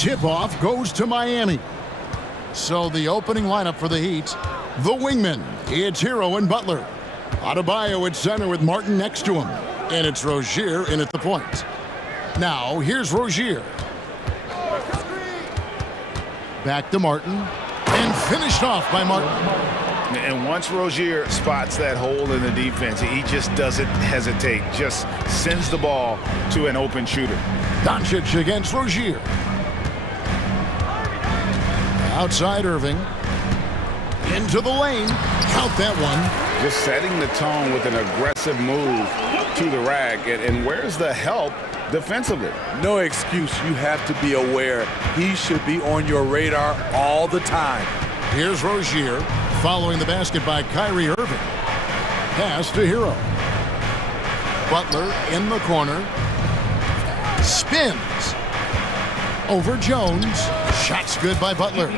Tip-off goes to Miami. So the opening lineup for the Heat, the wingmen, it's Hero and Butler. Adebayo at center with Martin next to him. And it's Rozier in at the point. Now, here's Rozier. Back to Martin. And finished off by Martin. And once Rozier spots that hole in the defense, he just doesn't hesitate. Just sends the ball to an open shooter. Doncic against Rozier. Outside Irving. Into the lane. Count that one. Just setting the tone with an aggressive move to the rack. And where's the help defensively? No excuse. You have to be aware. He should be on your radar all the time. Here's Rozier following the basket by Kyrie Irving. Pass to Hero. Butler in the corner. Spins. Over Jones. Shot's good by Butler.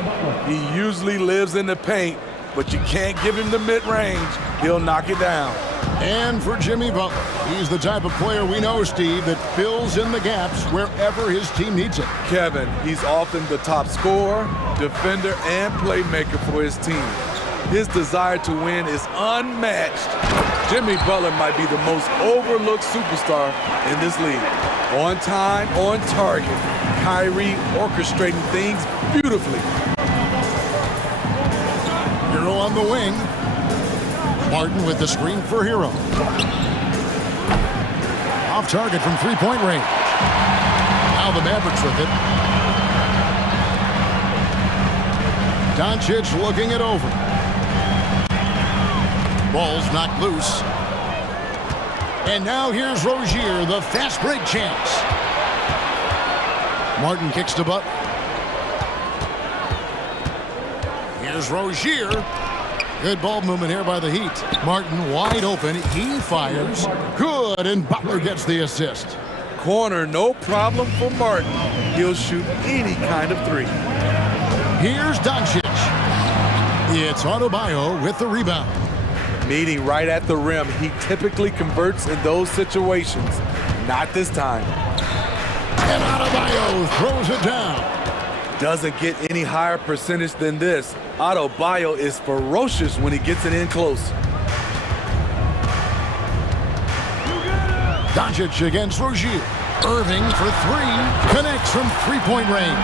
He usually lives in the paint, but you can't give him the mid-range. He'll knock it down. And for Jimmy Butler, he's the type of player we know, Steve, that fills in the gaps wherever his team needs it. Kevin, he's often the top scorer, defender, and playmaker for his team. His desire to win is unmatched. Jimmy Butler might be the most overlooked superstar in this league. On time, on target. Kyrie orchestrating things beautifully. Hero on the wing. Martin with the screen for Hero. Off target from three-point range. Now the Mavericks with it. Doncic looking it over. Ball's knocked loose. And now here's Rozier, the fast break chance. Martin kicks to Butler. Here's Rozier. Good ball movement here by the Heat. Martin wide open. He fires. Good, and Butler gets the assist. Corner, no problem for Martin. He'll shoot any kind of three. Here's Doncic. It's Adebayo with the rebound. Meeting right at the rim. He typically converts in those situations. Not this time. And Adebayo throws it down. Doesn't get any higher percentage than this. Adebayo is ferocious when he gets it in close. Doncic against Rozier. Irving for three. Connects from three-point range.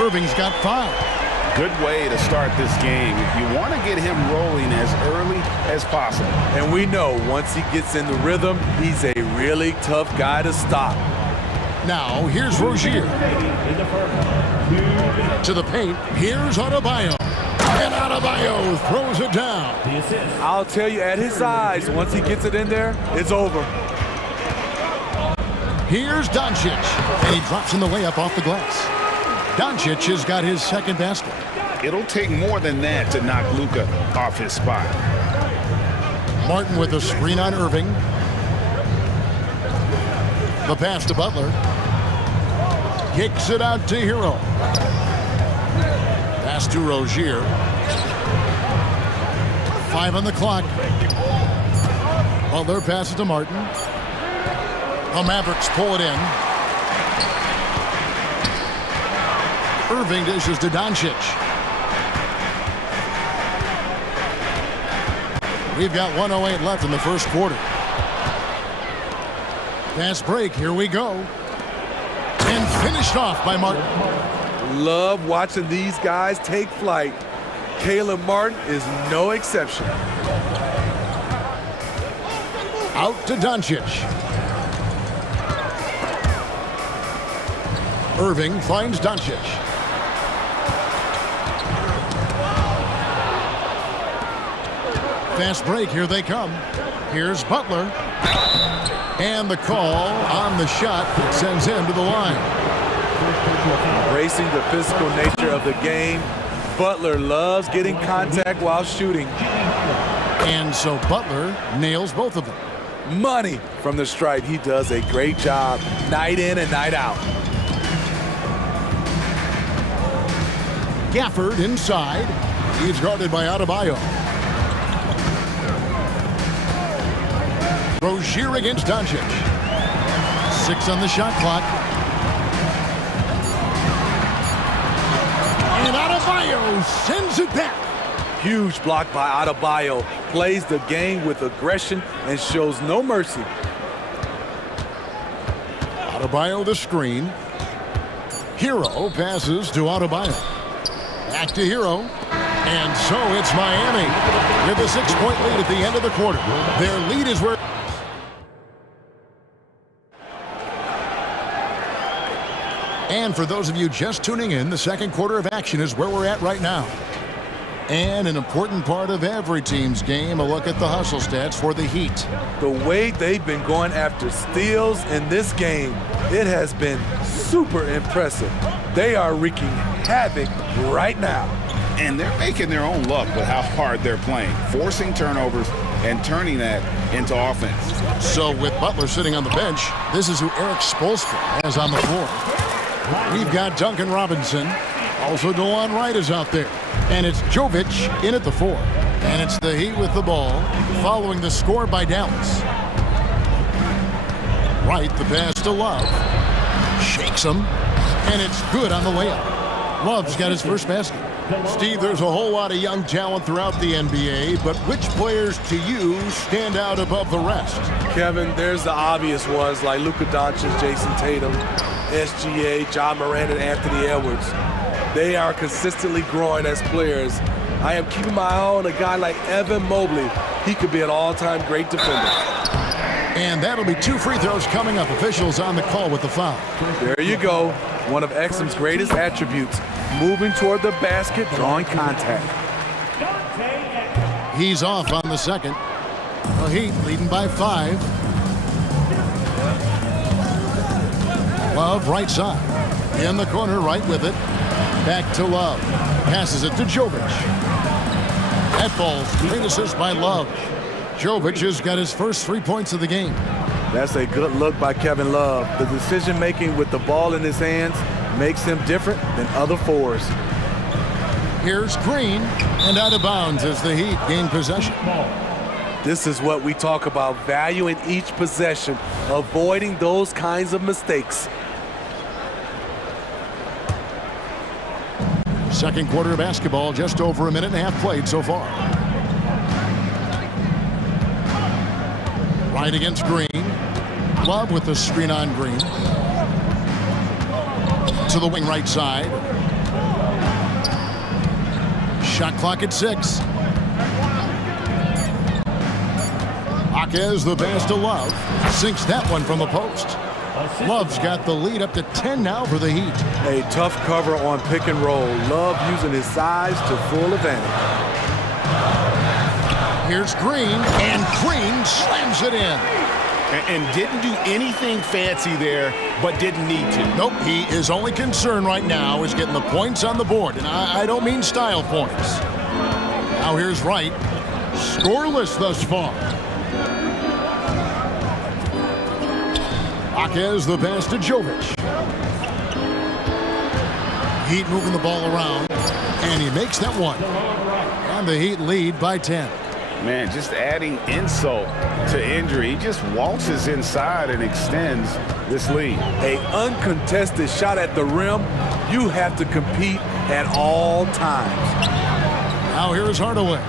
Irving's got 5. Good way to start this game. You want to get him rolling as early as possible. And we know once he gets in the rhythm, he's a really tough guy to stop. Now, here's Rozier. To the paint, here's Adebayo. And Adebayo throws it down. I'll tell you, at his size, once he gets it in there, it's over. Here's Doncic. And he drops in the layup off the glass. Doncic has got his second basket. It'll take more than that to knock Luka off his spot. Martin with a screen on Irving. The pass to Butler. Kicks it out to Hero. Pass to Rozier. 5 on the clock. Butler passes to Martin. The Mavericks pull it in. Irving dishes to Doncic. We've got 1:08 left in the first quarter. Fast break, here we go. And finished off by Martin. Love watching these guys take flight. Caleb Martin is no exception. Out to Doncic. Irving finds Doncic. Fast break, here they come. Here's Butler. And the call on the shot that sends him to the line. Embracing the physical nature of the game, Butler loves getting contact while shooting. And so Butler nails both of them. Money from the stripe. He does a great job night in and night out. Gafford inside. He's guarded by Adebayo. Rozier against Doncic. 6 on the shot clock. And Adebayo sends it back. Huge block by Adebayo. Plays the game with aggression and shows no mercy. Adebayo the screen. Hero passes to Adebayo. Back to Hero. And so it's Miami with a 6-point lead at the end of the quarter. Their lead is where... And for those of you just tuning in, the second quarter of action is where we're at right now. And an important part of every team's game, a look at the hustle stats for the Heat. The way they've been going after steals in this game, it has been super impressive. They are wreaking havoc right now. And they're making their own luck with how hard they're playing, forcing turnovers and turning that into offense. So with Butler sitting on the bench, this is who Eric Spoelstra has on the floor. We've got Duncan Robinson. Also, DeLon Wright is out there. And it's Jovic in at the 4. And it's the Heat with the ball, following the score by Dallas. Wright, the pass to Love. Shakes him. And it's good on the layup. Love's got his first basket. Steve, there's a whole lot of young talent throughout the NBA, but which players to you stand out above the rest? Kevin, there's the obvious ones like Luka Doncic, Jason Tatum, SGA, John Moran, and Anthony Edwards. They are consistently growing as players. I am keeping my eye on a guy like Evan Mobley. He could be an all-time great defender. And that'll be 2 free throws coming up. Officials on the call with the foul. There you go. One of Exum's greatest attributes, moving toward the basket, drawing contact. He's off on the second. The Heat leading by 5. Love right side. In the corner, right with it. Back to Love. Passes it to Jovic. That ball's great assist by Love. Jovic has got his first 3 points of the game. That's a good look by Kevin Love. The decision-making with the ball in his hands makes him different than other fours. Here's Green, and out of bounds as the Heat gain possession. This is what we talk about, valuing each possession, avoiding those kinds of mistakes. Second quarter of basketball, just over a minute and a half played so far. Right against Green. Love with the screen on Green. To the wing right side. Shot clock at 6. Jaquez the pass to Love. Sinks that one from the post. Love's got the lead up to 10 now for the Heat. A tough cover on pick and roll. Love using his size to full advantage. Here's Green, and Green slams it in. And didn't do anything fancy there, but didn't need to. Nope, his only concern right now is getting the points on the board, and I don't mean style points. Now here's Wright. Scoreless thus far. Jaquez the pass to Jovic. Heat moving the ball around, and he makes that one. And the Heat lead by 10. Man, just adding insult to injury. He just waltzes inside and extends this lead. An uncontested shot at the rim. You have to compete at all times. Now here's Hardaway.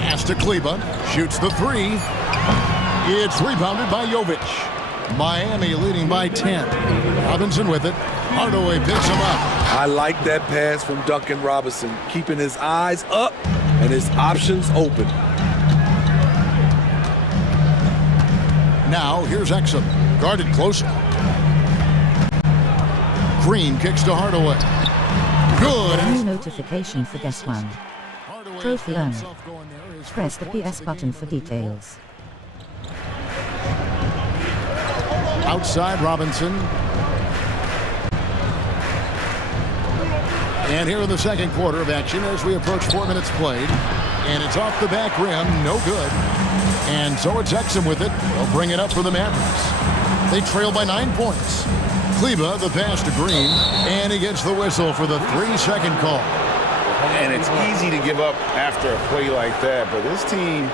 Pass to Kleba. Shoots the 3. It's rebounded by Jovic. Miami leading by 10. Robinson with it. Hardaway picks him up. I like that pass from Duncan Robinson, keeping his eyes up and his options open. Now here's Exum, guarded closer. Green kicks to Hardaway. Good. New notification for guest one. Trophy earned. Press the PS button for details. Outside Robinson. And here in the second quarter of action as we approach 4 minutes played. And it's off the back rim, no good. And so it's Exum with it. They'll bring it up for the Mavericks. They trail by 9 points. Kleba, the pass to Green, and he gets the whistle for the 3-second call. And it's easy to give up after a play like that, but this team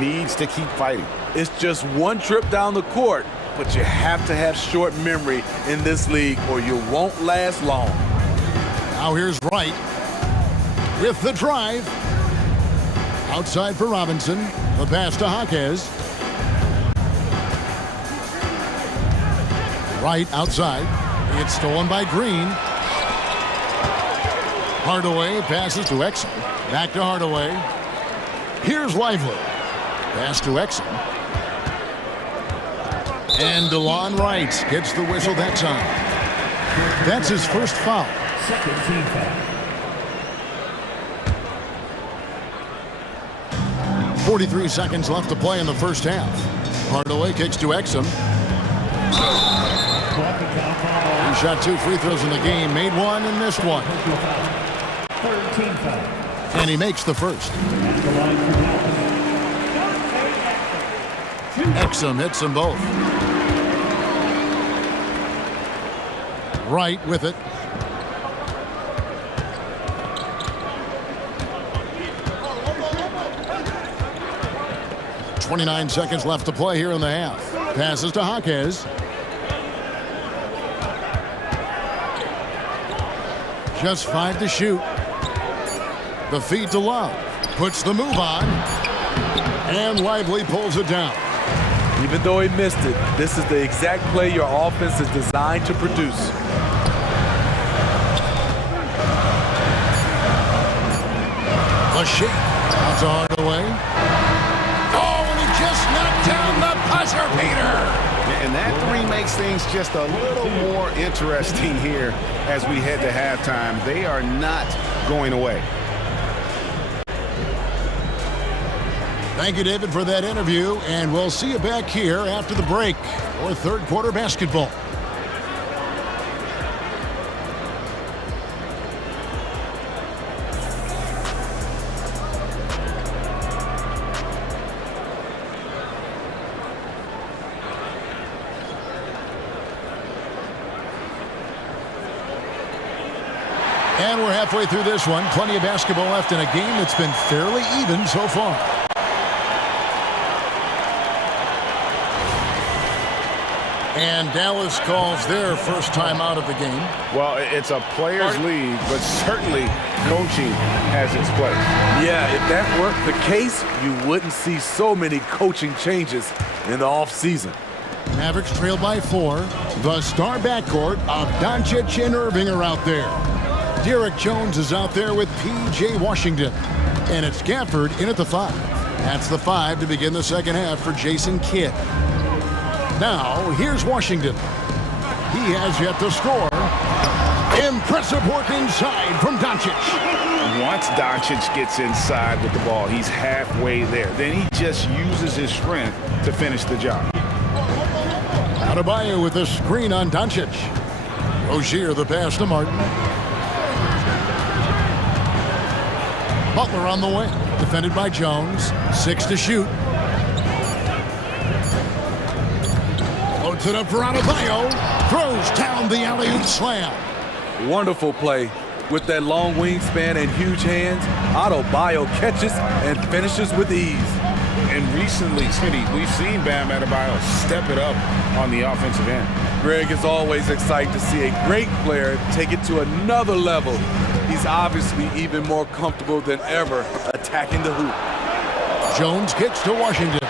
needs to keep fighting. It's just one trip down the court, but you have to have short memory in this league or you won't last long. Now here's Wright with the drive. Outside for Robinson. The pass to Jaquez. Wright outside. It's stolen by Green. Hardaway passes to Exum. Back to Hardaway. Here's Lively. Pass to Exum. And DeLon Wright gets the whistle that time. That's his first foul. Second team foul. 43 seconds left to play in the first half. Hardaway kicks to Exum. He shot 2 free throws in the game, made one and missed one. Third team foul. And he makes the first. At the line for Exum hits them both. Wright with it. .29 seconds left to play here in the half. Passes to Jaquez. Just 5 to shoot. The feed to Love. Puts the move on. And Lively pulls it down. Even though he missed it, this is the exact play your offense is designed to produce. The shake. Out to Hardaway. Oh, and he just knocked down the buzzer beater. And that three makes things just a little more interesting here as we head to halftime. They are not going away. Thank you, David, for that interview, and we'll see you back here after the break for third quarter basketball. And we're halfway through this one. Plenty of basketball left in a game that's been fairly even so far. And Dallas calls their first time out of the game. Well, it's a players' league, but certainly coaching has its place. Yeah, if that weren't the case, you wouldn't see so many coaching changes in the offseason. Mavericks trail by 4. The star backcourt of Doncic and Irving are out there. Derek Jones is out there with P.J. Washington. And it's Gafford in at the 5. That's the 5 to begin the second half for Jason Kidd. Now, here's Washington. He has yet to score. Impressive work inside from Doncic. Once Doncic gets inside with the ball, he's halfway there. Then he just uses his strength to finish the job. Adebayo with a screen on Doncic. Rozier the pass to Martin. Butler on the wing. Defended by Jones. 6 to shoot. Loads it up for Adebayo. Throws down the alley-oop slam. Wonderful play. With that long wingspan and huge hands, Adebayo catches and finishes with ease. And recently, Smitty, we've seen Bam Adebayo step it up on the offensive end. Greg is always excited to see a great player take it to another level. He's obviously even more comfortable than ever attacking the hoop. Jones kicks to Washington.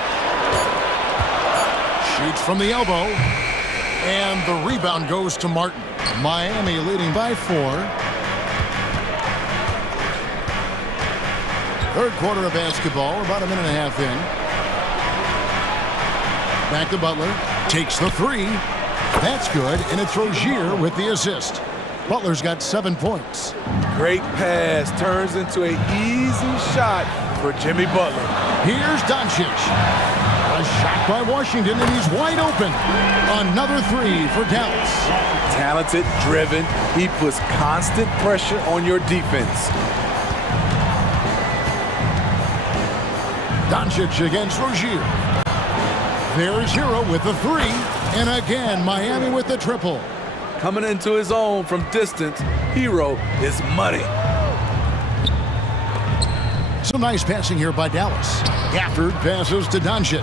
Shoots from the elbow. And the rebound goes to Martin. Miami leading by 4. Third quarter of basketball, about a minute and a half in. Back to Butler. Takes the 3. That's good, and it's Rozier with the assist. Butler's got 7 points. Great pass turns into an easy shot for Jimmy Butler. Here's Doncic. A shot by Washington, and he's wide open. Another 3 for Dallas. Talented, driven, he puts constant pressure on your defense. Doncic against Rozier. There's Hero with the 3. And again, Miami with the triple. Coming into his own from distance, Hero is money. Some nice passing here by Dallas. Gafford passes to Doncic.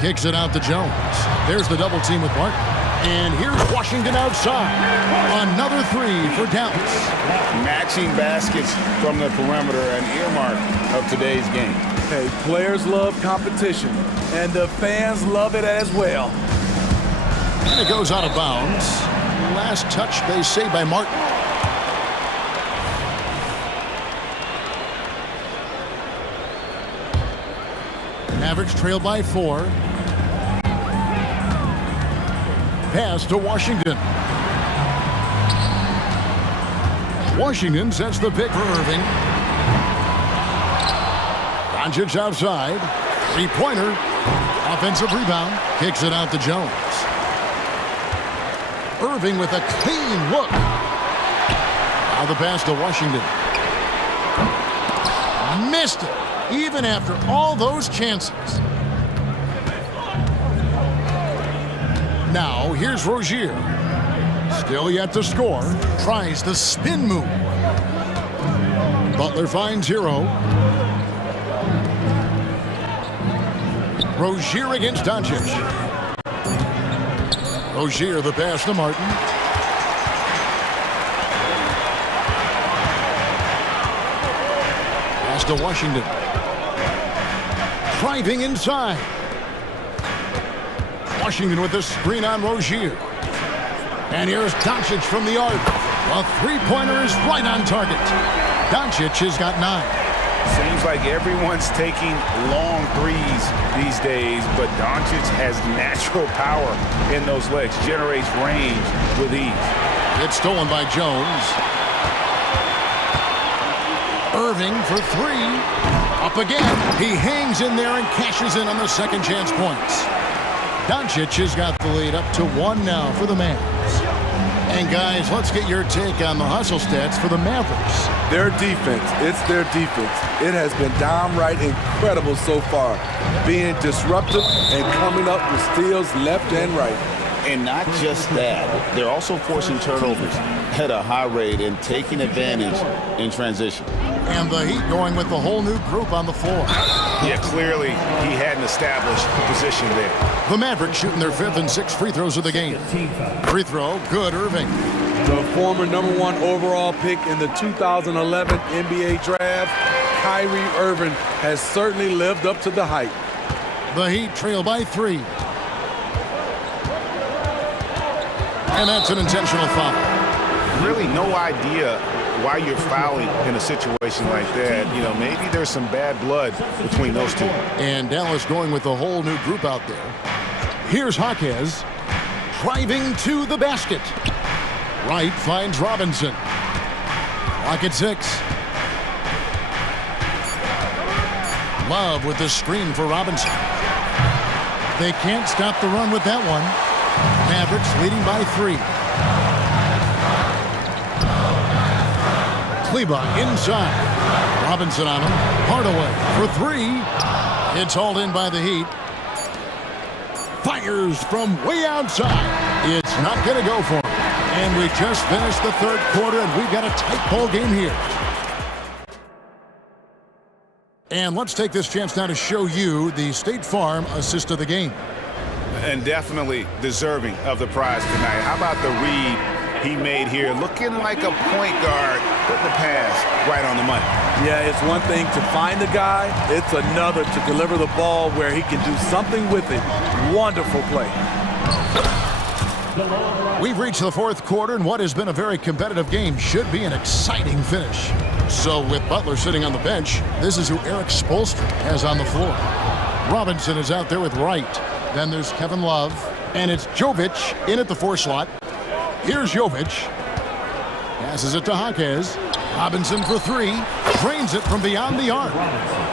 Kicks it out to Jones. There's the double team with Martin. And here's Washington outside. Another three for Dallas. Matching baskets from the perimeter, an earmark of today's game. Hey, players love competition, and the fans love it as well. And it goes out of bounds. Last touch, they say, by Martin. Mavericks trail by 4. Pass to Washington. Washington sets the pick for Irving. Doncic outside. Three-pointer. Offensive rebound. Kicks it out to Jones. Irving with a clean look. Now the pass to Washington. Missed it, even after all those chances. Now, here's Rozier. Still yet to score. Tries the spin move. Butler finds Hero. Rozier against Doncic. Rozier, the pass to Martin. Pass to Washington. Driving inside. Washington with the screen on Rozier. And here's Doncic from the arc. A three-pointer is right on target. Doncic has got 9. Seems like everyone's taking long threes these days, but Doncic has natural power in those legs, generates range with ease. It's stolen by Jones. Irving for 3. Up again. He hangs in there and cashes in on the second chance points. Doncic has got the lead up to 1 now for the Mavs. And guys, let's get your take on the hustle stats for the Mavericks. Their defense, it's their defense. It has been downright incredible so far, being disruptive and coming up with steals left and right. And not just that, they're also forcing turnovers at a high rate and taking advantage in transition. And the Heat going with the whole new group on the floor. Yeah, clearly he hadn't established position there. The Mavericks shooting their 5th and 6th free throws of the game. Free throw, good, Irving. The former #1 overall pick in the 2011 NBA draft, Kyrie Irving, has certainly lived up to the hype. The Heat trail by 3. And that's an intentional foul. Really no idea why you're fouling in a situation like that. You know, maybe there's some bad blood between those two. And Dallas going with the whole new group out there. Here's Hawkes driving to the basket. Wright finds Robinson. Clock at 6. Love with the screen for Robinson. They can't stop the run with that one. Mavericks leading by 3. Kleba inside. Robinson on him. Hardaway for 3. It's hauled in by the Heat. Fires from way outside. It's not going to go for him. And we just finished the 3rd quarter, and we've got a tight ball game here. And let's take this chance now to show you the State Farm assist of the game. And definitely deserving of the prize tonight. How about the read he made here? Looking like a point guard, putting the pass right on the money. Yeah, it's one thing to find the guy. It's another to deliver the ball where he can do something with it. Wonderful play. We've reached the 4th quarter, and what has been a very competitive game should be an exciting finish. So with Butler sitting on the bench, this is who Eric Spoelstra has on the floor. Robinson is out there with Wright. Then there's Kevin Love, and it's Jovic in at the 4 slot. Here's Jovic. Passes it to Hawkes. Robinson for 3. Drains it from beyond the arc.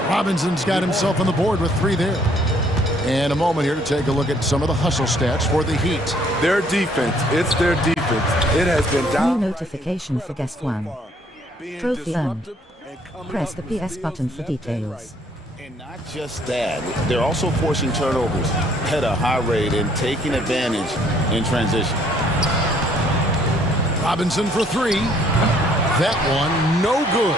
Robinson's got himself on the board with 3 there. And a moment here to take a look at some of the hustle stats for the Heat. Their defense, it's their defense. It has been down. New notification for guest 1. Trophy earned. Press the PS button for details. And not just that, they're also forcing turnovers at a high rate and taking advantage in transition. Robinson for 3. That one, no good.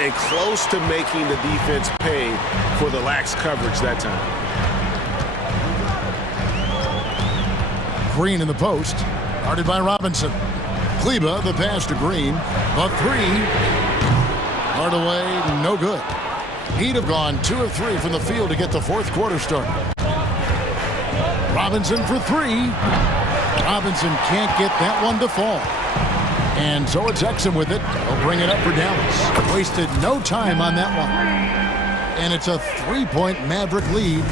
And close to making the defense pay for the lax coverage that time. Green in the post. Guarded by Robinson. Kleba, the pass to Green. The three. Hard away, no good. He'd have gone 2 of 3 from the field to get the fourth quarter started. Robinson for three. Robinson can't get that one to fall. And so it's Exum with it. He'll bring it up for Dallas. Wasted no time on that one. And it's a 3-point Maverick lead.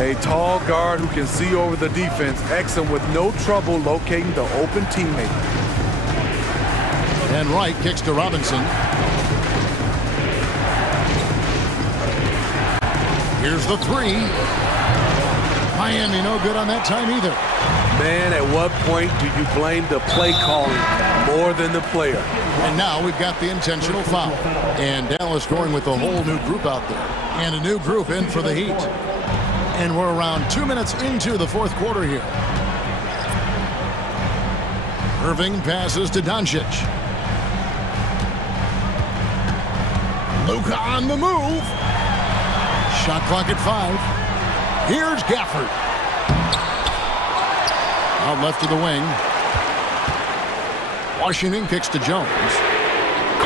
A tall guard who can see over the defense. Exum with no trouble locating the open teammate. And Wright kicks to Robinson. Here's the three. Miami no good on that time either. Man, at what point do you blame the play calling more than the player? And now we've got the intentional foul. And Dallas going with a whole new group out there. And a new group in for the Heat. And we're around 2 minutes into the fourth quarter here. Irving passes to Doncic. Luka on the move. Shot clock at 5. Here's Gafford. Out left to the wing. Washington kicks to Jones.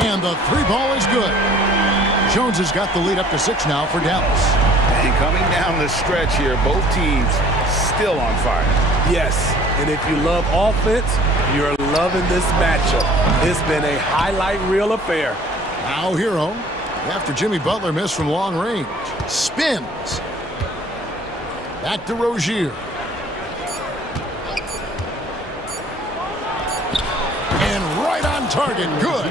And the three ball is good. Jones has got the lead up to 6 now for Dallas. And coming down the stretch here, both teams still on fire. Yes, and if you love offense, you're loving this matchup. It's been a highlight reel affair. Now Hero, after Jimmy Butler missed from long range, spins. Back to Rozier. And right on target, good.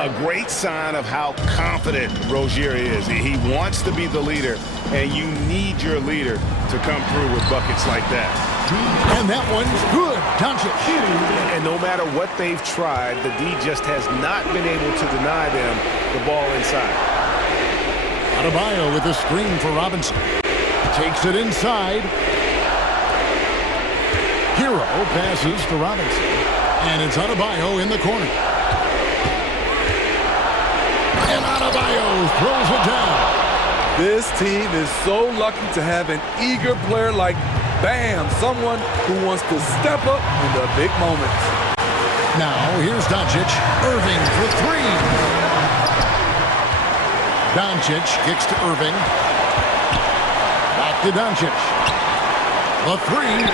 A great sign of how confident Rozier is. He wants to be the leader, and you need your leader to come through with buckets like that. And that one's good. Doncic. And no matter what they've tried, the D just has not been able to deny them the ball inside. Adebayo with a screen for Robinson. Takes it inside. Hero passes to Robinson. And it's Adebayo in the corner. And Adebayo throws it down. This team is so lucky to have an eager player like Bam, someone who wants to step up in the big moments. Now, here's Doncic. Irving for three. Doncic kicks to Irving. Back to Doncic. The three.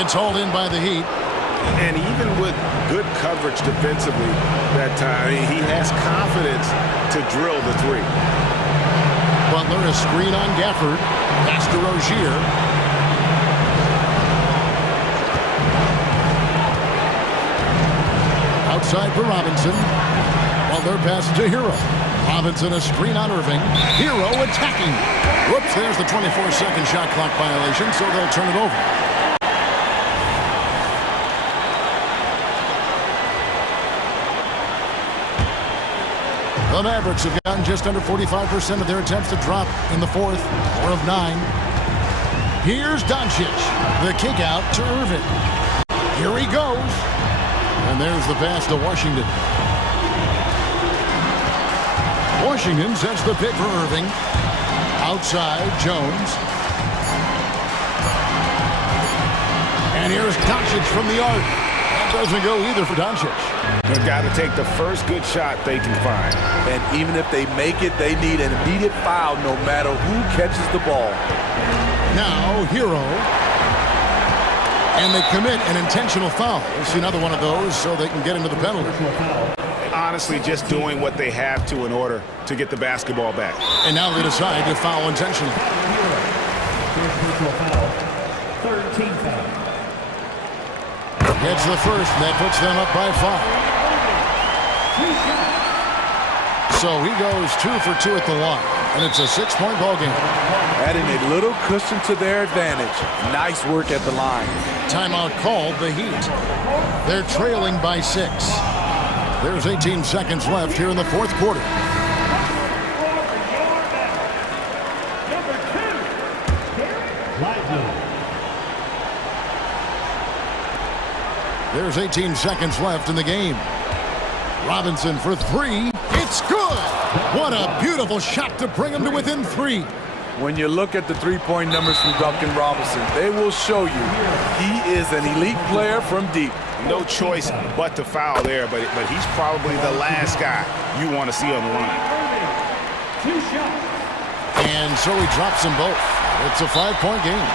It's hauled in by the Heat. And even with good coverage defensively that time, he has confidence to drill the three. Butler, a screen on Gafford. Pass to Rozier. Outside for Robinson. Butler passes to Hero. Robinson, a screen on Irving. Hero attacking. Whoops, there's the 24-second shot clock violation, so they'll turn it over. The Mavericks have gotten just under 45% of their attempts to drop in the fourth, 4 of 9. Here's Doncic. The kick out to Irving. Here he goes. And there's the pass to Washington. Washington sets the pick for Irving. Outside, Jones. And here's Doncic from the arc. That doesn't go either for Doncic. They've got to take the first good shot they can find. And even if they make it, they need an immediate foul no matter who catches the ball. Now, Hero. And they commit an intentional foul. We'll see another one of those so they can get into the penalty. Honestly, just doing what they have to in order to get the basketball back. And now they decide to foul intentionally. Third team foul. Gets the first, and that puts them up by 5. So he goes 2 for 2 at the line, and it's a 6-point ball game. Adding a little cushion to their advantage. Nice work at the line. Timeout called, the Heat. They're trailing by 6. There's 18 seconds left here in the fourth quarter. There's 18 seconds left in the game. Robinson for 3. It's good! What a beautiful shot to bring him to within 3. When you look at the three-point numbers from Duncan Robinson, they will show you he is an elite player from deep. No choice but to foul there, but he's probably the last guy you want to see on the line. 2 shots. And so he drops them both. It's a 5-point game.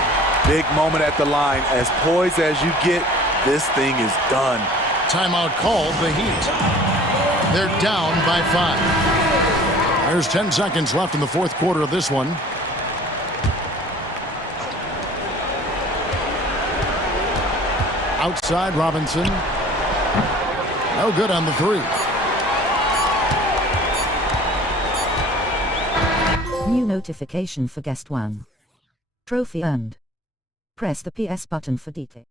Big moment at the line. As poised as you get, this thing is done. Timeout called, the Heat. They're down by 5. There's 10 seconds left in the fourth quarter of this one. Outside Robinson. No good on the three. New notification for guest 1. Trophy earned. Press the PS button for details.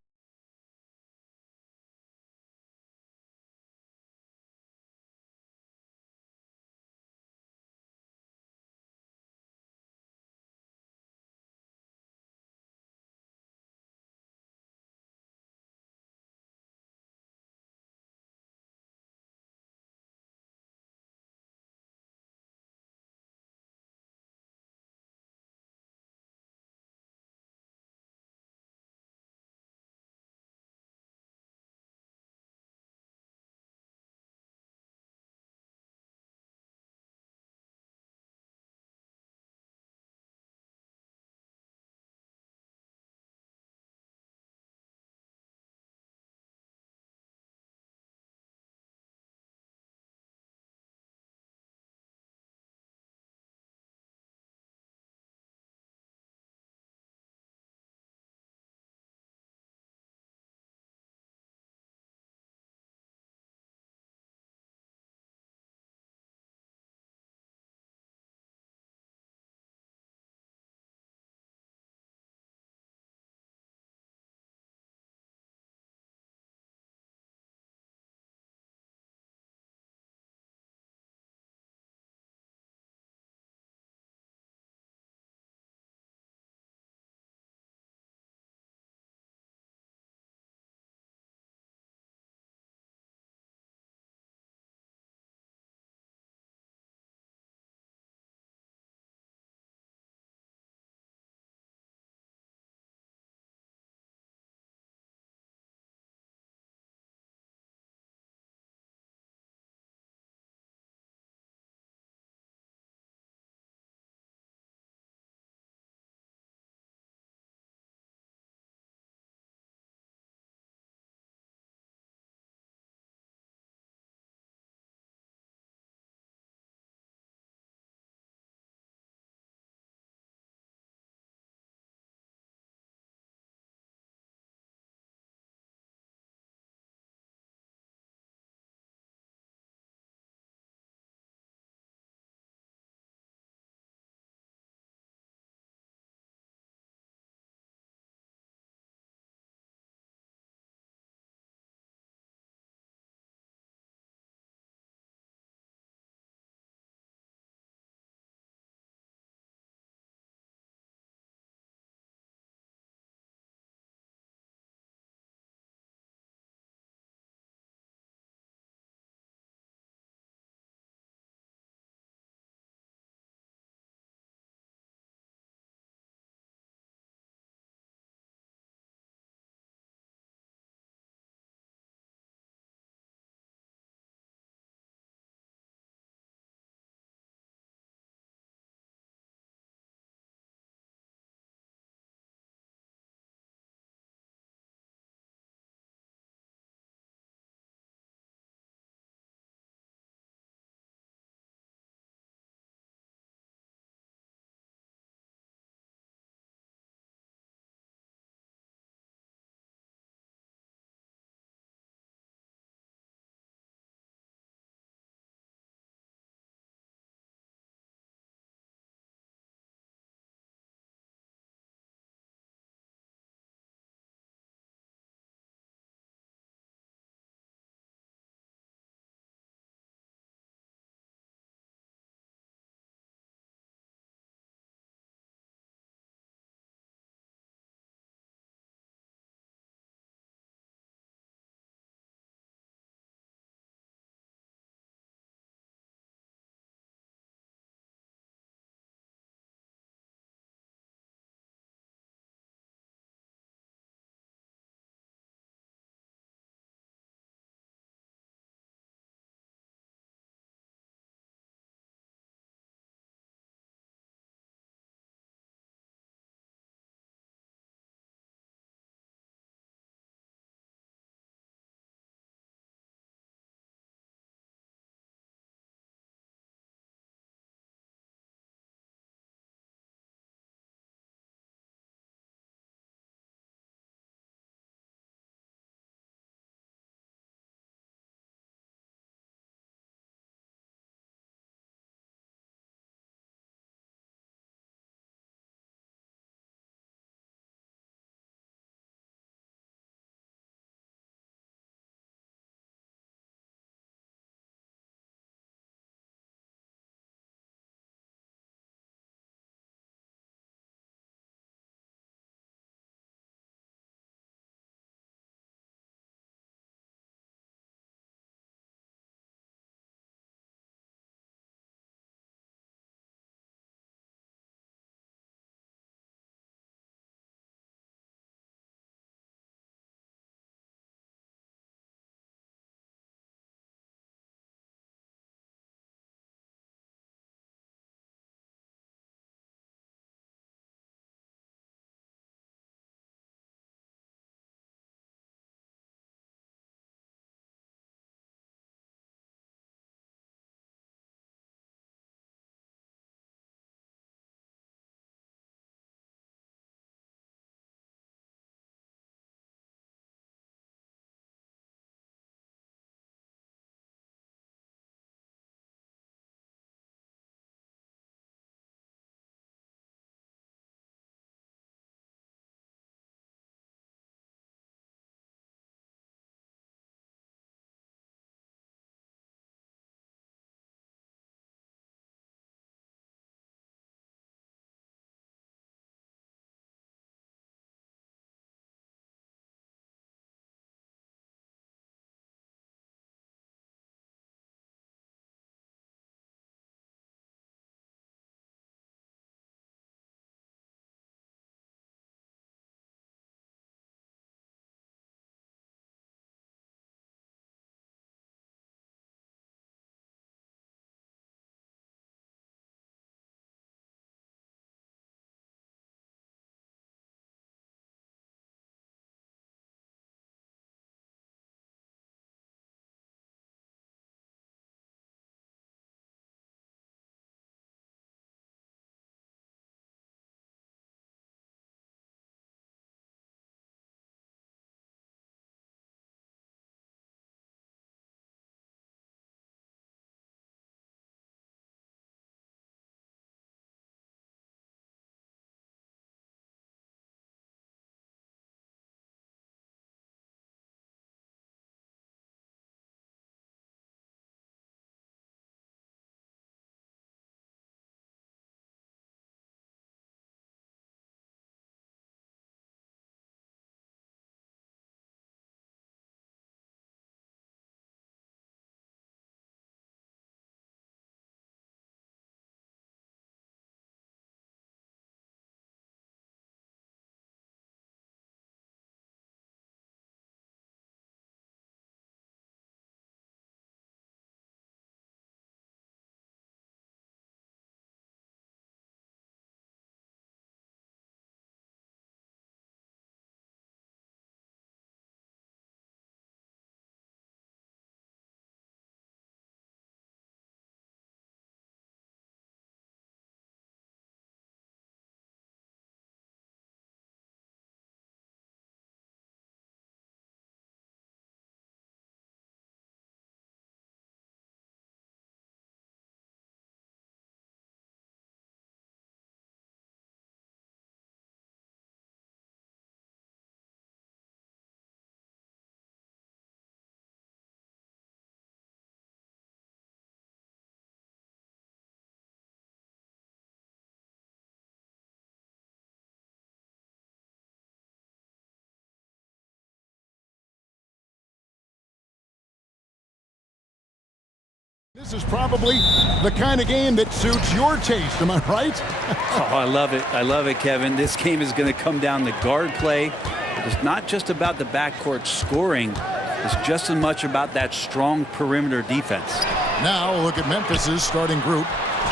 This is probably the kind of game that suits your taste, am I right? Oh, I love it. I love it, Kevin. This game is going to come down to guard play. It's not just about the backcourt scoring. It's just as much about that strong perimeter defense. Now look at Memphis's starting group.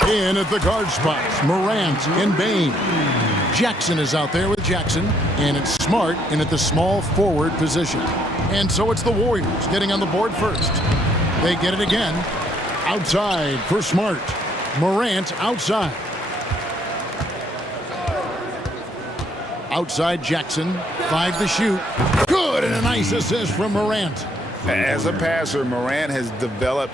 In at the guard spots, Morant and Bain. Jackson is out there with Jackson, and it's Smart in at the small forward position. And so it's the Warriors getting on the board first. They get it again. Outside for Smart. Morant outside. Outside Jackson, 5 to shoot. Good, and a nice assist from Morant. As a passer, Morant has developed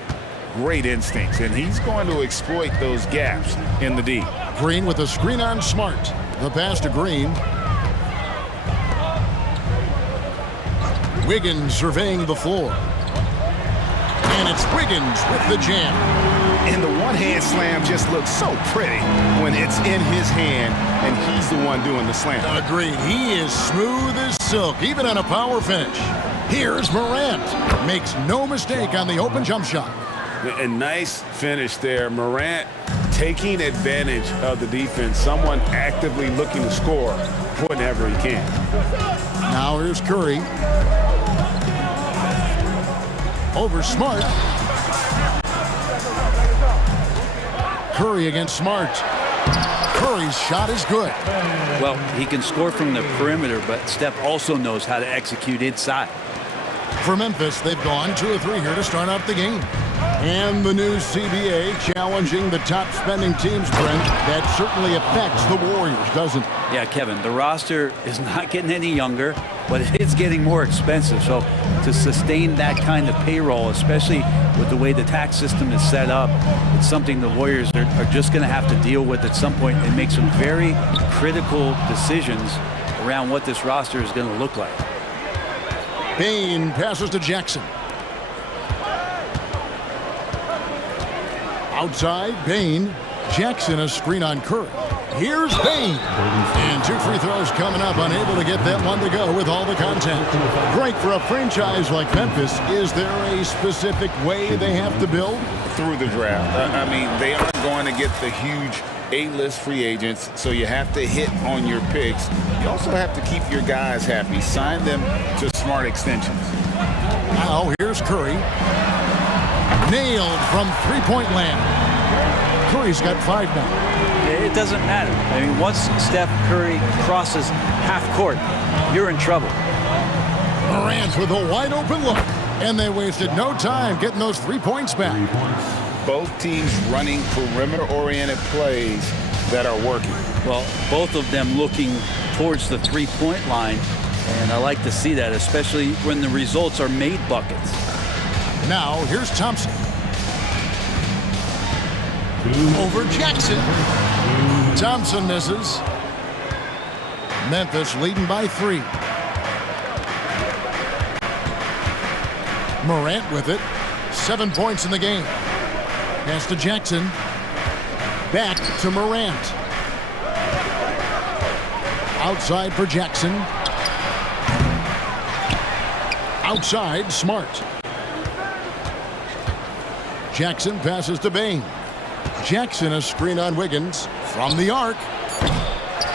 great instincts, and he's going to exploit those gaps in the D. Green with a screen on Smart. The pass to Green. Wiggins surveying the floor. And it's Wiggins with the jam. And the one-hand slam just looks so pretty when it's in his hand and he's the one doing the slam. Agreed. He is smooth as silk, even on a power finish. Here's Morant. Makes no mistake on the open jump shot. A nice finish there. Morant taking advantage of the defense. Someone actively looking to score whenever he can. Now here's Curry. Over Smart. Curry against Smart. Curry's shot is good. Well, he can score from the perimeter, but Steph also knows how to execute inside. For Memphis, they've gone 2 of 3 here to start out the game. And the new CBA challenging the top spending teams, Brent. That certainly affects the Warriors, doesn't it? Yeah, Kevin, the roster is not getting any younger, but it is getting more expensive. So to sustain that kind of payroll, especially with the way the tax system is set up, it's something the Warriors are just going to have to deal with at some point and make some very critical decisions around what this roster is going to look like. Bain passes to Jackson. Outside, Bain. Jackson a screen on Curry. Here's Bain. And 2 free throws coming up, unable to get that one to go with all the contact. Great for a franchise like Memphis. Is there a specific way they have to build? Through the draft. I mean, they aren't going to get the huge A-list free agents, so you have to hit on your picks. You also have to keep your guys happy. Sign them to smart extensions. Now here's Curry. Nailed from three-point land. Curry's got 5 now. It doesn't matter. I mean, once Steph Curry crosses half court, you're in trouble. Morant with a wide open look. And they wasted no time getting those 3 points back. Both teams running perimeter-oriented plays that are working. Well, both of them looking towards the three-point line, and I like to see that, especially when the results are made buckets. Now, here's Thompson. Over Jackson. Thompson misses. Memphis leading by 3. Morant with it. 7 points in the game. Pass to Jackson. Back to Morant. Outside for Jackson. Outside, Smart. Jackson passes to Bain. Jackson a screen on Wiggins from the arc.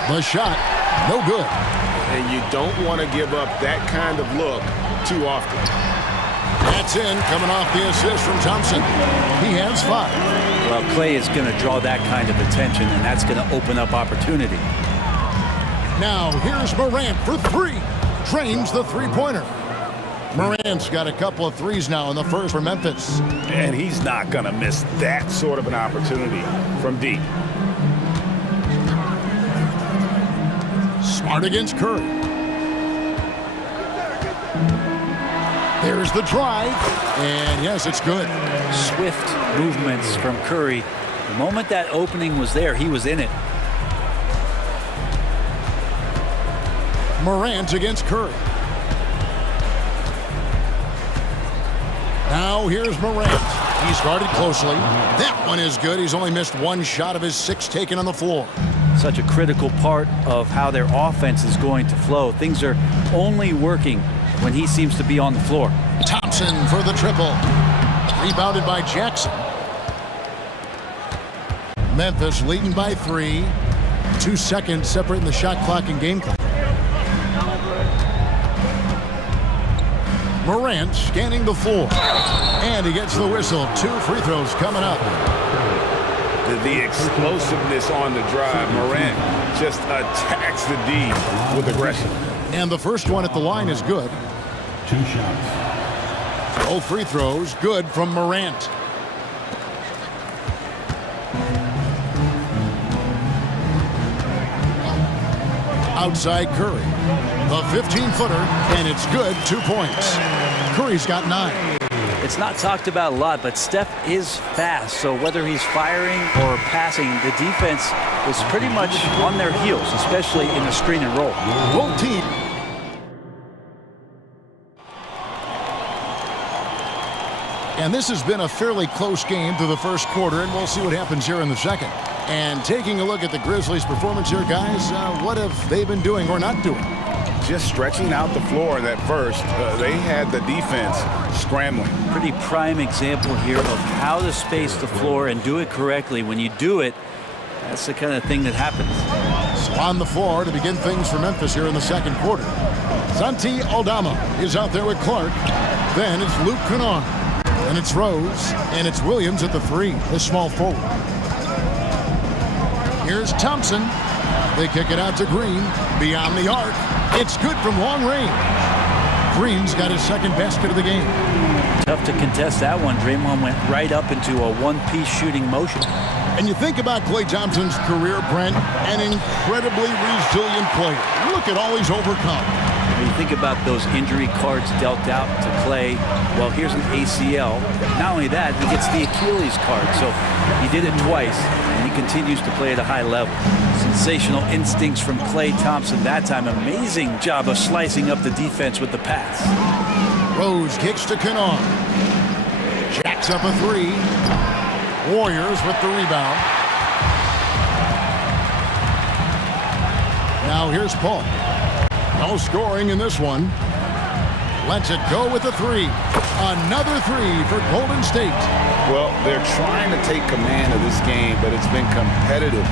The shot, no good. And you don't want to give up that kind of look too often. That's in, coming off the assist from Thompson. He has 5. Well, Clay is going to draw that kind of attention, and that's going to open up opportunity. Now, here's Morant for 3. Drains the three-pointer. Morant's got a couple of threes now in the first for Memphis. And he's not going to miss that sort of an opportunity from deep. Smart against Curry. There's the drive. And yes, it's good. Swift movements from Curry. The moment that opening was there, he was in it. Morant against Curry. Now here's Morant. He's guarded closely. That one is good. He's only missed 1 shot of his 6 taken on the floor. Such a critical part of how their offense is going to flow. Things are only working when he seems to be on the floor. Thompson for the triple. Rebounded by Jackson. Memphis leading by 3. 2 seconds separating the shot clock and game clock. Morant scanning the floor. And he gets the whistle. 2 free throws coming up. The explosiveness on the drive. Morant just attacks the D with aggression. And the first one at the line is good. 2 shots. Both free throws good from Morant. Outside Curry. The 15-footer, and it's good. 2 points. Curry's got 9. It's not talked about a lot, but Steph is fast. So whether he's firing or passing, the defense is pretty much on their heels, especially in the screen and roll. Both teams. And this has been a fairly close game through the first quarter, and we'll see what happens here in the second. And taking a look at the Grizzlies' performance here, guys, what have they been doing or not doing? Just stretching out the floor that first. They had the defense scrambling. Pretty prime example here of how to space the floor and do it correctly. When you do it, that's the kind of thing that happens. So on the floor to begin things for Memphis here in the second quarter. Santi Aldama is out there with Clark. Then it's Luke Kennard. And it's Rose. And it's Williams at the 3, the small forward. Here's Thompson. They kick it out to Green. Beyond the arc. It's good from long range. Green's got his second basket of the game. Tough to contest that one. Draymond went right up into a one-piece shooting motion. And you think about Klay Thompson's career, Brent, an incredibly resilient player. Look at all he's overcome. When you think about those injury cards dealt out to Klay, well, here's an ACL. Not only that, he gets the Achilles card. So he did it twice, and he continues to play at a high level. Sensational instincts from Klay Thompson that time. Amazing job of slicing up the defense with the pass. Rose kicks to Kennard. Jacks up a 3. Warriors with the rebound. Now here's Paul. No scoring in this one. Lets it go with a 3. Another 3 for Golden State. Well, they're trying to take command of this game, but it's been competitive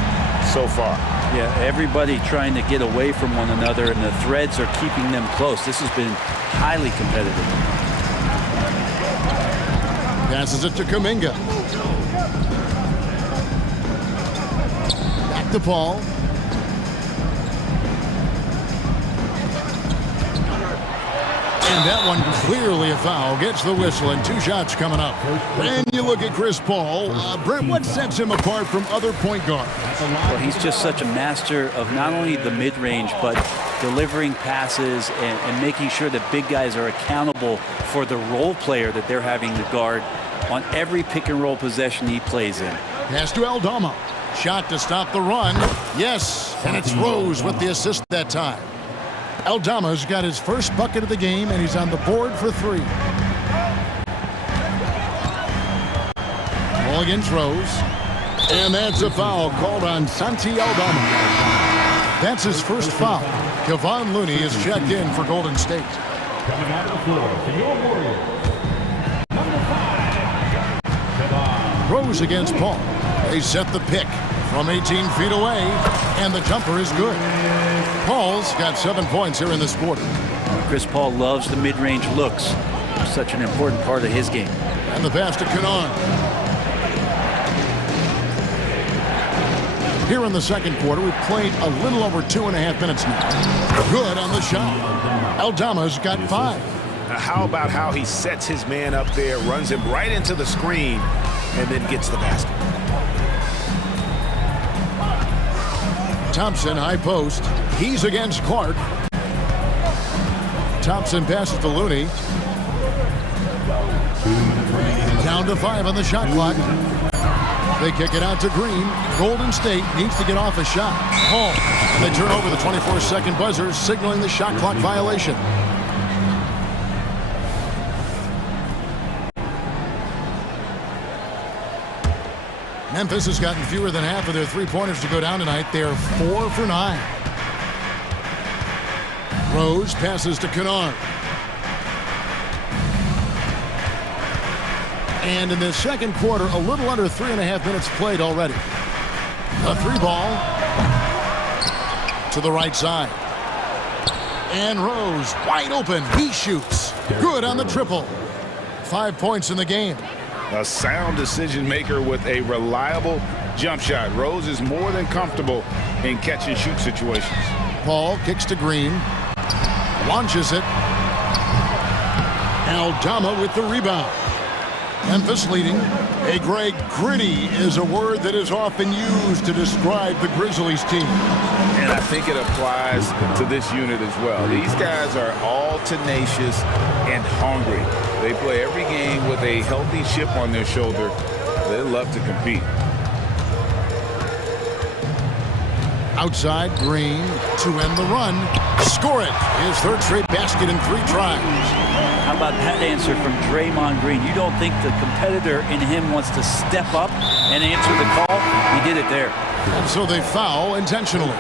so far. Yeah, everybody trying to get away from one another, and the threads are keeping them close. This has been highly competitive. Passes it to Kuminga. Back to Paul. And that one clearly a foul. Gets the whistle, and 2 shots coming up. And you look at Chris Paul. Brent, what sets him apart from other point guards? Well, he's just such a master of not only the mid-range, but delivering passes and making sure that big guys are accountable for the role player that they're having to guard on every pick-and-roll possession he plays in. Pass to Aldama. Shot to stop the run. Yes, and it's Rose with the assist that time. Aldama's got his first bucket of the game, and he's on the board for 3. Ball against Rose. And that's a foul called on Santi Aldama. That's his first foul. Kevon Looney is checked in for Golden State. Coming out of the floor for your Warriors. Number 5, Kevon. Rose against Paul. They set the pick from 18 feet away, and the jumper is good. Paul's got 7 points here in this quarter. Chris Paul loves the mid-range looks. Such an important part of his game. And the pass to Kennard. Here in the second quarter, we've played a little over 2.5 minutes now. Good on the shot. Aldama's got 5. How about how he sets his man up there, runs him right into the screen, and then gets the basket. Thompson, high post. He's against Clark. Thompson passes to Looney. Down to 5 on the shot clock. They kick it out to Green. Golden State needs to get off a shot. Home. And they turn over the 24-second buzzer, signaling the shot clock violation. Memphis has gotten fewer than half of their 3-pointers to go down tonight. They're 4 for 9. Rose passes to Kennard. And in the second quarter, a little under 3.5 minutes played already. A three ball to the right side. And Rose wide open. He shoots. Good on the triple. 5 points in the game. A sound decision maker with a reliable jump shot. Rose is more than comfortable in catch and shoot situations. Paul kicks to Green. Launches it. Aldama with the rebound. Memphis leading. Hey, Greg, gritty is a word that is often used to describe the Grizzlies team. And I think it applies to this unit as well. These guys are all tenacious and hungry. They play every game with a healthy chip on their shoulder. They love to compete. Outside, Green to end the run. Score it. His third straight basket in 3 tries. How about that answer from Draymond Green? You don't think the competitor in him wants to step up and answer the call? He did it there. And so they foul intentionally.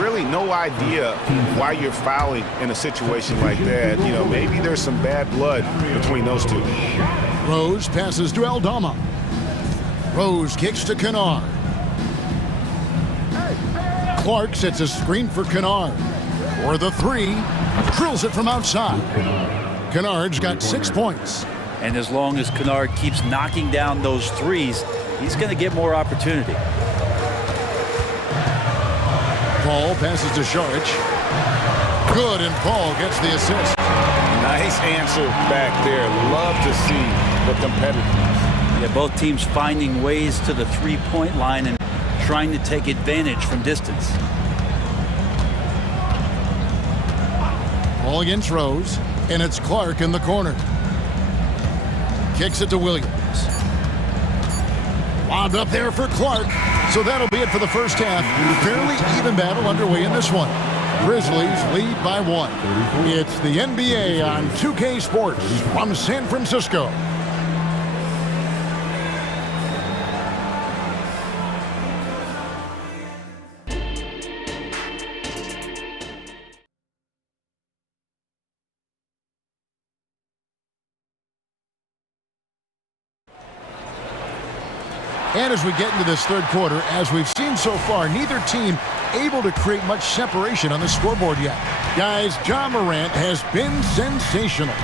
Really no idea why you're fouling in a situation like that. You know, maybe there's some bad blood between those two. Rose passes to Aldama. Rose kicks to Kennard. Clark sets a screen for Kennard. For the three, drills it from outside. Kennard's got 6 points. And as long as Kennard keeps knocking down those threes, he's going to get more opportunity. Paul passes to Šarić. Good, and Paul gets the assist. Nice answer back there. Love to see the competitiveness. Yeah, both teams finding ways to the three-point line and trying to take advantage from distance. Ball against Rose, and it's Clark in the corner. Kicks it to Williams. Lobbed up there for Clark. So that'll be it for the first half. Fairly even battle underway in this one. Grizzlies lead by 1. It's the NBA on 2K Sports from San Francisco. And as we get into this third quarter, as we've seen so far, neither team able to create much separation on the scoreboard yet. Guys, Ja Morant has been sensational.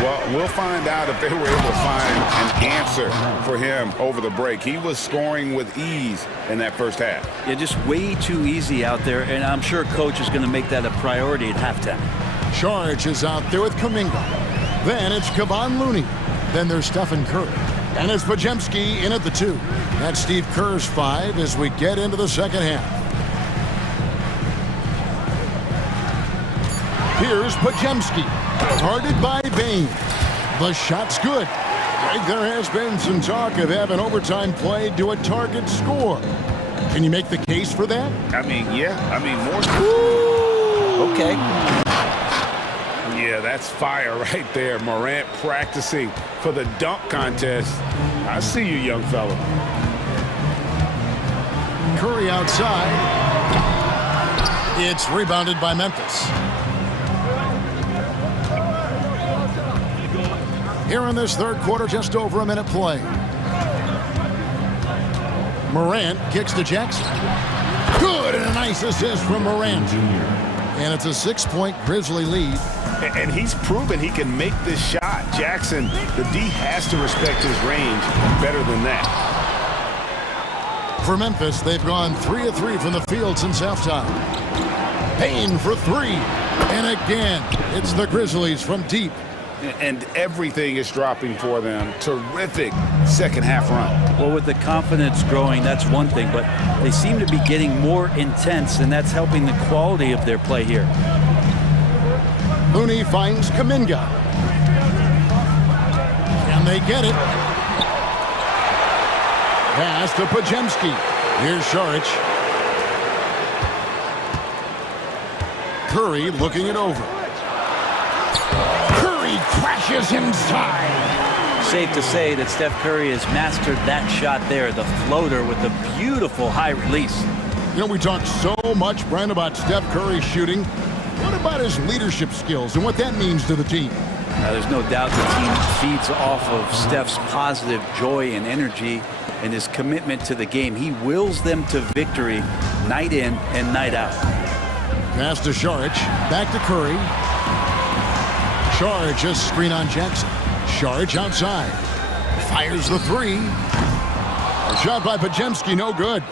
Well, we'll find out if they were able to find an answer for him over the break. He was scoring with ease in that first half. Yeah, just way too easy out there, and I'm sure coach is going to make that a priority at halftime. Šarić is out there with Kuminga. Then it's Kevon Looney. Then there's Stephen Curry. And it's Podziemski in at the 2. That's Steve Kerr's 5 as we get into the second half. Here's Podziemski, guarded by Bane. The shot's good. Greg, there has been some talk of having overtime played to a target score. Can you make the case for that? I mean, yeah. I mean, more. Okay. Yeah, that's fire right there. Morant practicing for the dunk contest. I see you, young fella. Curry outside. It's rebounded by Memphis. Here in this third quarter, just over a minute play. Morant kicks to Jackson. Good, and a nice assist from Morant. And it's a 6-point Grizzly lead. And he's proven he can make this shot. Jackson, the D has to respect his range better than that. For Memphis, they've gone 3 of 3 from the field since halftime. Payne for 3. And again, it's the Grizzlies from deep. And everything is dropping for them. Terrific second half run. Well, with the confidence growing, that's one thing, but they seem to be getting more intense, and that's helping the quality of their play here. Looney finds Kuminga. Can they get it? Pass to Podziemski. Here's Šarić. Curry looking it over. Curry crashes inside. Safe to say that Steph Curry has mastered that shot there, the floater with the beautiful high release. You know, we talk so much, Brent, about Steph Curry shooting. What about his leadership skills and what that means to the team? Now, there's no doubt the team feeds off of Steph's positive joy and energy, and his commitment to the game. He wills them to victory night in and night out. Pass to Šarić, back to Curry. Šarić just screen on Jackson. Šarić outside. Fires the three. A shot by Podziemski, no good.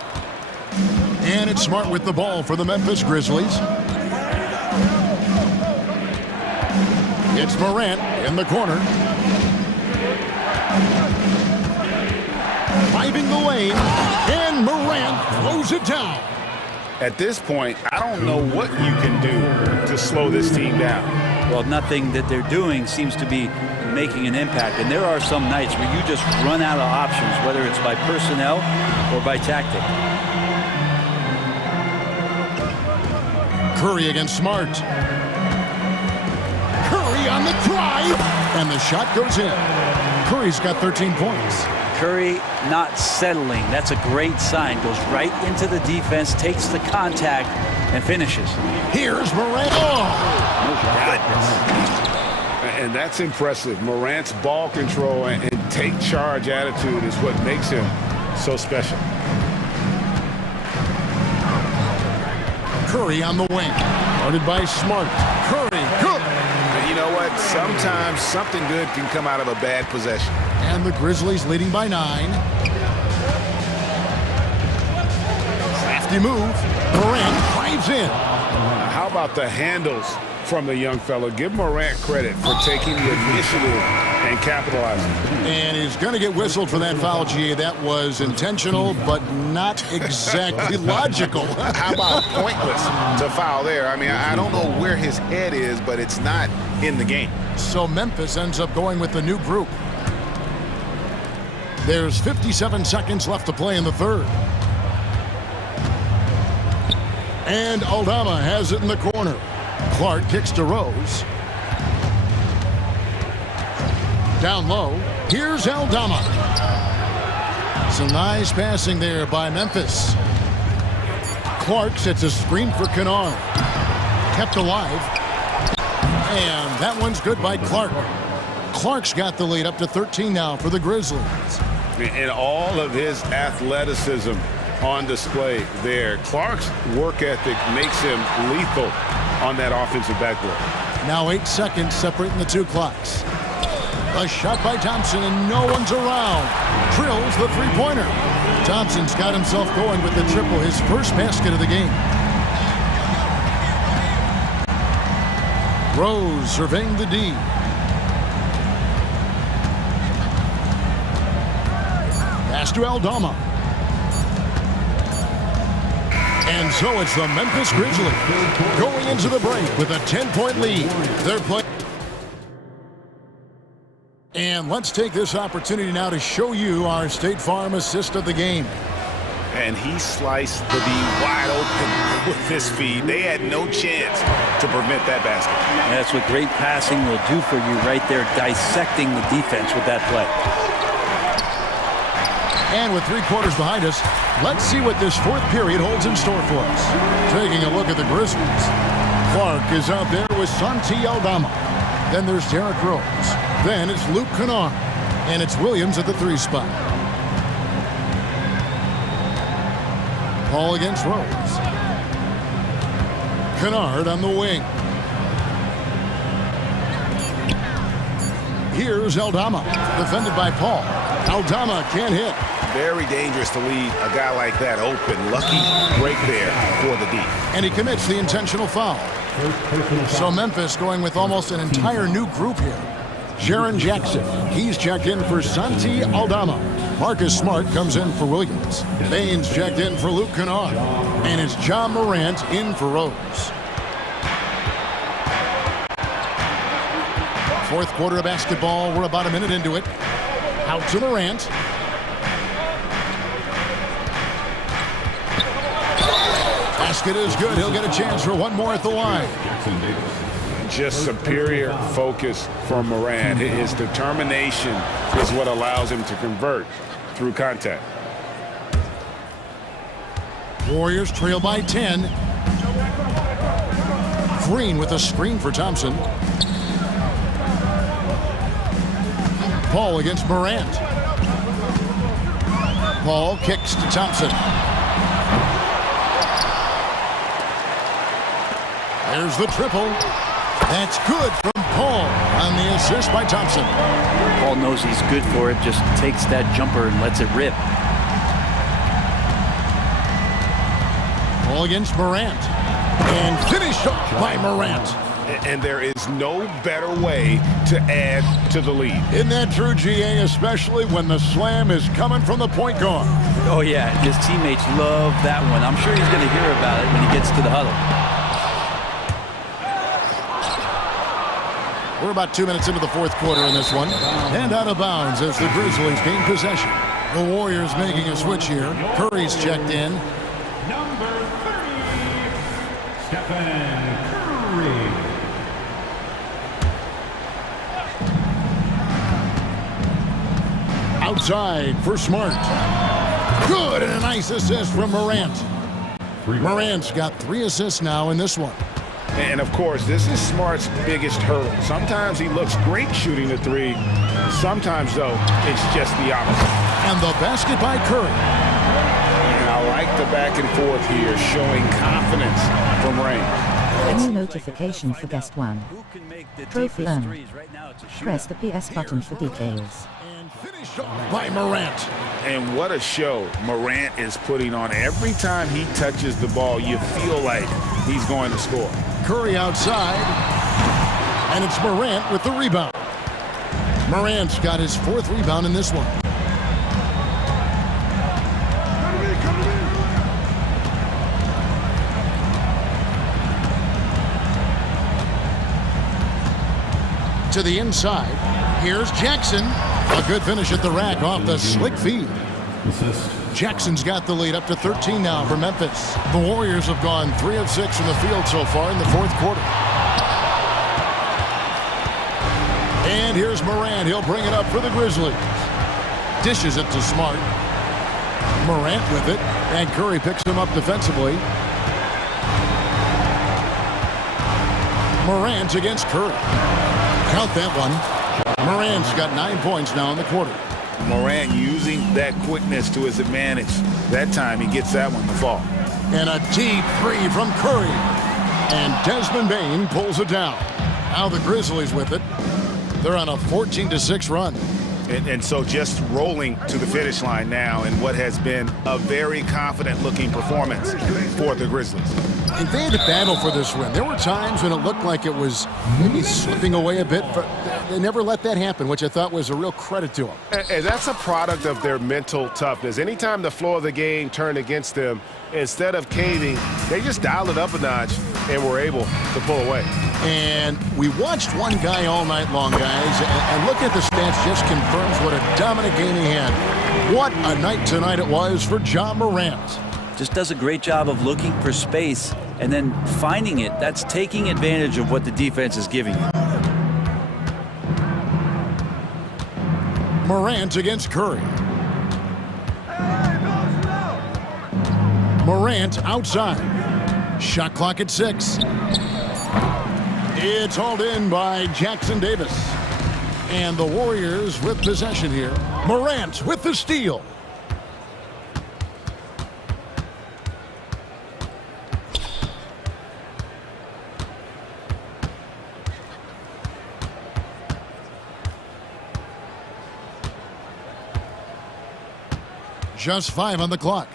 And it's Smart with the ball for the Memphis Grizzlies. It's Morant in the corner. Driving the lane, and Morant throws it down. At this point, I don't know what you can do to slow this team down. Well, nothing that they're doing seems to be making an impact. And there are some nights where you just run out of options, whether it's by personnel or by tactic. Curry against Smart. Curry on the drive, and the shot goes in. Curry's got 13 points. Curry not settling. That's a great sign. Goes right into the defense, takes the contact, and finishes. Here's Morant. Oh, And that's impressive. Morant's ball control and take charge attitude is what makes him so special. Curry on the wing. Guarded by Smart. Curry, good. And you know what? Sometimes something good can come out of a bad possession. And the Grizzlies leading by 9. Crafty move. Morant drives in. How about the handles from the young fella? Give Morant credit for taking the initiative and capitalizing. And he's going to get whistled for that foul, G. That was intentional, but not exactly logical. How about pointless to foul there? I mean, I don't know where his head is, but it's not in the game. So Memphis ends up going with the new group. There's 57 seconds left to play in the third. And Aldama has it in the corner. Clark kicks to Rose. Down low. Here's Aldama. Some nice passing there by Memphis. Clark sets a screen for Kennard. Kept alive. And that one's good by Clark. Clark's got the lead up to 13 now for the Grizzlies. And all of his athleticism on display there. Clark's work ethic makes him lethal on that offensive backboard. Now 8 seconds separating the two clocks. A shot by Thompson, and no one's around. Drills the three-pointer. Thompson's got himself going with the triple, his first basket of the game. Rose surveying the D. Pass to Aldama. And so it's the Memphis Grizzlies going into the break with a 10-point lead. They're playing. And let's take this opportunity now to show you our State Farm assist of the game. And he sliced the D wide open with this feed. They had no chance to prevent that basket. And that's what great passing will do for you right there, dissecting the defense with that play. And with 3 quarters behind us, let's see what this fourth period holds in store for us. Taking a look at the Grizzlies. Clark is out there with Santi Aldama. Then there's Derrick Rose. Then it's Luke Kennard. And it's Williams at the 3 spot. Paul against Rose. Kennard on the wing. Here's Aldama. Defended by Paul. Aldama can't hit. Very dangerous to leave a guy like that open. Lucky break there for the D. And he commits the intentional foul. So Memphis going with almost an entire new group here. Jaren Jackson, he's checked in for Santi Aldama. Marcus Smart comes in for Williams. Baines checked in for Luke Kennard. And it's John Morant in for Rose. Fourth quarter of basketball. We're about a minute into it. Out to Morant. Basket is good. He'll get a chance for one more at the line. Just superior focus from Morant. His determination is what allows him to convert through contact. Warriors trail by 10. Green with a screen for Thompson. Paul against Morant. Paul kicks to Thompson. There's the triple. That's good from Paul on the assist by Thompson. Paul knows he's good for it, just takes that jumper and lets it rip. Ball against Morant. And finished off by Morant. And there is no better way to add to the lead. Isn't that true, GA, especially when the slam is coming from the point guard? Oh, yeah, his teammates love that one. I'm sure he's going to hear about it when he gets to the huddle. We're about 2 minutes into the fourth quarter in this one. And out of bounds as the Grizzlies gain possession. The Warriors making a switch here. Curry's checked in. Number 30, Stephen Curry. Outside for Smart. Good, and a nice assist from Morant. Morant's got 3 assists now in this one. And, of course, this is Smart's biggest hurdle. Sometimes he looks great shooting the three. Sometimes, though, it's just the opposite. And the basket by Curry. And I like the back and forth here, showing confidence from range. New notification for guest one. Trophy earned. Press the PS button for details. And finished off by Morant. And what a show Morant is putting on. Every time he touches the ball, you feel like he's going to score. Curry outside. And it's Morant with the rebound. Morant's got his 4th rebound in this one. To the inside. Here's Jackson. A good finish at the rack off the slick feed. Jackson's got the lead up to 13 now for Memphis. The Warriors have gone 3 of 6 from the field so far in the fourth quarter. And here's Morant. He'll bring it up for the Grizzlies. Dishes it to Smart. Morant with it. And Curry picks him up defensively. Morant against Curry. Count that one. Morant's got 9 points now in the quarter. Morant using that quickness to his advantage. That time he gets that one to fall. And a deep 3 from Curry. And Desmond Bane pulls it down. Now the Grizzlies with it. They're on a 14-6 run. And so just rolling to the finish line now in what has been a very confident-looking performance for the Grizzlies. And they had to battle for this win. There were times when it looked like it was maybe slipping away a bit, but they never let that happen, which I thought was a real credit to them. And that's a product of their mental toughness. Anytime the flow of the game turned against them, instead of caving, they just dialed it up a notch and were able to pull away. And we watched one guy all night long, guys, and look at the stats, just confirms what a dominant game he had. What a night tonight it was for Ja Morant. Just does a great job of looking for space and then finding it. That's taking advantage of what the defense is giving you. Morant against Curry. Morant outside. Shot clock at 6. It's hauled in by Jackson Davis. And the Warriors with possession here. Morant with the steal. Just 5 on the clock.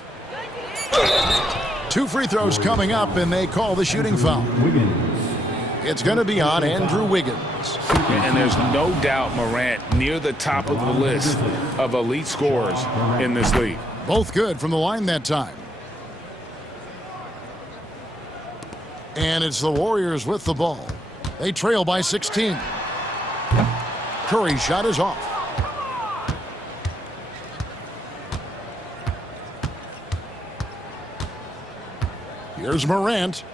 2 free throws coming up, and they call the shooting foul. It's going to be on Andrew Wiggins. And there's no doubt Morant near the top of the list of elite scorers in this league. Both good from the line that time. And it's the Warriors with the ball. They trail by 16. Curry's shot is off. Here's Morant.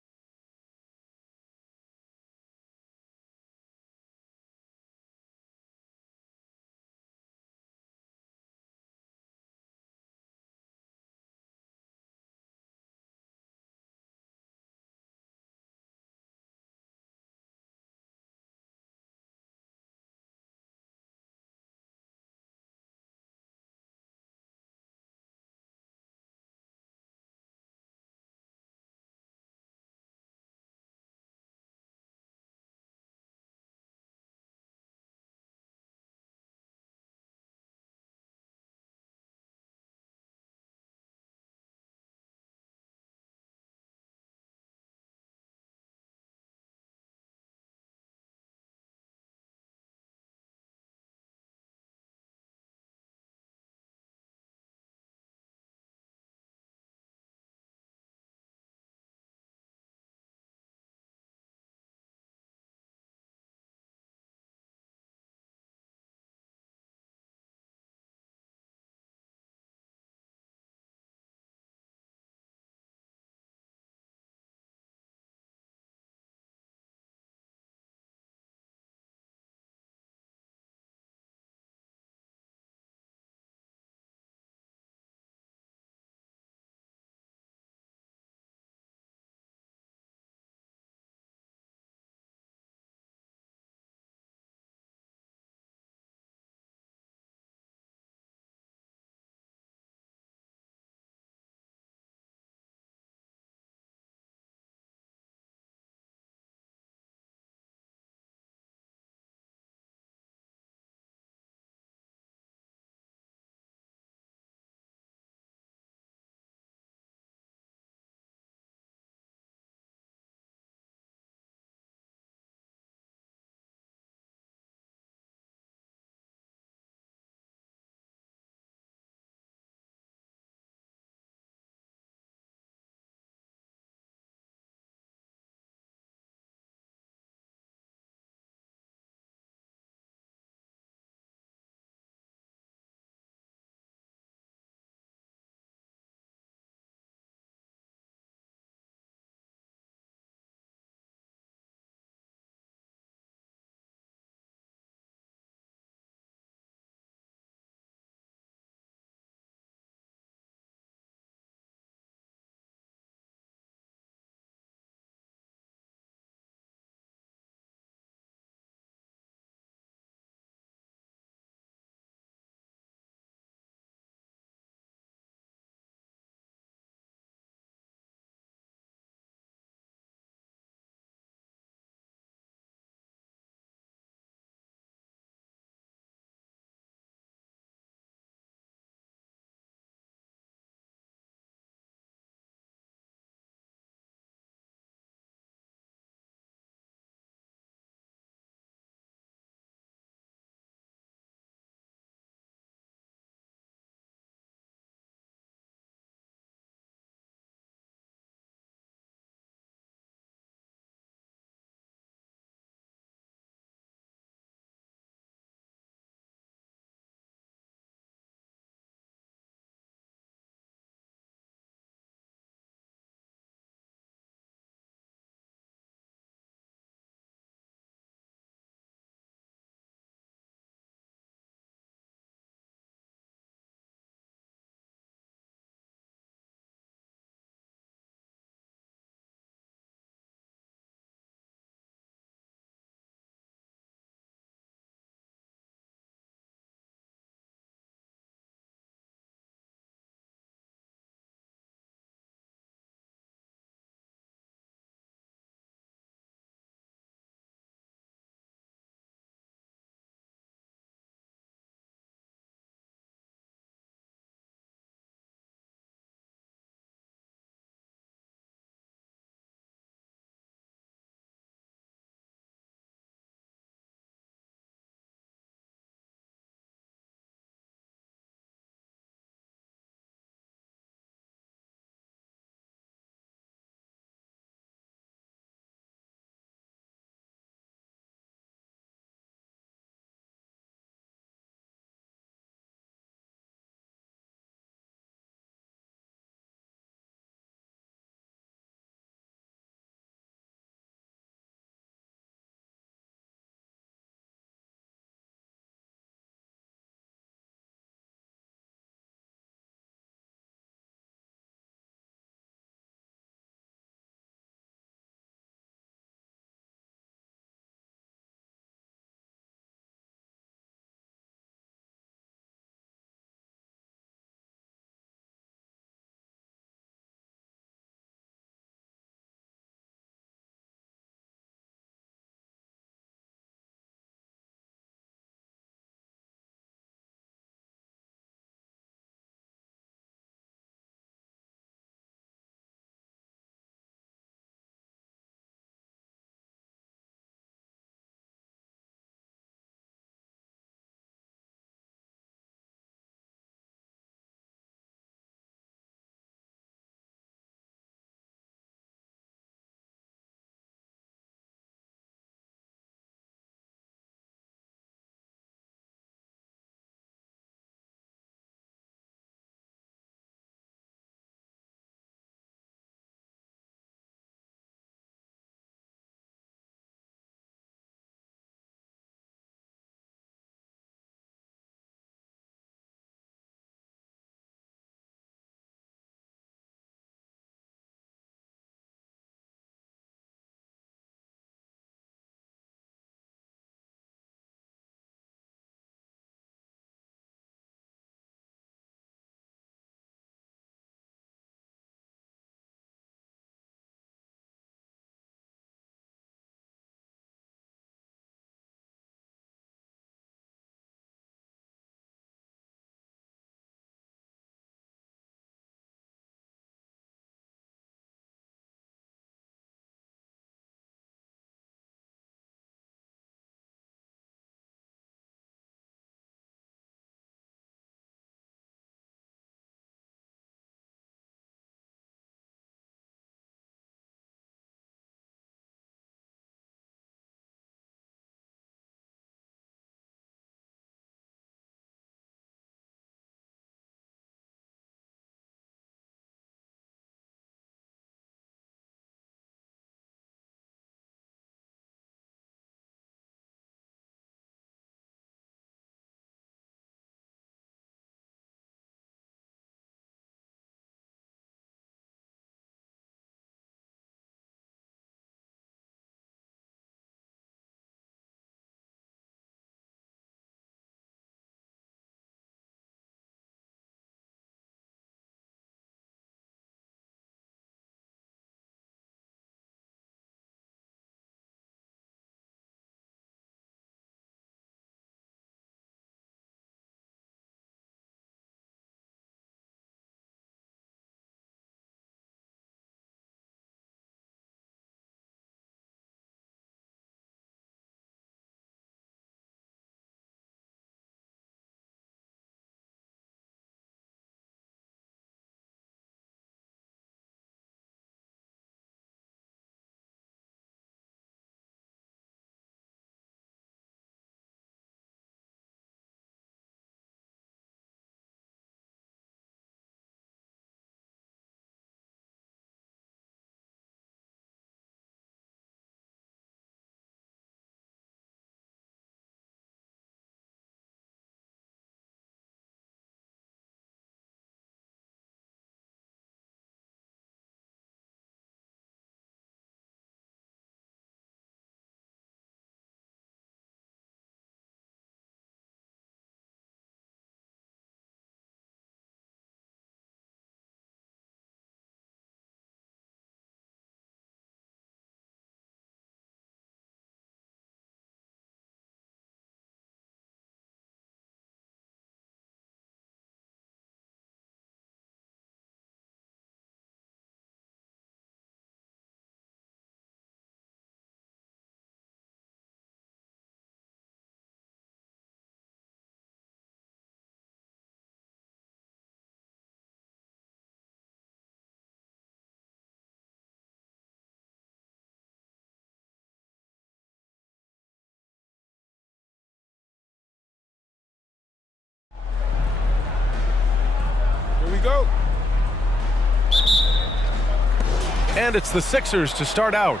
And it's the Sixers to start out.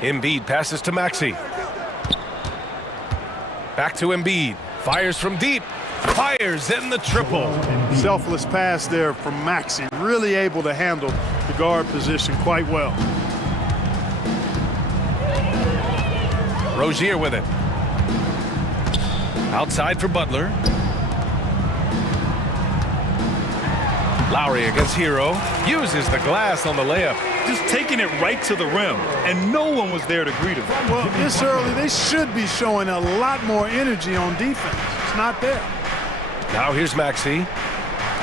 Embiid passes to Maxey. Back to Embiid. Fires from deep. Fires in the triple. Selfless pass there from Maxey. Really able to handle the guard position quite well. Rozier with it. Outside for Butler. Lowry against Hero. Uses the glass on the layup. Just taking it right to the rim, and no one was there to greet him. Well, this early, they should be showing a lot more energy on defense. It's not there. Now here's Maxey.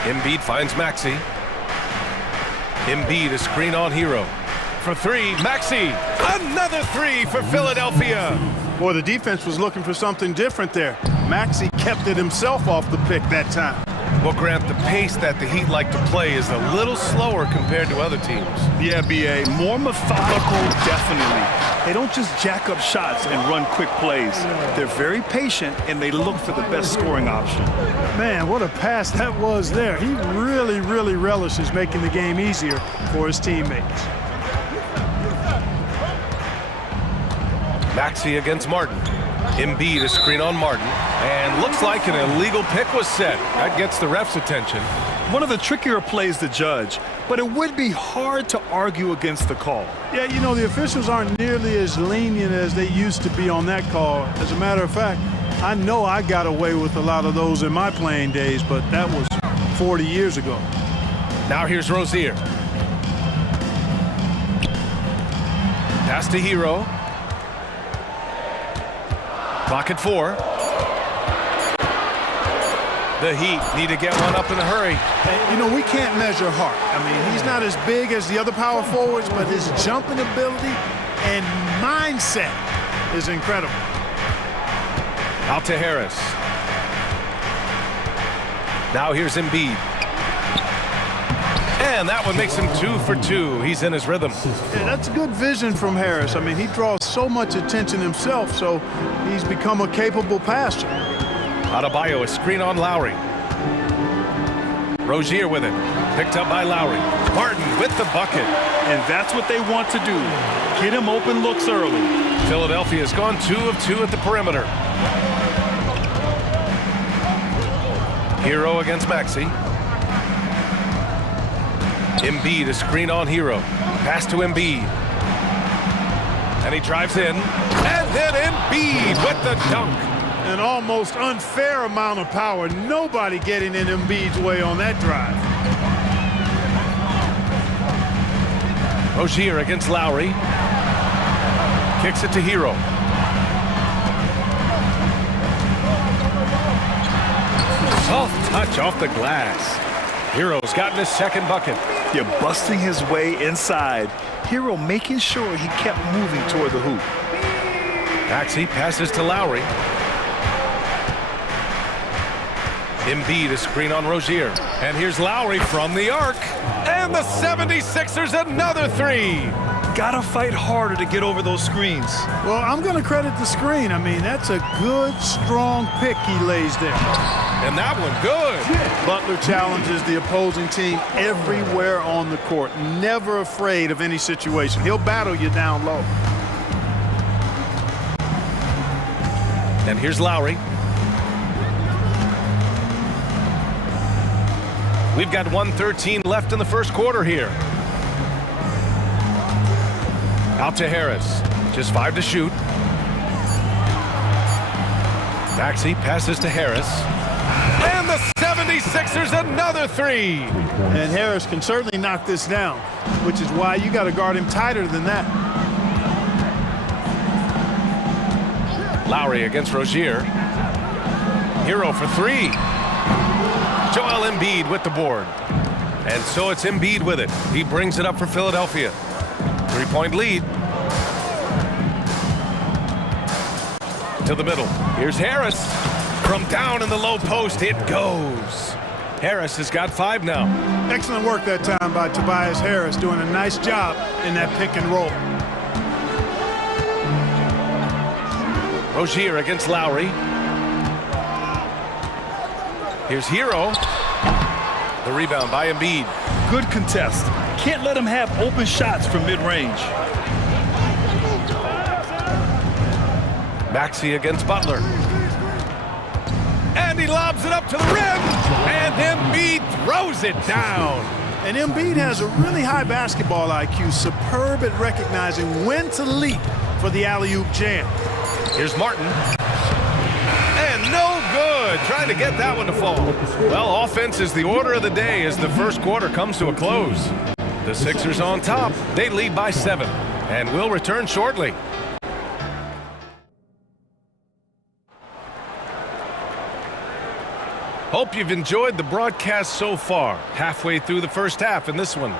Embiid finds Maxey. Embiid, a screen on Hero. For three, Maxey. Another three for Philadelphia. Boy, the defense was looking for something different there. Maxey kept it himself off the pick that time. Well, Grant, the pace that the Heat like to play is a little slower compared to other teams. Yeah, B.A., more methodical, definitely. They don't just jack up shots and run quick plays. They're very patient, and they look for the best scoring option. Man, what a pass that was there. He really, really relishes making the game easier for his teammates. Maxey against Martin. Embiid, a screen on Martin. And looks like an illegal pick was set. That gets the ref's attention. One of the trickier plays to judge, but it would be hard to argue against the call. Yeah, you know, the officials aren't nearly as lenient as they used to be on that call. As a matter of fact, I know I got away with a lot of those in my playing days, but that was 40 years ago. Now here's Rozier. Pass to Hero. Clock at 4. The Heat need to get one up in a hurry. And, you know, we can't measure Hart. I mean, he's not as big as the other power forwards, but his jumping ability and mindset is incredible. Out to Harris. Now here's Embiid. And that one makes him 2 for 2. He's in his rhythm. Yeah, that's good vision from Harris. I mean, he draws so much attention himself, so he's become a capable passer. Adebayo, a screen on Lowry. Rozier with it. Picked up by Lowry. Martin with the bucket. And that's what they want to do. Get him open looks early. Philadelphia's gone 2 of 2 at the perimeter. Hero against Maxey. Embiid, a screen on Hero. Pass to Embiid. And he drives in. And then Embiid with the dunk. An almost unfair amount of power. Nobody getting in Embiid's way on that drive. Rozier against Lowry. Kicks it to Hero. Soft touch off the glass. Hero's gotten his second bucket. You're busting his way inside. Hero making sure he kept moving toward the hoop. Maxey passes to Lowry. Embiid, a screen on Rozier. And here's Lowry from the arc. And the 76ers another three. Gotta fight harder to get over those screens. Well, I'm going to credit the screen. I mean, that's a good, strong pick he lays there. And that one good. Butler challenges the opposing team everywhere on the court. Never afraid of any situation. He'll battle you down low. And here's Lowry. We've got 1:13 left in the first quarter here. Out to Harris. Just 5 to shoot. Maxey passes to Harris. And the 76ers another three. And Harris can certainly knock this down, which is why you got to guard him tighter than that. Lowry against Rozier. Hero for three. Joel Embiid with the board. And so it's Embiid with it. He brings it up for Philadelphia. 3-point lead. To the middle. Here's Harris. From down in the low post, it goes. Harris has got 5 now. Excellent work that time by Tobias Harris, doing a nice job in that pick and roll. Rozier against Lowry. Here's Hero. The rebound by Embiid. Good contest. Can't let him have open shots from mid-range. Maxey against Butler. And he lobs it up to the rim. And Embiid throws it down. And Embiid has a really high basketball IQ, superb at recognizing when to leap for the alley-oop jam. Here's Martin. And no good. Trying to get that one to fall. Well, offense is the order of the day as the first quarter comes to a close. The Sixers on top. They lead by 7 and will return shortly. Hope you've enjoyed the broadcast so far. Halfway through the first half in this one.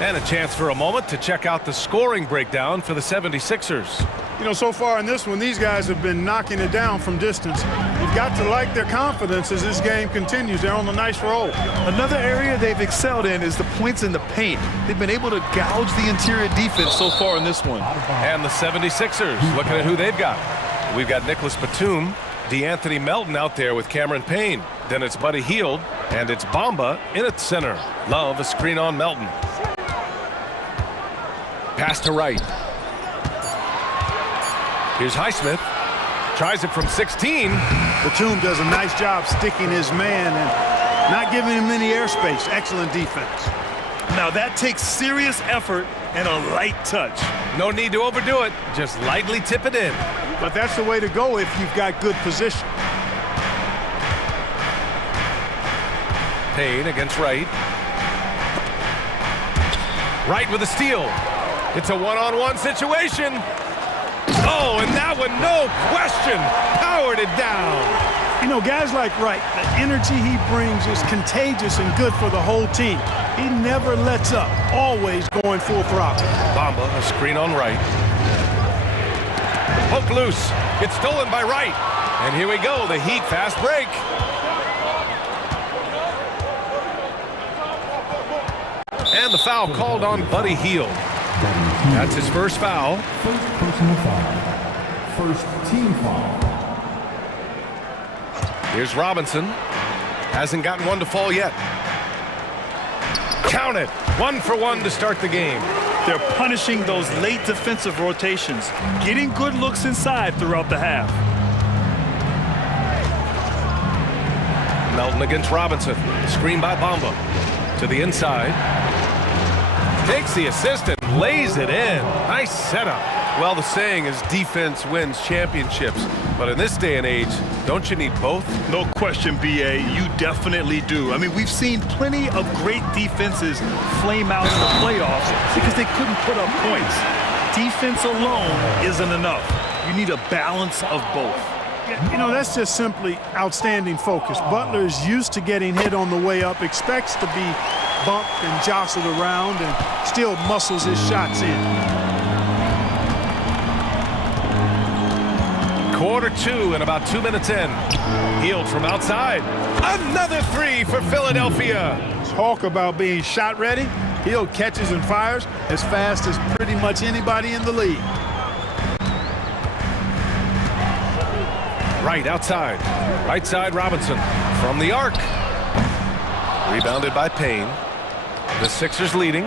And a chance for a moment to check out the scoring breakdown for the 76ers. You know, so far in this one, these guys have been knocking it down from distance. You've got to like their confidence as this game continues. They're on a nice roll. Another area they've excelled in is the points in the paint. They've been able to gouge the interior defense so far in this one. And the 76ers, looking at who they've got. We've got Nicholas Batum, DeAnthony Melton out there with Cameron Payne. Then it's Buddy Hield, and it's Bamba in at center. Love a screen on Melton. Pass to Wright. Here's Highsmith. Tries it from 16. Batum does a nice job sticking his man and not giving him any airspace. Excellent defense. Now that takes serious effort and a light touch. No need to overdo it. Just lightly tip it in. But that's the way to go if you've got good position. Payne against Wright. Wright with a steal. It's a one-on-one situation. Oh, and that one, no question, powered it down. You know, guys like Wright, the energy he brings is contagious and good for the whole team. He never lets up, always going full throttle. Bamba, a screen on Wright. Poke loose. It's stolen by Wright. And here we go, the Heat fast break. And the foul called on Buddy Hield. That's his first foul. First personal foul. First team foul. Here's Robinson. Hasn't gotten one to fall yet. Count it. 1 for 1 to start the game. They're punishing those late defensive rotations, getting good looks inside throughout the half. Melton against Robinson. Screen by Bamba. To the inside. Takes the assist and lays it in. Nice setup. Well, the saying is defense wins championships. But in this day and age, don't you need both? No question, B.A. You definitely do. I mean, we've seen plenty of great defenses flame out in the playoffs because they couldn't put up points. Defense alone isn't enough. You need a balance of both. You know, that's just simply outstanding focus. Butler is used to getting hit on the way up, expects to be bumped and jostled around, and still muscles his shots in. Quarter 2 and about 2 minutes in. Hield from outside. Another 3 for Philadelphia. Talk about being shot ready. Hield catches and fires as fast as pretty much anybody in the league. Right outside. Right side Robinson. From the arc. Rebounded by Payne. The Sixers leading.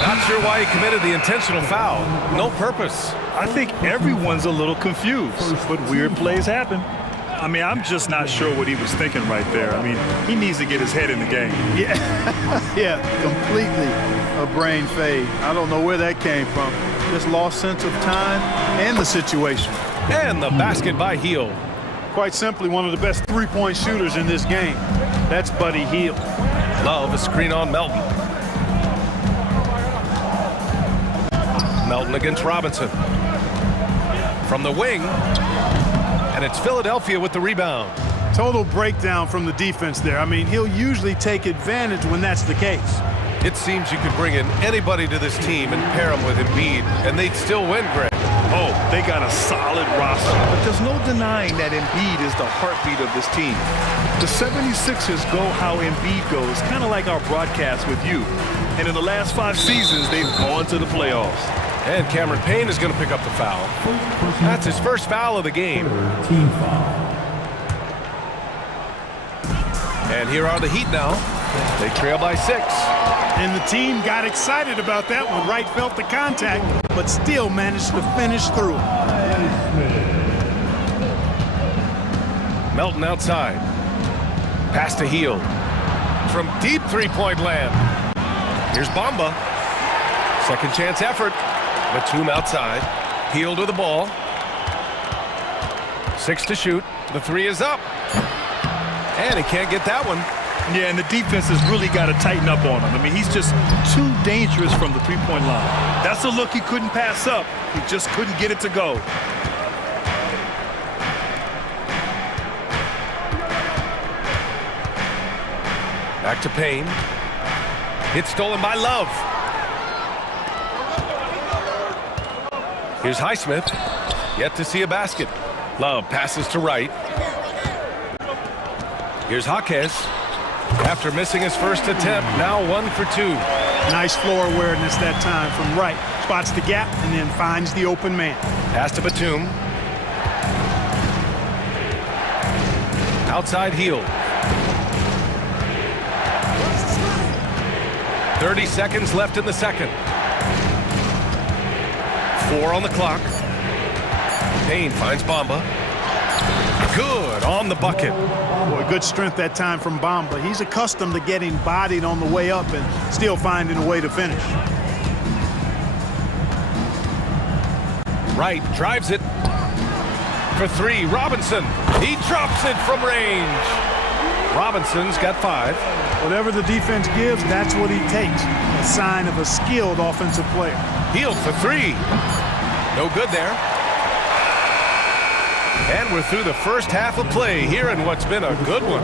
Not sure why he committed the intentional foul. No purpose. I think everyone's a little confused, but weird plays happen. I mean, I'm just not sure what he was thinking right there. I mean, he needs to get his head in the game. Yeah, yeah, completely a brain fade. I don't know where that came from. Just lost sense of time and the situation. And the basket by Hield. Quite simply, one of the best three-point shooters in this game. That's Buddy Hield. Love a screen on Melton. Melton against Robinson. From the wing. And it's Philadelphia with the rebound. Total breakdown from the defense there. I mean, he'll usually take advantage when that's the case. It seems you could bring in anybody to this team and pair them with Embiid, and they'd still win, Greg. Oh, they got a solid roster, but there's no denying that Embiid is the heartbeat of this team. The 76ers go how Embiid goes, kind of like our broadcast with you. And in the last 5 seasons, they've gone to the playoffs. And Cameron Payne is going to pick up the foul. That's his first foul of the game. Team foul. And here are the Heat now. They trail by 6. And the team got excited about that one. Wright felt the contact, but still managed to finish through it. Melton outside. Pass to Heel. From deep three-point land. Here's Bamba. Second chance effort. Batum outside. Heel to the ball. 6 to shoot. The 3 is up. And he can't get that one. Yeah, and the defense has really got to tighten up on him. I mean, he's just too dangerous from the three-point line. That's a look he couldn't pass up. He just couldn't get it to go. Back to Payne. It's stolen by Love. Here's Highsmith. Yet to see a basket. Love passes to Wright. Here's Jaquez. After missing his first attempt, now 1 for 2. Nice floor awareness that time from Wright. Spots the gap and then finds the open man. Pass to Batum. Outside Heel. 30 seconds left in the second. 4 on the clock. Payne finds Bamba. Good on the bucket. Boy, good strength that time from Bamba. He's accustomed to getting bodied on the way up and still finding a way to finish. Wright drives it for 3. Robinson. He drops it from range. Robinson's got 5. Whatever the defense gives, that's what he takes. A sign of a skilled offensive player. Heel for 3. No good there. And we're through the first half of play here in what's been a good one.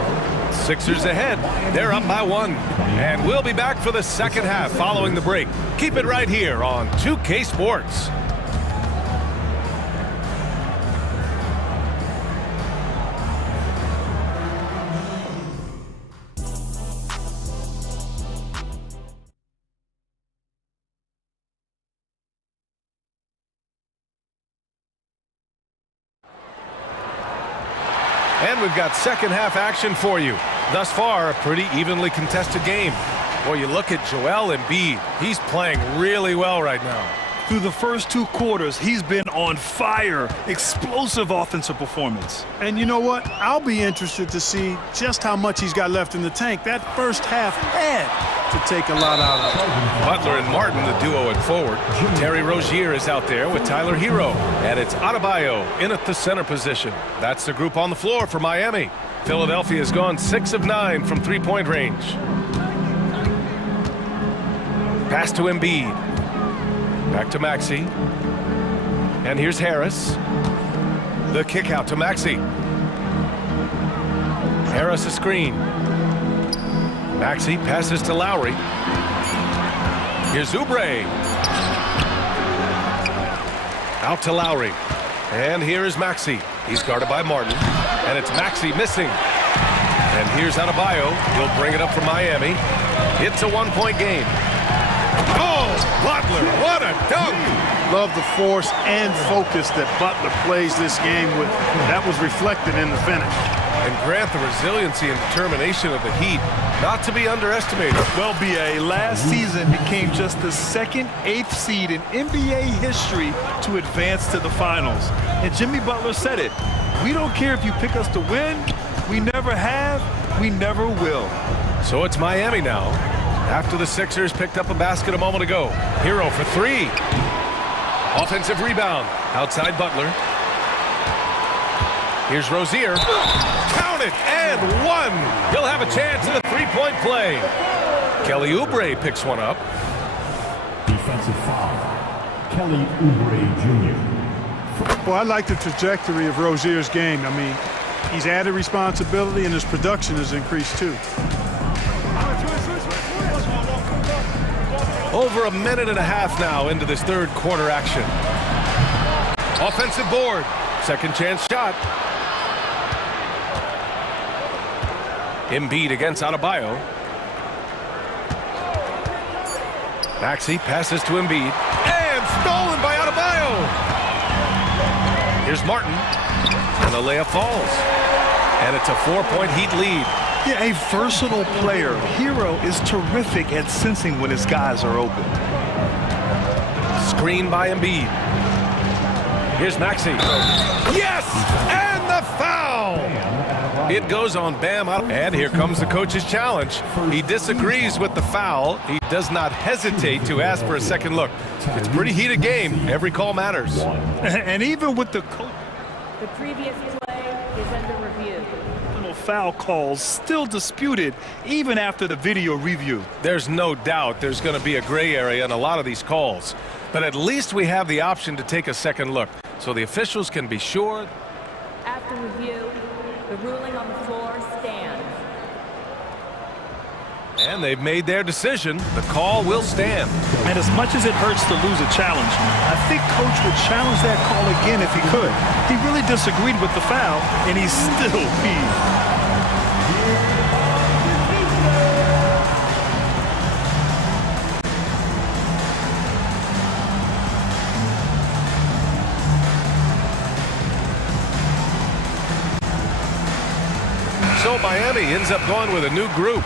Sixers ahead. They're up by 1. And we'll be back for the second half following the break. Keep it right here on 2K Sports. And we've got second half action for you. Thus far, a pretty evenly contested game. Boy, you look at Joel Embiid. He's playing really well right now. Through the first 2 quarters, he's been on fire. Explosive offensive performance. And you know what? I'll be interested to see just how much he's got left in the tank. That first half had to take a lot out of it. Butler and Martin, the duo at forward. Terry Rozier is out there with Tyler Hero. And it's Adebayo in at the center position. That's the group on the floor for Miami. Philadelphia has gone 6 of 9 from three-point range. Pass to Embiid. Back to Maxey. And here's Harris. The kick out to Maxey. Harris a screen. Maxey passes to Lowry. Here's Oubre. Out to Lowry. And here is Maxey. He's guarded by Martin. And it's Maxey missing. And here's Adebayo. He'll bring it up for Miami. It's a 1-point game. Oh, Butler, what a dunk! Love the force and focus that Butler plays this game with. That was reflected in the finish. And Grant, the resiliency and determination of the Heat, not to be underestimated. Well, B.A., last season became just the 2nd, 8th seed in NBA history to advance to the finals. And Jimmy Butler said it. We don't care if you pick us to win. We never have. We never will. So it's Miami now. After the Sixers picked up a basket a moment ago. Hero for 3. Offensive rebound. Outside Butler. Here's Rozier. Count it, and 1. He'll have a chance at a 3-point play. Kelly Oubre picks one up. Defensive foul. Kelly Oubre Jr. Well, I like the trajectory of Rozier's game. I mean, he's added responsibility and his production has increased too. Over a minute and a half now into this third quarter action. Offensive board. Second chance shot. Embiid against Adebayo. Maxey passes to Embiid. And stolen by Adebayo. Here's Martin. And the layup falls. And it's a 4-point Heat lead. Yeah, a versatile player. Hero is terrific at sensing when his guys are open. Screen by Embiid. Here's Maxey. Yes! And the foul! It goes on Bam. And here comes the coach's challenge. He disagrees with the foul. He does not hesitate to ask for a second look. It's a pretty heated game. Every call matters. And even with the coach, the previous play is under review. Foul calls still disputed even after the video review. There's no doubt there's going to be a gray area in a lot of these calls. But at least we have the option to take a second look, so the officials can be sure. After review, the ruling on the floor stands. And they've made their decision. The call will stand. And as much as it hurts to lose a challenge, I think Coach would challenge that call again if he could. He really disagreed with the foul, and he's still peeved. So Miami ends up going with a new group.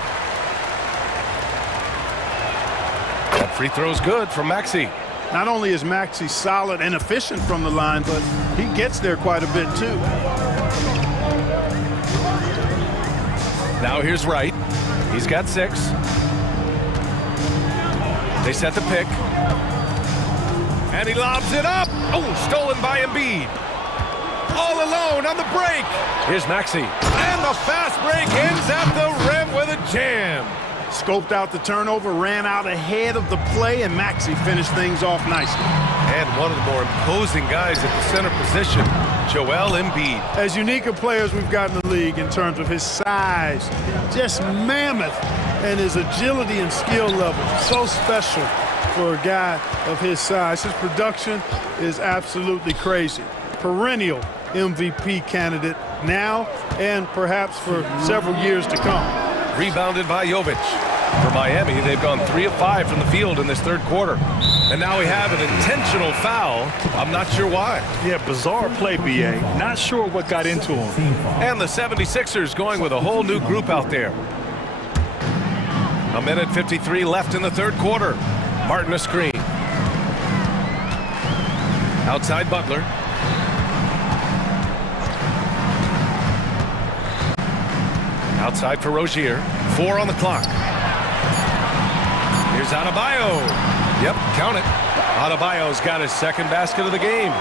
That free throw's good from Maxey. Not only is Maxey solid and efficient from the line, but he gets there quite a bit too. Now here's Wright. He's got 6. They set the pick. And he lobs it up. Oh, stolen by Embiid. All alone on the break. Here's Maxey. And the fast break ends at the rim with a jam. Scoped out the turnover, ran out ahead of the play, and Maxey finished things off nicely. And one of the more imposing guys at the center position, Joel Embiid. As unique a player as we've got in the league in terms of his size, just mammoth, and his agility and skill level. So special for a guy of his size. His production is absolutely crazy. Perennial MVP candidate now and perhaps for several years to come. Rebounded by Jovic. For Miami, they've gone 3 of 5 from the field in this third quarter. And now we have an intentional foul. I'm not sure why. Yeah, bizarre play, BA. Not sure what got into him. And the 76ers going with a whole new group out there. 1:53 left in the third quarter. Martin a screen. Outside Butler. Outside for Rozier. 4 on the clock. Here's Adebayo. Yep, count it. Adebayo's got his second basket of the game.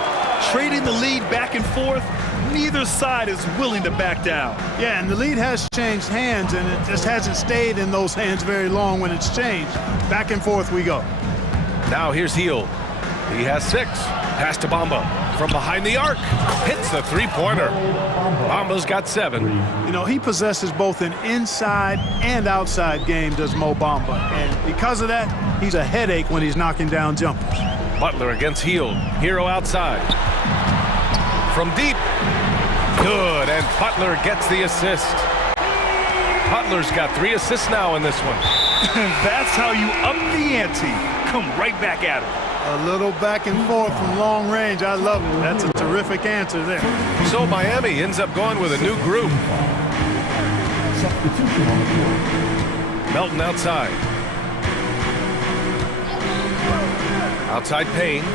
Trading the lead back and forth, neither side is willing to back down. Yeah, and the lead has changed hands, and it just hasn't stayed in those hands very long when it's changed. Back and forth we go. Now here's Hield. He has 6. Pass to Bamba. From behind the arc. Hits the three-pointer. Bamba's got 7. You know, he possesses both an inside and outside game, does Mo Bamba. And because of that, he's a headache when he's knocking down jumpers. Butler against Hield. Hero outside. From deep. Good, and Butler gets the assist. Butler's got 3 assists now in this one. That's how you up the ante. Come right back at him. A little back and forth from long range. I love it. That's a terrific answer there. So Miami ends up going with a new group. Melton outside. Outside Payne.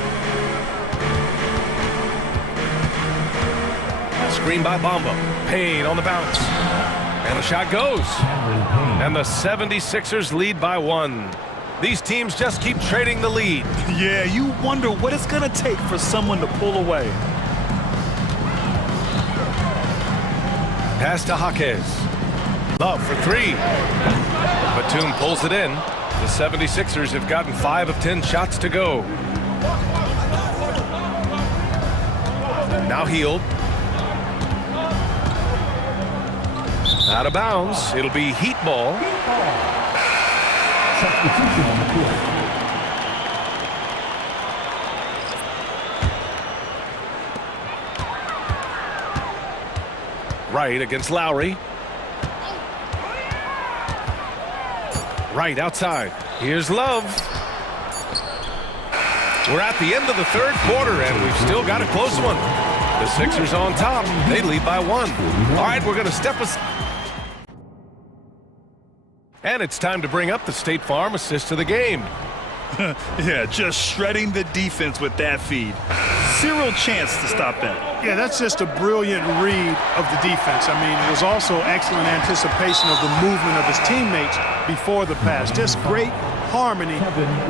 Screen by Bamba. Payne on the bounce. And the shot goes. And the 76ers lead by 1. These teams just keep trading the lead. Yeah, you wonder what it's going to take for someone to pull away. Pass to Jaquez. Love for 3. Batum pulls it in. The 76ers have gotten 5 of 10 shots to go. Now Hield. Out of bounds. It'll be Heat ball. Substitution on the court. Wright against Lowry. Wright outside. Here's Love. We're at the end of the third quarter, and we've still got a close one. The Sixers on top. They lead by 1. All right, we're going to step aside. And it's time to bring up the State Farm assist to the game. Yeah, just shredding the defense with that feed. Zero chance to stop that. Yeah, that's just a brilliant read of the defense. I mean, it was also excellent anticipation of the movement of his teammates before the pass. Just great harmony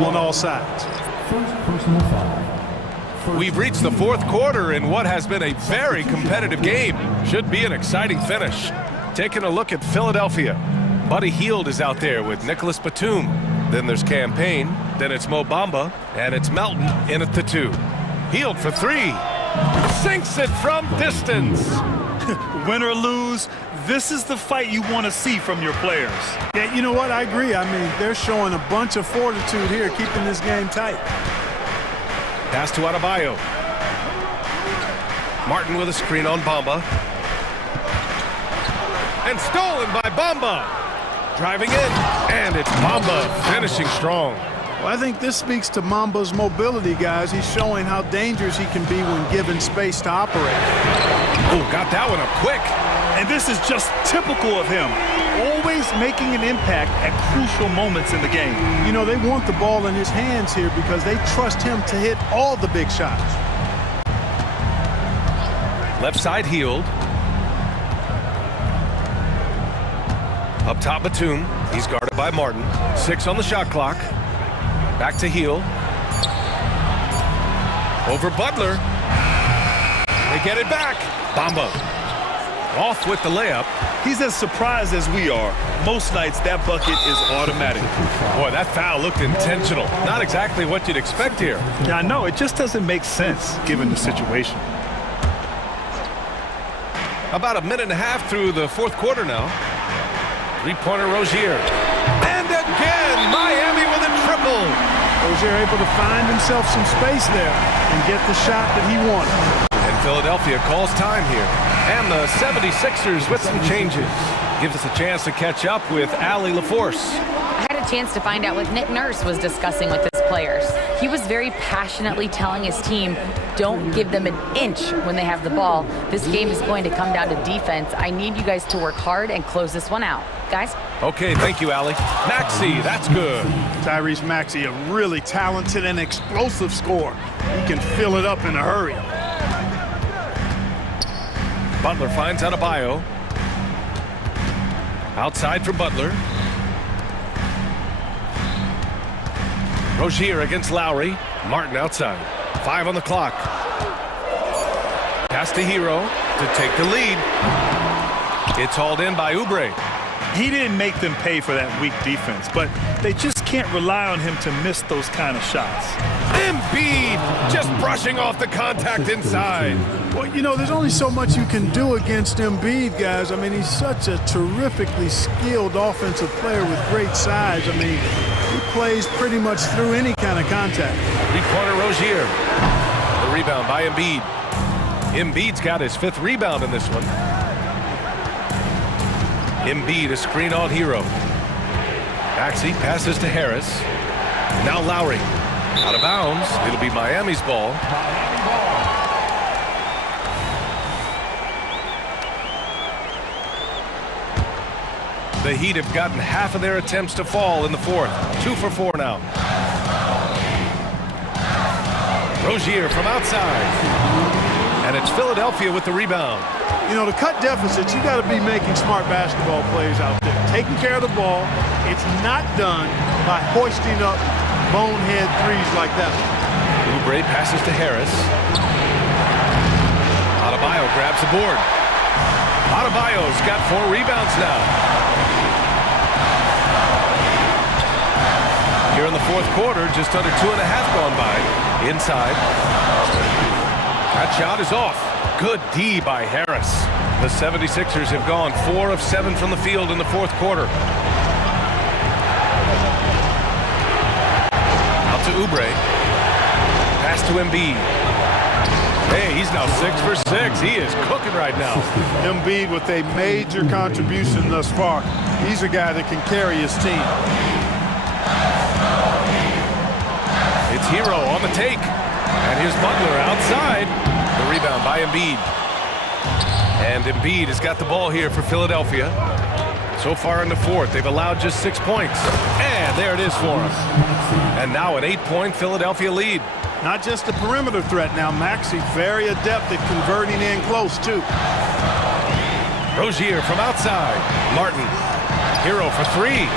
on all sides. First personal foul. We've reached the fourth quarter in what has been a very competitive game. Should be an exciting finish. Taking a look at Philadelphia. Buddy Hield is out there with Nicholas Batum. Then there's Campaign. Then it's Mo Bamba. And it's Melton in at the 2. Hield for 3. Sinks it from distance. Win or lose, this is the fight you want to see from your players. Yeah, you know what? I agree. I mean, they're showing a bunch of fortitude here, keeping this game tight. Pass to Adebayo. Martin with a screen on Bamba. And stolen by Bamba. Driving in, and it's Bamba finishing strong. Well, I think this speaks to Mamba's mobility, guys. He's showing how dangerous he can be when given space to operate. Oh, got that one up quick. And this is just typical of him. Always making an impact at crucial moments in the game. You know, they want the ball in his hands here because they trust him to hit all the big shots. Left side Hield. Up top Batum. He's guarded by Martin. 6 on the shot clock. Back to Hield. Over Butler. They get it back. Bamba. Off with the layup. He's as surprised as we are. Most nights, that bucket is automatic. Boy, that foul looked intentional. Not exactly what you'd expect here. Yeah, I know. It just doesn't make sense, given the situation. About a minute and a half through the fourth quarter now. Three-pointer Rozier. And again, Miami with a triple. Rozier able to find himself some space there and get the shot that he wanted. And Philadelphia calls time here. And the 76ers with some changes. Gives us a chance to catch up with Allie LaForce. I had a chance to find out what Nick Nurse was discussing with his players. He was very passionately telling his team, don't give them an inch when they have the ball. This game is going to come down to defense. I need you guys to work hard and close this one out. Guys? Okay, thank you, Allie. Maxey, that's good. Tyrese Maxey, a really talented and explosive scorer. He can fill it up in a hurry. Butler finds Adebayo. Outside for Butler. Rozier against Lowry. Martin outside. 5 on the clock. Pass to Hero to take the lead. It's hauled in by Oubre. He didn't make them pay for that weak defense, but they just can't rely on him to miss those kind of shots. Embiid just brushing off the contact inside. Well, you know, there's only so much you can do against Embiid, guys. I mean, he's such a terrifically skilled offensive player with great size. I mean, he plays pretty much through any kind of contact. Three-pointer Rozier. The rebound by Embiid. Embiid's got his 5th rebound in this one. Embiid, a screen on Hero. Maxey passes to Harris. Now Lowry. Out of bounds. It'll be Miami's ball. The Heat have gotten half of their attempts to fall in the fourth. 2 for 4 now. Rozier from outside. And it's Philadelphia with the rebound. You know, to cut deficits, you got to be making smart basketball plays out there. Taking care of the ball. It's not done by hoisting up bonehead threes like that. Oubre passes to Harris. Adebayo grabs the board. Adebayo's got 4 rebounds now. Here in the fourth quarter, just under 2.5 gone by. Inside. That shot is off. Good D by Harris. The 76ers have gone 4 of 7 from the field in the fourth quarter. Out to Oubre. Pass to Embiid. Hey, he's now 6 for 6. He is cooking right now. Embiid with a major contribution thus far. He's a guy that can carry his team. It's Hero on the take. And here's Butler outside. The rebound by Embiid. And Embiid has got the ball here for Philadelphia. So far in the fourth, they've allowed just 6 points. And there it is for them. And now an 8-point Philadelphia lead. Not just a perimeter threat now. Maxey very adept at converting in close, too. Rozier from outside. Martin. Hero for three.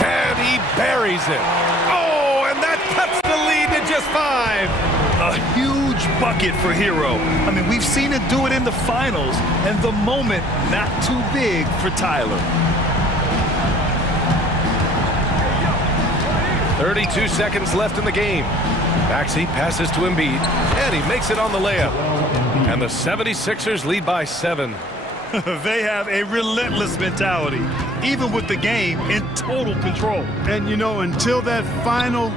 And he buries it. Oh, and that cuts the lead to just 5. A huge bucket for Hero. I mean, we've seen it do it in the finals, and the moment not too big for Tyler. 32 seconds left in the game. Maxey passes to Embiid, and he makes it on the layup. And the 76ers lead by 7. They have a relentless mentality, even with the game in total control. And, you know, until that final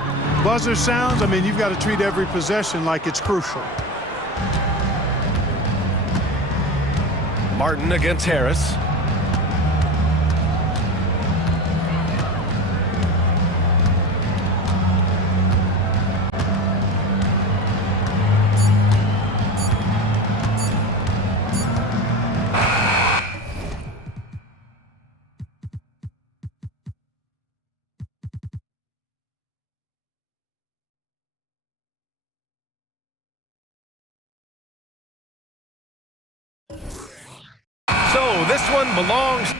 buzzer sounds, I mean, you've got to treat every possession like it's crucial. Martin against Harris. So this one belongs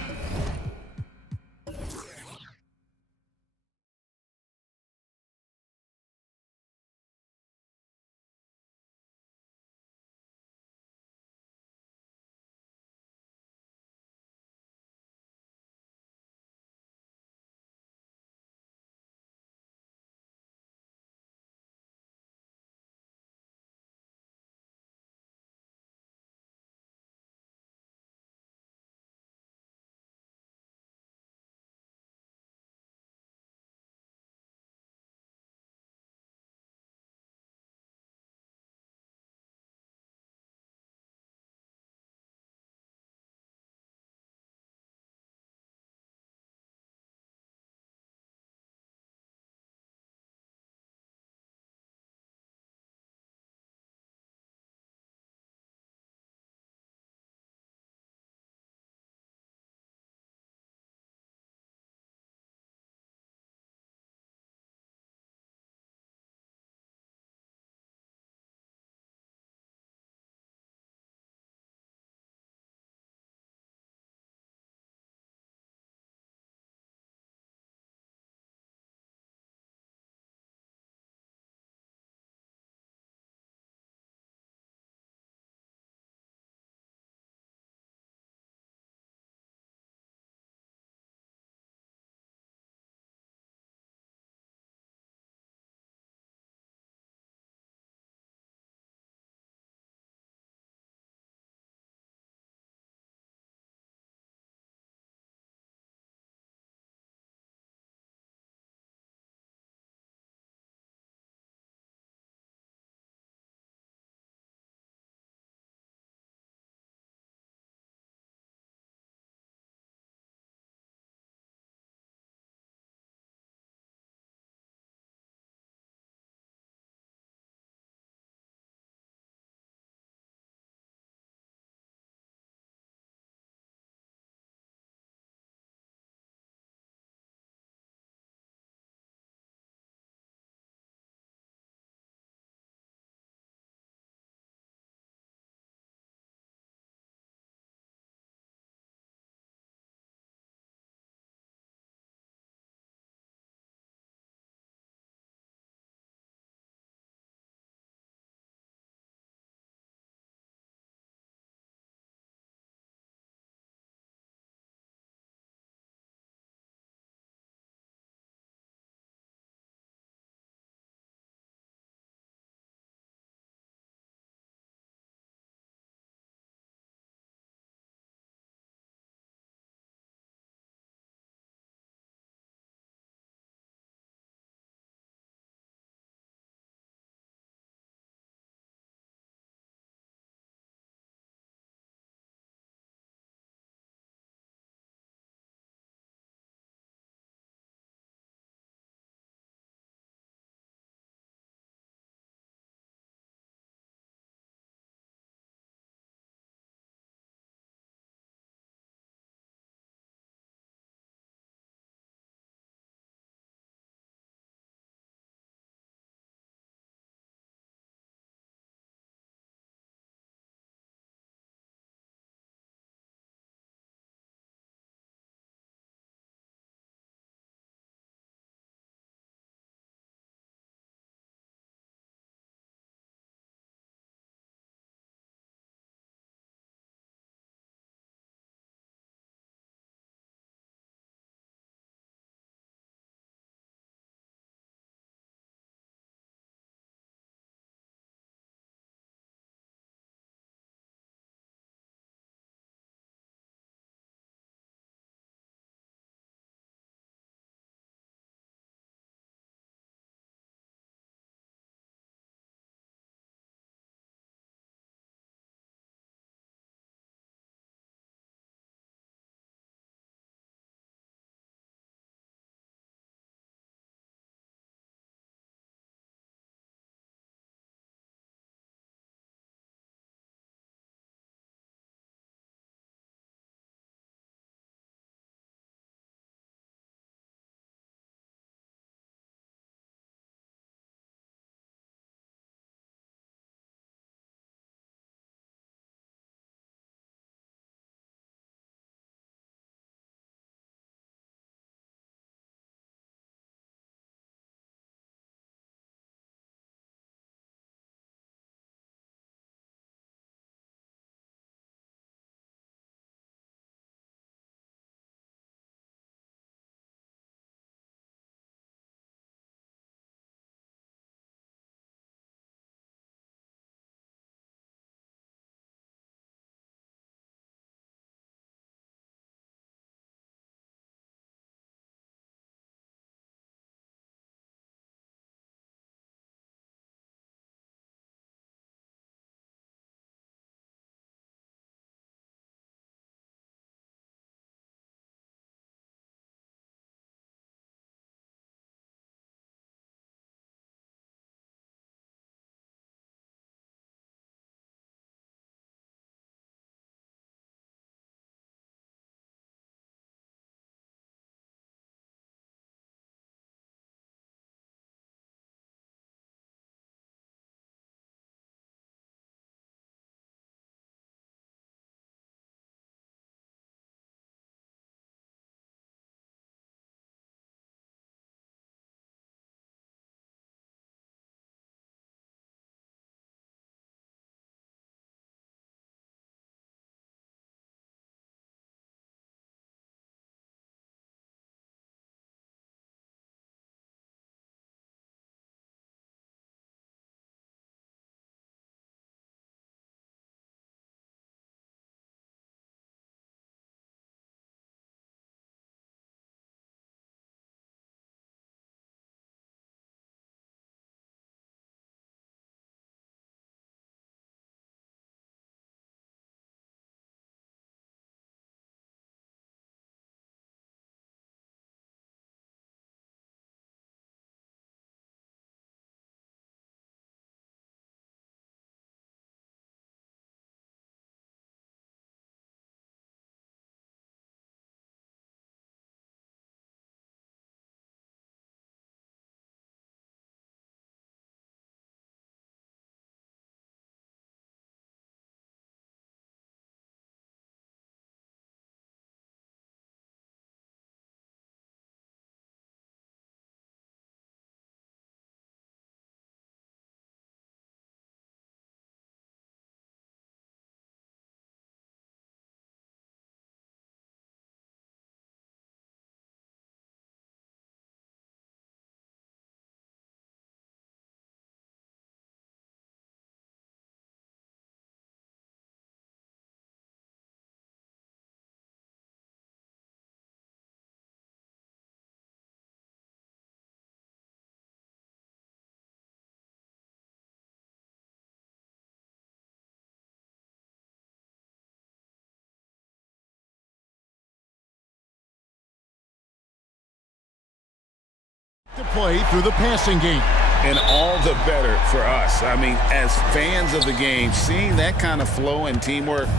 To play through the passing game. And all the better for us. I mean, as fans of the game, seeing that kind of flow and teamwork,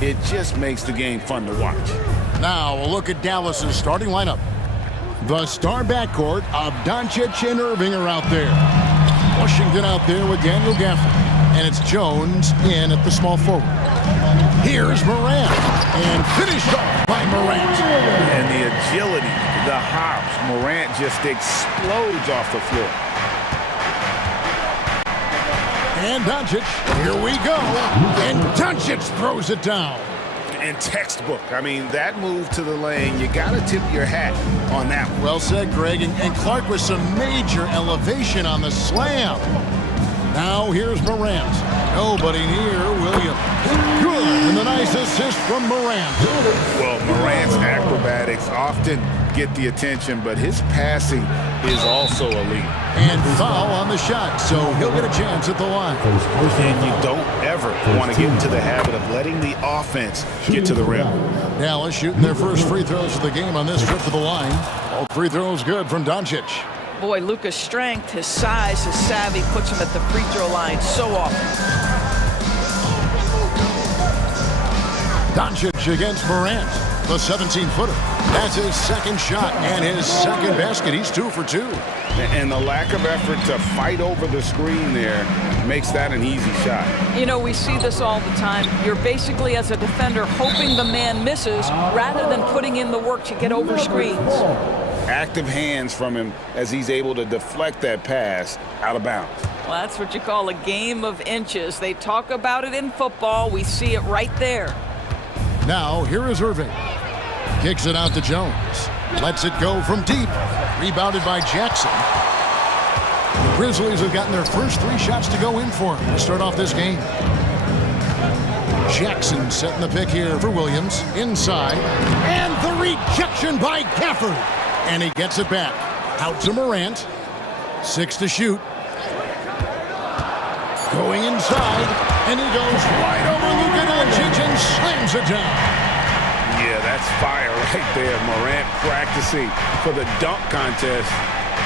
it just makes the game fun to watch. Now a look at Dallas's starting lineup. The star backcourt of Doncic and Irving are out there. Washington out there with Daniel Gafford. And it's Jones in at the small forward. Here's Morant. And finished off by Morant. And the agility, the hops. Morant just explodes off the floor. And Doncic, here we go. And Doncic throws it down. And textbook. I mean, that move to the lane, you got to tip your hat on that one. Well said, Greg. And Clark with some major elevation on the slam. Now here's Morant. Nobody near Williams. Good. And the nice assist from Morant. Well, Morant's acrobatics often get the attention, but his passing is also elite. And foul on the shot, so he'll get a chance at the line. And you don't ever want to get into the habit of letting the offense get to the rim. Dallas shooting their first free throws of the game on this trip to the line. All free throws good from Doncic. Boy, Luka's strength, his size, his savvy puts him at the free throw line so often. Doncic against Morant, the 17-footer. That's his second shot and his second basket. He's 2 for 2. And the lack of effort to fight over the screen there makes that an easy shot. You know, we see this all the time. You're basically, as a defender, hoping the man misses rather than putting in the work to get over screens. Active hands from him as he's able to deflect that pass out of bounds. Well, that's what you call a game of inches. They talk about it in football. We see it right there. Now, here is Irving. Kicks it out to Jones. Lets it go from deep. Rebounded by Jackson. The Grizzlies have gotten their first 3 shots to go in for him to start off this game. Jackson setting the pick here for Williams. Inside. And the rejection by Gafford. And he gets it back. Out to Morant. 6 to shoot. Going inside. And he goes right over Luka Doncic and slams it down. Yeah, that's fire right there. Morant practicing for the dunk contest.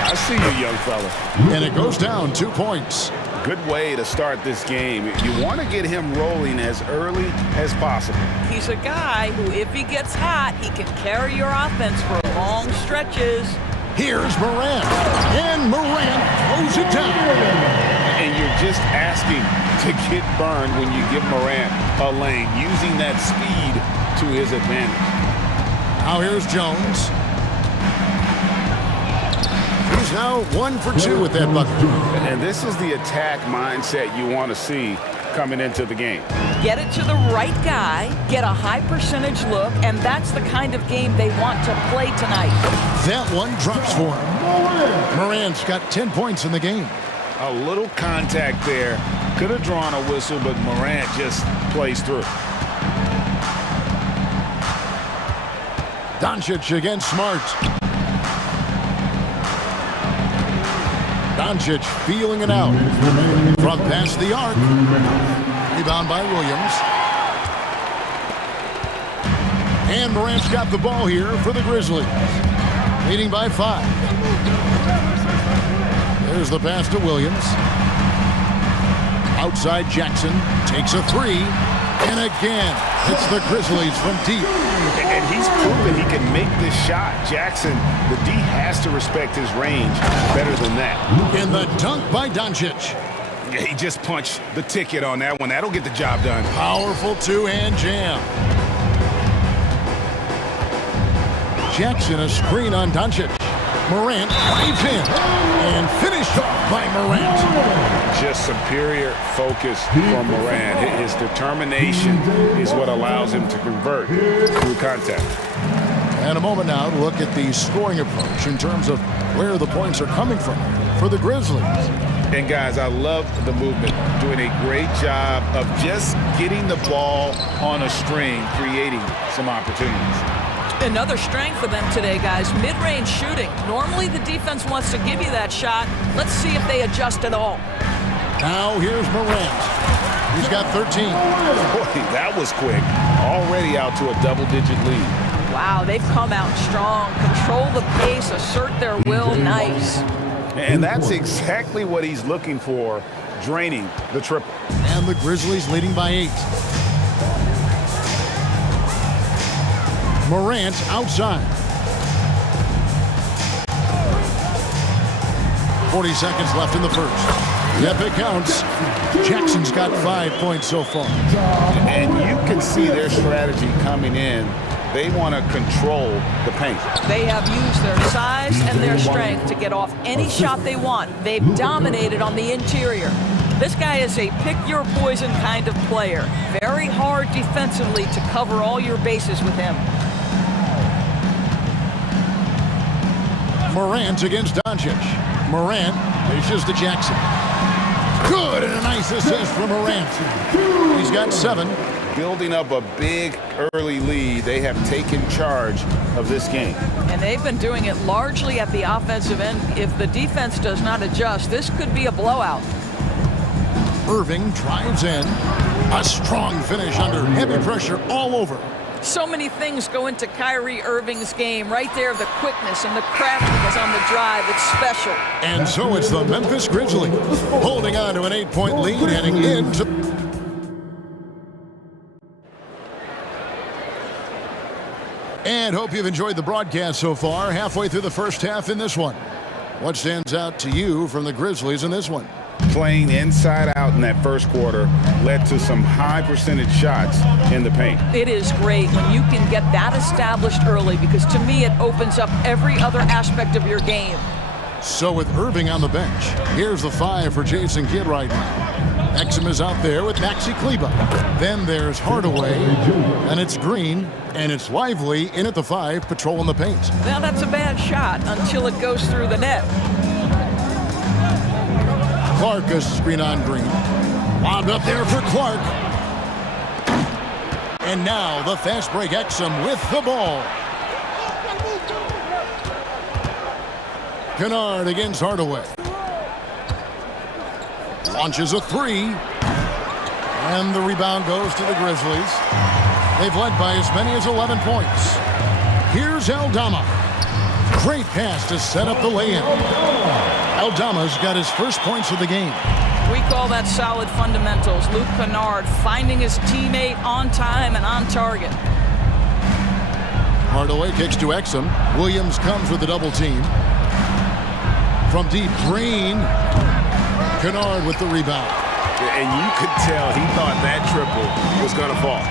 I see you, young fella. And it goes down 2 points. Good way to start this game. You want to get him rolling as early as possible. He's a guy who, if he gets hot, he can carry your offense for long stretches. Here's Morant. And Morant throws it down. And you're just asking to get burned when you give Morant a lane, using that speed to his advantage. Now here's Jones. He's now 1 for 2 with that bucket. And this is the attack mindset you want to see coming into the game. Get it to the right guy, get a high percentage look, and that's the kind of game they want to play tonight. That one drops for him. Morant's got 10 points in the game. A little contact there. Could have drawn a whistle, but Morant just plays through. Doncic against Smart. Doncic feeling it out. From past the arc. Rebound by Williams. And Morant's got the ball here for the Grizzlies. Leading by 5. There's the pass to Williams. Outside Jackson takes a 3. And again, it's the Grizzlies from deep. And he's proven he can make this shot. Jackson, the D has to respect his range better than that. And the dunk by Doncic. Yeah, he just punched the ticket on that one. That'll get the job done. Powerful 2-hand jam. Jackson a screen on Doncic. Morant drives in and finished off by Morant. Just superior focus from Morant. His determination is what allows him to convert through contact. And a moment now to look at the scoring approach in terms of where the points are coming from for the Grizzlies. And guys, I love the movement. Doing a great job of just getting the ball on a string, creating some opportunities. Another strength for them today, guys, mid-range shooting. Normally the defense wants to give you that shot. Let's see if they adjust at all. Now here's Morant. He's got 13. Boy, that was quick. Already out to a double-digit lead. Wow, they've come out strong. Control the pace, assert their will. Nice. And that's exactly what he's looking for, draining the triple. And the Grizzlies leading by 8. Morant outside. 40 seconds left in the first. Yep, it counts. Jackson's got 5 points so far. And you can see their strategy coming in. They want to control the paint. They have used their size and their strength to get off any shot they want. They've dominated on the interior. This guy is a pick-your-poison kind of player. Very hard defensively to cover all your bases with him. Morant against Doncic. Morant dishes to Jackson. Good, and a nice assist from Morant. He's got 7. Building up a big early lead, they have taken charge of this game. And they've been doing it largely at the offensive end. If the defense does not adjust, this could be a blowout. Irving drives in. A strong finish under heavy pressure all over. So many things go into Kyrie Irving's game. Right there, the quickness and the craftiness on the drive. It's special. And so it's the Memphis Grizzlies holding on to an 8-point lead heading into... And hope you've enjoyed the broadcast so far. Halfway through the first half in this one. What stands out to you from the Grizzlies in this one? Playing inside out in that first quarter led to some high percentage shots in the paint. It is great when you can get that established early, because to me it opens up every other aspect of your game. So with Irving on the bench, here's the 5 for Jason Kidd right now. Exum is out there with Maxi Kleber. Then there's Hardaway, and it's Green, and it's Lively in at the 5, patrolling the paint. Now that's a bad shot until it goes through the net. Clark a screen on Green. Lobbed up there for Clark. And now the fast break Exum with the ball. Kennard against Hardaway. Launches a 3. And the rebound goes to the Grizzlies. They've led by as many as 11 points. Here's Aldama. Great pass to set up the lay-in. Aldama's got his first points of the game. We call that solid fundamentals. Luke Kennard finding his teammate on time and on target. Hardaway kicks to Exum. Williams comes with the double team. From deep, Green. Kennard with the rebound. And you could tell he thought that triple was going to fall.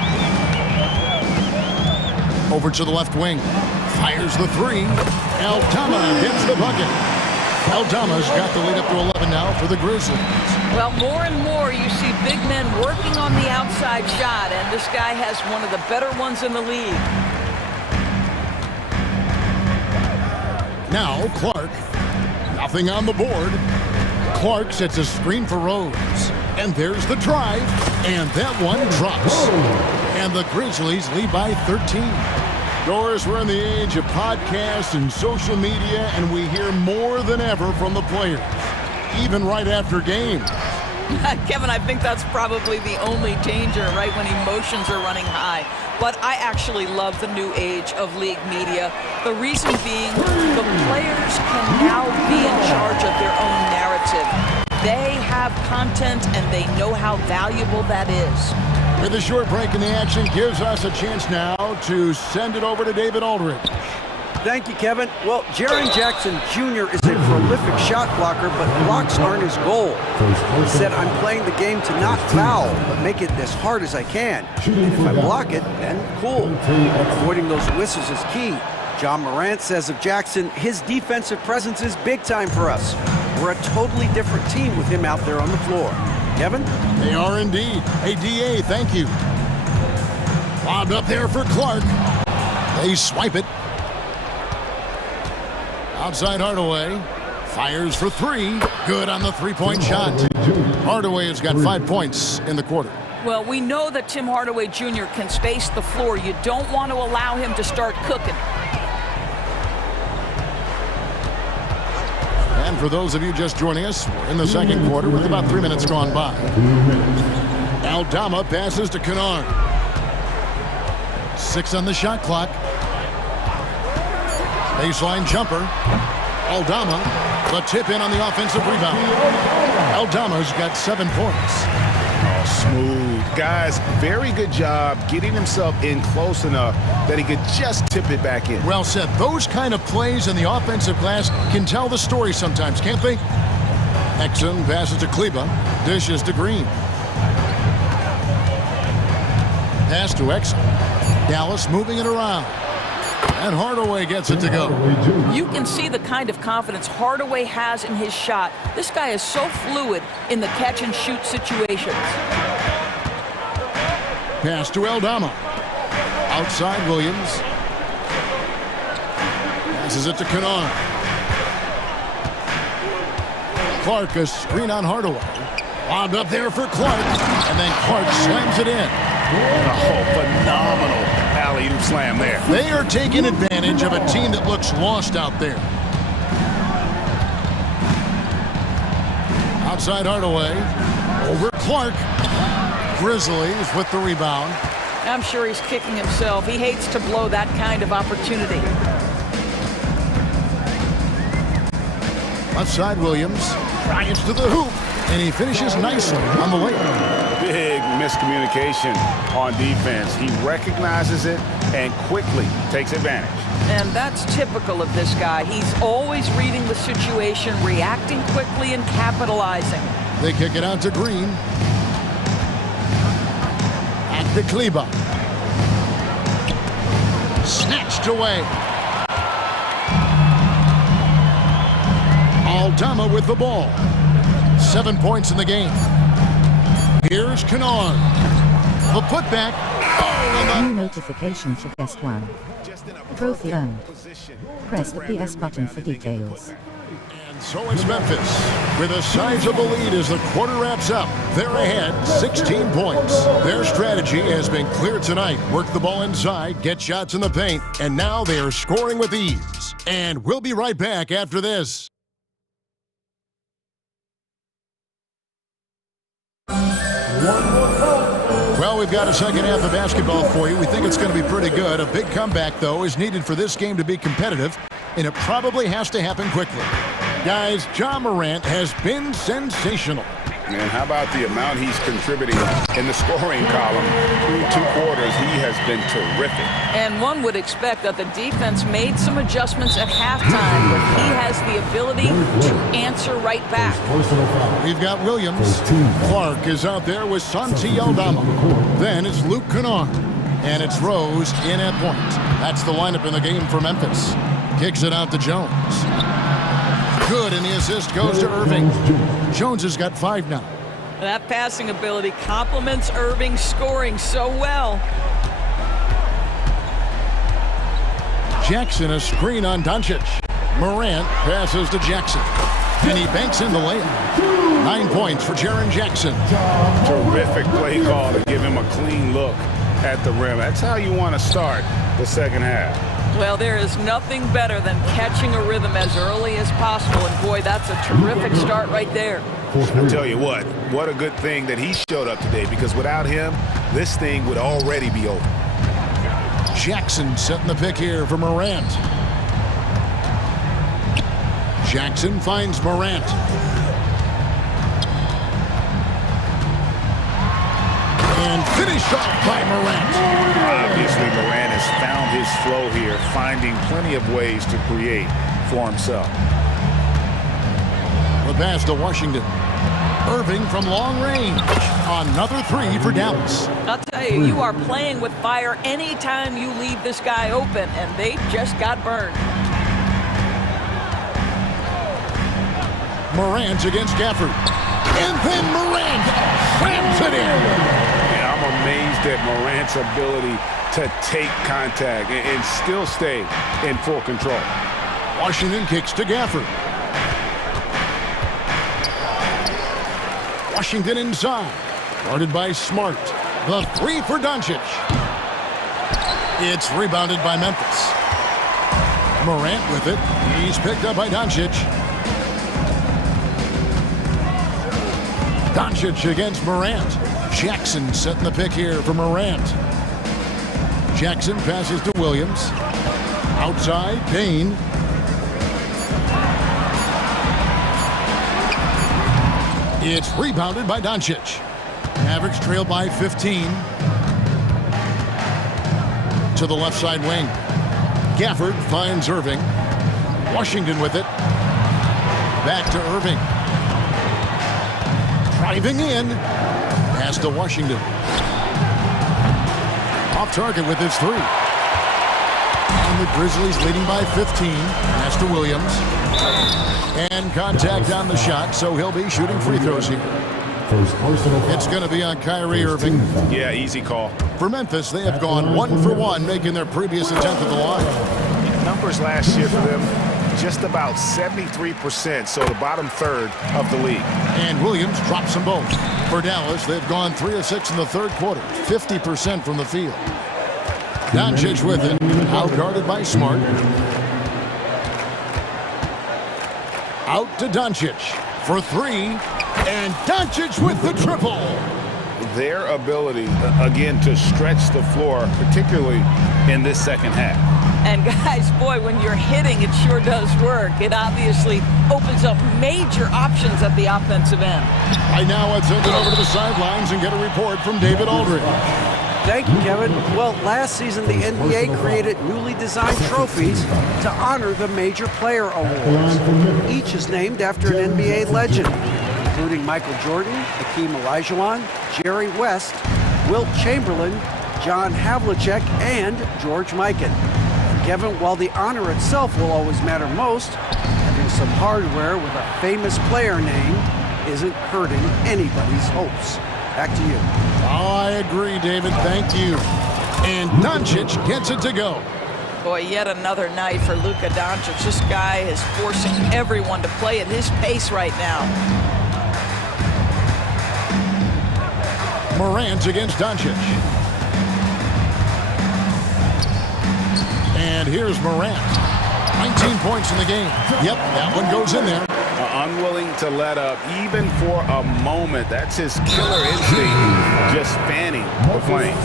Over to the left wing. Fires the 3. Aldama hits the bucket. Aldama's got the lead up to 11 now for the Grizzlies. Well, more and more you see big men working on the outside shot, and this guy has one of the better ones in the league. Now Clark. Nothing on the board. Clark sets a screen for Rose. And there's the drive. And that one drops. And the Grizzlies lead by 13. Doris, we're in the age of podcasts and social media, and we hear more than ever from the players, even right after games. Kevin, I think that's probably the only danger, right, when emotions are running high. But I actually love the new age of league media. The reason being, the players can now be in charge of their own narrative. They have content, and they know how valuable that is. With a short break in the action gives us a chance now to send it over to David Aldridge. Thank you, Kevin. Well, Jaren Jackson Jr. is a prolific shot blocker, but blocks aren't his goal. He said, I'm playing the game to not foul, but make it as hard as I can. And if I block it, then cool. Avoiding those whistles is key. John Morant says of Jackson, his defensive presence is big time for us. We're a totally different team with him out there on the floor. Kevin? They are indeed. Hey, DA, thank you. Lobbed up there for Clark. They swipe it. Outside Hardaway. Fires for 3. Good on the 3-point shot. Hardaway has got 5 points in the quarter. Well, we know that Tim Hardaway Jr. can space the floor. You don't want to allow him to start cooking. And for those of you just joining us, we're in the second quarter with about 3 minutes gone by. Aldama passes to Kennard. 6 on the shot clock. Baseline jumper. Aldama, the tip in on the offensive rebound. Aldama's got 7 points. Oh, smooth. Guys, very good job getting himself in close enough that he could just tip it back in. Well said. Those kind of plays in the offensive glass can tell the story sometimes, can't they? Exum passes to Kleba. Dishes to Green. Pass to Exum. Dallas moving it around. And Hardaway gets it to go. You can see the kind of confidence Hardaway has in his shot. This guy is so fluid in the catch-and-shoot situations. Pass to Aldama. Outside Williams. Passes it to Kennard. Clark, a screen on Hardaway. Wound up there for Clark. And then Clark slams it in. Oh, phenomenal alley-oop slam there. They are taking advantage of a team that looks lost out there. Outside Hardaway. Over Clark. Grizzlies with the rebound. I'm sure he's kicking himself. He hates to blow that kind of opportunity. Outside Williams. Drives to the hoop. And he finishes nicely on the layup. Big miscommunication on defense. He recognizes it and quickly takes advantage. And that's typical of this guy. He's always reading the situation, reacting quickly, and capitalizing. They kick it out to Green. At the Kleba. Snatched away. Aldama with the ball. 7 points in the game. Here's Kennard. The putback. Oh, New notification for guest 1. Trophy earned. Press the PS button for details. And so it's Memphis with a sizable lead as the quarter wraps up. They're ahead 16 points. Their strategy has been clear tonight. Work the ball inside, get shots in the paint, and now they are scoring with ease. And we'll be right back after this. Well, we've got a second half of basketball for you. We think it's going to be pretty good. A big comeback, though, is needed for this game to be competitive, and it probably has to happen quickly. Guys, Ja Morant has been sensational. Man, how about the amount he's contributing in the scoring column? Through 2 quarters, he has been terrific. And one would expect that the defense made some adjustments at halftime, but he has the ability to answer right back. We've got Williams. Clark is out there with Santi Aldama. Then it's Luke Kennard. And it's Rose in at point. That's the lineup in the game for Memphis. Kicks it out to Jones. Good, and the assist goes to Irving. Jones has got 5 now. That passing ability complements Irving's scoring so well. Jackson, a screen on Doncic. Morant passes to Jackson. And he banks in the layup. 9 points for Jaren Jackson. Terrific play call to give him a clean look at the rim. That's how you want to start the second half. Well, there is nothing better than catching a rhythm as early as possible. And boy, that's a terrific start right there. I'll tell you what a good thing that he showed up today, because without him, this thing would already be over. Jackson setting the pick here for Morant. Jackson finds Morant. And finished off by Morant. Obviously, Morant has found his flow here, finding plenty of ways to create for himself. The pass to Washington. Irving from long range. Another 3 for Dallas. I'll tell you, you are playing with fire anytime you leave this guy open, and they just got burned. Morant against Gafford. And then Morant slams it in. I'm amazed at Morant's ability to take contact and still stay in full control. Washington kicks to Gafford. Washington inside. Guarded by Smart. The 3 for Doncic. It's rebounded by Memphis. Morant with it. He's picked up by Doncic. Doncic against Morant. Jackson setting the pick here for Morant. Jackson passes to Williams. Outside, Payne. It's rebounded by Doncic. Mavericks trail by 15. To the left side wing. Gafford finds Irving. Washington with it. Back to Irving. Driving in. Pass to Washington. Off target with his three. And the Grizzlies leading by 15. Pass to Williams. And contact on the shot, so he'll be shooting free throws here. It's going to be on Kyrie Irving. Yeah, easy call. For Memphis, they have gone 1 for 1, making their previous attempt at the line. Numbers last year for them, just about 73%, so the bottom third of the league. And Williams drops them both. For Dallas, they've gone 3 of 6 in the third quarter, 50% from the field. Doncic with it, out-guarded by Smart. Out to Doncic for 3. And Doncic with the triple. Their ability, again, to stretch the floor, particularly in this second half. And guys, boy, when you're hitting, it sure does work. It obviously opens up major options at the offensive end. Right now, let's send it over to the sidelines and get a report from David Aldridge. Thank you, Kevin. Well, last season, the NBA created newly designed trophies to honor the major player awards. Each is named after an NBA legend, including Michael Jordan, Hakeem Olajuwon, Jerry West, Wilt Chamberlain, John Havlicek, and George Mikan. Kevin, while the honor itself will always matter most, having some hardware with a famous player name isn't hurting anybody's hopes. Back to you. I agree, David. Thank you. And Doncic gets it to go. Boy, yet another night for Luka Doncic. This guy is forcing everyone to play at his pace right now. Morant against Doncic. And here's Morant. 19 points in the game. Yep, that one goes in there. Unwilling to let up, even for a moment. That's his killer instinct, just fanning the flame.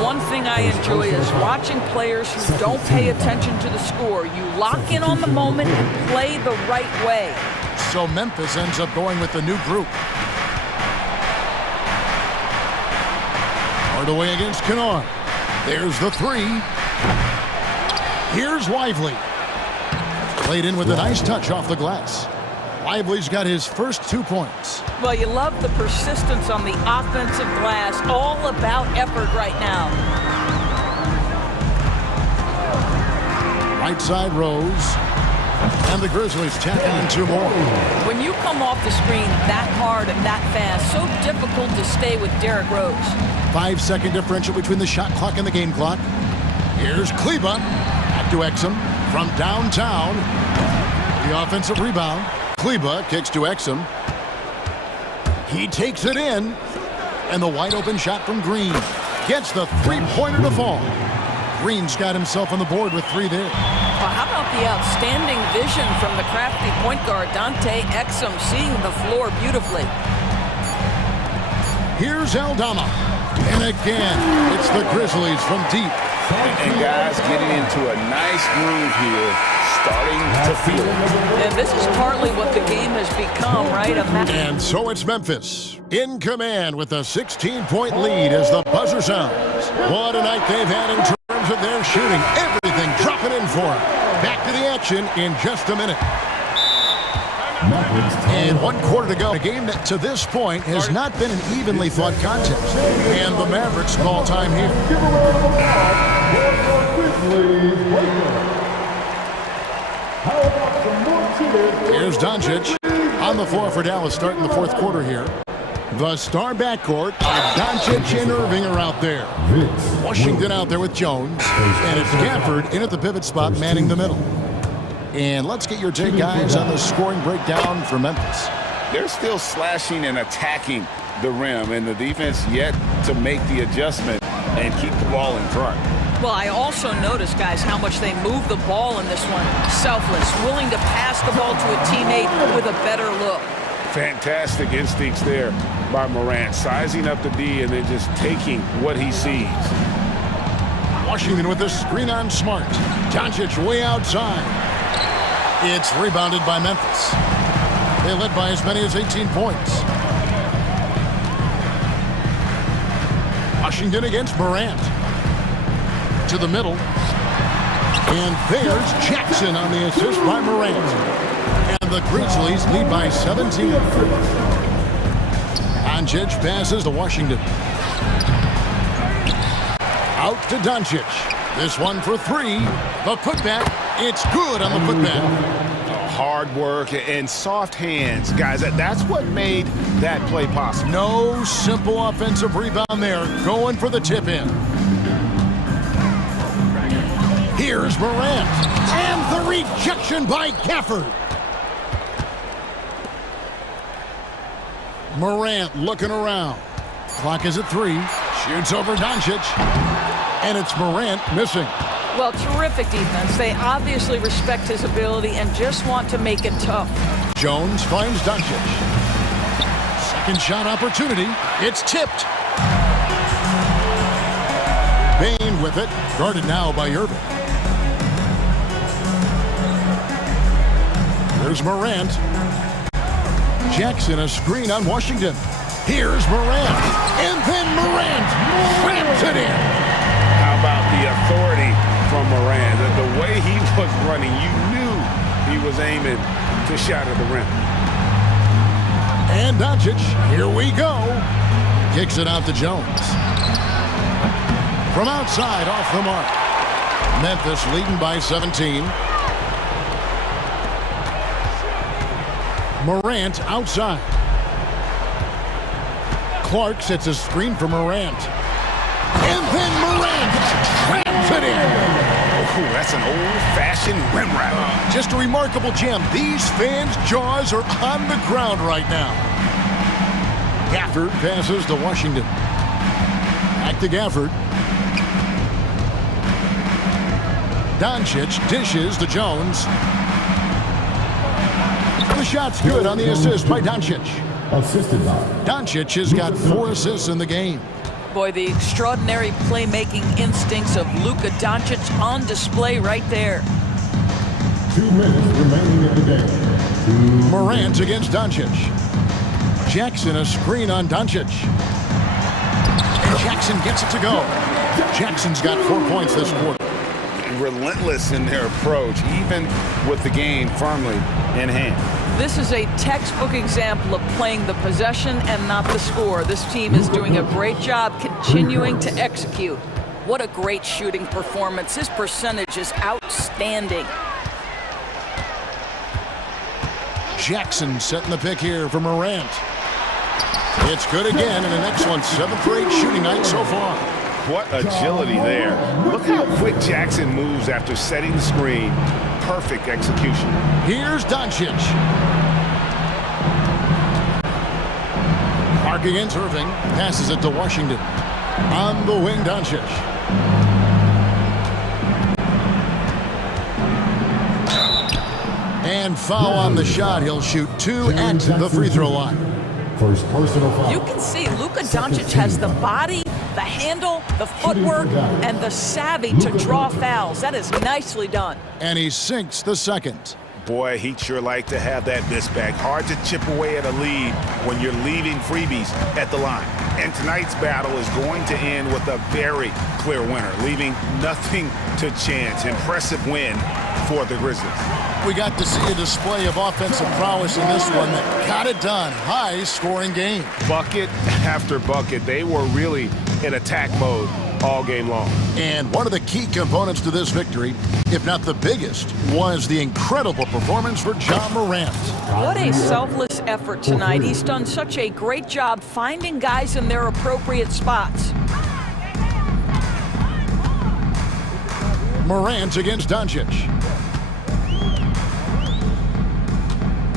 One thing I enjoy is watching players who don't pay attention to the score. You lock in on the moment and play the right way. So Memphis ends up going with the new group. Hardaway against Kennard. There's the 3. Here's Lively. Played in with a nice touch off the glass. Lively's got his first 2 points. Well, you love the persistence on the offensive glass. All about effort right now. Right side Rose. And the Grizzlies tack on 2 more. When you come off the screen that hard and that fast, so difficult to stay with Derrick Rose. 5-second differential between the shot clock and the game clock. Here's Kleba. Back to Exum from downtown. The offensive rebound. Kleba kicks to Exum. He takes it in. And the wide open shot from Green. Gets the 3-pointer to fall. Green's got himself on the board with 3 there. Well, how about the outstanding vision from the crafty point guard, Dante Exum, seeing the floor beautifully. Here's Aldama. And again, it's the Grizzlies from deep. And guys getting into a nice groove here, starting to feel it. And this is partly what the game has become, right? And so it's Memphis in command with a 16-point lead as the buzzer sounds. What a night they've had in terms of their shooting. Everything dropping in for them. Back to the action in just a minute. And 1 quarter to go. A game that to this point has not been an evenly fought contest. And the Mavericks call time here. Here's Doncic on the floor for Dallas starting the 4th quarter here. The star backcourt of Doncic and Irving are out there. Washington out there with Jones. And it's Gafford in at the pivot spot manning the middle. And let's get your take, guys, on the scoring breakdown for Memphis. They're still slashing and attacking the rim, and the defense yet to make the adjustment and keep the ball in front. Well, I also noticed, guys, how much they move the ball in this one. Selfless, willing to pass the ball to a teammate with a better look. Fantastic instincts there by Morant, sizing up the D and then just taking what he sees. Washington with the screen on Smart. Doncic way outside. It's rebounded by Memphis. They led by as many as 18 points. Washington against Morant. To the middle. And there's Jackson on the assist by Morant. And the Grizzlies lead by 17. Doncic passes to Washington. Out to Doncic. This one for three. The putback. It's good on the putback. Hard work and soft hands, guys. That's what made that play possible. No simple offensive rebound there. Going for the tip in. Here's Morant. And the rejection by Gafford. Morant looking around. Clock is at 3. Shoots over Doncic. And it's Morant missing. Well, terrific defense. They obviously respect his ability and just want to make it tough. Jones finds Doncic. Second shot opportunity. It's tipped. Bain with it. Guarded now by Irving. There's Morant. Jackson a screen on Washington. Here's Morant. And then Morant slams it in. How about the authority from Morant? The way he was running, you knew he was aiming to shatter the rim. And Doncic, here we go. Kicks it out to Jones. From outside, off the mark. Memphis leading by 17. Morant outside. Clark sets a screen for Morant. And then Morant slams it in. Oh, that's an old-fashioned rim wrap. Just a remarkable gem. These fans' jaws are on the ground right now. Gafford passes to Washington. Back to Gafford. Doncic dishes to Jones. The shot's good on the assist by Doncic. Doncic has got 4 assists in the game. Boy, the extraordinary playmaking instincts of Luka Doncic on display right there. 2 minutes remaining in the game. Morant against Doncic. Jackson a screen on Doncic. And Jackson gets it to go. Jackson's got 4 points this quarter. Relentless in their approach, even with the game firmly in hand. This is a textbook example of playing the possession and not the score. This team is doing a great job continuing to execute. What a great shooting performance. His percentage is outstanding. Jackson setting the pick here for Morant. It's good again, and an excellent 7th for 8 shooting night so far. What agility there. Look how quick Jackson moves after setting the screen. Perfect execution. Here's Doncic. Clark against Irving. Passes it to Washington. On the wing, Doncic. And foul on the shot. He'll shoot 2 at the free throw line. First personal foul. You can see Luka Doncic has the body, the handle, the footwork, and the savvy to draw fouls. That is nicely done. And he sinks the second. Boy, he'd sure like to have that miss back. Hard to chip away at a lead when you're leaving freebies at the line. And tonight's battle is going to end with a very clear winner, leaving nothing to chance. Impressive win for the Grizzlies. We got to see a display of offensive prowess in this one that got it done. High-scoring game. Bucket after bucket. They were really in attack mode all game long. And one of the key components to this victory, if not the biggest, was the incredible performance for Ja Morant. What a selfless effort tonight. He's done such a great job finding guys in their appropriate spots. Morant against Doncic.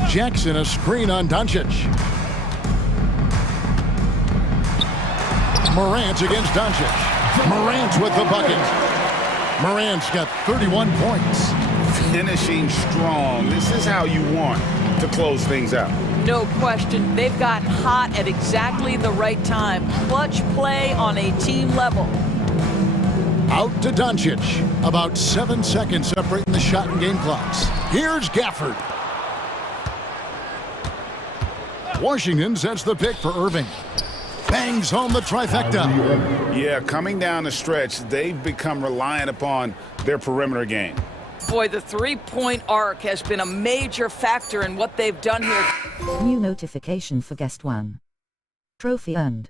Jackson a screen on Doncic. Morant against Doncic. Morant with the bucket. Morant's got 31 points. Finishing strong. This is how you want to close things out. No question. They've gotten hot at exactly the right time. Clutch play on a team level. Out to Doncic. About 7 seconds separating the shot and game clocks. Here's Gafford. Washington sets the pick for Irving. bangs home the trifecta. Yeah, coming down the stretch, they've become reliant upon their perimeter game. Boy, the three-point arc has been a major factor in what they've done here. New notification for guest 1. Trophy earned.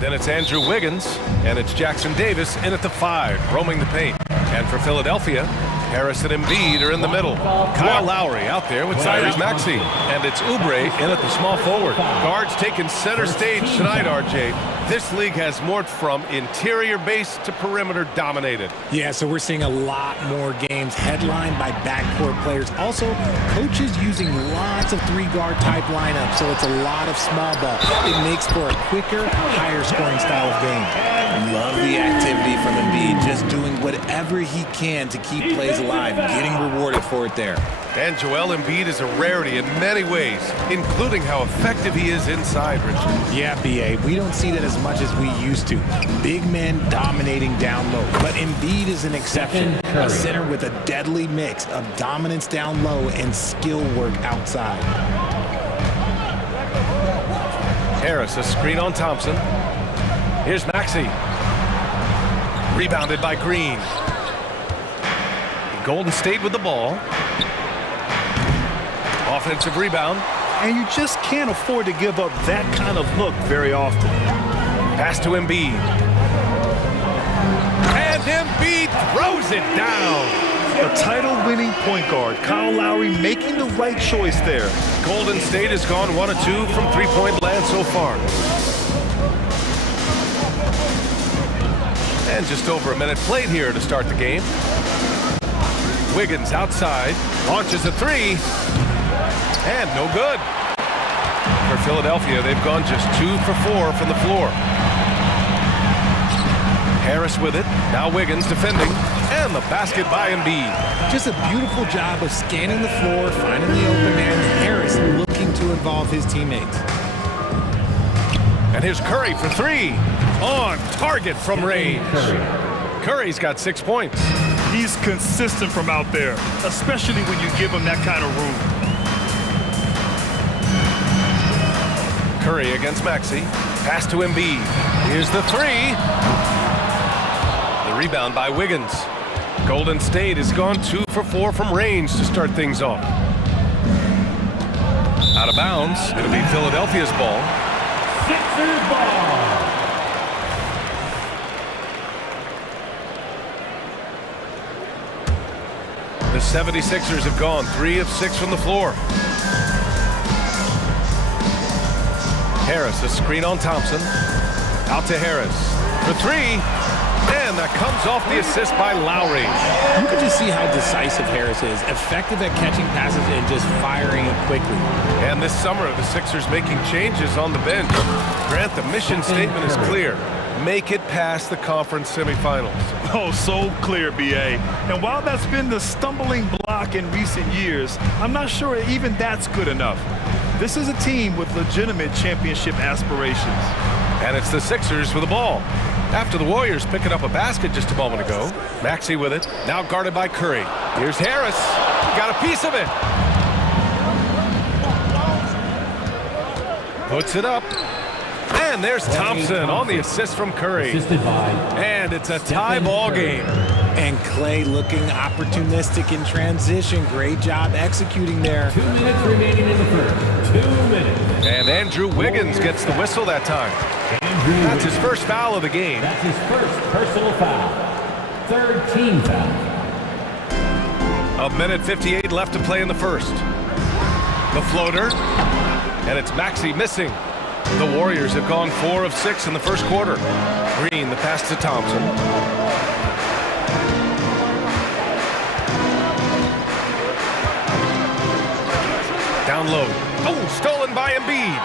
Then it's Andrew Wiggins, and it's Jackson Davis in at the 5, roaming the paint. And for Philadelphia, Harris and Embiid are in the middle. Kyle Lowry out there with Tyrese Maxey. And it's Oubre in at the small forward. Guards taking center stage tonight, RJ. This league has morphed from interior base to perimeter dominated. Yeah, so we're seeing a lot more games headlined by backcourt players. Also, coaches using lots of 3-guard type lineups, so it's a lot of small ball. It makes for a quicker, higher scoring style of game. Love the activity from Embiid, just doing whatever he can to keep plays alive, getting rewarded for it there. And Joel Embiid is a rarity in many ways, including how effective he is inside, Richard. Yeah, BA, we don't see that as much as we used to. Big men dominating down low. But Embiid is an exception. A center with a deadly mix of dominance down low and skill work outside. Harris, a screen on Thompson. Here's Maxey. Rebounded by Green. Golden State with the ball. Offensive rebound. And you just can't afford to give up that kind of look very often. Pass to Embiid. And Embiid throws it down. A title-winning point guard, Kyle Lowry making the right choice there. Golden State has gone 1 of 2 from three-point land so far. And just over a minute played here to start the game. Wiggins outside, launches a 3, and no good. For Philadelphia, they've gone just 2 for 4 from the floor. Harris with it, now Wiggins defending, and the basket by Embiid. Just a beautiful job of scanning the floor, finding the open man. Harris looking to involve his teammates. And here's Curry for 3, on target from range. Curry's got 6 points. He's consistent from out there, especially when you give him that kind of room. Curry against Maxey. Pass to Embiid. Here's the 3. The rebound by Wiggins. Golden State has gone 2 for 4 from range to start things off. Out of bounds. It'll be Philadelphia's ball. Sixers ball. The 76ers have gone 3 of 6 from the floor. Harris, a screen on Thompson. Out to Harris for 3. And that comes off the assist by Lowry. You can just see how decisive Harris is. Effective at catching passes and just firing it quickly. And this summer, the Sixers making changes on the bench. Grant, the mission statement is clear. Make it past the conference semifinals. Oh, so clear, BA. And while that's been the stumbling block in recent years, I'm not sure even that's good enough. This is a team with legitimate championship aspirations. And it's the Sixers with the ball. After the Warriors picking up a basket just a moment ago. Maxey with it, now guarded by Curry. Here's Harris, got a piece of it. Puts it up. And there's Thompson on the assist from Curry. And it's a tie ball game. And Clay looking opportunistic in transition. Great job executing there. 2 minutes remaining in the first. 2 minutes. And Andrew Wiggins gets the whistle that time. That's his first foul of the game. That's his first personal foul. Third team foul. 1:58 left to play in the first. The floater. And it's Maxey missing. The Warriors have gone 4 of 6 in the first quarter. Green, the pass to Thompson. Down low. Oh, stolen by Embiid.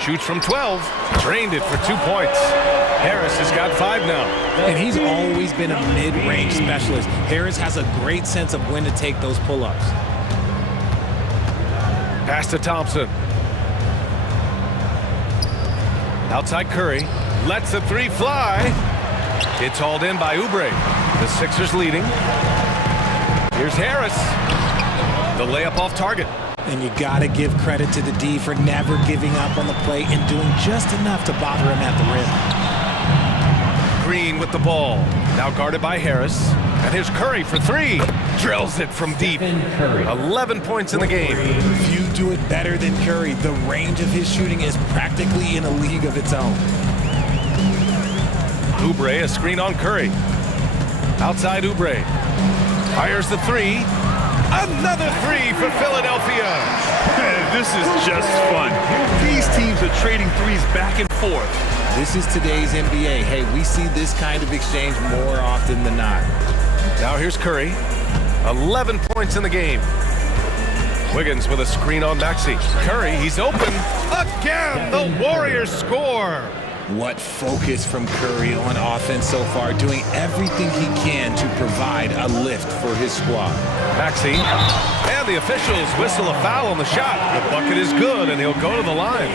Shoots from 12. Drained it for 2 points. Harris has got 5 now. And he's always been a mid-range specialist. Harris has a great sense of when to take those pull-ups. Pass to Thompson. Outside Curry. Lets the 3 fly. It's hauled in by Oubre. The Sixers leading. Here's Harris. The layup off target. And you got to give credit to the D for never giving up on the play and doing just enough to bother him at the rim. Green with the ball. Now guarded by Harris. And here's Curry for three. Drills it from deep. 11 points in the game. Few do it better than Curry. The range of his shooting is practically in a league of its own. Oubre, a screen on Curry. Outside Oubre. Fires the three. Another three for Philadelphia. This is just fun. These teams are trading threes back and forth. This is today's NBA. Hey, we see this kind of exchange more often than not. Now here's Curry. 11 points in the game. Wiggins with a screen on Maxey. Curry, he's open. Again, the Warriors score. What focus from Curry on offense so far, doing everything he can to provide a lift for his squad. Maxey, and the officials whistle a foul on the shot. The bucket is good, and he'll go to the line.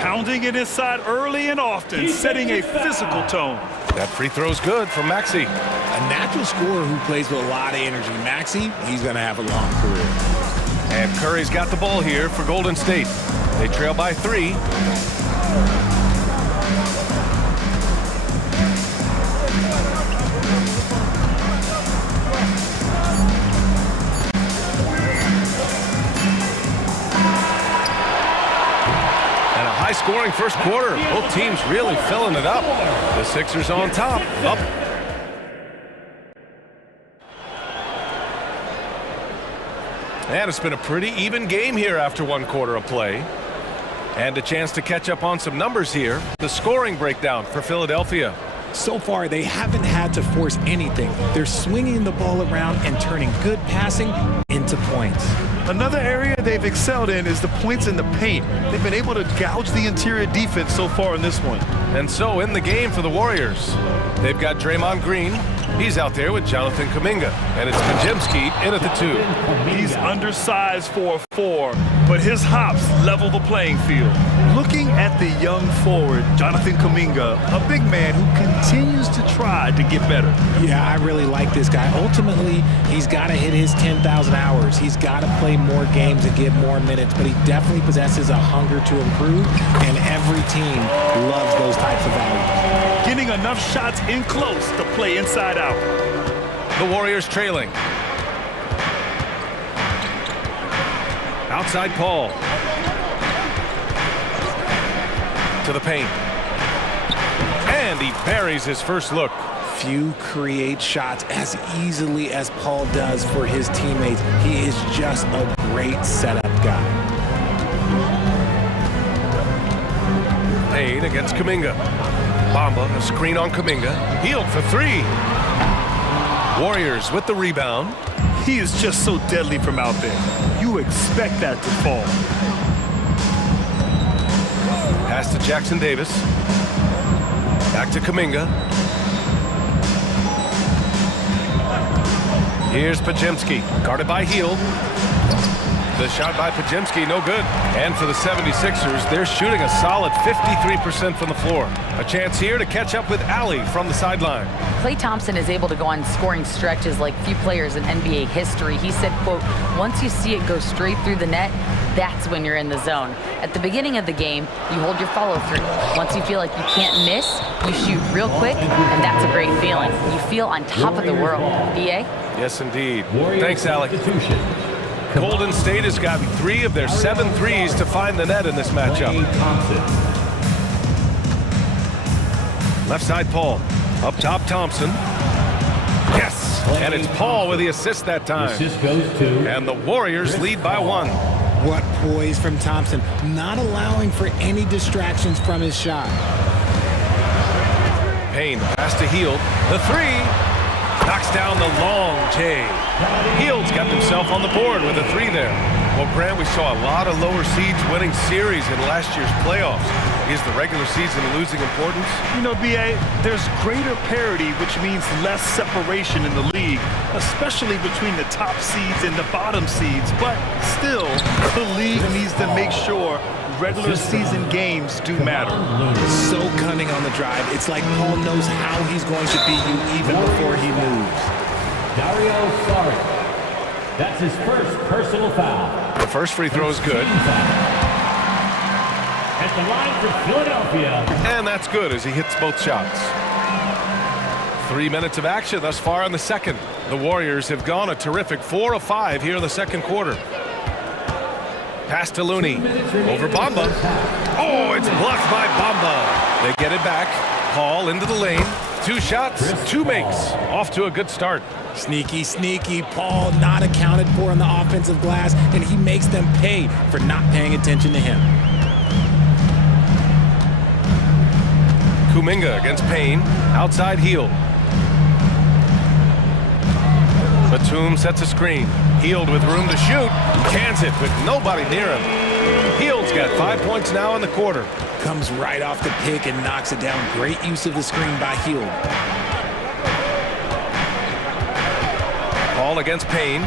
Pounding it inside early and often, setting a physical tone. That free throw's good from Maxey. A natural scorer who plays with a lot of energy. Maxey, he's going to have a long career. And Curry's got the ball here for Golden State. They trail by 3. High-scoring first quarter. Both teams really filling it up. The Sixers on top. Up. And it's been a pretty even game here after one quarter of play. And a chance to catch up on some numbers here. The scoring breakdown for Philadelphia. So far, they haven't had to force anything. They're swinging the ball around and turning good passing into points. Another area they've excelled in is the points in the paint. They've been able to gouge the interior defense so far in this one. And so in the game for the Warriors, they've got Draymond Green. He's out there with Jonathan Kuminga. And it's Podziemski in at the 2. He's undersized for a 4, but his hops level the playing field. Looking at the young forward, Jonathan Kuminga, a big man who continues to try to get better. Yeah, I really like this guy. Ultimately, he's got to hit his 10,000 hours. He's got to play more games and get more minutes, but he definitely possesses a hunger to improve, and every team loves those types of values. Getting enough shots in close to play inside out. The Warriors trailing. Outside Paul. To the paint. And he buries his first look. Few create shots as easily as Paul does for his teammates. He is just a great setup guy. Payne against Kuminga. Bamba, a screen on Kuminga. Healed for 3. Warriors with the rebound. He is just so deadly from out there. You expect that to fall. Pass to Jackson Davis. Back to Kuminga. Here's Podziemski, guarded by Hield. The shot by Podziemski, no good. And for the 76ers, they're shooting a solid 53% from the floor. A chance here to catch up with Allie from the sideline. Klay Thompson is able to go on scoring stretches like few players in NBA history. He said, quote, once you see it go straight through the net, that's when you're in the zone. At the beginning of the game, you hold your follow-through. Once you feel like you can't miss, you shoot real quick, and that's a great feeling. You feel on top of the world. B.A.? Yes, indeed. Thanks, Allie. Golden State has gotten 3 of their 7 threes to find the net in this matchup. Left side, Paul. Up top, Thompson. Yes! And it's Paul with the assist that time. And the Warriors lead by 1. What poise from Thompson, not allowing for any distractions from his shot. Payne, pass to Hield. The 3. Knocks down the long J. Hield's got himself on the board with a 3 there. Well, Grant, we saw a lot of lower seeds winning series in last year's playoffs. Is the regular season losing importance? You know, B.A., there's greater parity, which means less separation in the league, especially between the top seeds and the bottom seeds. But still, the league needs to make sure regular season games do matter. So cunning on the drive. It's like Paul knows how he's going to beat you even before he moves. Dario Saric. That's his first personal foul. The first free throw is good. At the line for Philadelphia. And that's good as he hits both shots. 3 minutes of action thus far in the second. The Warriors have gone a terrific 4 of 5 here in the second quarter. Pass to Looney. Over Bamba. Oh, it's blocked by Bamba. They get it back. Paul into the lane. 2 shots, 2 makes. Off to a good start. Sneaky, sneaky. Paul not accounted for on the offensive glass, and he makes them pay for not paying attention to him. Kuminga against Payne. Outside heel. Batum sets a screen. Heald with room to shoot. Cans it with nobody near him. Heald's got 5 points now in the quarter. Comes right off the pick and knocks it down. Great use of the screen by Heald. Paul against Payne.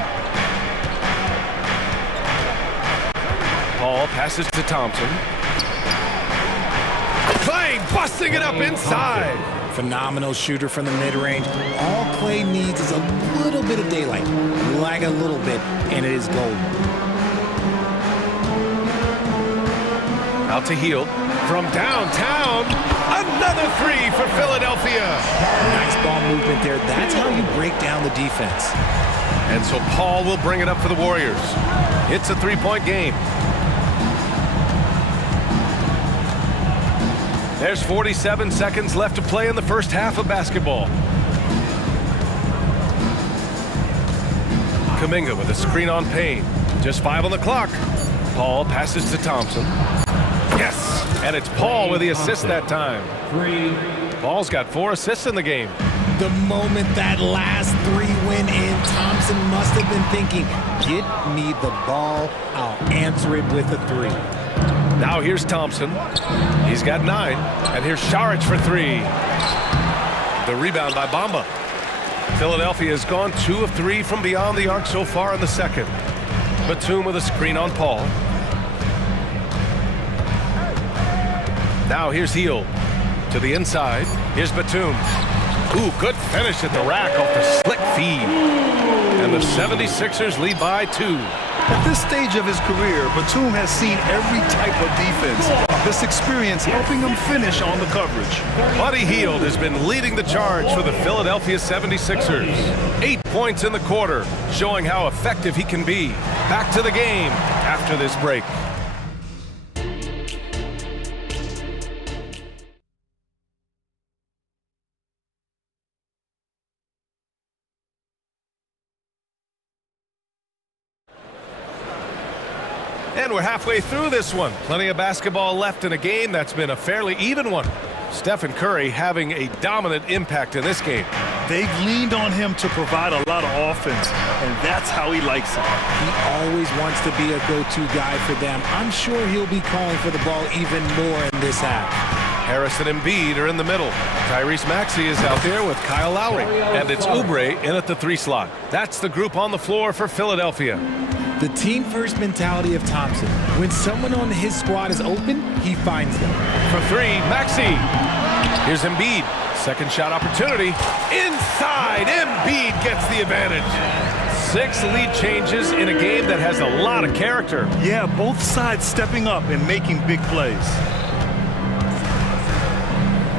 Paul passes to Thompson. Clay busting it up inside. Phenomenal shooter from the mid-range. All Clay needs is a little bit of daylight. Like a little bit, and it is gold. Out to Heald. From downtown, another 3 for Philadelphia. Nice ball movement there. That's how you break down the defense. And so Paul will bring it up for the Warriors. It's a 3-point game. There's 47 seconds left to play in the first half of basketball. Kuminga with a screen on Payne. Just 5 on the clock. Paul passes to Thompson. Yes, and it's Paul with the assist that time. Paul's got 4 assists in the game. The moment that last 3 went in, Thompson must have been thinking, get me the ball, I'll answer it with a 3. Now here's Thompson. He's got 9. And here's Šarić for 3. The rebound by Bamba. Philadelphia has gone 2 of 3 from beyond the arc so far in the second. Batum with a screen on Paul. Now here's Heald. To the inside. Here's Batum. Ooh, good finish at the rack off the slick feed. And the 76ers lead by 2. At this stage of his career, Batum has seen every type of defense. This experience helping him finish on the coverage. Buddy Hield has been leading the charge for the Philadelphia 76ers. 8 points in the quarter, showing how effective he can be. Back to the game after this break. And we're halfway through this one. Plenty of basketball left in a game that's been a fairly even one. Stephen Curry having a dominant impact in this game. They've leaned on him to provide a lot of offense, and that's how he likes it. He always wants to be a go-to guy for them. I'm sure he'll be calling for the ball even more in this half. Harris and Embiid are in the middle. Tyrese Maxey is out there with Kyle Lowry. And it's Oubre in at the 3 slot. That's the group on the floor for Philadelphia. The team-first mentality of Thompson. When someone on his squad is open, he finds them. For 3, Maxey. Here's Embiid. Second shot opportunity. Inside, Embiid gets the advantage. 6 lead changes in a game that has a lot of character. Yeah, both sides stepping up and making big plays.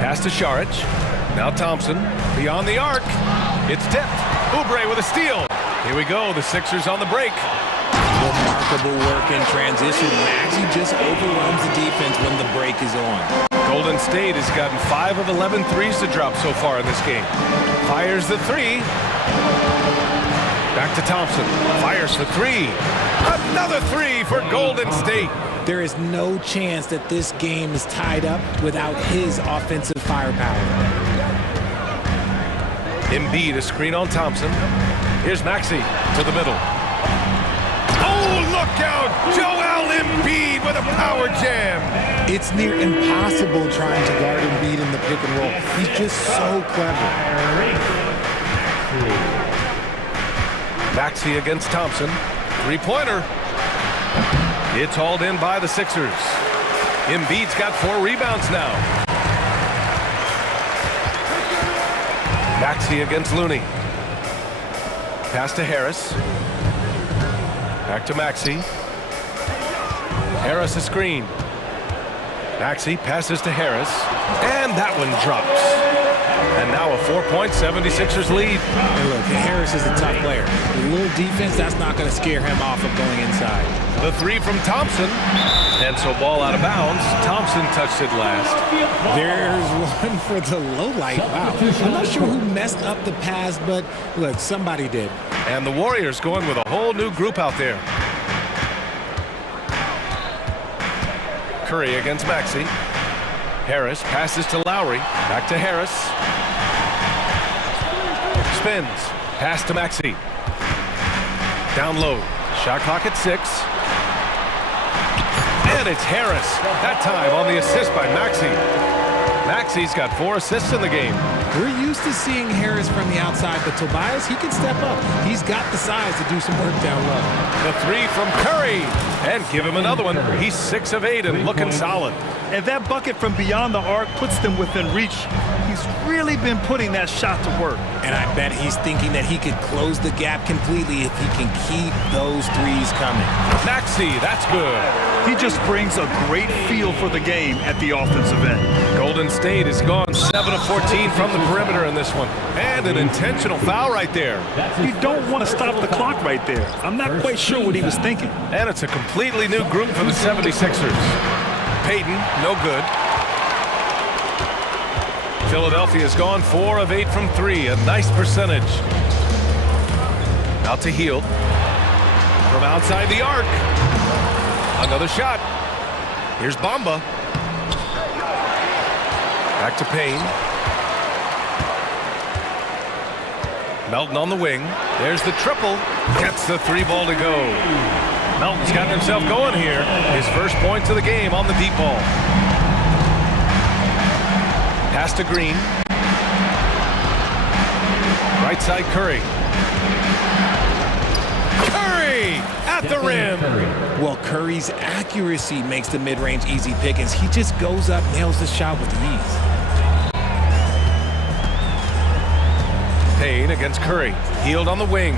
Pass to Šarić. Now Thompson. Beyond the arc. It's tipped. Oubre with a steal. Here we go. The Sixers on the break. Remarkable work in transition. Maxey just overwhelms the defense when the break is on. Golden State has gotten 5 of 11 threes to drop so far in this game. Fires the 3. Back to Thompson. Fires for 3. Another 3 for Golden State. There is no chance that this game is tied up without his offensive firepower. Embiid, a screen on Thompson. Here's Maxey to the middle. Oh, look out! Joel Embiid with a power jam. It's near impossible trying to guard Embiid in the pick and roll. He's just so clever. Maxey against Thompson. 3-pointer. It's hauled in by the Sixers. Embiid's got 4 rebounds now. Maxey against Looney. Pass to Harris. Back to Maxey. Harris a screen. Maxey passes to Harris. And that one drops. And now a 4-point 76ers lead. And look, Harris is a tough player. A little defense, that's not going to scare him off of going inside. The three from Thompson. And so ball out of bounds. Thompson touched it last. There's one for the low light. Wow. I'm not sure who messed up the pass, but look, somebody did. And the Warriors going with a whole new group out there. Curry against Maxey. Harris passes to Lowry. Back to Harris. Spins. Pass to Maxey. Down low. Shot clock at 6. And it's Harris. That time on the assist by Maxey. Maxey's got 4 assists in the game. We're used to seeing Harris from the outside, but Tobias, he can step up. He's got the size to do some work down low. The three from Curry. And give him another one. He's 6 of 8 and looking solid. And that bucket from beyond the arc puts them within reach. He's really been putting that shot to work. And I bet he's thinking that he could close the gap completely if he can keep those threes coming. Maxey, that's good. He just brings a great feel for the game at the offensive end. Golden State has gone 7 of 14 from the perimeter in this one. And an intentional foul right there. You don't want to stop the clock right there. I'm not quite sure what he was thinking. And it's a completely new group for the 76ers. Payton, no good. Philadelphia's gone 4 of 8 from 3, a nice percentage. Out to Hield. From outside the arc. Another shot. Here's Bamba. Back to Payne. Melton on the wing. There's the triple. Gets the 3 ball to go. Melton's got himself going here. His first points of the game on the deep ball. Pass to Green. Right side Curry. Curry at the rim. Well, Curry's accuracy makes the mid-range easy pickings. He just goes up, nails the shot with ease. Payne against Curry. Hield on the wing.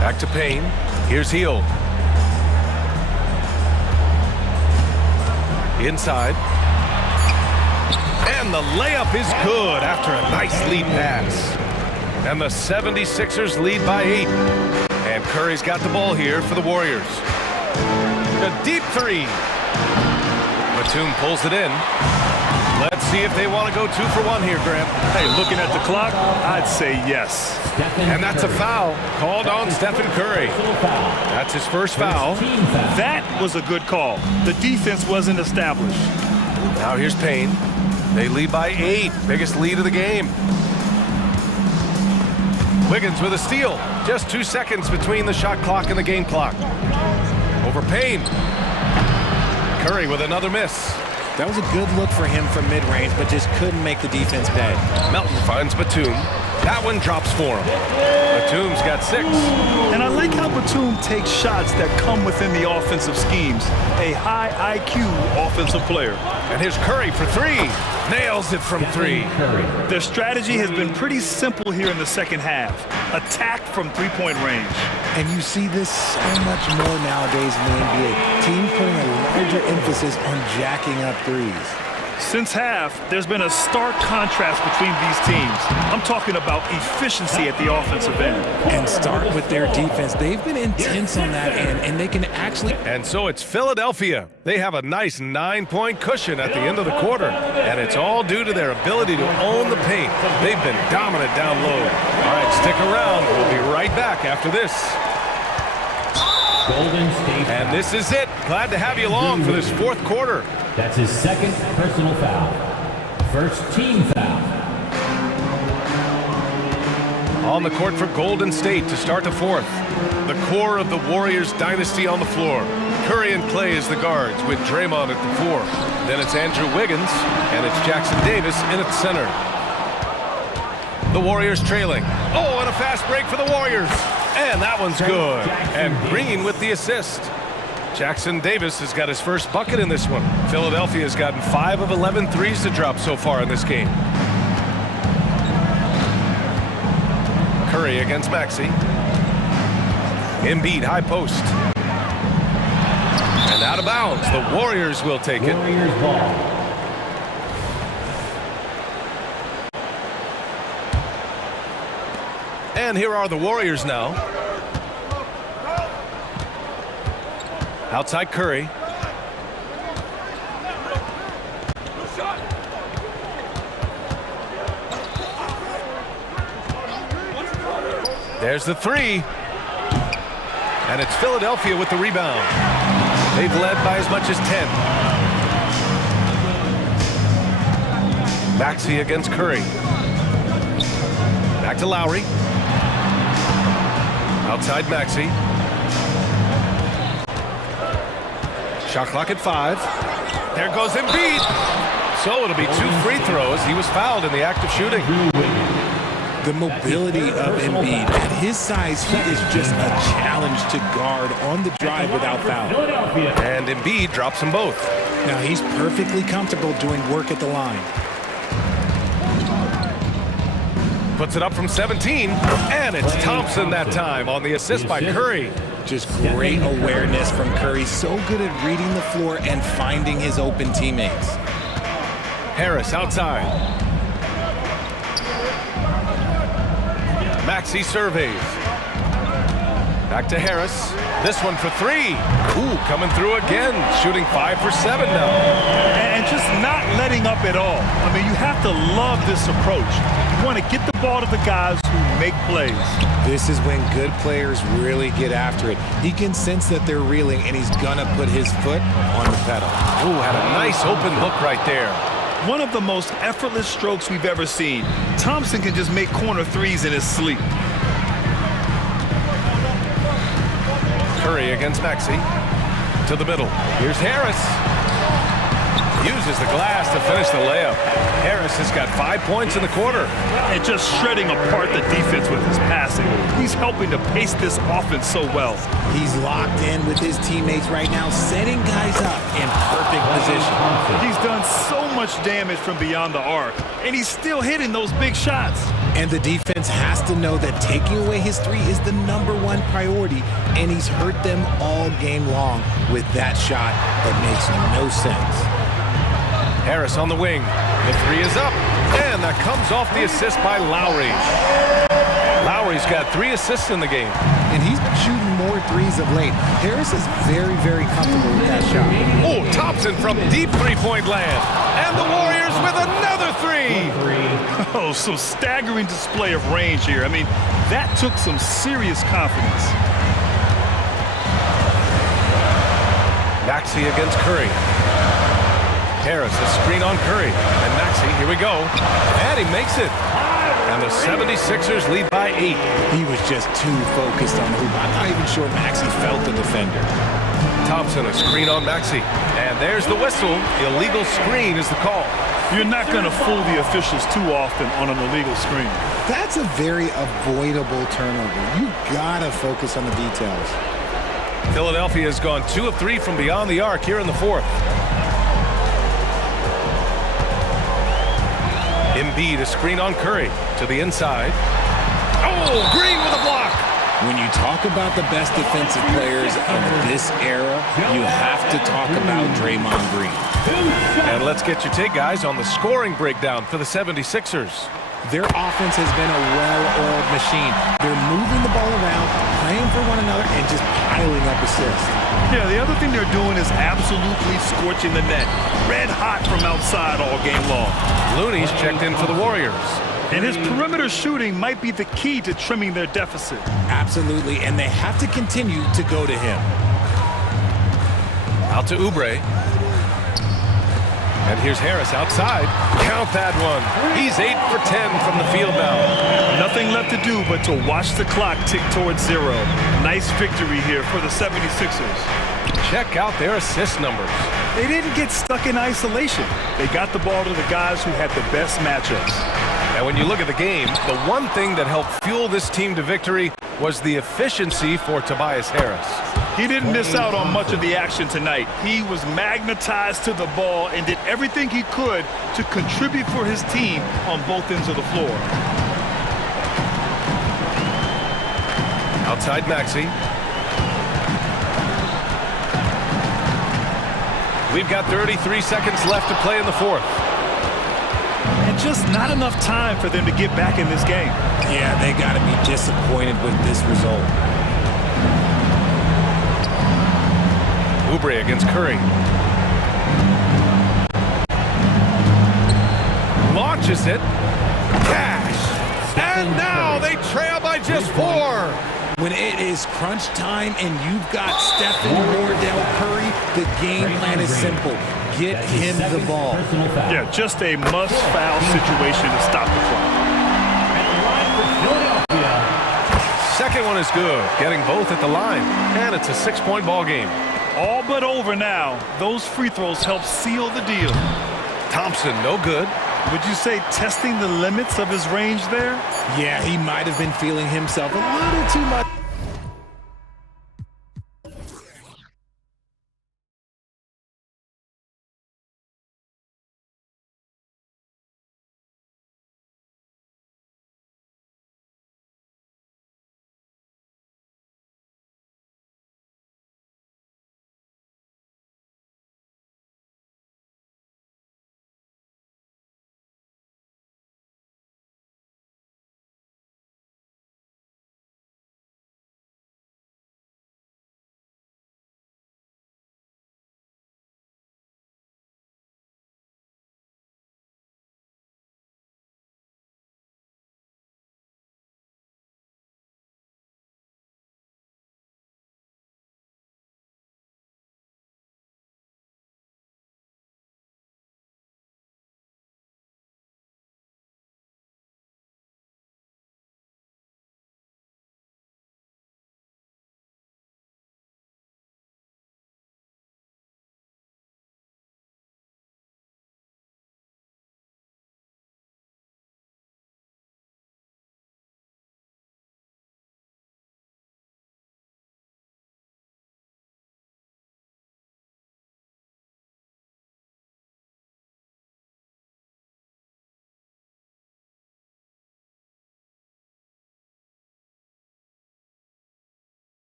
Back to Payne. Here's Hield. Inside. And the layup is good after a nice lead pass. And the 76ers lead by 8. And Curry's got the ball here for the Warriors. A deep 3. Batum pulls it in. Let's see if they want to go 2 for 1 here, Graham. Hey, looking at the clock, I'd say yes. And that's a foul called on Stephen Curry. That's his first foul. That was a good call. The defense wasn't established. Now here's Payne. They lead by 8. Biggest lead of the game. Wiggins with a steal. Just 2 seconds between the shot clock and the game clock. Over Payne. Curry with another miss. That was a good look for him from mid-range, but just couldn't make the defense pay. Melton finds Batum. That one drops for him. Batum's got 6. And I like how Batum takes shots that come within the offensive schemes. A high IQ offensive player. And here's Curry for 3. Nails it from 3. Their strategy has been pretty simple here in the second half. Attack from 3-point range. And you see this so much more nowadays in the NBA. Teams putting a larger emphasis on jacking up threes. Since half, there's been a stark contrast between these teams. I'm talking about efficiency at the offensive end. And start with their defense. They've been intense on that end, and they can actually... And so it's Philadelphia. They have a nice 9-point cushion at the end of the quarter, and it's all due to their ability to own the paint. They've been dominant down low. All right, stick around. We'll be right back after this. Golden State. And this is it. Glad to have you along for this 4th quarter. That's his 2nd personal foul. First team foul. On the court for Golden State to start the 4th. The core of the Warriors dynasty on the floor. Curry and Clay as the guards with Draymond at the 4. Then it's Andrew Wiggins and it's Jackson Davis in at center. The Warriors trailing. Oh, and a fast break for the Warriors. And that one's good. And Green with the assist. Jackson Davis has got his first bucket in this one. Philadelphia has gotten 5 of 11 threes to drop so far in this game. Curry against Maxey. Embiid high post. And out of bounds. The Warriors will take it. Warriors ball. And here are the Warriors now. Outside Curry. There's the three. And it's Philadelphia with the rebound. They've led by as much as 10. Maxey against Curry. Back to Lowry. Outside Maxey. Shot clock at 5. There goes Embiid. So it'll be 2 free throws. He was fouled in the act of shooting. The mobility of Embiid. At his size, he is just a challenge to guard on the drive without foul. And Embiid drops them both. Now he's perfectly comfortable doing work at the line. Puts it up from 17, and it's Thompson that time on the assist by Curry. Just great awareness from Curry. So good at reading the floor and finding his open teammates. Harris outside. Maxey surveys. Back to Harris. This one for 3. Ooh, coming through again. Shooting 5 for 7 now. And just not letting up at all. I mean, you have to love this approach. You want to get the ball to the guys who make plays. This is when good players really get after it. He can sense that they're reeling, and he's going to put his foot on the pedal. Ooh, had a nice open look right there. One of the most effortless strokes we've ever seen. Thompson can just make corner threes in his sleep. Curry against Maxey. To the middle. Here's Harris. Uses the glass to finish the layup. Harris has got 5 points in the quarter. And just shredding apart the defense with his passing. He's helping to pace this offense so well. He's locked in with his teammates right now, setting guys up in perfect position. He's done so much damage from beyond the arc, and he's still hitting those big shots. And the defense has to know that taking away his 3 is the #1 priority, and he's hurt them all game long with that shot that makes no sense. Harris on the wing. The 3 is up, and that comes off the assist by Lowry. Lowry's got 3 assists in the game. And he's been shooting more 3s of late. Harris is very, very comfortable with that shot. Oh, Thompson from deep three-point land. And the Warriors with another 3. Oh, some staggering display of range here. I mean, that took some serious confidence. Maxey against Curry. Harris, a screen on Curry. And Maxey, here we go. And he makes it. And the 76ers lead by 8. He was just too focused on the hoop. I'm not even sure Maxey felt the defender. Thompson, a screen on Maxey. And there's the whistle. Illegal screen is the call. You're not going to fool the officials too often on an illegal screen. That's a very avoidable turnover. You gotta focus on the details. Philadelphia has gone 2 of 3 from beyond the arc here in the 4th. Embiid, a screen on Curry to the inside. Oh, Green with a block. When you talk about the best defensive players of this era, you have to talk about Draymond Green. And let's get your take, guys, on the scoring breakdown for the 76ers. Their offense has been a well-oiled machine. They're moving the ball around, playing for one another, and just piling up assists. Yeah, the other thing they're doing is absolutely scorching the net. Red hot from outside all game long. Looney's checked in for the Warriors. And his perimeter shooting might be the key to trimming their deficit. Absolutely, and they have to continue to go to him. Out to Oubre. And here's Harris outside. Count that one. He's 8 for 10 from the field now. Nothing left to do but to watch the clock tick towards 0. Nice victory here for the 76ers. Check out their assist numbers. They didn't get stuck in isolation. They got the ball to the guys who had the best matchups. And when you look at the game, the one thing that helped fuel this team to victory was the efficiency for Tobias Harris. He didn't miss out on much of the action tonight. He was magnetized to the ball and did everything he could to contribute for his team on both ends of the floor. Outside Maxey. We've got 33 seconds left to play in the 4th. And just not enough time for them to get back in this game. Yeah, they got to be disappointed with this result. Oubre against Curry. Launches it. Cash. And now they trail by just 4. When it is crunch time and you've got Stephen Wardell Curry, the game plan is simple. Get him the ball. Yeah, just a must-foul situation to stop the clock. Second one is good, getting both at the line. And it's a 6-point ball game. All but over now. Those free throws help seal the deal. Thompson, no good. Would you say testing the limits of his range there? Yeah, he might have been feeling himself a little too much.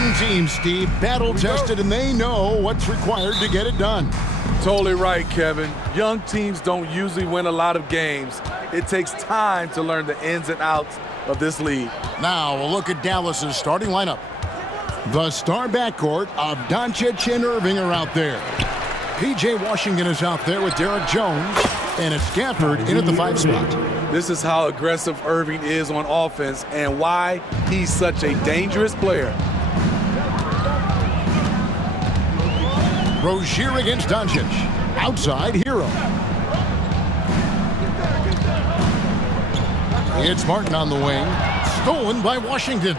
Hardened teams, Steve, battle-tested, and they know what's required to get it done. Totally right, Kevin. Young teams don't usually win a lot of games. It takes time to learn the ins and outs of this league. Now we'll look at Dallas's starting lineup. The star backcourt of Doncic and Irving are out there. P.J. Washington is out there with Derek Jones, and it's Gafford in at the 5 spot. This is how aggressive Irving is on offense and why he's such a dangerous player. Rozier against Doncic. Outside, Hero. It's Martin on the wing. Stolen by Washington.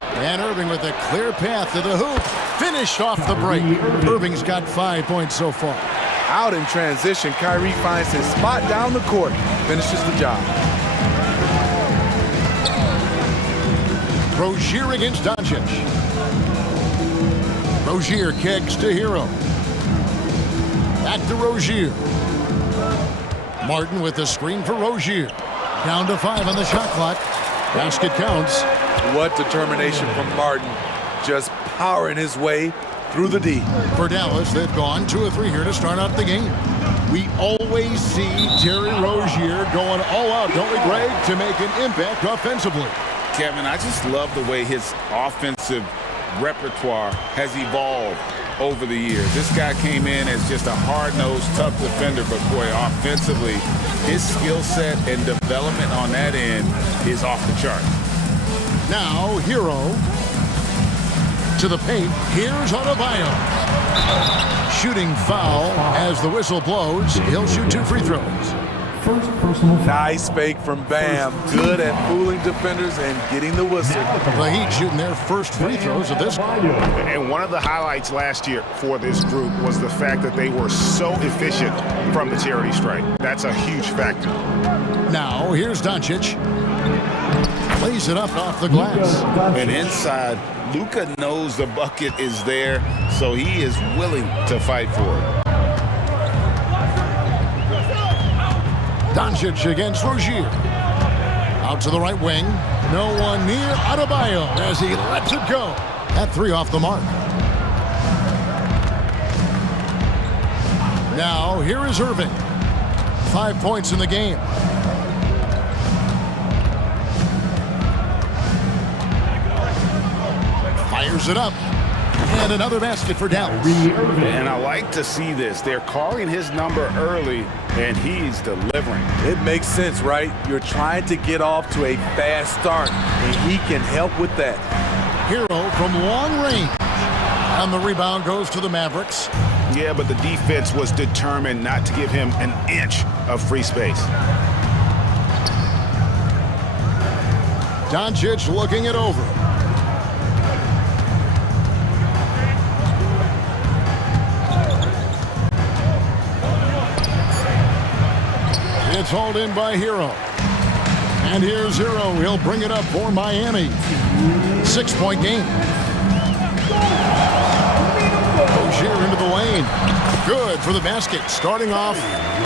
And Irving with a clear path to the hoop. Finished off the break. Irving's got 5 points so far. Out in transition, Kyrie finds his spot down the court. Finishes the job. Rozier against Doncic. Rozier kicks to Hero. Back to Rozier. Martin with the screen for Rozier. Down to 5 on the shot clock. Basket counts. What determination from Martin. Just powering his way through the D. For Dallas, they've gone 2 of 3 here to start out the game. We always see Terry Rozier going all out, don't we, Greg, to make an impact offensively. Kevin, I just love the way his offensive repertoire has evolved over the years. This guy came in as just a hard-nosed, tough defender, but boy, offensively, his skill set and development on that end is off the chart. Now, Hero to the paint. Here's Adebayo. Shooting foul as the whistle blows. He'll shoot 2 free throws. Nice fake from Bam. Good at fooling defenders and getting the whistle. The Heat shooting their first free throws of this game. And one of the highlights last year for this group was the fact that they were so efficient from the charity stripe. That's a huge factor. Now, here's Doncic. Plays it up off the glass. And inside, Luka knows the bucket is there, so he is willing to fight for it. Doncic against Rozier. Out to the right wing. No one near Adebayo as he lets it go. That 3 off the mark. Now, here is Irving. 5 points in the game. Fires it up. And another basket for Dallas. And I like to see this. They're calling his number early, and he's delivering. It makes sense, right? You're trying to get off to a fast start, and he can help with that. Hero from long range. And the rebound goes to the Mavericks. Yeah, but the defense was determined not to give him an inch of free space. Doncic looking it over. It's hauled in by Hero. And here's Hero. He'll bring it up for Miami. 6-point game. Rozier into the lane. Good for the basket. Starting off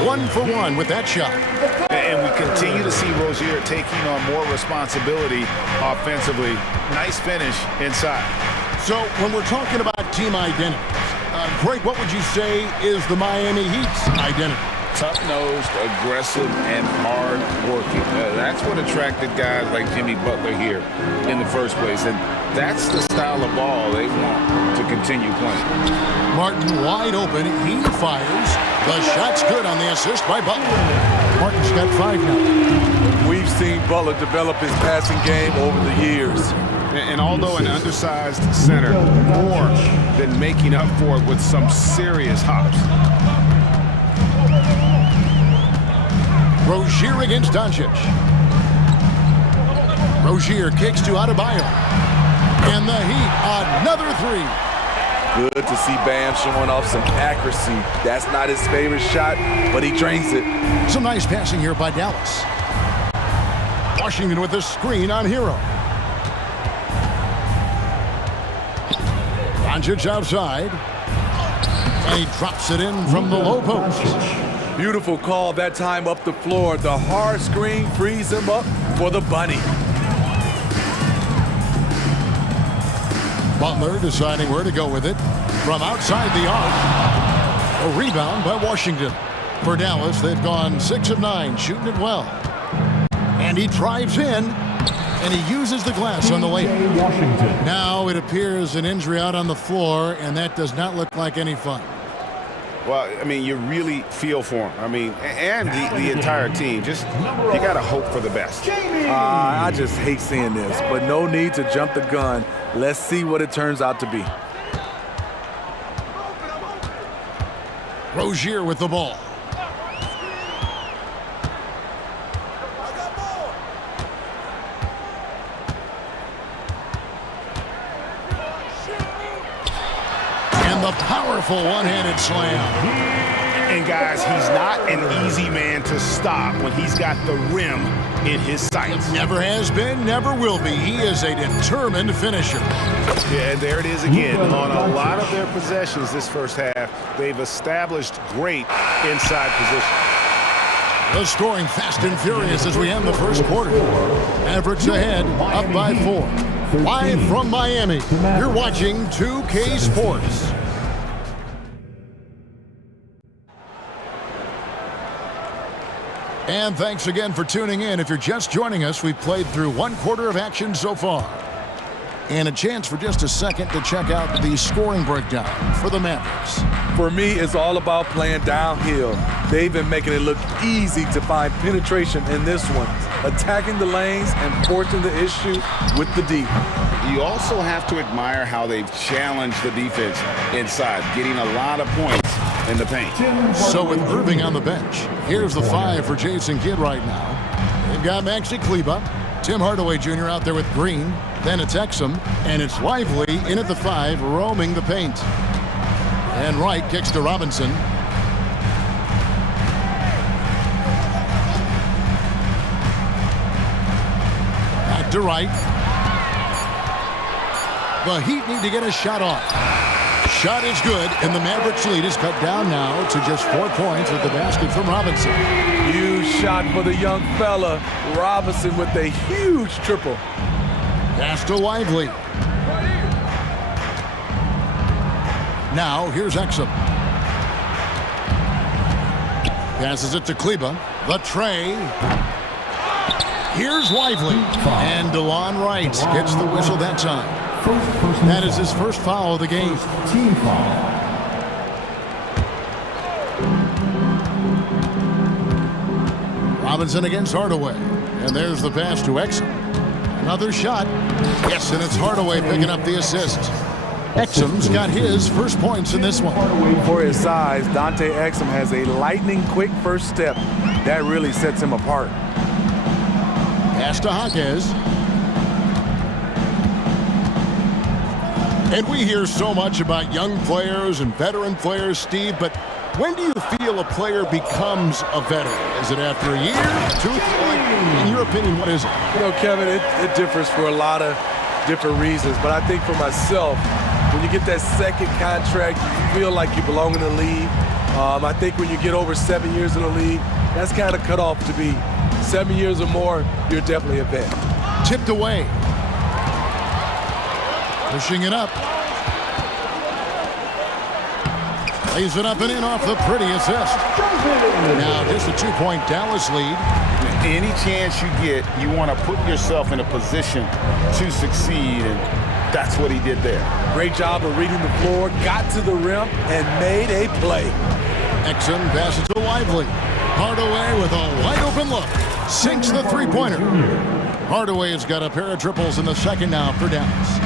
1 for 1 with that shot. And we continue to see Rozier taking on more responsibility offensively. Nice finish inside. So when we're talking about team identity, Greg, what would you say is the Miami Heat's identity? Tough-nosed, aggressive, and hard-working. That's what attracted guys like Jimmy Butler here in the first place. And that's the style of ball they want to continue playing. Martin wide open. He fires. The shot's good on the assist by Butler. Martin's got 5 now. We've seen Butler develop his passing game over the years. And although an undersized center, more than making up for it with some serious hops. Rozier against Doncic. Rozier kicks to Adebayo. And the Heat, another 3. Good to see Bam showing off some accuracy. That's not his favorite shot, but he drains it. Some nice passing here by Dallas. Washington with the screen on Hero. Doncic outside. And he drops it in from the low post. Beautiful call that time up the floor. The hard screen frees him up for the bunny. Butler deciding where to go with it. From outside the arc. A rebound by Washington. For Dallas, they've gone 6 of 9, shooting it well. And he drives in, and he uses the glass on the layup. Now it appears an injury out on the floor, and that does not look like any fun. Well, I mean, you really feel for him. I mean, and the entire team. Just, you got to hope for the best. I just hate seeing this, but no need to jump the gun. Let's see what it turns out to be. Rozier with the ball. And the powerful one-handed slam. And guys, he's not an easy man to stop when he's got the rim in his sights. Never has been, never will be. He is a determined finisher. Yeah, and there it is again. On a lot of their possessions this first half, they've established great inside position. The scoring fast and furious as we end the first quarter. Mavericks ahead, up by 4. Live from Miami, you're watching 2K Sports. And thanks again for tuning in. If you're just joining us, we've played through 1 quarter of action so far. And a chance for just a second to check out the scoring breakdown for the Mavericks. For me, it's all about playing downhill. They've been making it look easy to find penetration in this one, attacking the lanes and forcing the issue with the D. You also have to admire how they've challenged the defense inside, getting a lot of points in the paint. So with Irving on the bench, here's the 5 for Jason Kidd right now. They've got Maxi Kleber, Tim Hardaway Jr. out there with Green. Then it's Exum, and it's Lively in at the 5, roaming the paint. And Wright kicks to Robinson. Back to Wright. The Heat need to get a shot off. Shot is good, and the Mavericks lead is cut down now to just 4 points with the basket from Robinson. Huge shot for the young fella. Robinson with a huge triple. Pass to Lively. Now, here's Exum. Passes it to Kleber. The tray. Here's Lively. And DeLon Wright gets the whistle that time. That is his first foul of the game. Team foul. Robinson against Hardaway. And there's the pass to Exum. Another shot. Yes, and it's Hardaway picking up the assist. Exum's got his first points in this one. For his size, Dante Exum has a lightning-quick first step. That really sets him apart. Pass to Jaquez. And we hear so much about young players and veteran players, Steve, but when do you feel a player becomes a veteran? Is it after a year, 2, 3? In your opinion, what is it? You know, Kevin, it differs for a lot of different reasons, but I think for myself, when you get that second contract, you feel like you belong in the league. I think when you get over 7 years in the league, that's kind of cut off to be 7 years or more, you're definitely a vet. Tipped away. Pushing it up. Lays it up and in off the pretty assist. Now just a 2-point Dallas lead. Any chance you get, you want to put yourself in a position to succeed, and that's what he did there. Great job of reading the floor, got to the rim, and made a play. Exum passes to Lively. Hardaway with a wide open look. Sinks the 3-pointer. Hardaway has got a pair of triples in the second now for Dallas.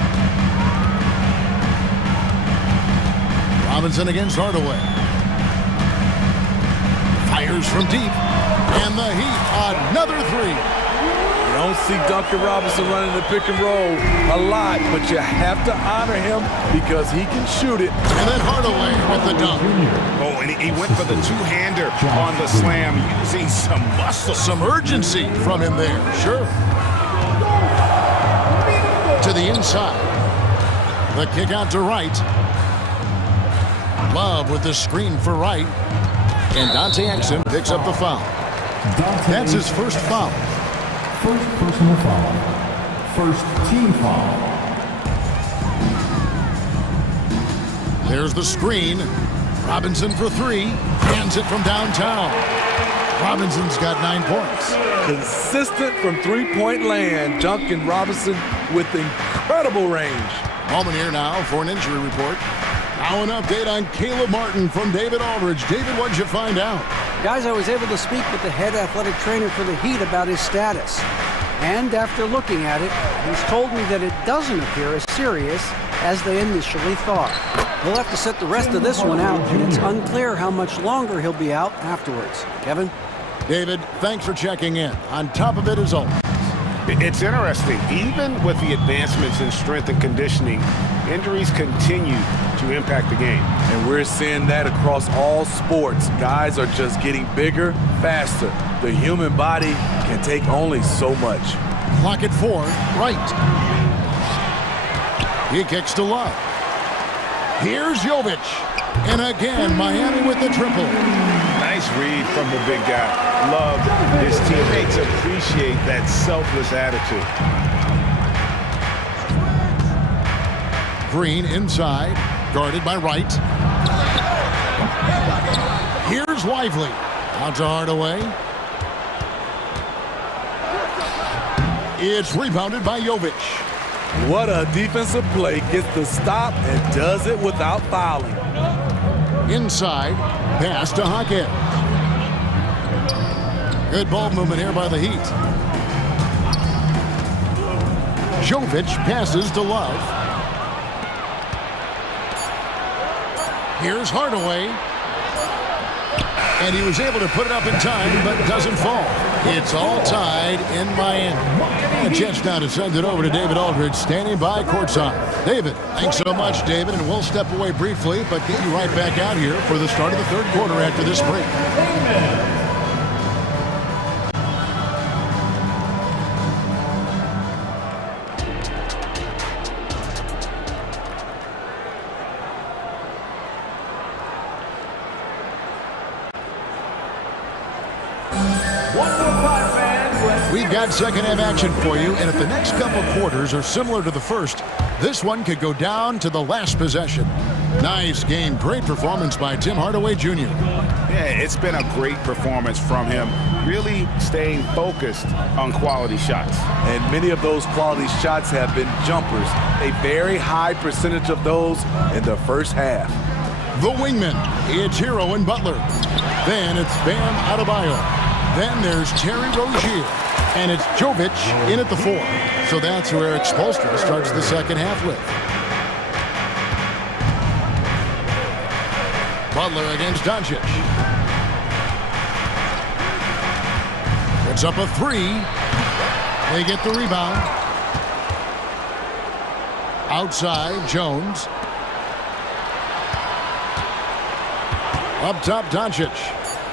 Robinson against Hardaway. Fires from deep. And the Heat, another 3. You don't see Duncan Robinson running the pick and roll a lot, but you have to honor him because he can shoot it. And then Hardaway with the dunk. Oh, and he went for the two-hander on the slam, using some muscle. Some urgency from him there, sure. To the inside. The kick out to Wright. Love with the screen for Wright. And Dante Exum picks up the foul. That's his first foul. First personal foul. First team foul. There's the screen. Robinson for three. Hands it from downtown. Robinson's got 9 points. Consistent from three-point land. Duncan Robinson with incredible range. Moment here now for an injury report. Now an update on Caleb Martin from David Aldridge. David, what'd you find out? Guys, I was able to speak with the head athletic trainer for the Heat about his status. And after looking at it, he's told me that it doesn't appear as serious as they initially thought. We'll have to set the rest of this one out, and it's unclear how much longer he'll be out afterwards. Kevin? David, thanks for checking in. On top of it as always. It's interesting. Even with the advancements in strength and conditioning, injuries continue to impact the game. And we're seeing that across all sports. Guys are just getting bigger, faster. The human body can take only so much. Clock at 4, right. He kicks to Love. Here's Jovic. And again, Miami with the triple. Nice read from the big guy. Love, his teammates appreciate that selfless attitude. Green inside, guarded by Wright. Here's Lively. Out to Hardaway. It's rebounded by Jovic. What a defensive play. Gets the stop and does it without fouling. Inside, pass to Hawkins. Good ball movement here by the Heat. Jovic passes to Love. Here's Hardaway. And he was able to put it up in time, but doesn't fall. It's all tied in Miami. A chance now to send it over to David Aldridge, standing by courtside. David, thanks so much, David, and we'll step away briefly, but get you right back out here for the start of the third quarter after this break. We've got second half action for you, and if the next couple quarters are similar to the first, this one could go down to the last possession. Nice game. Great performance by Tim Hardaway Jr. Yeah, it's been a great performance from him, really staying focused on quality shots. And many of those quality shots have been jumpers. A very high percentage of those in the first half. The wingman, it's Hero and Butler. Then it's Bam Adebayo. Then there's Terry Rozier. And it's Jovic in at the 4. So that's where Eric Spoelstra starts the second half with. Butler against Doncic. Puts up a 3. They get the rebound. Outside, Jones. Up top, Doncic.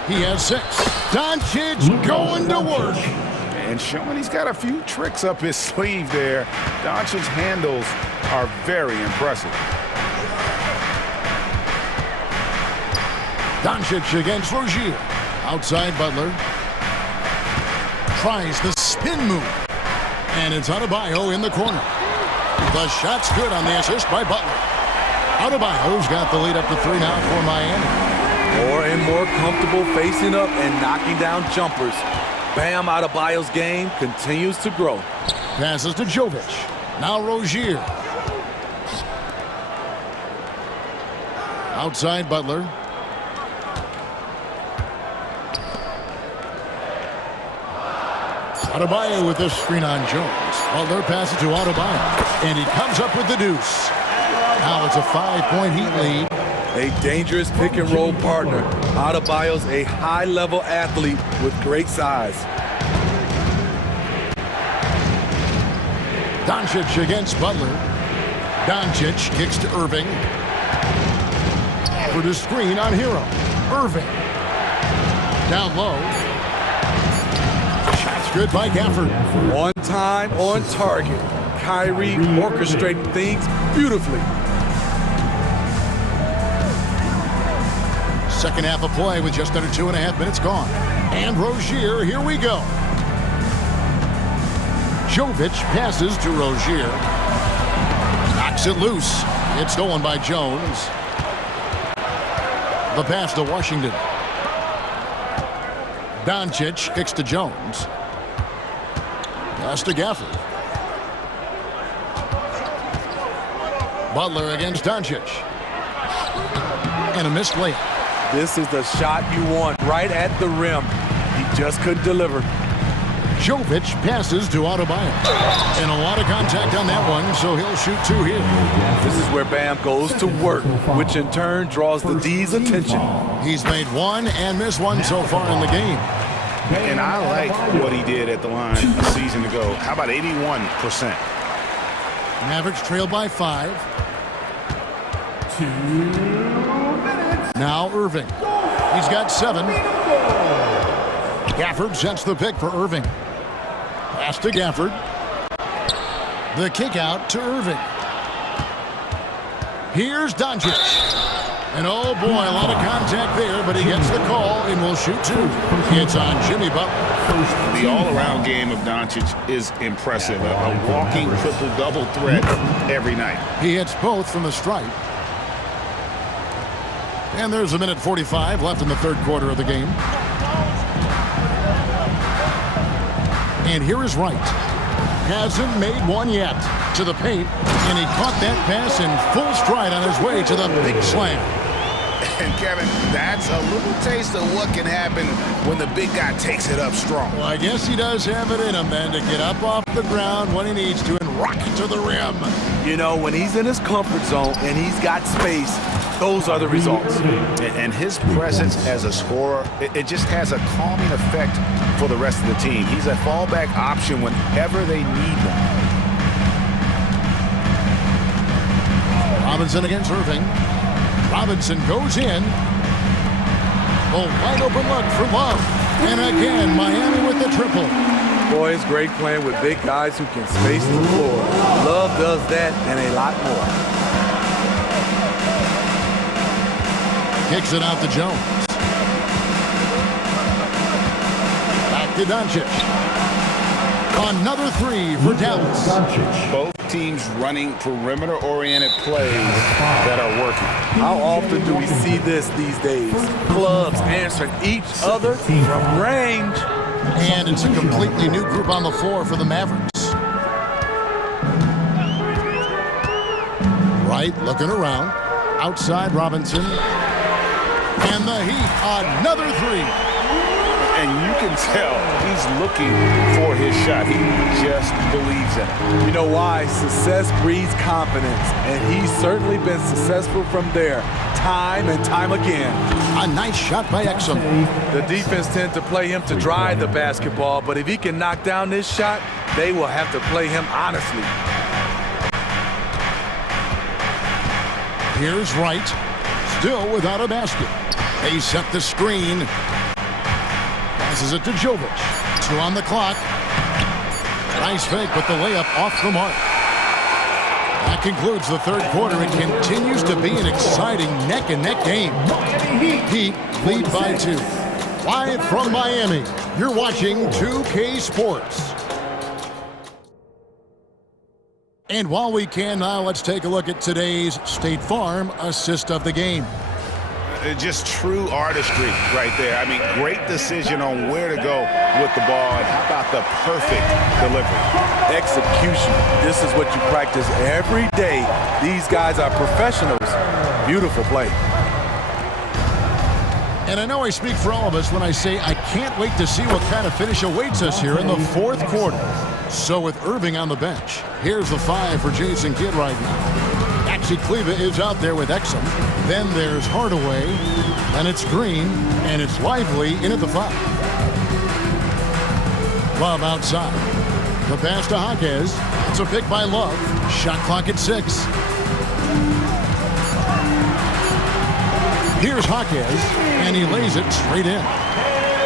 He has 6. Doncic going to work. And showing he's got a few tricks up his sleeve there. Doncic's handles are very impressive. Doncic against Rozier. Outside Butler. Tries the spin move. And it's Adebayo in the corner. The shot's good on the assist by Butler. Adebayo's got the lead up to 3 now for Miami. More and more comfortable facing up and knocking down jumpers. Bam Adebayo's game continues to grow. Passes to Jovic. Now Rozier. Outside Butler. Adebayo with this screen on Jones. Butler passes to Adebayo. And he comes up with the deuce. Now it's a 5-point Heat lead. A dangerous pick-and-roll partner. Adebayo's a high-level athlete with great size. Doncic against Butler. Doncic kicks to Irving. For the screen on Hero. Irving. Down low. Shots good by Gafford. On time, on target. Kyrie orchestrating things beautifully. Second half of play with just under 2.5 minutes gone. And Rozier, here we go. Jovic passes to Rozier. Knocks it loose. It's stolen by Jones. The pass to Washington. Doncic kicks to Jones. Pass to Gafford. Butler against Doncic. And a missed layup. This is the shot you want, right at the rim. He just couldn't deliver. Jovic passes to Adebayo. And a lot of contact on that one, so he'll shoot 2 here. This is where Bam goes to work, which in turn draws the D's attention. He's made 1 and missed 1 so far in the game. And I like what he did at the line a season ago. How about 81%? Mavericks trail by 5. 2 minutes. Now Irving. He's got 7. Gafford sets the pick for Irving. Pass to Gafford. The kick out to Irving. Here's Doncic. And oh boy, a lot of contact there, but he gets the call and will shoot 2. It's on Jimmy Butler. The all-around game of Doncic is impressive. A walking triple-double threat every night. He hits both from the stripe. And there's a minute 45 left in the third quarter of the game. And here is Wright. Hasn't made 1 yet. To the paint, and he caught that pass in full stride on his way to the big slam. And Kevin, that's a little taste of what can happen when the big guy takes it up strong. Well, I guess he does have it in him then to get up off the ground when he needs to and rock it to the rim. You know, when he's in his comfort zone and he's got space, those are the results. And his presence as a scorer, it just has a calming effect for the rest of the team. He's a fallback option whenever they need one. Robinson against Irving. Robinson goes in. A wide open look for Love. And again, Miami with the triple. Boy, it's great playing with big guys who can space the floor. Love does that and a lot more. Kicks it out to Jones. Back to Doncic. Another 3 for Dallas. Both teams running perimeter-oriented plays that are working. How often do we see this these days? Clubs answering each other from range. And it's a completely new group on the floor for the Mavericks. Wright looking around. Outside Robinson. And the Heat, another 3. And you can tell he's looking for his shot. He just believes in it. You know why? Success breeds confidence, and he's certainly been successful from there, time and time again. A nice shot by Exum. The defense tends to play him to drive the basketball, but if he can knock down this shot, they will have to play him honestly. Here's Wright, still without a basket. They set the screen. Passes it to Jovic. 2 on the clock. Nice fake, but the layup off the mark. That concludes the third quarter. It continues to be an exciting neck-and-neck game. Heat lead by 2. Live from Miami, you're watching 2K Sports. And while we can now, let's take a look at today's State Farm assist of the game. Just true artistry right there. I mean, great decision on where to go with the ball, and how about the perfect delivery? Execution. This is what you practice every day. These guys are professionals. Beautiful play. And I know I speak for all of us when I say I can't wait to see what kind of finish awaits us here in the fourth quarter. So with Irving on the bench, here's the 5 for Jason Kidd right now. Maxi Kleba is out there with Exum. Then there's Hardaway, and it's Green, and it's Lively in at the 5. Love outside. The pass to Jaquez. It's a pick by Love. Shot clock at 6. Here's Jaquez, and he lays it straight in.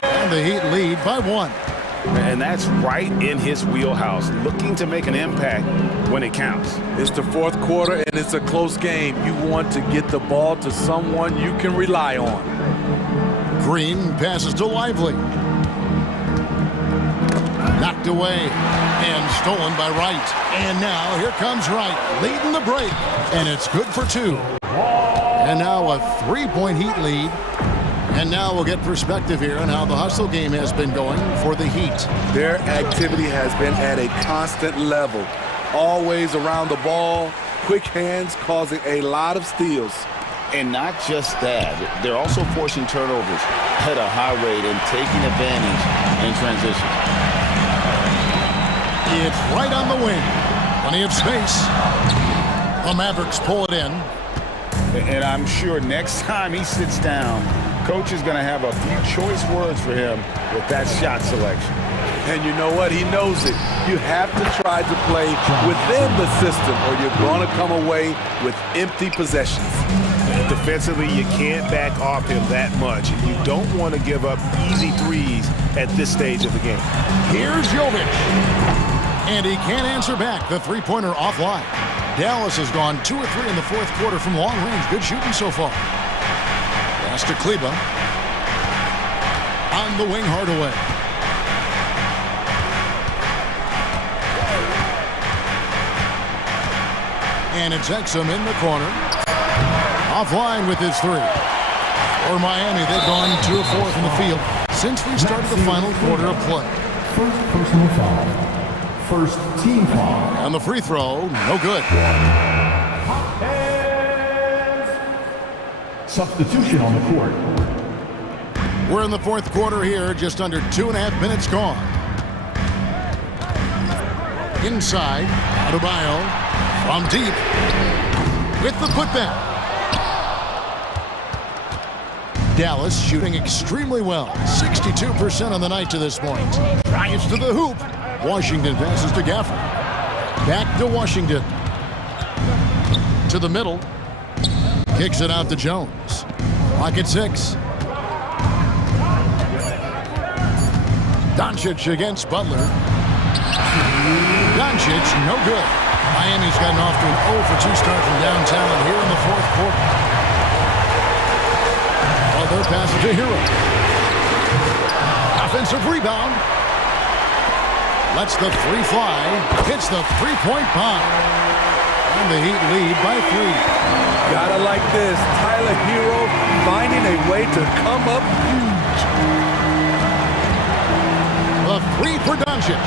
And the Heat lead by 1. And that's right in his wheelhouse, looking to make an impact when it counts. It's the fourth quarter, and it's a close game. You want to get the ball to someone you can rely on. Green passes to Lively. Knocked away and stolen by Wright. And now here comes Wright, leading the break, and it's good for 2. And now a 3-point Heat lead. And now we'll get perspective here on how the hustle game has been going for the Heat. Their activity has been at a constant level. Always around the ball, quick hands causing a lot of steals. And not just that, they're also forcing turnovers at a high rate and taking advantage in transition. It's right on the wing. Plenty of space. The Mavericks pull it in. And I'm sure next time he sits down, coach is going to have a few choice words for him with that shot selection. And you know what? He knows it. You have to try to play within the system or you're going to come away with empty possessions. Defensively, you can't back off him that much. You don't want to give up easy threes at this stage of the game. Here's Jovic. And he can't answer back. The three-pointer offline. Dallas has gone 2 or 3 in the fourth quarter from long range. Good shooting so far. Pass to Kleba. On the wing, Hardaway. And it's Exum in the corner. Offline with his 3. For Miami, they've gone 2 of 4 from the field since we started the final quarter of play. First personal foul. First team foul. And the free throw, no good. Substitution on the court. We're in the fourth quarter here, just under 2.5 minutes gone. Inside, Adebayo from deep with the putback. Dallas shooting extremely well, 62% on the night to this point. Drives to the hoop. Washington passes to Gafford. Back to Washington. To the middle. Kicks it out to Jones. Clock at 6. Doncic against Butler. Doncic, no good. Miami's gotten off to an 0 for 2 start from downtown here in the fourth quarter. Well, their pass to Hero. Offensive rebound. Lets the 3 fly. Hits the 3-point bomb. And the Heat lead by 3. Gotta like this. Tyler Hero finding a way to come up huge. The 3 for Doncic.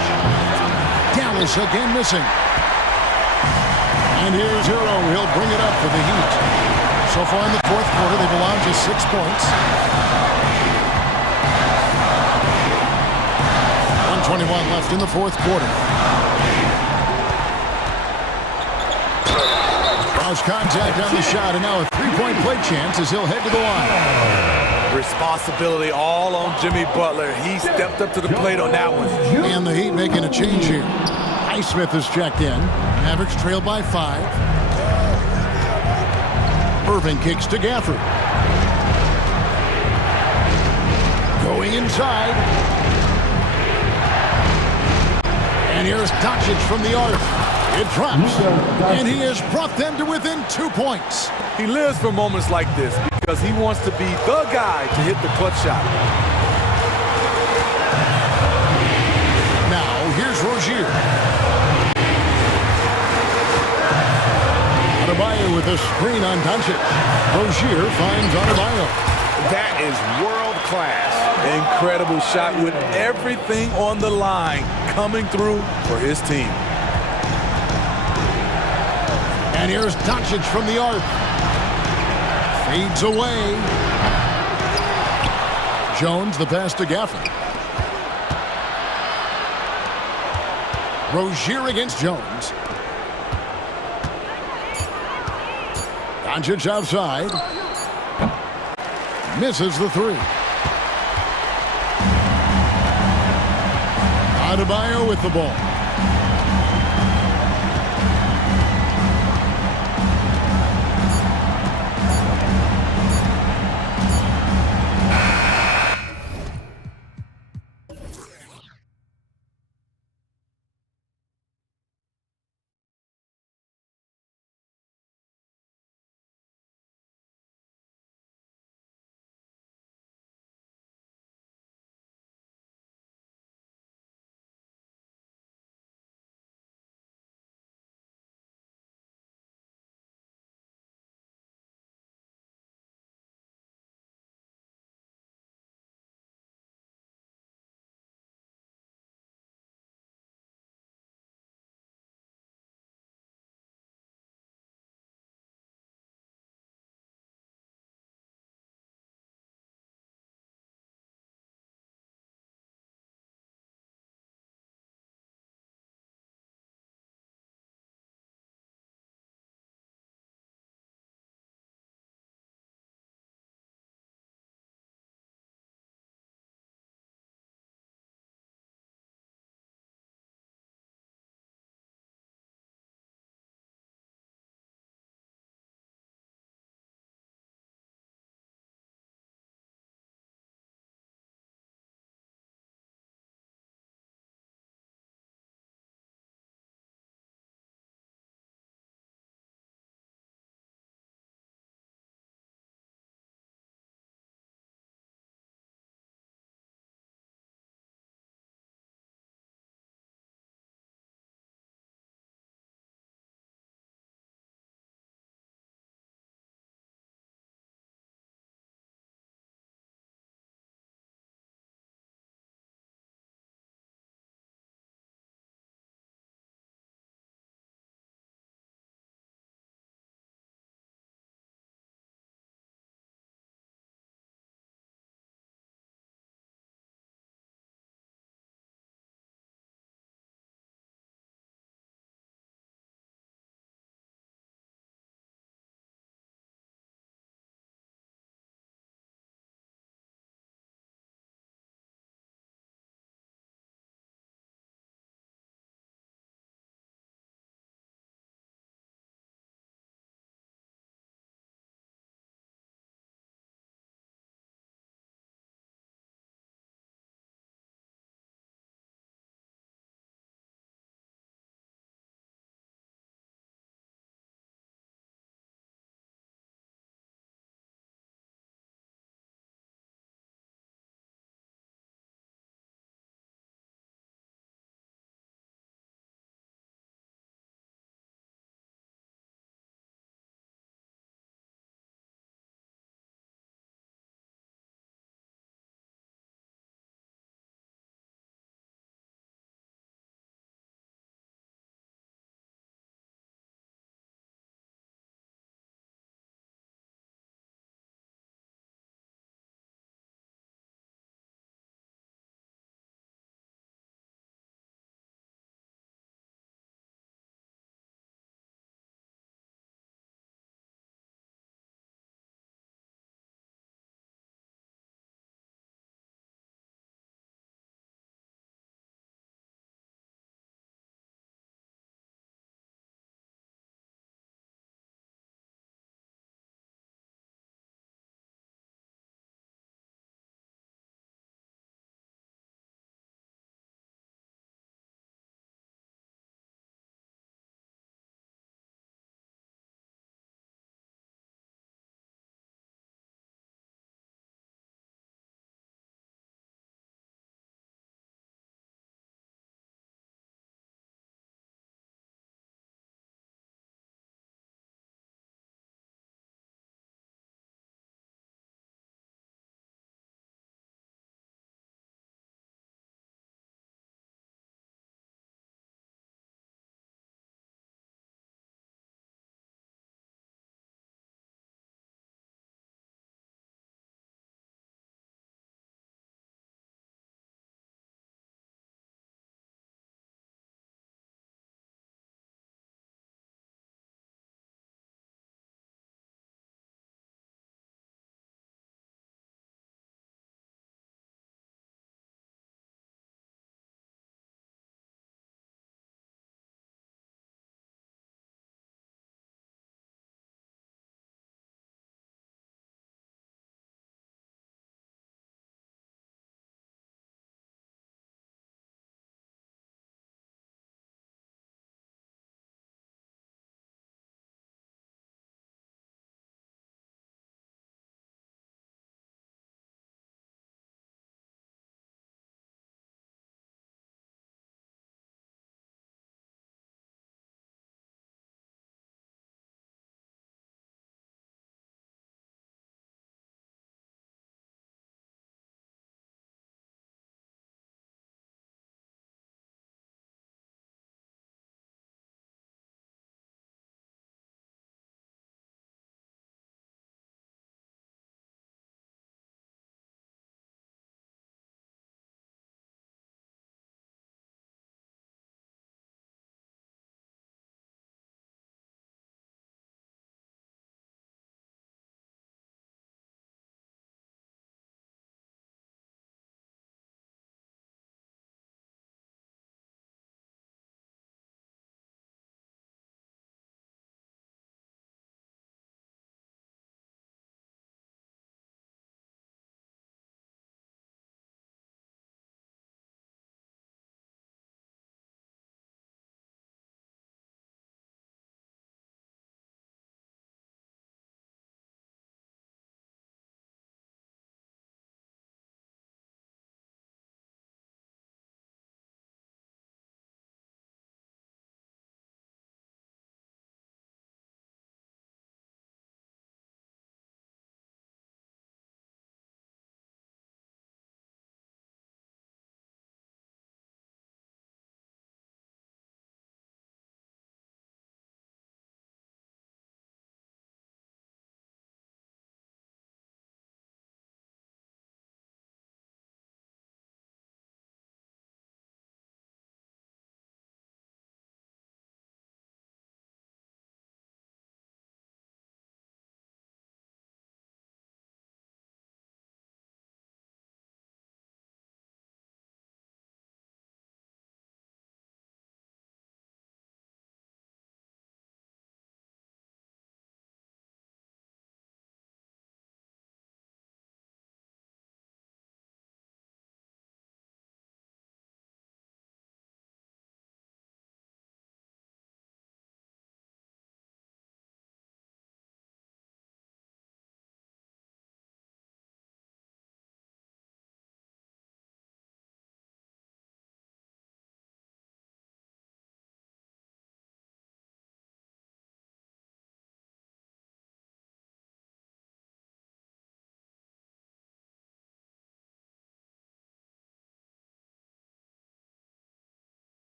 Dallas again missing. And here's Hero. He'll bring it up for the Heat. So far in the fourth quarter, they've allowed just 6 points. 1:21 left in the fourth quarter. Cross contact on the shot, and now a 3-point play chance as he'll head to the line. Responsibility all on Jimmy Butler. He stepped up to the plate on that one. And the Heat making a change here. Highsmith is checked in. Mavericks trail by 5. Irving kicks to Gafford. Going inside. And here's Doncic from the arc. It drops. And he has brought them to within 2 points. He lives for moments like this because he wants to be the guy to hit the clutch shot. Now, here's Rozier. Adebayo with a screen on Doncic. Rozier finds Adebayo. That is world class. Incredible shot with everything on the line coming through for his team. And here's Doncic from the arc. Fades away. Jones, the pass to Gafford. Rozier against Jones. Doncic outside. Misses the 3. Adebayo with the ball.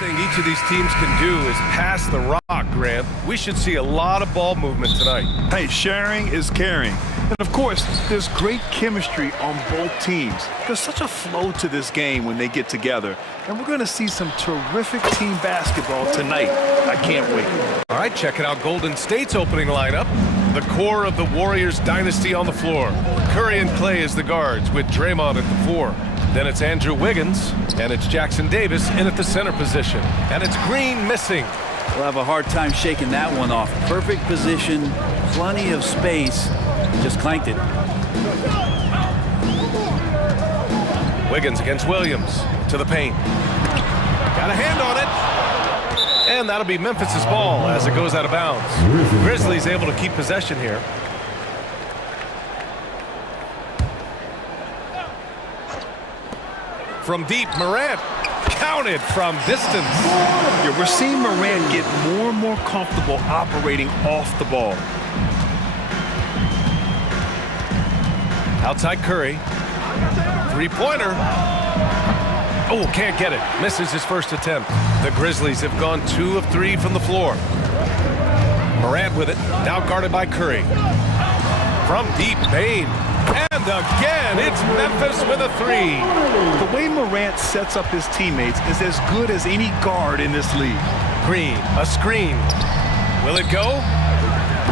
thing each of these teams can do is pass the rock, Grant. We should see a lot of ball movement tonight. Hey, sharing is caring. And of course, there's great chemistry on both teams. There's such a flow to this game when they get together. And we're going to see some terrific team basketball tonight. I can't wait. All right, checking out Golden State's opening lineup. The core of the Warriors dynasty on the floor. Curry and Clay as the guards with Draymond at the 4. Then it's Andrew Wiggins, and it's Jackson Davis in at the center position. And it's Green missing. We'll have a hard time shaking that one off. Perfect position, plenty of space, just clanked it. Wiggins against Williams to the paint. Got a hand on it. And that'll be Memphis's ball as it goes out of bounds. Grizzlies able to keep possession here. From deep, Morant counted from distance. Yeah, we're seeing Morant get more and more comfortable operating off the ball. Outside Curry. Three-pointer. Oh, can't get it. Misses his first attempt. The Grizzlies have gone 2 of 3 from the floor. Morant with it. Now guarded by Curry. From deep, Bane. And again, it's Memphis with a 3. The way Morant sets up his teammates is as good as any guard in this league. Green, a screen. Will it go?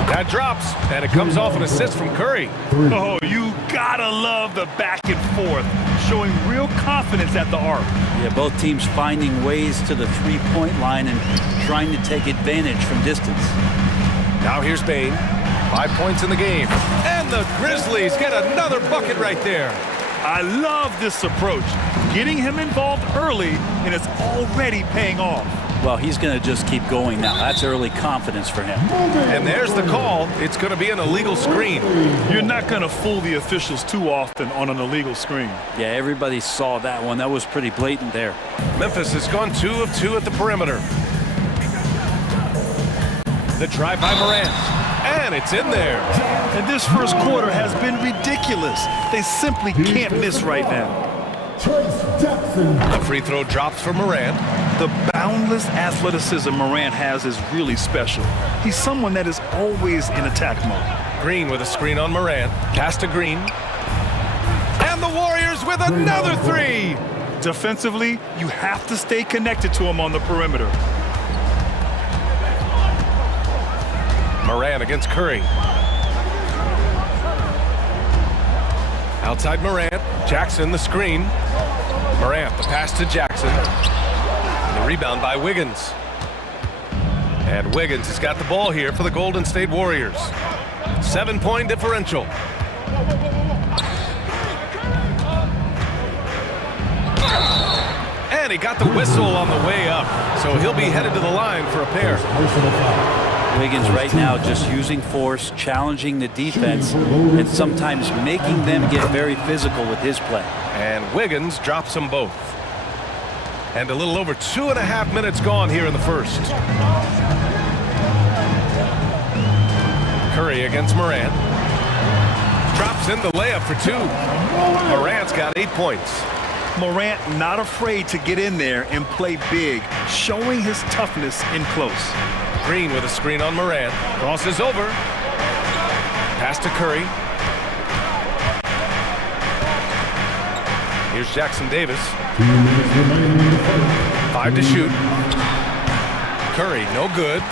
That drops, and it comes off an assist from Curry. Oh, you gotta love the back and forth, showing real confidence at the arc. Yeah, both teams finding ways to the three-point line and trying to take advantage from distance. Now here's Bane. 5 points in the game. And the Grizzlies get another bucket right there. I love this approach. Getting him involved early, and it's already paying off. Well, he's going to just keep going now. That's early confidence for him. And there's the call. It's going to be an illegal screen. You're not going to fool the officials too often on an illegal screen. Yeah, everybody saw that one. That was pretty blatant there. Memphis has gone 2 of 2 at the perimeter. The drive by Morant. And it's in there. And this first quarter has been ridiculous. They simply can't miss right now. The free throw drops for Morant. The boundless athleticism Morant has is really special. He's someone that is always in attack mode. Green with a screen on Morant. Pass to Green. And the Warriors with another 3. Defensively, you have to stay connected to him on the perimeter. Morant against Curry. Outside Morant. Jackson the screen. Morant the pass to Jackson. And the rebound by Wiggins. And Wiggins has got the ball here for the Golden State Warriors. 7-point differential. And he got the whistle on the way up. So he'll be headed to the line for a pair. Wiggins right now just using force, challenging the defense, and sometimes making them get very physical with his play. And Wiggins drops them both. And a little over 2.5 minutes gone here in the first. Curry against Morant. Drops in the layup for 2. Morant's got 8 points. Morant not afraid to get in there and play big, showing his toughness in close. Green with a screen on Morant. Crosses over. Pass to Curry. Here's Jackson Davis. 5 to shoot. Curry, no good.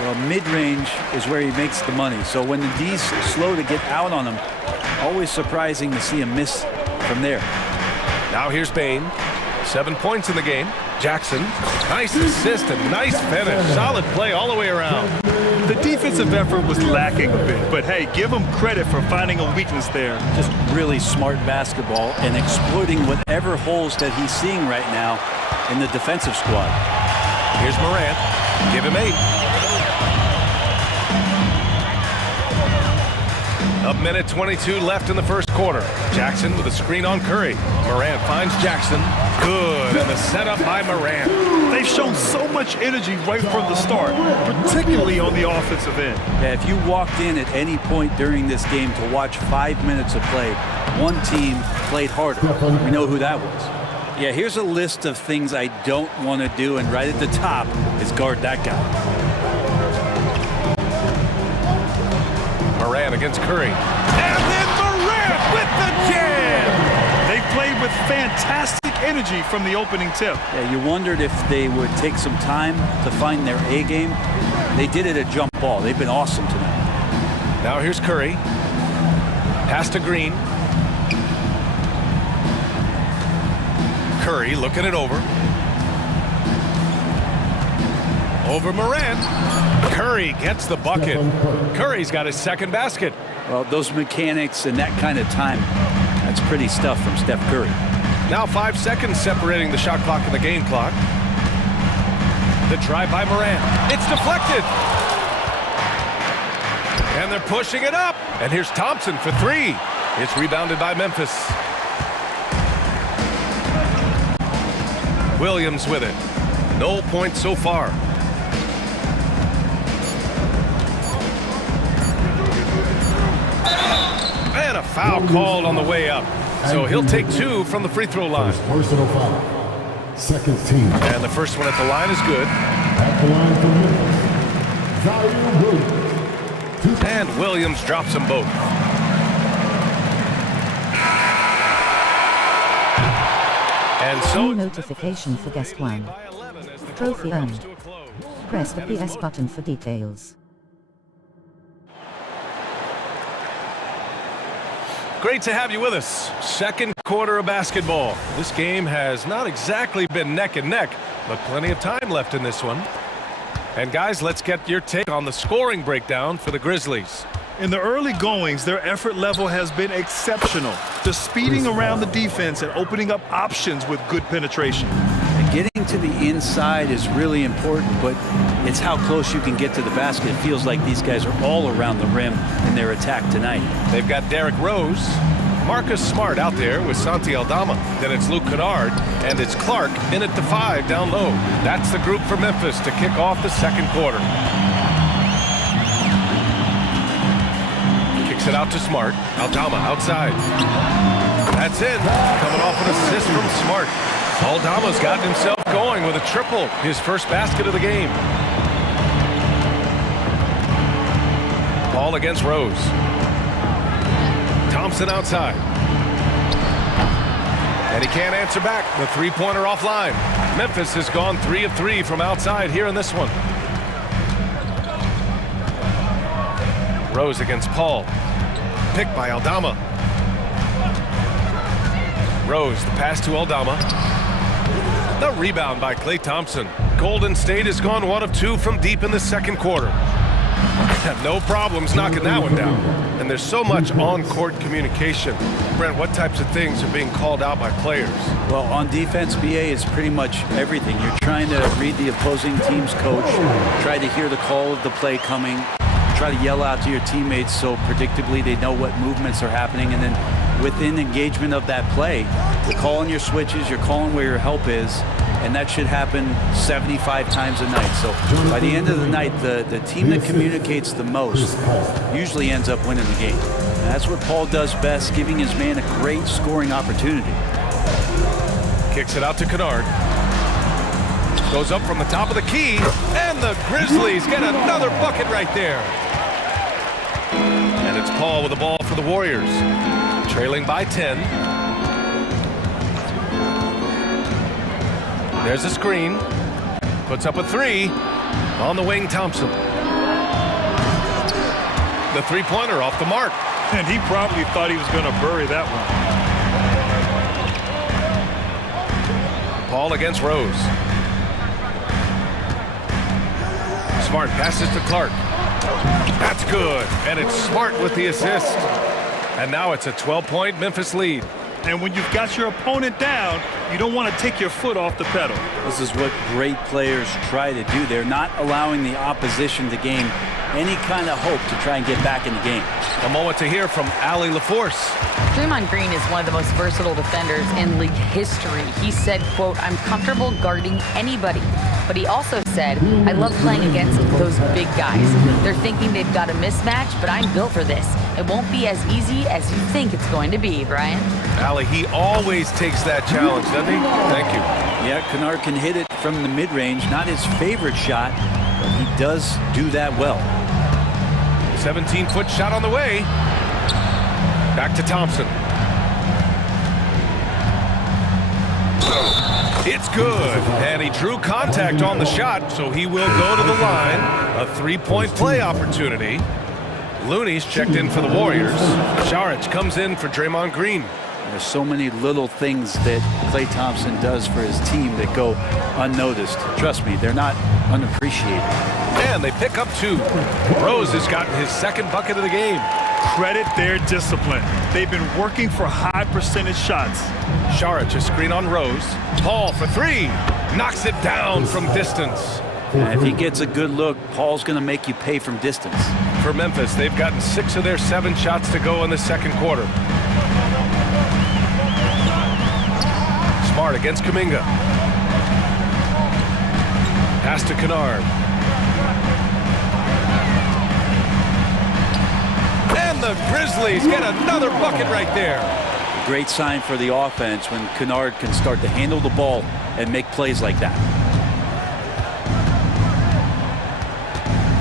Well, mid-range is where he makes the money. So when the D's slow to get out on him, always surprising to see him miss from there. Now here's Bane. 7 points in the game. Jackson, nice assist and nice finish. Solid play all the way around. The defensive effort was lacking a bit, but hey, give him credit for finding a weakness there. Just really smart basketball and exploiting whatever holes that he's seeing right now in the defensive squad. Here's Morant. Give him 8. A minute 22 left in the first quarter. Jackson with a screen on Curry. Morant finds Jackson. Good, and the setup by Morant. They've shown so much energy right from the start, particularly on the offensive end. Yeah, if you walked in at any point during this game to watch 5 minutes of play, one team played harder. We know who that was. Yeah, here's a list of things I don't want to do, and right at the top is guard that guy. Moran against Curry. And then Moran with the jam! They played with fantastic energy from the opening tip. Yeah, you wondered if they would take some time to find their A game. They did it at jump ball. They've been awesome tonight. Now here's Curry. Pass to Green. Curry looking it over. Over Moran. Curry gets the bucket. Curry's got his second basket. Well, those mechanics and that kind of time, that's pretty stuff from Steph Curry. Now 5 seconds separating the shot clock and the game clock. The drive by Moran. It's deflected. And they're pushing it up. And here's Thompson for three. It's rebounded by Memphis. Williams with it. No points so far. And a foul called on the way up. So he'll take two from the free throw line. Personal foul. Second team. And the first one at the line is good. At the line for Memphis, Zion Williams. And Williams drops them both. And so New notification for guest one. Trophy earned. Press the PS button for details. great to have you with us. Second quarter of basketball. This game has not exactly been neck and neck, but plenty of time left in this one. And guys, let's get your take on the scoring breakdown for the Grizzlies. In the early goings, their effort level has been exceptional. The speeding around the defense and opening up options with good penetration. Getting to the inside is really important, but it's how close you can get to the basket. It feels like these guys are all around the rim in their attack tonight. They've got Derrick Rose, Marcus Smart out there with Santi Aldama. Then it's Luke Kennard, and it's Clark in at the 5 down low. That's the group for Memphis to kick off the second quarter. Kicks it out to Smart. Aldama outside. That's in. Coming off an assist from Smart. Aldama's gotten himself going with a triple, his first basket of the game. Ball against Rose. Thompson outside. And he can't answer back. The three-pointer offline. Memphis has gone 3 of 3 from outside here in this one. Rose against Paul. Picked by Aldama. Rose, the pass to Aldama. The rebound by Klay Thompson. Golden State has gone 1 of 2 from deep in the second quarter. Have no problems knocking that one down. And there's so much on-court communication. Brent, what types of things are being called out by players? Well, on defense, BA is pretty much everything. You're trying to read the opposing team's coach, try to hear the call of the play coming, try to yell out to your teammates so predictably they know what movements are happening, and then within engagement of that play, you're calling your switches, you're calling where your help is, and that should happen 75 times a night. So by the end of the night, the team that communicates the most usually ends up winning the game. And that's what Paul does best, giving his man a great scoring opportunity. Kicks it out to Kennard. Goes up from the top of the key, and the Grizzlies get another bucket right there. And it's Paul with the ball for the Warriors. Trailing by 10. There's a screen. Puts up a 3. On the wing, Thompson. The three-pointer off the mark. And he probably thought he was going to bury that one. Paul against Rose. Smart passes to Clark. That's good. And it's Smart with the assist. And now it's a 12-point Memphis lead. And when you've got your opponent down, you don't want to take your foot off the pedal. This is what great players try to do. They're not allowing the opposition to gain any kind of hope to try and get back in the game. A moment to hear from Ali LaForce. Draymond Green is one of the most versatile defenders in league history. He said, quote, "I'm comfortable guarding anybody." But he also said, "I love playing against those big guys. They're thinking they've got a mismatch, but I'm built for this. It won't be as easy as you think it's going to be," Brian. Ali, he always takes that challenge, doesn't he? Thank you. Yeah, Kennard can hit it from the mid-range. Not his favorite shot, but he does do that well. 17-foot shot on the way. Back to Thompson. It's good, and he drew contact on the shot, so he will go to the line. A three-point play opportunity. Looney's checked in for the Warriors. Šarić comes in for Draymond Green. There's so many little things that Klay Thompson does for his team that go unnoticed. Trust me, they're not unappreciated. And they pick up two. Rose has gotten his second bucket of the game. Credit their discipline. They've been working for high percentage shots. Šarić, a screen on Rose. Paul for three. Knocks it down from distance. And if he gets a good look, Paul's going to make you pay from distance. For Memphis, they've gotten 6 of their 7 shots to go in the second quarter. Smart against Kuminga. Pass to Kennard. And the Grizzlies get another bucket right there. A great sign for the offense when Kennard can start to handle the ball and make plays like that.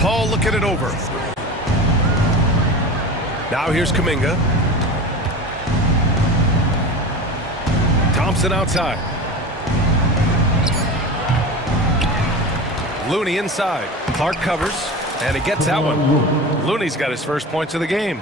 Paul looking it over. Now here's Kuminga. Thompson outside. Looney inside. Clark covers, and he gets that one. Looney's got his first points of the game.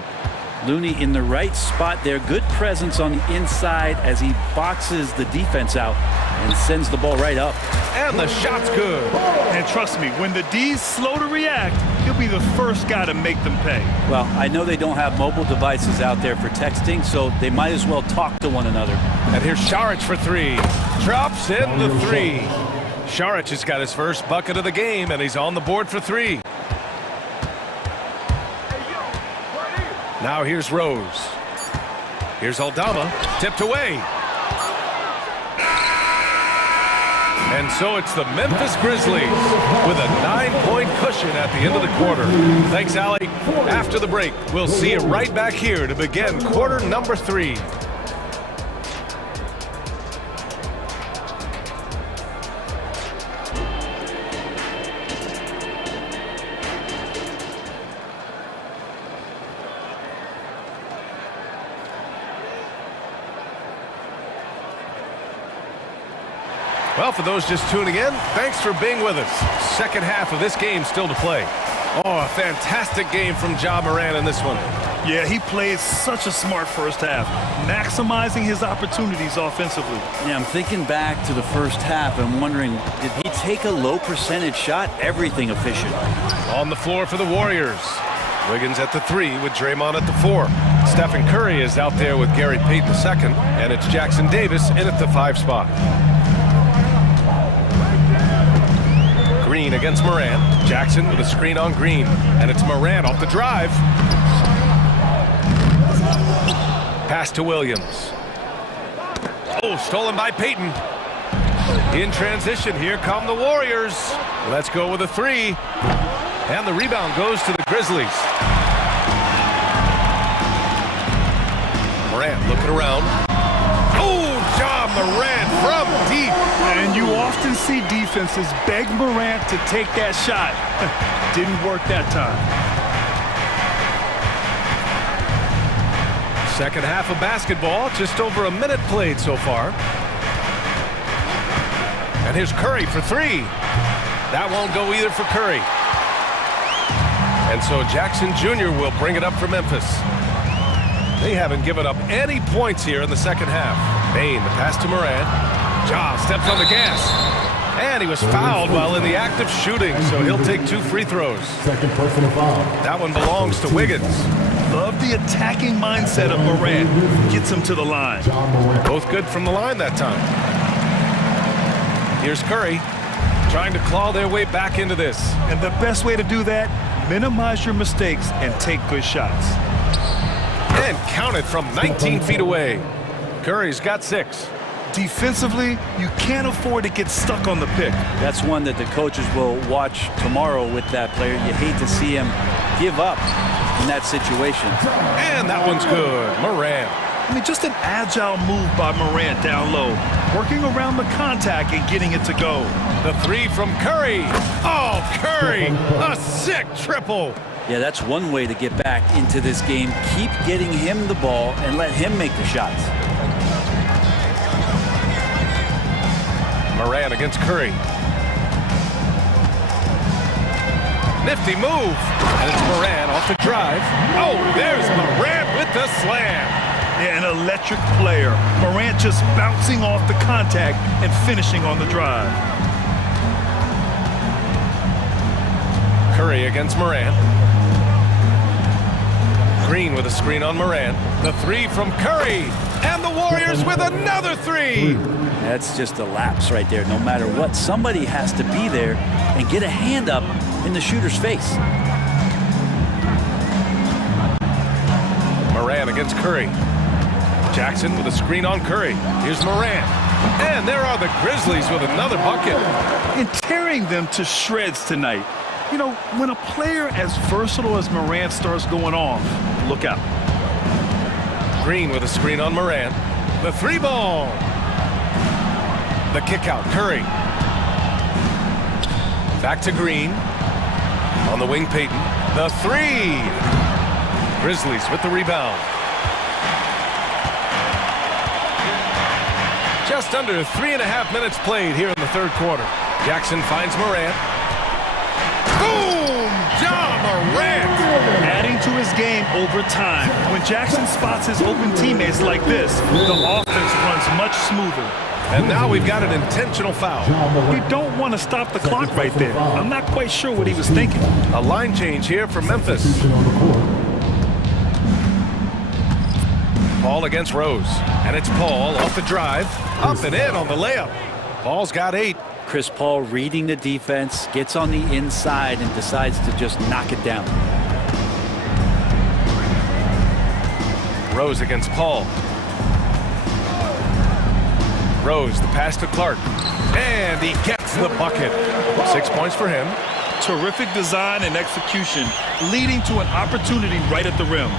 Looney in the right spot there. Good presence on the inside as he boxes the defense out and sends the ball right up. And the shot's good. And trust me, when the D's slow to react, he'll be the first guy to make them pay. Well, I know they don't have mobile devices out there for texting, so they might as well talk to one another. And here's Šarić for three. Drops in the three. Šarić has got his first bucket of the game, and he's on the board for three. Now here's Rose. Here's Aldama, tipped away. And so it's the Memphis Grizzlies with a 9-point cushion at the end of the quarter. Thanks, Ali. After the break, we'll see you right back here to begin quarter number 3. Well, for those just tuning in, thanks for being with us. Second half of this game still to play. Oh, a fantastic game from Ja Morant in this one. Yeah, he played such a smart first half, maximizing his opportunities offensively. Yeah, I'm thinking back to the first half and wondering, did he take a low percentage shot? Everything efficient. On the floor for the Warriors. Wiggins at the 3 with Draymond at the 4. Stephen Curry is out there with Gary Payton II, and it's Jackson Davis in at the 5 spot. Green against Morant. Jackson with a screen on Green. And it's Morant off the drive. Pass to Williams. Oh, stolen by Payton. In transition, here come the Warriors. Let's go with a 3. And the rebound goes to the Grizzlies. Morant looking around. Oh, Ja Morant from deep. And you often see defenses beg Morant to take that shot. Didn't work that time. Second half of basketball, just over a minute played so far. And here's Curry for 3. That won't go either for Curry. And so Jackson Jr. will bring it up for Memphis. They haven't given up any points here in the second half. Bain, the pass to Morant. Ja steps on the gas. And he was fouled while in the act of shooting, so he'll take 2 free throws. Second personal foul. That one belongs to Wiggins. Love the attacking mindset of Morant. Gets him to the line. Both good from the line that time. Here's Curry trying to claw their way back into this. And the best way to do that, Minimize your mistakes and take good shots. And count it from 19 feet away. Curry's got 6. Defensively, you can't afford to get stuck on the pick. That's one that the coaches will watch tomorrow with that player. You hate to see him give up in that situation. And that one's good. Morant. I mean, just an agile move by Morant down low, working around the contact and getting it to go. The 3 from Curry. Oh, Curry, a sick triple. Yeah, that's one way to get back into this game. Keep getting him the ball and let him make the shots. Morant against Curry. Nifty move. And it's Morant off the drive. Oh, there's Morant with the slam. Yeah, an electric player. Morant just bouncing off the contact and finishing on the drive. Curry against Morant. Green with a screen on Morant. The 3 from Curry. And the Warriors with another 3. That's just a lapse right there. No matter what, somebody has to be there and get a hand up in the shooter's face. Morant against Curry. Jackson with a screen on Curry. Here's Morant. And there are the Grizzlies with another bucket. And tearing them to shreds tonight. You know, when a player as versatile as Morant starts going off, look out. Green with a screen on Morant. The 3 ball. The kick out, Curry. Back to Green. On the wing, Payton. The 3. Grizzlies with the rebound. Just under 3.5 minutes played here in the third quarter. Jackson finds Morant. Boom! Ja Morant! Adding to his game over time. When Jackson spots his open teammates like this, the offense runs much smoother. And now we've got an intentional foul. You don't want to stop the clock right there. I'm not quite sure what he was thinking. A line change here for Memphis. Paul against Rose. And it's Paul off the drive. Up and in on the layup. Paul's got 8. Chris Paul reading the defense, gets on the inside and decides to just knock it down. Rose against Paul. Rose, the pass to Clark. And he gets the bucket. 6 points for him. Terrific design and execution, leading to an opportunity right at the rim.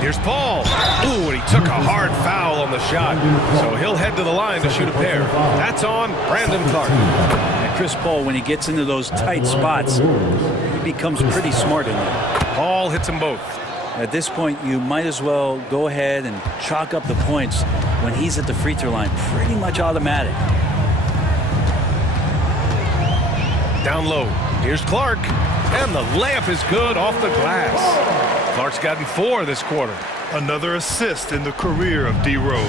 Here's Paul. Ooh, and he took a hard foul on the shot. So he'll head to the line to shoot a pair. That's on Brandon Clark. And Chris Paul, when he gets into those tight spots, he becomes pretty smart in there. Paul hits them both. At this point, you might as well go ahead and chalk up the points when he's at the free throw line. Pretty much automatic. Down low. Here's Clark. And the layup is good off the glass. Clark's gotten 4 this quarter. Another assist in the career of D. Rose.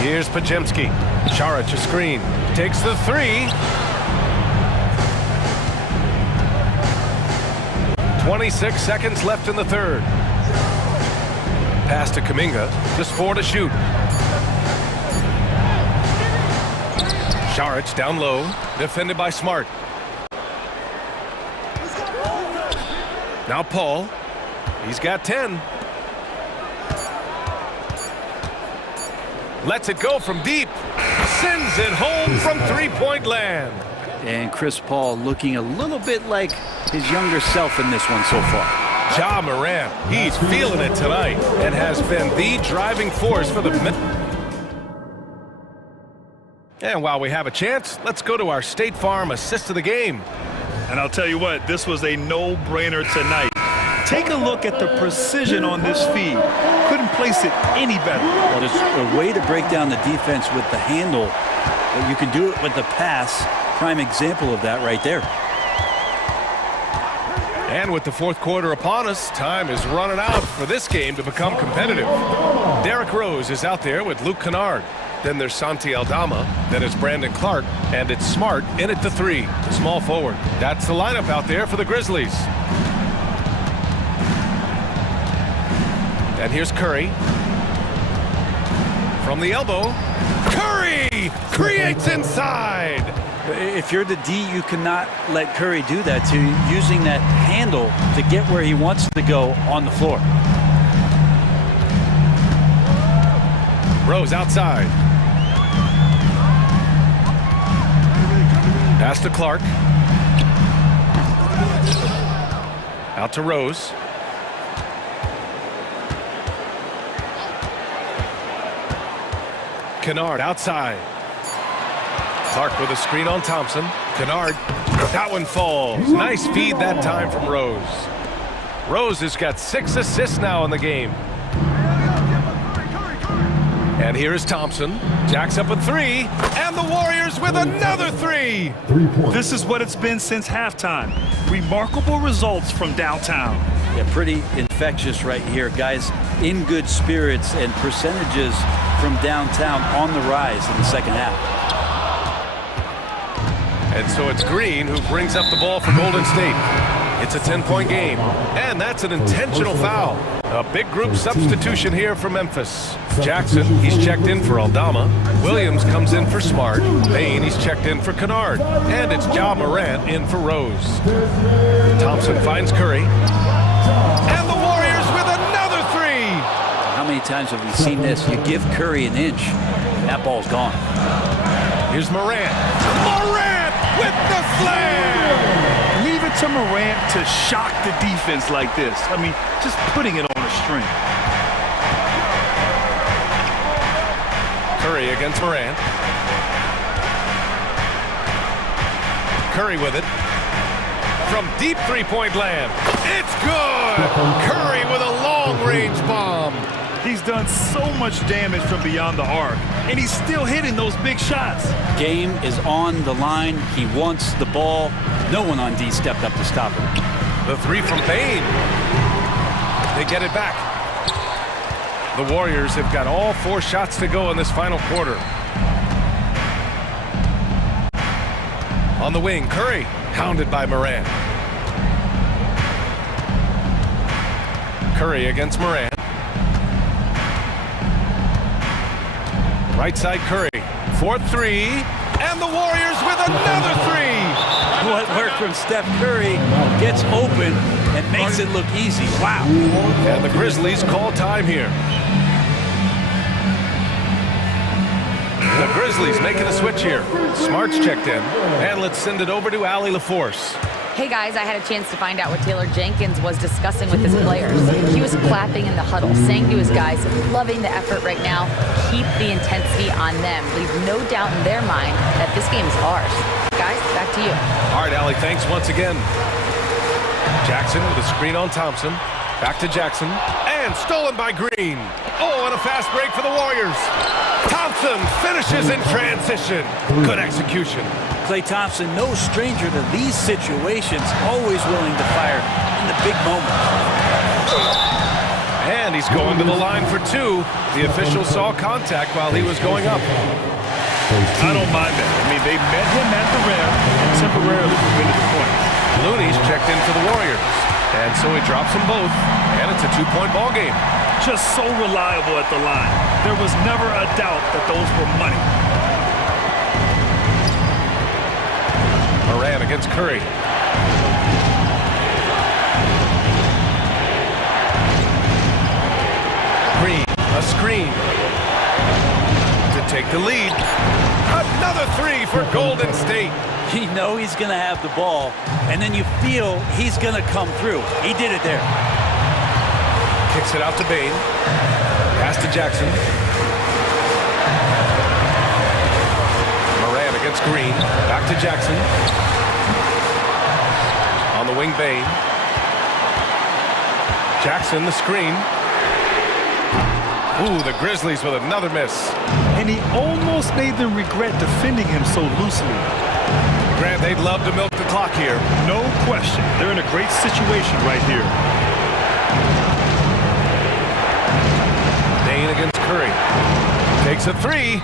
Here's Pajemski. Šarić a screen. Takes the 3. 26 seconds left in the third. Pass to Kuminga. Just 4 to shoot. Šarić down low. Defended by Smart. Now Paul. He's got 10. Lets it go from deep. Sends it home from three-point land. And Chris Paul looking a little bit like his younger self in this one so far. Ja Morant, he's feeling it tonight and has been the driving force for the... And while we have a chance, let's go to our State Farm assist of the game. And I'll tell you what, this was a no-brainer tonight. Take a look at the precision on this feed. Couldn't place it any better. Well, there's a way to break down the defense with the handle, but you can do it with the pass. Prime example of that right there. And with the fourth quarter upon us, time is running out for this game to become competitive. Derrick Rose is out there with Luke Kennard. Then there's Santi Aldama. Then it's Brandon Clark. And it's Smart in at the 3, the small forward. That's the lineup out there for the Grizzlies. And here's Curry. From the elbow. Curry creates inside. If you're the D, you cannot let Curry do that to using that handle to get where he wants to go on the floor. Rose outside. Pass to Clark. Out to Rose. Kennard outside. Clark with a screen on Thompson. Kennard, that one falls. Nice feed that time from Rose. Rose has got 6 assists now in the game. And here is Thompson. Jacks up a 3. And the Warriors with another 3. This is what it's been since halftime. Remarkable results from downtown. Yeah, pretty infectious right here. Guys in good spirits and percentages from downtown on the rise in the second half. And so it's Green who brings up the ball for Golden State. It's a 10-point game. And that's an intentional foul. A big group substitution here for Memphis. Jackson, he's checked in for Aldama. Williams comes in for Smart. Bain, he's checked in for Kennard. And it's Ja Morant in for Rose. Thompson finds Curry. And the Warriors with another 3. How many times have we seen this? You give Curry an inch, that ball's gone. Here's Morant. Morant with the slam! Leave it to Morant to shock the defense like this. I mean, just putting it on a string. Curry against Morant. Curry with it. From deep three-point land. It's good! Curry with a long-range bomb. He's done so much damage from beyond the arc, and he's still hitting those big shots. Game is on the line. He wants the ball. No one on D stepped up to stop him. The 3 from Bain. They get it back. The Warriors have got all 4 shots to go in this final quarter. On the wing, Curry, hounded by Morant. Curry against Morant. Right side Curry, 4-3, and the Warriors with another 3. What work from Steph Curry gets open and makes it look easy. Wow. And the Grizzlies call time here. The Grizzlies making a switch here. Smart's checked in, and let's send it over to Allie LaForce. Hey guys, I had a chance to find out what Taylor Jenkins was discussing with his players. He was clapping in the huddle, saying to his guys, loving the effort right now, keep the intensity on them. Leave no doubt in their mind that this game is ours. Guys, back to you. All right, Allie, thanks once again. Jackson with a screen on Thompson. Back to Jackson, and stolen by Green. Oh, and a fast break for the Warriors. Thompson finishes in transition. Good execution. Klay Thompson, no stranger to these situations, always willing to fire in the big moments. And he's going to the line for 2. The official saw contact while he was going up. I don't mind that. I mean, they met him at the rim and temporarily prevented the point. Looney's checked in for the Warriors. And so he drops them both, and it's a 2-point ball game. Just so reliable at the line. There was never a doubt that those were money. Morant against Curry. Green, a screen to take the lead. Another 3 for Golden State. You know he's going to have the ball, and then you feel he's going to come through. He did it there. Kicks it out to Bain. Pass to Jackson. Morant against Green. Back to Jackson. On the wing, Bain. Jackson, the screen. Ooh, the Grizzlies with another miss. And he almost made them regret defending him so loosely. Grant, they'd love to milk the clock here. No question. They're in a great situation right here. Bain against Curry. Takes a 3.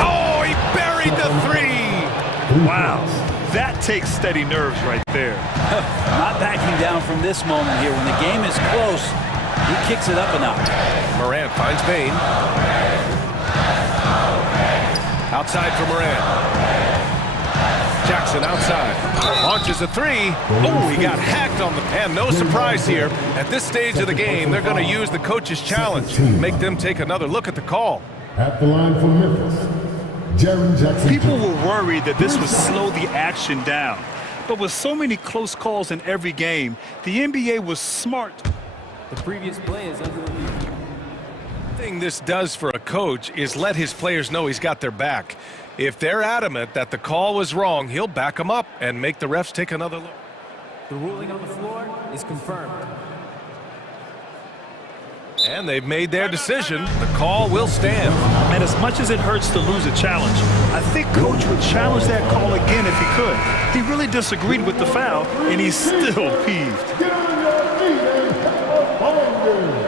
Oh, he buried the 3. Wow. That takes steady nerves right there. Not backing down from this moment here. When the game is close, he kicks it up a notch. Morant finds Bain. Outside for Morant. Jackson outside. Launches a three. Oh, he got hacked on the pan. No surprise here. At this stage of the game, they're going to use the coach's challenge. Make them take another look at the call. At the line for Memphis, Jaren Jackson. People were worried that this would slow the action down. But with so many close calls in every game, the NBA was smart. The previous play is under review. The thing this does for a coach is let his players know he's got their back. If they're adamant that the call was wrong, he'll back them up and make the refs take another look. The ruling on the floor is confirmed. And they've made their decision. The call will stand. And as much as it hurts to lose a challenge, I think Coach would challenge that call again if he could. He really disagreed with the foul, and he's still peeved. Get on your feet and have a ball game.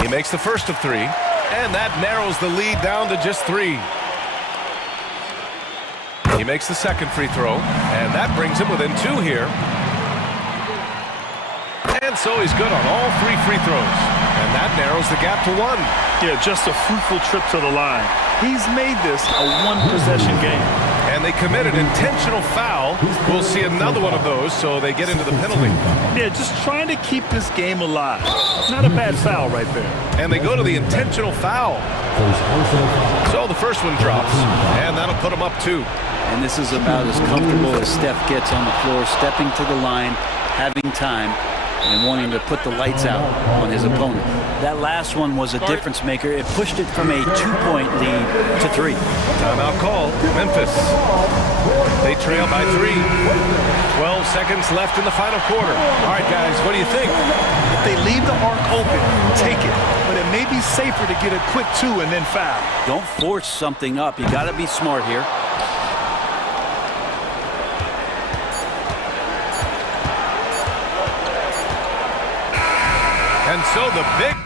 He makes the first of three, and that narrows the lead down to just three. He makes the second free throw, and that brings him within two here. And so he's good on all three free throws, and that narrows the gap to one. Yeah, just a fruitful trip to the line. He's made this a one-possession game. And they committed intentional foul. We'll see another one of those, so they get into the penalty. Yeah, just trying to keep this game alive. Not a bad foul right there. And they go to the intentional foul. So the first one drops, and that'll put them up two. And this is about as comfortable as Steph gets on the floor, stepping to the line, having time, and wanting to put the lights out on his opponent. That last one was a difference maker. It pushed it from a 2-point lead to three. Timeout call, Memphis. They trail by three. 12 seconds left in the final quarter. All right, guys, what do you think? If they leave the arc open, take it. But it may be safer to get a quick two and then foul. Don't force something up. You got to be smart here. And so the big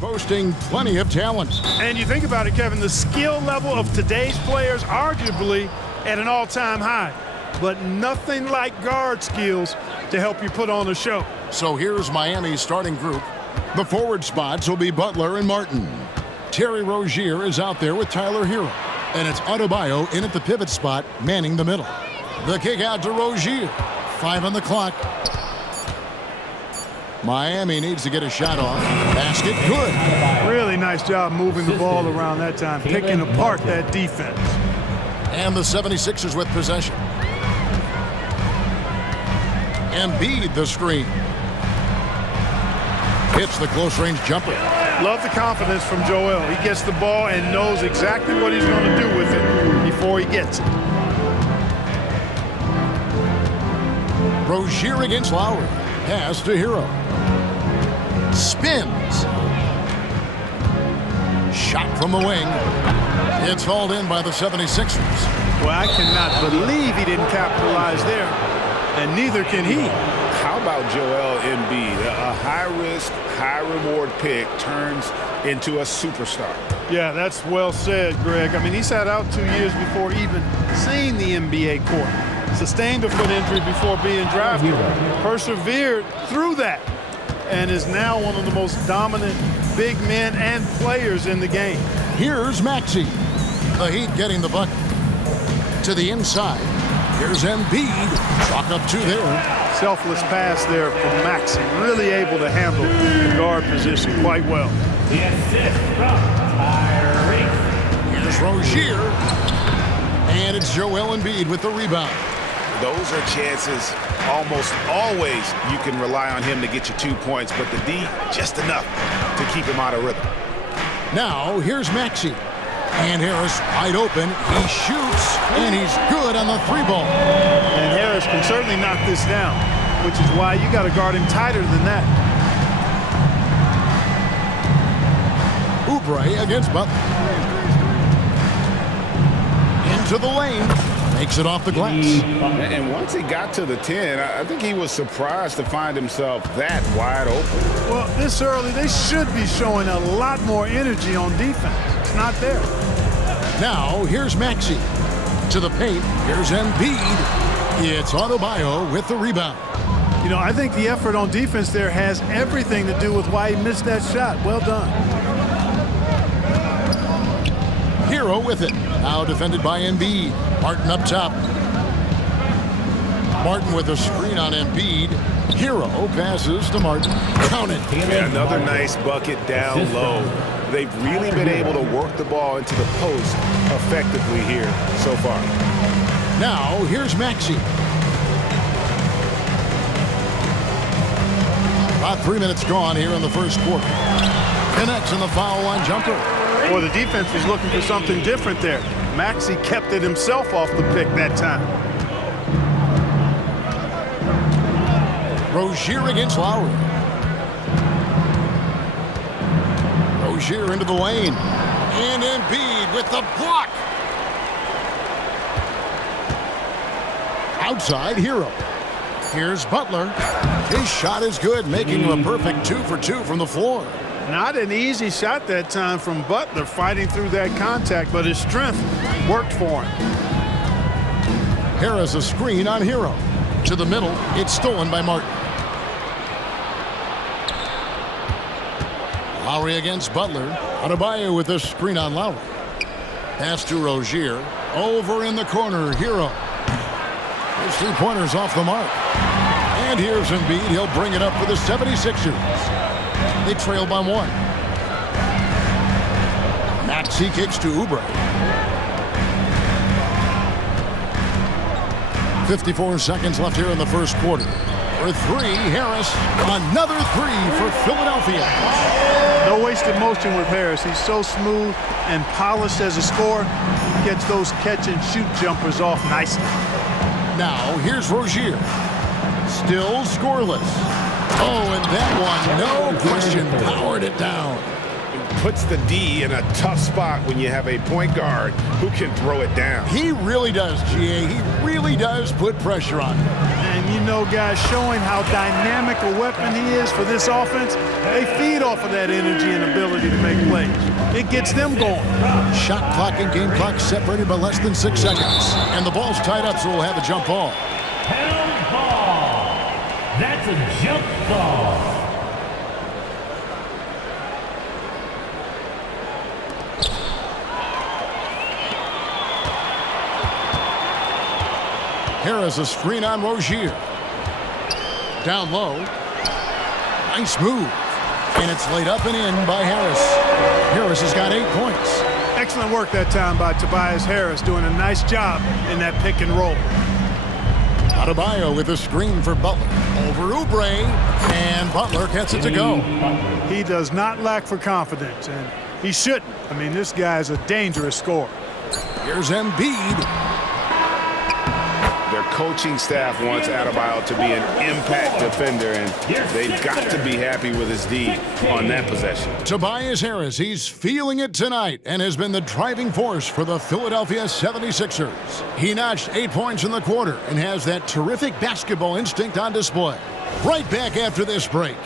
Boasting plenty of talent. And you think about it, Kevin, the skill level of today's players arguably at an all-time high, but nothing like guard skills to help you put on a show. So here's Miami's starting group. The forward spots will be Butler and Martin. Terry Rozier is out there with Tyler Hero. And it's Adebayo in at the pivot spot, manning the middle. The kick out to Rozier. 5 on the clock. Miami needs to get a shot off. Basket good. Really nice job moving the ball around that time, picking apart that defense. And the 76ers with possession. Embiid the screen. Hits the close-range jumper. Love the confidence from Joel. He gets the ball and knows exactly what he's going to do with it before he gets it. Rozier against Lowry. Pass to Hero. Spins. Shot from the wing. It's hauled in by the 76ers. Well, I cannot believe he didn't capitalize there, and neither can he. How about Joel Embiid? A high-risk, high-reward pick turns into a superstar. Yeah, that's well said, Greg. I mean, he sat out 2 years before even seeing the NBA court. Sustained a foot injury before being drafted. Persevered through that and is now one of the most dominant big men and players in the game. Here's Maxey. The Heat getting the bucket. To the inside. Here's Embiid. Chalk up 2 there. Selfless pass there from Maxey. Really able to handle the guard position quite well. The assist from Tyrese. Here's Rozier. And it's Joel Embiid with the rebound. Those are chances almost always you can rely on him to get you 2 points, but the D, just enough to keep him out of rhythm. Now, here's Maxey. And Harris wide open. He shoots, and he's good on the 3-ball. And Harris can certainly knock this down, which is why you got to guard him tighter than that. Oubre against Butler. Into the lane. Makes it off the glass. And once he got to the 10, I think he was surprised to find himself that wide open. Well, this early, they should be showing a lot more energy on defense. It's not there. Now, here's Maxey. To the paint. Here's Embiid. It's Adebayo with the rebound. You know, I think the effort on defense there has everything to do with why he missed that shot. Well done. Hero with it. Now defended by Embiid. Martin up top. Martin with a screen on Embiid. Hero passes to Martin. Count it. Yeah, another nice bucket down low. They've really been able to work the ball into the post effectively here so far. Now, here's Maxey. About 3 minutes gone here in the first quarter. Connects in the foul line jumper. Well, the defense was looking for something different there. Maxey kept it himself off the pick that time. Rozier against Lowry. Rozier into the lane. And Embiid with the block. Outside, Hero. Here's Butler. His shot is good, making him a perfect 2 for 2 from the floor. Not an easy shot that time from Butler, fighting through that contact, but his strength worked for him. Harris a screen on Hero. To the middle, it's stolen by Martin. Lowry against Butler. Adebayo with a screen on Lowry. Pass to Rozier. Over in the corner, Hero. His 3-pointers off the mark. And here's Embiid. He'll bring it up for the 76ers. They trail by 1. Maxey kicks to Oubre. 54 seconds left here in the first quarter. For 3, Harris. Another 3 for Philadelphia. No wasted motion with Harris. He's so smooth and polished as a scorer. Gets those catch-and-shoot jumpers off nicely. Now, here's Rozier. Still scoreless. Oh, and that one, no question, powered it down. puts the D in a tough spot when you have a point guard who can throw it down. He really does, GA. He really does put pressure on him. And you know, guys, showing how dynamic a weapon he is for this offense, they feed off of that energy and ability to make plays. It gets them going. Shot clock and game clock separated by less than 6 seconds. And the ball's tied up, so we'll have a jump ball. Held ball. That's a jump ball. Harris a screen on Rozier. Down low. Nice move. And it's laid up and in by Harris. Harris has got 8 points. Excellent work that time by Tobias Harris, doing a nice job in that pick and roll. Adebayo with a screen for Butler. Over Oubre. And Butler gets it to go. He does not lack for confidence, and he shouldn't. I mean, this guy's a dangerous scorer. Here's Embiid. Their coaching staff wants Adebayo to be an impact defender, and they've got to be happy with his D on that possession. Tobias Harris, he's feeling it tonight and has been the driving force for the Philadelphia 76ers. He notched 8 points in the quarter and has that terrific basketball instinct on display. Right back after this break.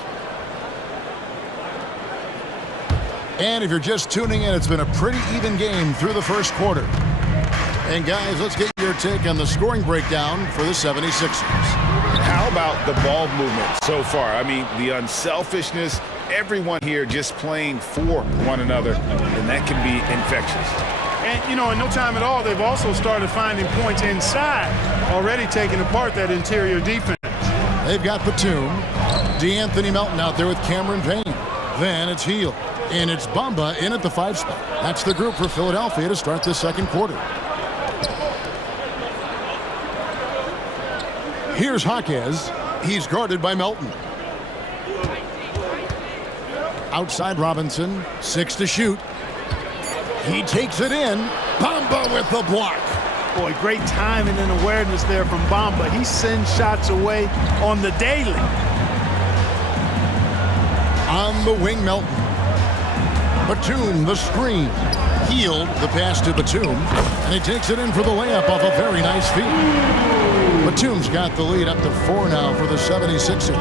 And if you're just tuning in, it's been a pretty even game through the first quarter. And guys, let's get your take on the scoring breakdown for the 76ers. How about the ball movement so far? I mean, the unselfishness, everyone here just playing for one another, and that can be infectious. And, you know, in no time at all, they've also started finding points inside, already taking apart that interior defense. They've got Batum, DeAnthony Melton out there with Cameron Payne. Then it's Hield, and it's Bamba in at the 5 spot. That's the group for Philadelphia to start the second quarter. Here's Jaquez. He's guarded by Melton. Outside Robinson. 6 to shoot. He takes it in. Bamba with the block. Boy, great timing and awareness there from Bamba. He sends shots away on the daily. On the wing, Melton. Batum, the screen. Hield the pass to Batum. And he takes it in for the layup off a very nice feed. Batum's got the lead up to 4 now for the 76ers.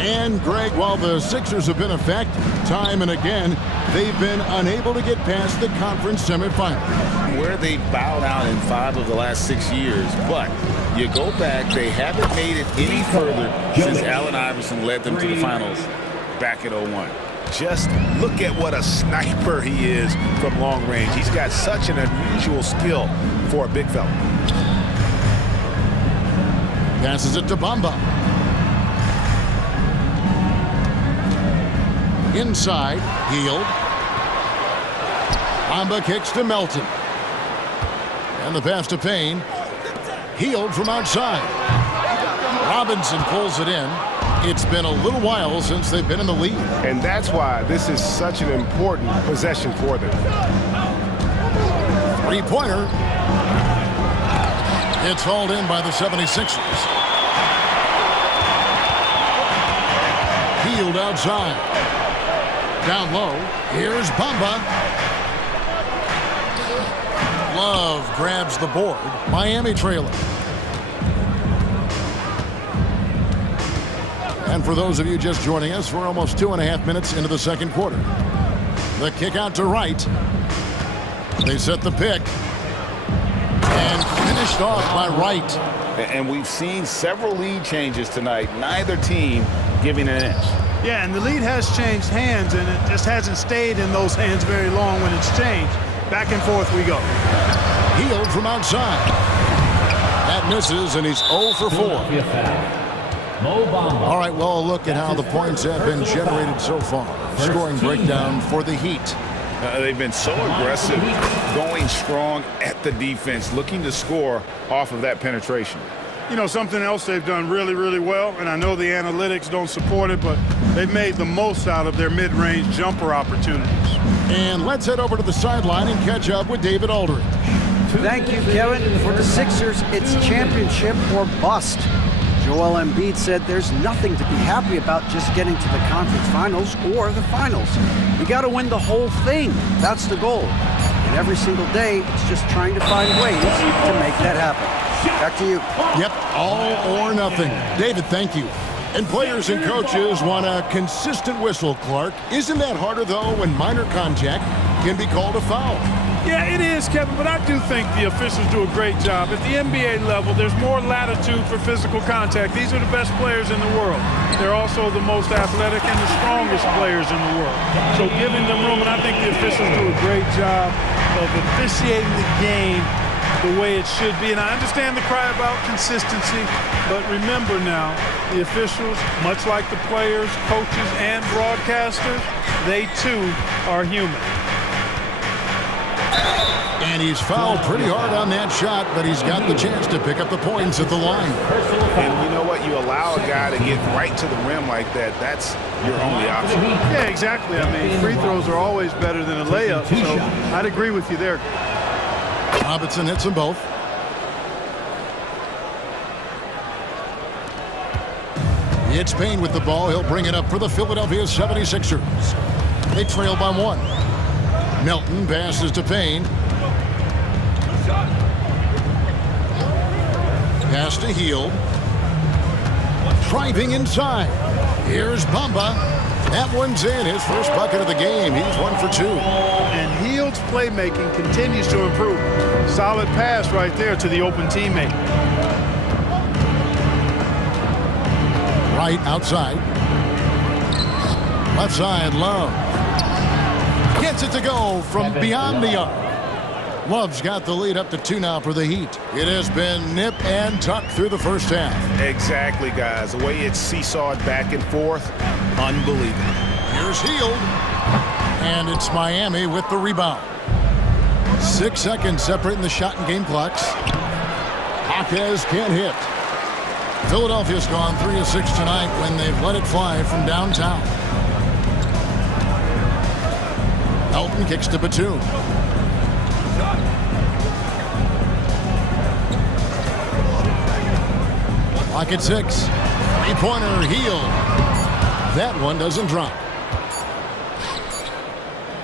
And, Greg, while the Sixers have been effective time and again, they've been unable to get past the conference semifinal. Where they bowed out in 5 of the last 6 years. But you go back, they haven't made it any further since Allen Iverson led them to the finals back in 01. Just look at what a sniper he is from long range. He's got such an unusual skill for a big fella. Passes it to Bamba. Inside, Hield. Bamba kicks to Melton. And the pass to Payne. Hield from outside. Robinson pulls it in. It's been a little while since they've been in the lead. And that's why this is such an important possession for them. 3-pointer. It's hauled in by the 76ers. Hield outside. Down low. Here's Bamba. Love grabs the board. Miami trailing. And for those of you just joining us, we're almost 2.5 minutes into the second quarter. The kick out to Wright. They set the pick. And finished off by Wright. And we've seen several lead changes tonight. Neither team giving an inch. Yeah, and the lead has changed hands, and it just hasn't stayed in those hands very long when it's changed. Back and forth we go. Hield from outside. That misses, and he's 0 for 4. All right, well, a look at how the points have been generated so far. Scoring breakdown for the Heat. They've been so aggressive, going strong at the defense, looking to score off of that penetration. You know, something else they've done really, really well, and I know the analytics don't support it, but they've made the most out of their mid-range jumper opportunities. And let's head over to the sideline and catch up with David Aldridge. Thank you, Kevin. For the Sixers, it's championship or bust. Joel Embiid said there's nothing to be happy about just getting to the conference finals or the finals. You got to win the whole thing. That's the goal. And every single day, it's just trying to find ways to make that happen. Back to you. Yep, all or nothing. David, thank you. And players and coaches want a consistent whistle, Clark. Isn't that harder, though, when minor contact can be called a foul? Yeah, it is, Kevin, but I do think the officials do a great job. At the NBA level, there's more latitude for physical contact. These are the best players in the world. They're also the most athletic and the strongest players in the world. So giving them room, and I think the officials do a great job of officiating the game the way it should be. And I understand the cry about consistency, but remember now, the officials, much like the players, coaches, and broadcasters, they too are human. And he's fouled pretty hard on that shot, but he's got the chance to pick up the points at the line. And you know what? You allow a guy to get right to the rim like that, that's your only option. Yeah, exactly. I mean, free throws are always better than a layup, so I'd agree with you there. Robinson hits them both. It's Payne with the ball. He'll bring it up for the Philadelphia 76ers. They trail by 1. Melton passes to Payne. Pass to Hield. Driving inside. Here's Bamba. That one's in. His first bucket of the game. He's 1 for 2. And Hield's playmaking continues to improve. Solid pass right there to the open teammate. Right outside. Left side, Love. Gets it to go from beyond the arc. Love's got the lead up to 2 now for the Heat. It has been nip and tuck through the first half. Exactly, guys. The way it's seesawed back and forth, unbelievable. Here's Hield. And it's Miami with the rebound. 6 seconds separating the shot and game clocks. Jaquez can't hit. Philadelphia's gone 3 of 6 tonight when they've let it fly from downtown. Elton kicks to Batum. Clock at 6. Three-pointer, Hield. That one doesn't drop.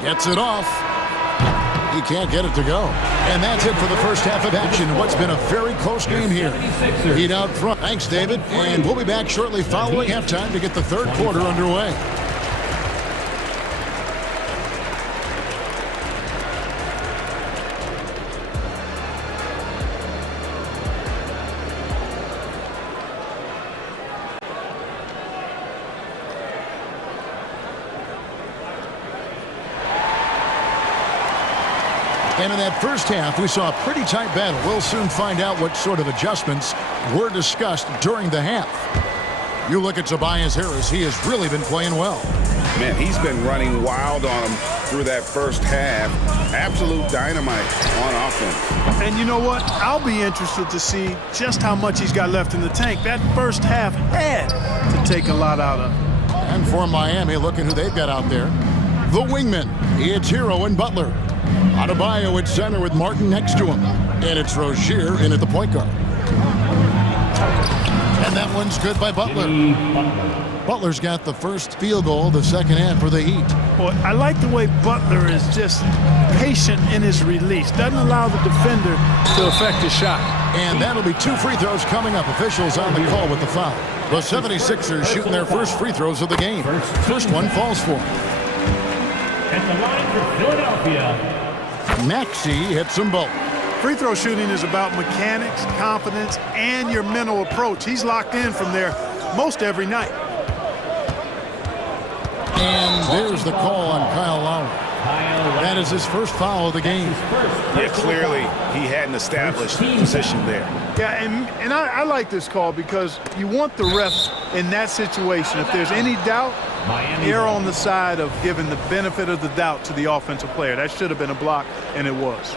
Gets it off. He can't get it to go. And that's it for the first half of action. What's been a very close game here. Heat out front. Thanks, David. And we'll be back shortly following halftime to get the third quarter underway. And in that first half, we saw a pretty tight battle. We'll soon find out what sort of adjustments were discussed during the half. You look at Tobias Harris, he has really been playing well. Man, he's been running wild on him through that first half. Absolute dynamite on offense. And you know what? I'll be interested to see just how much he's got left in the tank. That first half had to take a lot out of him. And for Miami, looking who they've got out there. The wingmen, it's Hero and Butler. Adebayo at center with Martin next to him. And it's Rozier in at the point guard. And that one's good by Butler. Butler's got the first field goal of the second half for the Heat. Boy, I like the way Butler is just patient in his release. Doesn't allow the defender to affect his shot. And that'll be 2 free throws coming up. Officials on the call with the foul. The 76ers shooting their first free throws of the game. First one falls for them. At the line for Philadelphia, Maxey hits them both. Free throw shooting is about mechanics, confidence, and your mental approach. He's locked in from there most every night. And there's the call on Kyle Lowry. That is his first foul of the game. Yeah, clearly he hadn't established position there. Yeah, and I like this call because you want the refs in that situation. If there's any doubt, err on the side of giving the benefit of the doubt to the offensive player. That should have been a block, and it was.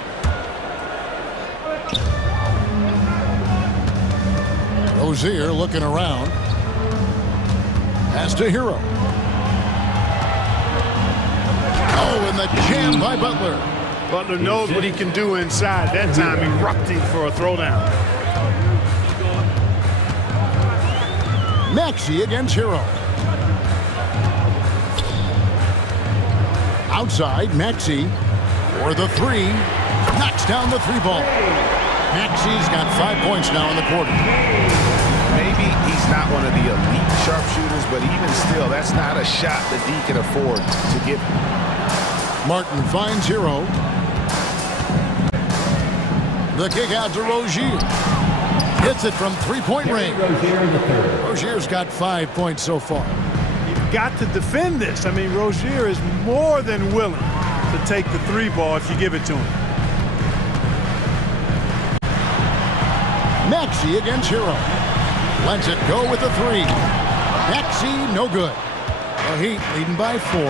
Rozier looking around. Pass to Hero. Oh, and the jam by Butler. Butler knows what he can do inside. That time erupting for a throwdown. Maxey against Hero. Outside, Maxey for the three. Knocks down the three ball. Maxey's got 5 points now in the quarter. Maybe he's not one of the elite sharpshooters, but even still, that's not a shot that he can afford to give. Martin finds Hero. The kick out to Rozier. Hits it from three-point range. Rozier's got 5 points so far. You've got to defend this. I mean, Rozier is more than willing to take the three ball if you give it to him. Maxey against Hero. Lets it go with the three. Maxey, no good. The Heat leading by 4.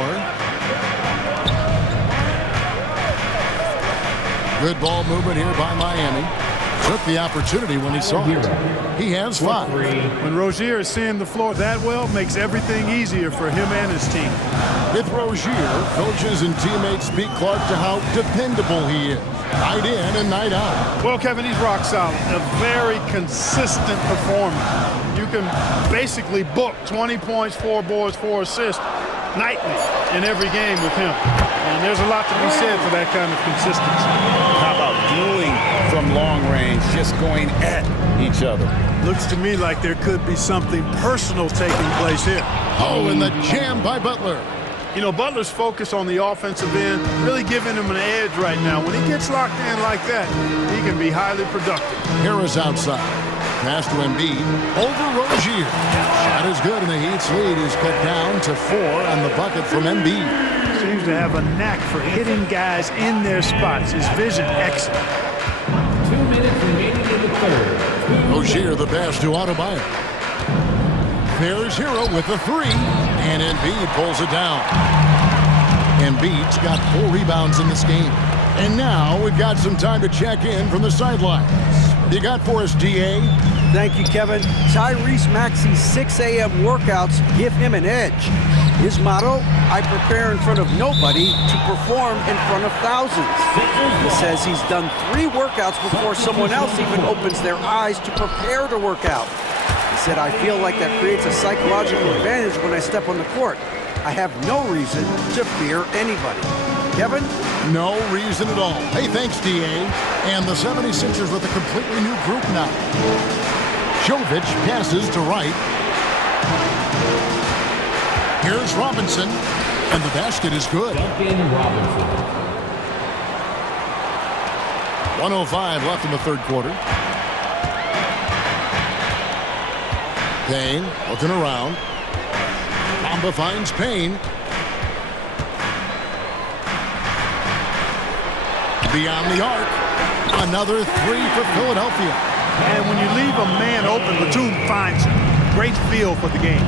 Good ball movement here by Miami. Took the opportunity when he saw it. He has 5. When Rozier is seeing the floor that well, makes everything easier for him and his team. With Rozier, coaches and teammates speak Clark to how dependable he is. Night in and night out. Well, Kevin, he's rock solid. A very consistent performer. You can basically book 20 points, 4 boards, 4 assists nightly in every game with him. And there's a lot to be said for that kind of consistency. How about dueling from long range, just going at each other? Looks to me like there could be something personal taking place here. Oh, and the jam by Butler. You know, Butler's focus on the offensive end really giving him an edge right now. When he gets locked in like that, he can be highly productive. Harris outside. Pass to Embiid. Over Rozier. Shot is good, and the Heat's lead is cut down to 4 on the bucket from Embiid. Seems to have a knack for hitting guys in their spots. His vision excellent. 2 minutes remaining in the third. Rozier the pass to Adebayo. There's Hero with the 3, and Embiid pulls it down. Embiid's got 4 rebounds in this game. And now we've got some time to check in from the sidelines. You got for us, DA? Thank you, Kevin. Tyrese Maxey's 6 a.m. workouts give him an edge. His motto, I prepare in front of nobody to perform in front of thousands. He says he's done 3 workouts before someone else even opens their eyes to prepare to work out. He said, I feel like that creates a psychological advantage when I step on the court. I have no reason to fear anybody. Kevin? No reason at all. Hey, thanks, DA. And the 76ers with a completely new group now. Jovic passes to Wright. Here's Robinson, and the basket is good. Duncan Robinson. 1:05 left in the third quarter. Payne looking around. Bamba finds Payne. Beyond the arc. Another 3 for Philadelphia. And when you leave a man open, Batum finds him. Great feel for the game.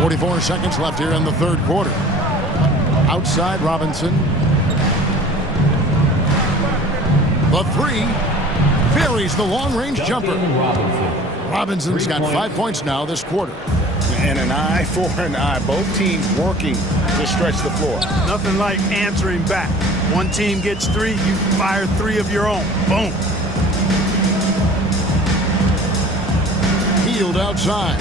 44 seconds left here in the third quarter. Outside Robinson. The 3 buries the long-range jumper. Robinson's got 5 points now this quarter. And an eye for an eye. Both teams working to stretch the floor. Nothing like answering back. One team gets 3, you fire 3 of your own. Boom. Hield outside.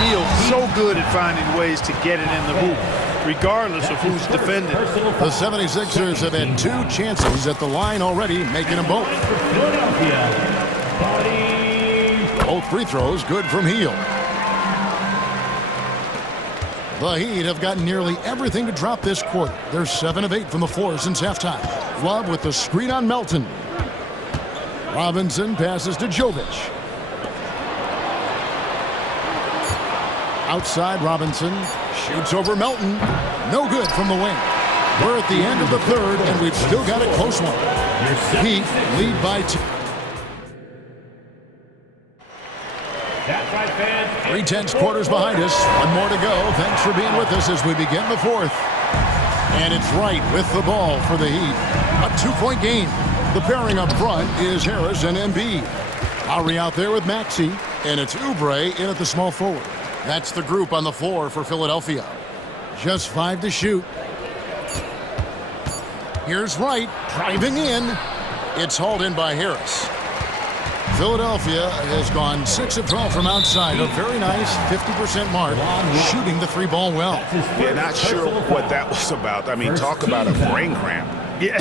Hield so good at finding ways to get it in the hoop, regardless of who's defending. The 76ers have had 2 chances at the line already, making them both. Both free throws good from Hield. The Heat have gotten nearly everything to drop this quarter. They're 7 of 8 from the floor since halftime. Love with the screen on Melton. Robinson passes to Jovic. Outside Robinson. Shoots over Melton. No good from the wing. We're at the end of the third, and we've still got a close one. Heat lead by 2. 3/10 quarters behind us. 1 more to go. Thanks for being with us as we begin the fourth. And it's Wright with the ball for the Heat. A 2-point game. The pairing up front is Harris and Embiid. Lowry out there with Maxey. And it's Oubre in at the small forward. That's the group on the floor for Philadelphia. Just 5 to shoot. Here's Wright driving in. It's hauled in by Harris. Philadelphia has gone 6 of 12 from outside. A very nice 50% mark, shooting the 3-ball well. Yeah, not sure what that was about. I mean, talk about a brain cramp. Yeah,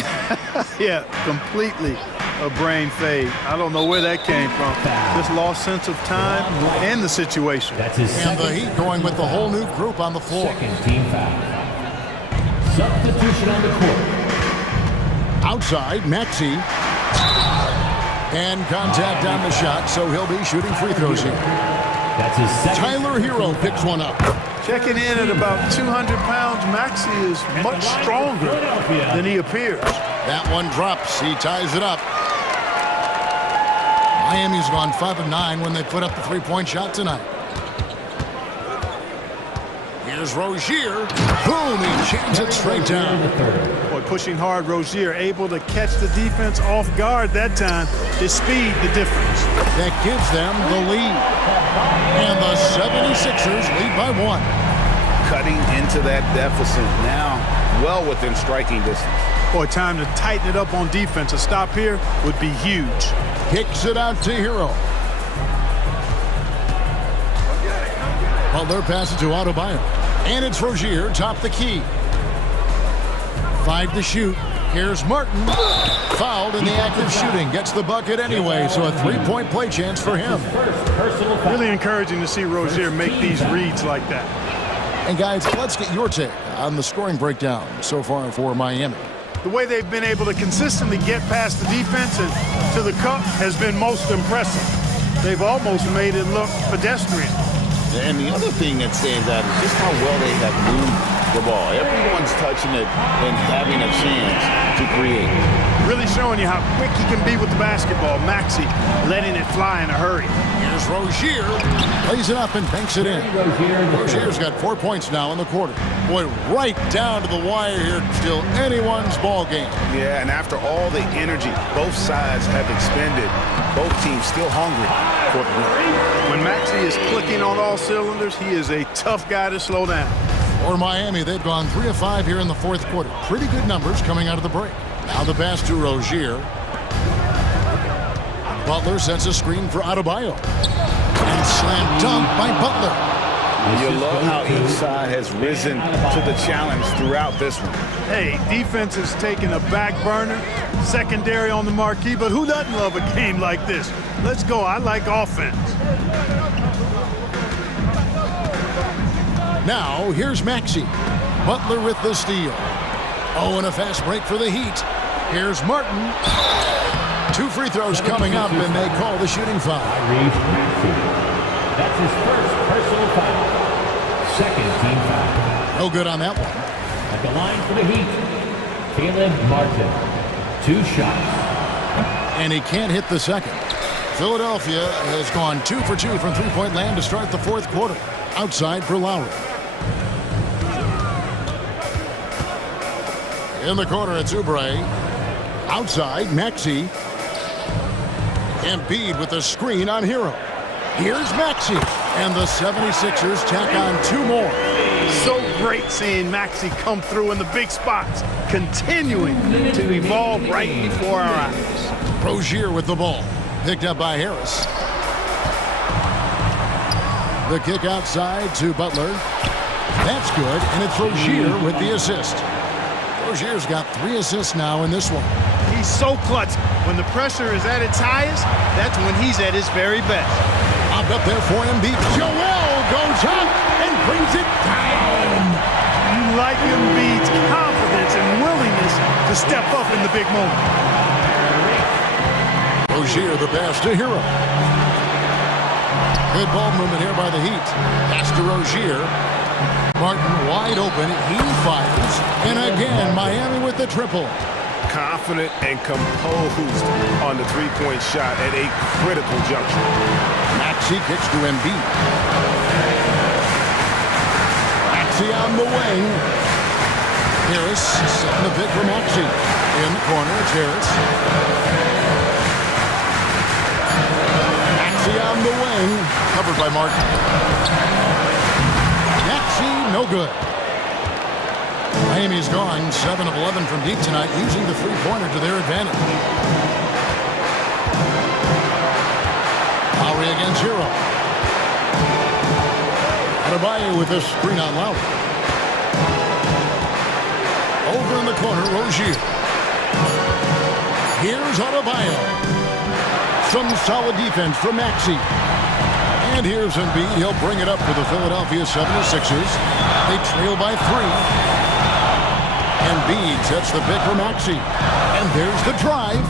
yeah, completely a brain fade. I don't know where that came from. Just lost sense of time and the situation. And the Heat going with the whole new group on the floor. Second team foul. Substitution on the court. Outside, Maxey. And contact on the shot, so he'll be shooting free throws here. That's his second. Tyler Hero picks one up. Checking in at about 200 pounds, Maxey is much stronger than he appears. That one drops. He ties it up. Miami's gone 5 of 9 when they put up the 3-point shot tonight. Here's Rozier. Boom, he jams it straight down. Boy, pushing hard, Rozier able to catch the defense off guard that time. His speed, the difference. That gives them the lead. And the 76ers lead by 1. Cutting into that deficit now, well within striking distance. Boy, time to tighten it up on defense. A stop here would be huge. Kicks it out to Hero. Butler passes to Adebayo. And it's Rozier, top the key. 5 to shoot. Here's Martin. Fouled in the act of shooting. Gets the bucket anyway, so a 3-point play chance for him. Really encouraging to see Rozier make these reads like that. And guys, let's get your take on the scoring breakdown so far for Miami. The way they've been able to consistently get past the defense and to the cup has been most impressive. They've almost made it look pedestrian. And the other thing that stands out is just how well they have moved the ball. Everyone's touching it and having a chance to create. Really showing you how quick he can be with the basketball. Maxey letting it fly in a hurry. Here's Rozier. Plays it up and banks it in. Rozier's got 4 points now in the quarter. Boy, right down to the wire here. Still anyone's ball game. Yeah, and after all the energy both sides have expended, both teams still hungry for the win. When Maxey is clicking on all cylinders, he is a tough guy to slow down. For Miami, they've gone 3 of 5 here in the fourth quarter. Pretty good numbers coming out of the break. Now the pass to Rozier. Butler sets a screen for Adebayo. And slam dunk by Butler. You love how each side has risen to the challenge throughout this one. Hey, defense is taking a back burner, secondary on the marquee, but who doesn't love a game like this? Let's go. I like offense. Now, here's Maxey. Butler with the steal. Oh, and a fast break for the Heat. Here's Martin. 2 free throws coming up, and they call the shooting foul. That's his first personal foul. Second team foul. No good on that one. At the line for the Heat, Caleb Martin. 2 shots. And he can't hit the second. Philadelphia has gone 2 for 2 from 3-point land to start the fourth quarter. Outside for Lowry. In the corner, it's Oubre. Outside, Maxey. Embiid with a screen on Hero. Here's Maxey. And the 76ers tack on 2 more. So great seeing Maxey come through in the big spots, continuing to evolve right before our eyes. Rozier with the ball. Picked up by Harris. The kick outside to Butler. That's good, and it's Rozier with the assist. Rozier's got 3 assists now in this one. He's so clutch. When the pressure is at its highest, that's when he's at his very best. Popped up there for Embiid. Joel goes up and brings it down. You like Embiid's confidence and willingness to step up in the big moment. Rozier the pass to Hero. Good ball movement here by the Heat. Pass to Rozier. Martin wide open. He fires. And again, Miami with the triple. Confident and composed on the 3-point shot at a critical juncture. Maxey kicks to Embiid. Maxey on the wing. Harris setting the pick for Maxey. In the corner, it's Harris. Maxey on the wing. Covered by Martin. Maxey, no good. Miami's gone 7 of 11 from deep tonight, using the 3-pointer to their advantage. against Hero. Adebayo with a screen on Lowry. Over in the corner, Rozier. Here's Adebayo. Some solid defense from Maxey. And here's Embiid. He'll bring it up for the Philadelphia 76ers. They trail by 3. Embiid sets the pick for Maxey. And there's the drive.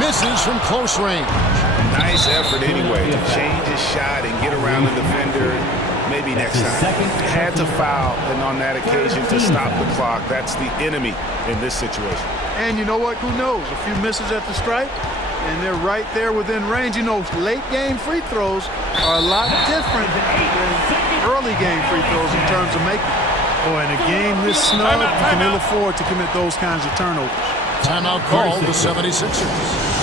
Misses from close range. Nice effort anyway to change his shot and get around the defender. Maybe next time. Had to foul, and on that occasion to stop the clock. That's the enemy in this situation. And you know what? Who knows? A few misses at the stripe, and they're right there within range. You know, late game free throws are a lot different than early game free throws in terms of making. Oh, in a game this snug, you can ill afford to commit those kinds of turnovers. Timeout called the 76ers.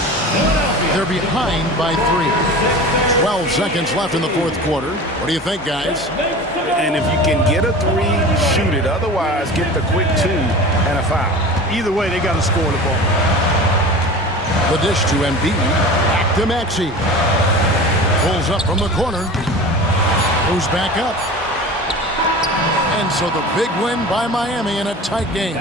They're behind by 3. 12 seconds left in the fourth quarter. What do you think, guys? And if you can get a 3, shoot it. Otherwise, get the quick 2 and a foul. Either way, they got to score the ball. The dish to Embiid. Back to Maxey. Pulls up from the corner. Goes back up. And so the big win by Miami in a tight game.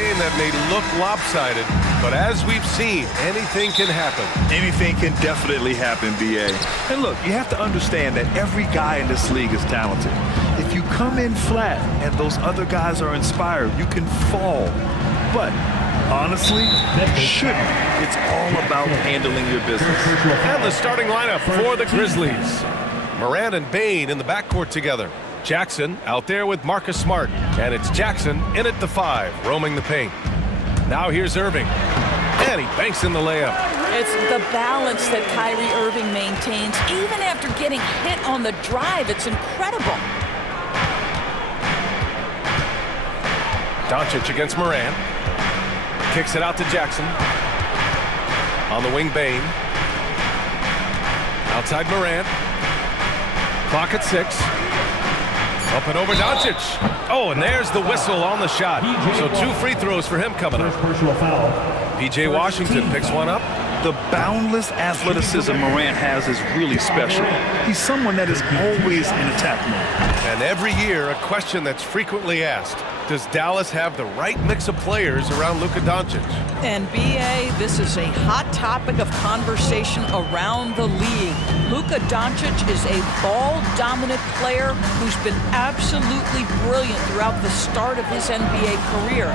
game that may look lopsided, but as we've seen, anything can happen. Anything can definitely happen, BA. And look, you have to understand that every guy in this league is talented. If you come in flat and those other guys are inspired, you can fall. But honestly, shouldn't. It's all about handling your business. And the starting lineup for the Grizzlies. Morant and Bane in the backcourt together. Jackson out there with Marcus Smart. And it's Jackson in at the 5, roaming the paint. Now here's Irving. And he banks in the layup. It's the balance that Kyrie Irving maintains, even after getting hit on the drive. It's incredible. Doncic against Morant. Kicks it out to Jackson. On the wing, Bane. Outside Morant. Clock at 6. Up and over Doncic. Oh, and there's the whistle on the shot. So 2 free throws for him coming up. P.J. Washington picks one up. The boundless athleticism Morant has is really special. He's someone that is always in attack mode. And every year, a question that's frequently asked. Does Dallas have the right mix of players around Luka Doncic? And BA, this is a hot topic of conversation around the league. Luka Doncic is a ball-dominant player who's been absolutely brilliant throughout the start of his NBA career.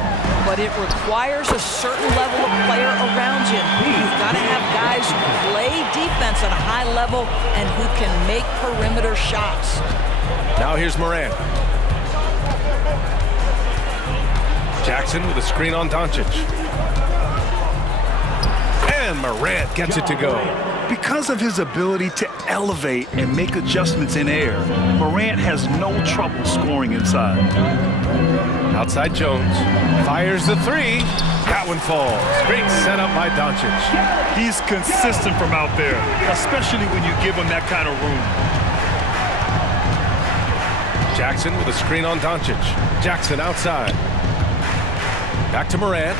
But it requires a certain level of player around him. You've got to have guys who play defense at a high level and who can make perimeter shots. Now here's Morant. Jackson with a screen on Doncic. And Morant gets it to go. Because of his ability to elevate and make adjustments in air, Morant has no trouble scoring inside. Outside Jones. Fires the 3. That one falls. Great setup by Doncic. He's consistent from out there, especially when you give him that kind of room. Jackson with a screen on Doncic. Jackson outside. Back to Morant.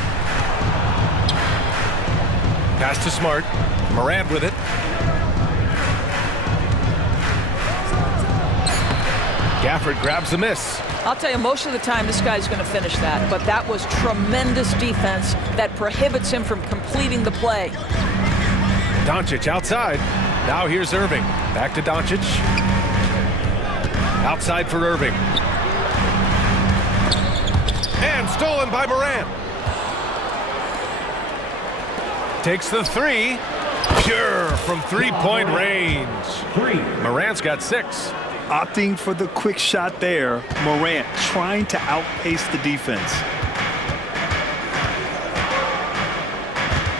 Pass to Smart. Morant with it. Gafford grabs the miss. I'll tell you, most of the time this guy's going to finish that, but that was tremendous defense that prohibits him from completing the play. Doncic outside. Now here's Irving. Back to Doncic. Outside for Irving. And stolen by Morant. Takes the 3. Pure from three-point range. Morant's got 6. Opting for the quick shot there. Morant trying to outpace the defense.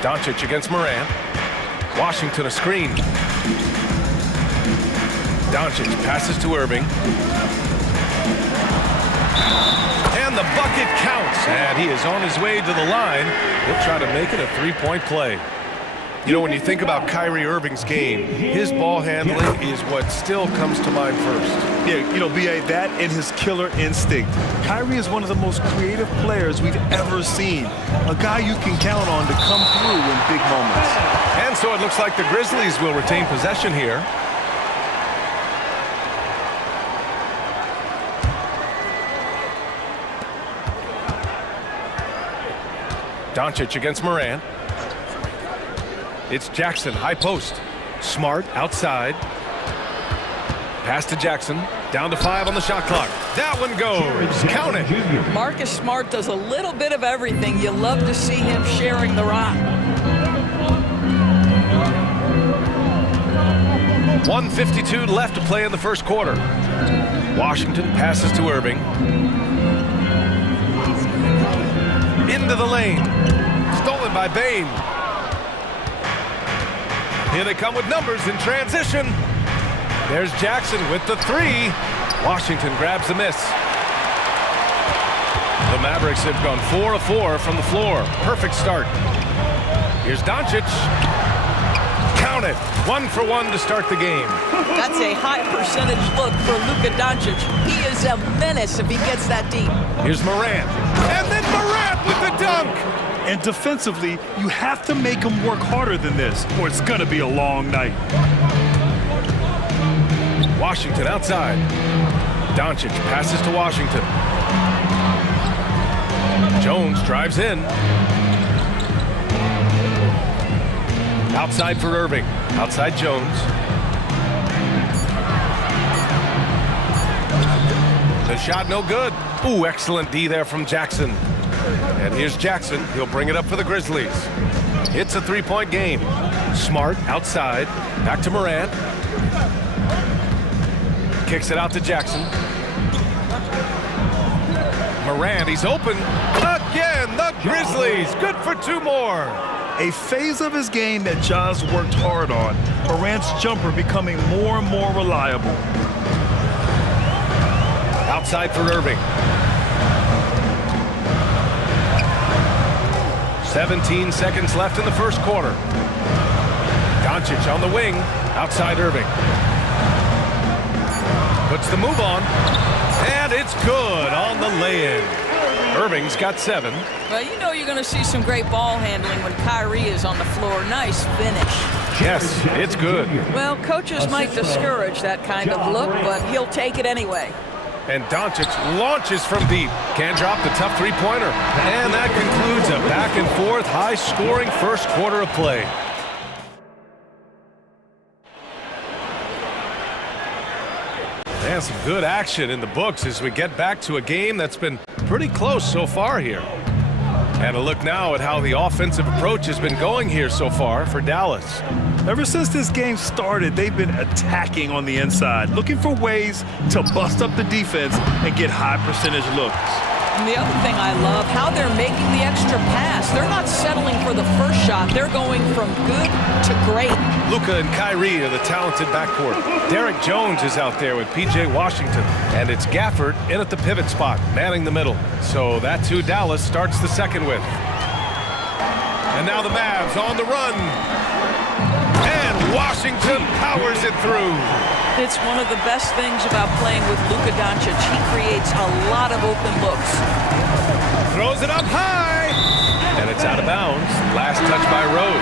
Doncic against Morant. Washington a screen. Doncic passes to Irving. And the bucket counts. And he is on his way to the line. He'll try to make it a 3-point play. You know, when you think about Kyrie Irving's game, his ball handling is what still comes to mind first. Yeah, you know, B.A., that and his killer instinct. Kyrie is one of the most creative players we've ever seen. A guy you can count on to come through in big moments. And so it looks like the Grizzlies will retain possession here. Doncic against Morant. It's Jackson, high post. Smart outside. Pass to Jackson. Down to 5 on the shot clock. That one goes. Count it. Marcus Smart does a little bit of everything. You love to see him sharing the rock. 1:52 left to play in the first quarter. Washington passes to Irving. Into the lane. Stolen by Bane. Here they come with numbers in transition. There's Jackson with the 3. Washington grabs the miss. The Mavericks have gone 4 of 4 from the floor. Perfect start. Here's Doncic. Count it. 1 for 1 to start the game. That's a high percentage look for Luka Doncic. He is a menace if he gets that deep. Here's Morant. And then Morant with the dunk. And defensively, you have to make him work harder than this, or it's going to be a long night. Washington outside. Doncic passes to Washington. Jones drives in. Outside for Irving. Outside Jones. The shot no good. Ooh, excellent D there from Jackson. And here's Jackson. He'll bring it up for the Grizzlies. It's a three-point game. Smart outside. Back to Morant. Kicks it out to Jackson. Morant, he's open. Again, the Grizzlies. Good for two more. A phase of his game that Ja's worked hard on. Morant's jumper becoming more and more reliable. Outside for Irving. 17 seconds left in the first quarter. Doncic on the wing. Outside Irving. Puts the move on. And it's good on the lay-in. Irving's got 7. Well, you know you're going to see some great ball handling when Kyrie is on the floor. Nice finish. Yes, it's good. Well, coaches might discourage that kind of look, but he'll take it anyway. And Doncic launches from deep. Can't drop the tough three-pointer. And that concludes a back-and-forth, high-scoring first quarter of play. And some good action in the books as we get back to a game that's been pretty close so far here. And a look now at how the offensive approach has been going here so far for Dallas. Ever since this game started, they've been attacking on the inside, looking for ways to bust up the defense and get high percentage looks. And the other thing I love, how they're making the extra pass. They're not settling for the first shot. They're going from good to great. Luka and Kyrie are the talented backcourt. Derek Jones is out there with P.J. Washington. And it's Gafford in at the pivot spot, manning the middle. So that's who Dallas starts the second with. And now the Mavs on the run. And Washington powers it through. It's one of the best things about playing with Luka Doncic. He creates a lot of open looks. Throws it up high. And it's out of bounds. Last touch by Rose.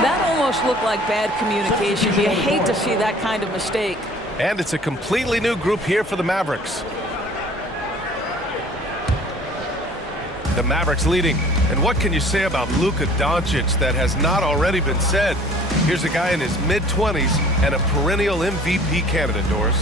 That almost looked like bad communication. You hate to see that kind of mistake. And it's a completely new group here for the Mavericks. The Mavericks leading. And what can you say about Luka Doncic that has not already been said? Here's a guy in his mid-20s and a perennial MVP candidate, Doris.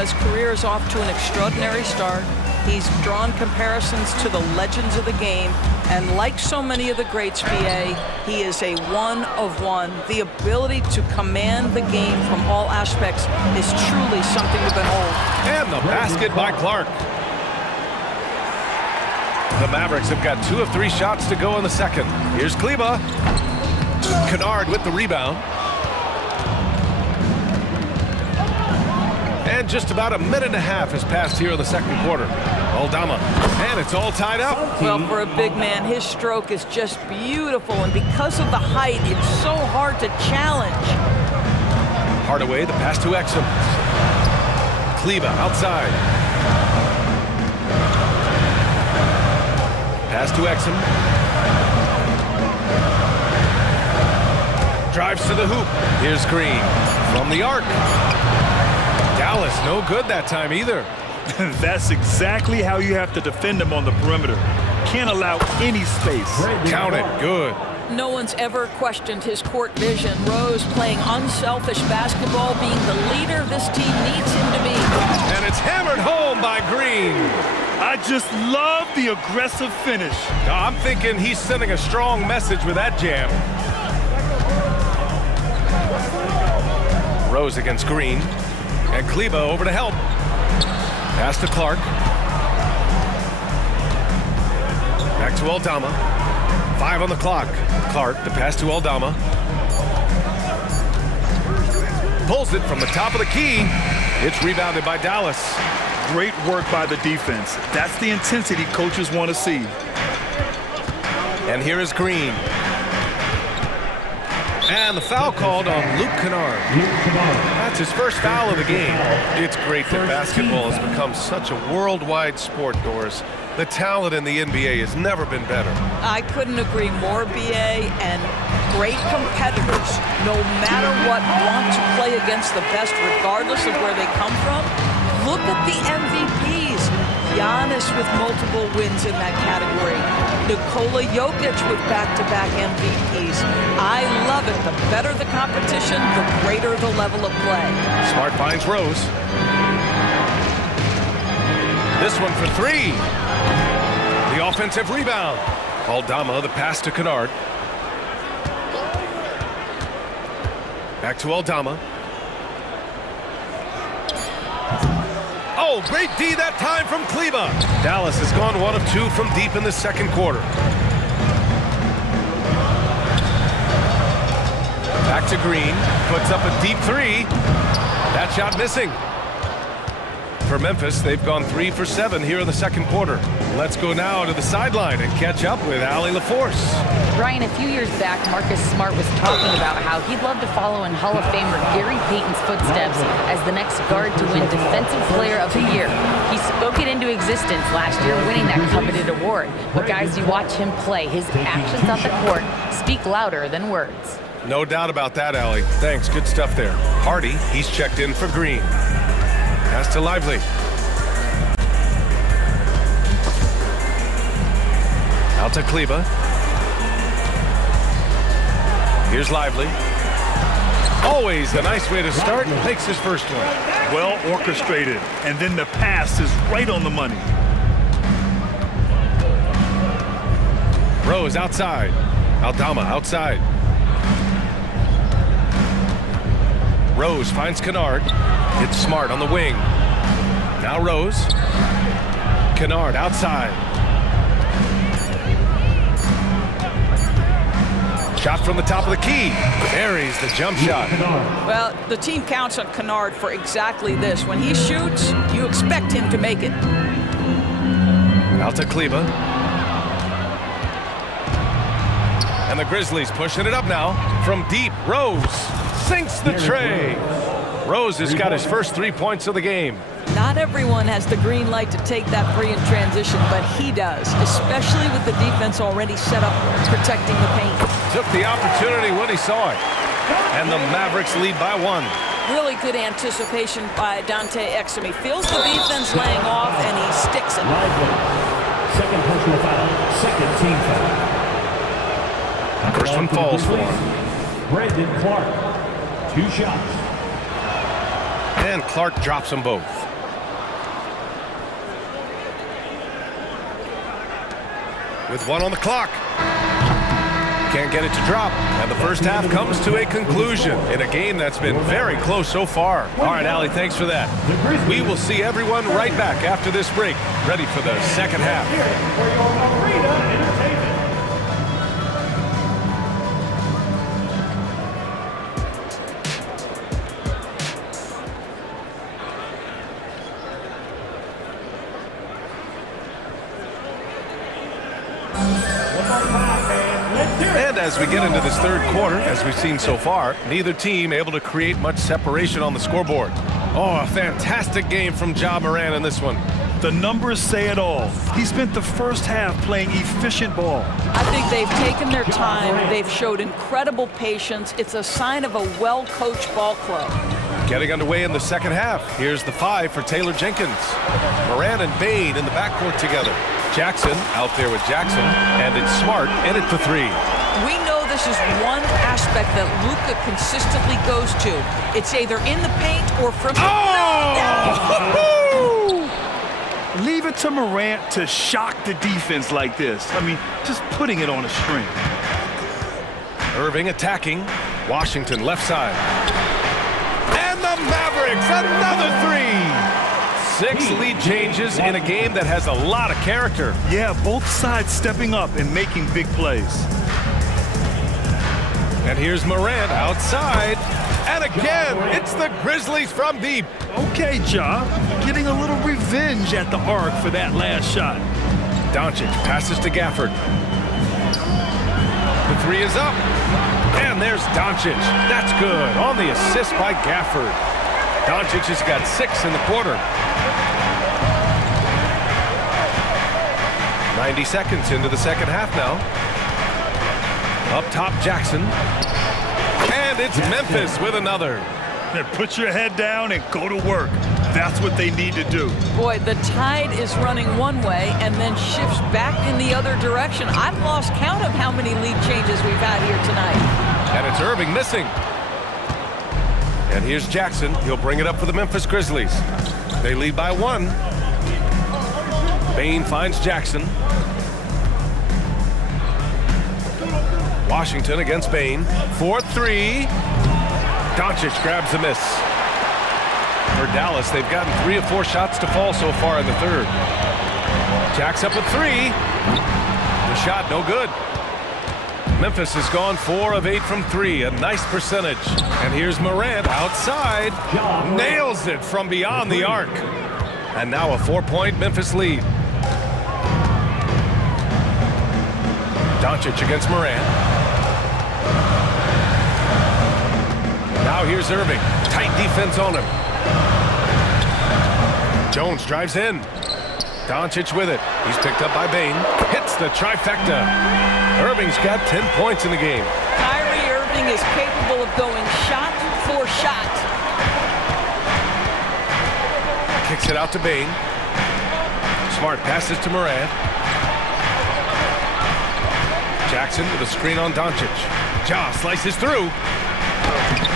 His career is off to an extraordinary start. He's drawn comparisons to the legends of the game. And like so many of the greats, BA, he is a one of one. The ability to command the game from all aspects is truly something to behold. And the basket by Clark. The Mavericks have got 2 of 3 shots to go in the second. Here's Kleba. Kennard with the rebound. And just about a minute and a half has passed here in the second quarter. Aldama. And it's all tied up. Well, for a big man, his stroke is just beautiful. And because of the height, it's so hard to challenge. Hardaway, the pass to Exum. Kleba outside. Pass to Exum. Drives to the hoop. Here's Green from the arc. Dallas no good that time either. That's exactly how you have to defend him on the perimeter. Can't allow any space. Count it. Good. No one's ever questioned his court vision. Rose playing unselfish basketball, being the leader this team needs him to be. And it's hammered home by Green. I just love the aggressive finish. No, I'm thinking he's sending a strong message with that jam. Rose against Green. And Kleba over to help. Pass to Clark. Back to Aldama. 5 on the clock. Clark, the pass to Aldama. Pulls it from the top of the key. It's rebounded by Dallas. Great work by the defense. That's the intensity coaches want to see. And here is Green. And the foul called on Luke Kennard. That's his first foul of the game. It's great that basketball has become such a worldwide sport, Doris. The talent in the NBA has never been better. I couldn't agree more, BA, and great competitors, no matter what, want to play against the best regardless of where they come from. Look at the MVPs. Giannis with multiple wins in that category. Nikola Jokic with back-to-back MVPs. I love it. The better the competition, the greater the level of play. Smart finds Rose. This one for three. The offensive rebound. Aldama, the pass to Kennard. Back to Aldama. Oh, great D that time from Kleba. Dallas has gone 1 of 2 from deep in the second quarter. Back to Green. Puts up a deep three. That shot missing. For Memphis, they've gone 3 for 7 here in the second quarter. Let's go now to the sideline and catch up with Allie LaForce. Ryan, a few years back, Marcus Smart was talking about how he'd love to follow in Hall of Famer Gary Payton's footsteps as the next guard to win Defensive Player of the Year. He spoke it into existence last year, winning that coveted award. But guys, you watch him play, his actions on the court speak louder than words. No doubt about that, Allie. Thanks, good stuff there. Hardy, he's checked in for Green. Pass to Lively. Out to Kleba. Here's Lively. Always a nice way to start. Takes his first one. Well orchestrated. And then the pass is right on the money. Rose outside. Aldama outside. Rose finds Kennard. It's Smart on the wing. Now Rose. Kennard outside. Shot from the top of the key. Buries the jump shot. Well, the team counts on Kennard for exactly this. When he shoots, you expect him to make it. Out to Kleba. And the Grizzlies pushing it up now. From deep, Rose sinks the tray. Rose has got his first 3 points of the game. Not everyone has the green light to take that three in transition, but he does, especially with the defense already set up protecting the paint. Took the opportunity when he saw it. And the Mavericks lead by 1. Really good anticipation by Dante Exum. He feels the defense laying off, and he sticks it. Second personal foul, second team foul. First one falls for him. Brandon Clark, 2 shots. And Clark drops them both. With 1 on the clock. Can't get it to drop. And the first half comes to a conclusion in a game that's been very close so far. All right, Allie, thanks for that. We will see everyone right back after this break, ready for the second half. And as we get into this third quarter, as we've seen so far, neither team able to create much separation on the scoreboard. Oh, a fantastic game from Ja Morant in this one. The numbers say it all. He spent the first half playing efficient ball. I think they've taken their time. They've showed incredible patience. It's a sign of a well-coached ball club. Getting underway in the second half. Here's the 5 for Taylor Jenkins. Morant and Bane in the backcourt together. Jackson out there with Jackson, and it's Smart in it for 3. We know this is one aspect that Luka consistently goes to. It's either in the paint or from the Leave it to Morant to shock the defense like this. I mean, just putting it on a string. Irving attacking. Washington left side. And the Mavericks, another 3. 6 lead changes in a game that has a lot of character. Yeah, both sides stepping up and making big plays. And here's Morant outside. And again, it's the Grizzlies from deep. Okay, Ja, getting a little revenge at the arc for that last shot. Doncic passes to Gafford. The 3 is up. And there's Doncic. That's good on the assist by Gafford. Doncic has got 6 in the quarter. 90 seconds into the second half now. Up top, Jackson. And it's Memphis with another. Then put your head down and go to work. That's what they need to do. Boy, the tide is running one way and then shifts back in the other direction. I've lost count of how many lead changes we've had here tonight. And it's Irving missing. And here's Jackson. He'll bring it up for the Memphis Grizzlies. They lead by 1. Bain finds Jackson. Washington against Bain. 4-3. Doncic grabs the miss. For Dallas, they've gotten 3 of 4 shots to fall so far in the third. Jack's up with 3. The shot no good. Memphis has gone 4 of 8 from 3, a nice percentage. And here's Morant outside. Nails it from beyond the arc. And now a 4-point Memphis lead. Doncic against Morant. Now here's Irving. Tight defense on him. Jones drives in. Doncic with it. He's picked up by Bain. Hits the trifecta. Irving's got 10 points in the game. Kyrie Irving is capable of going shot for shot. Kicks it out to Bain. Smart passes to Morant. Jackson with a screen on Doncic. Ja slices through.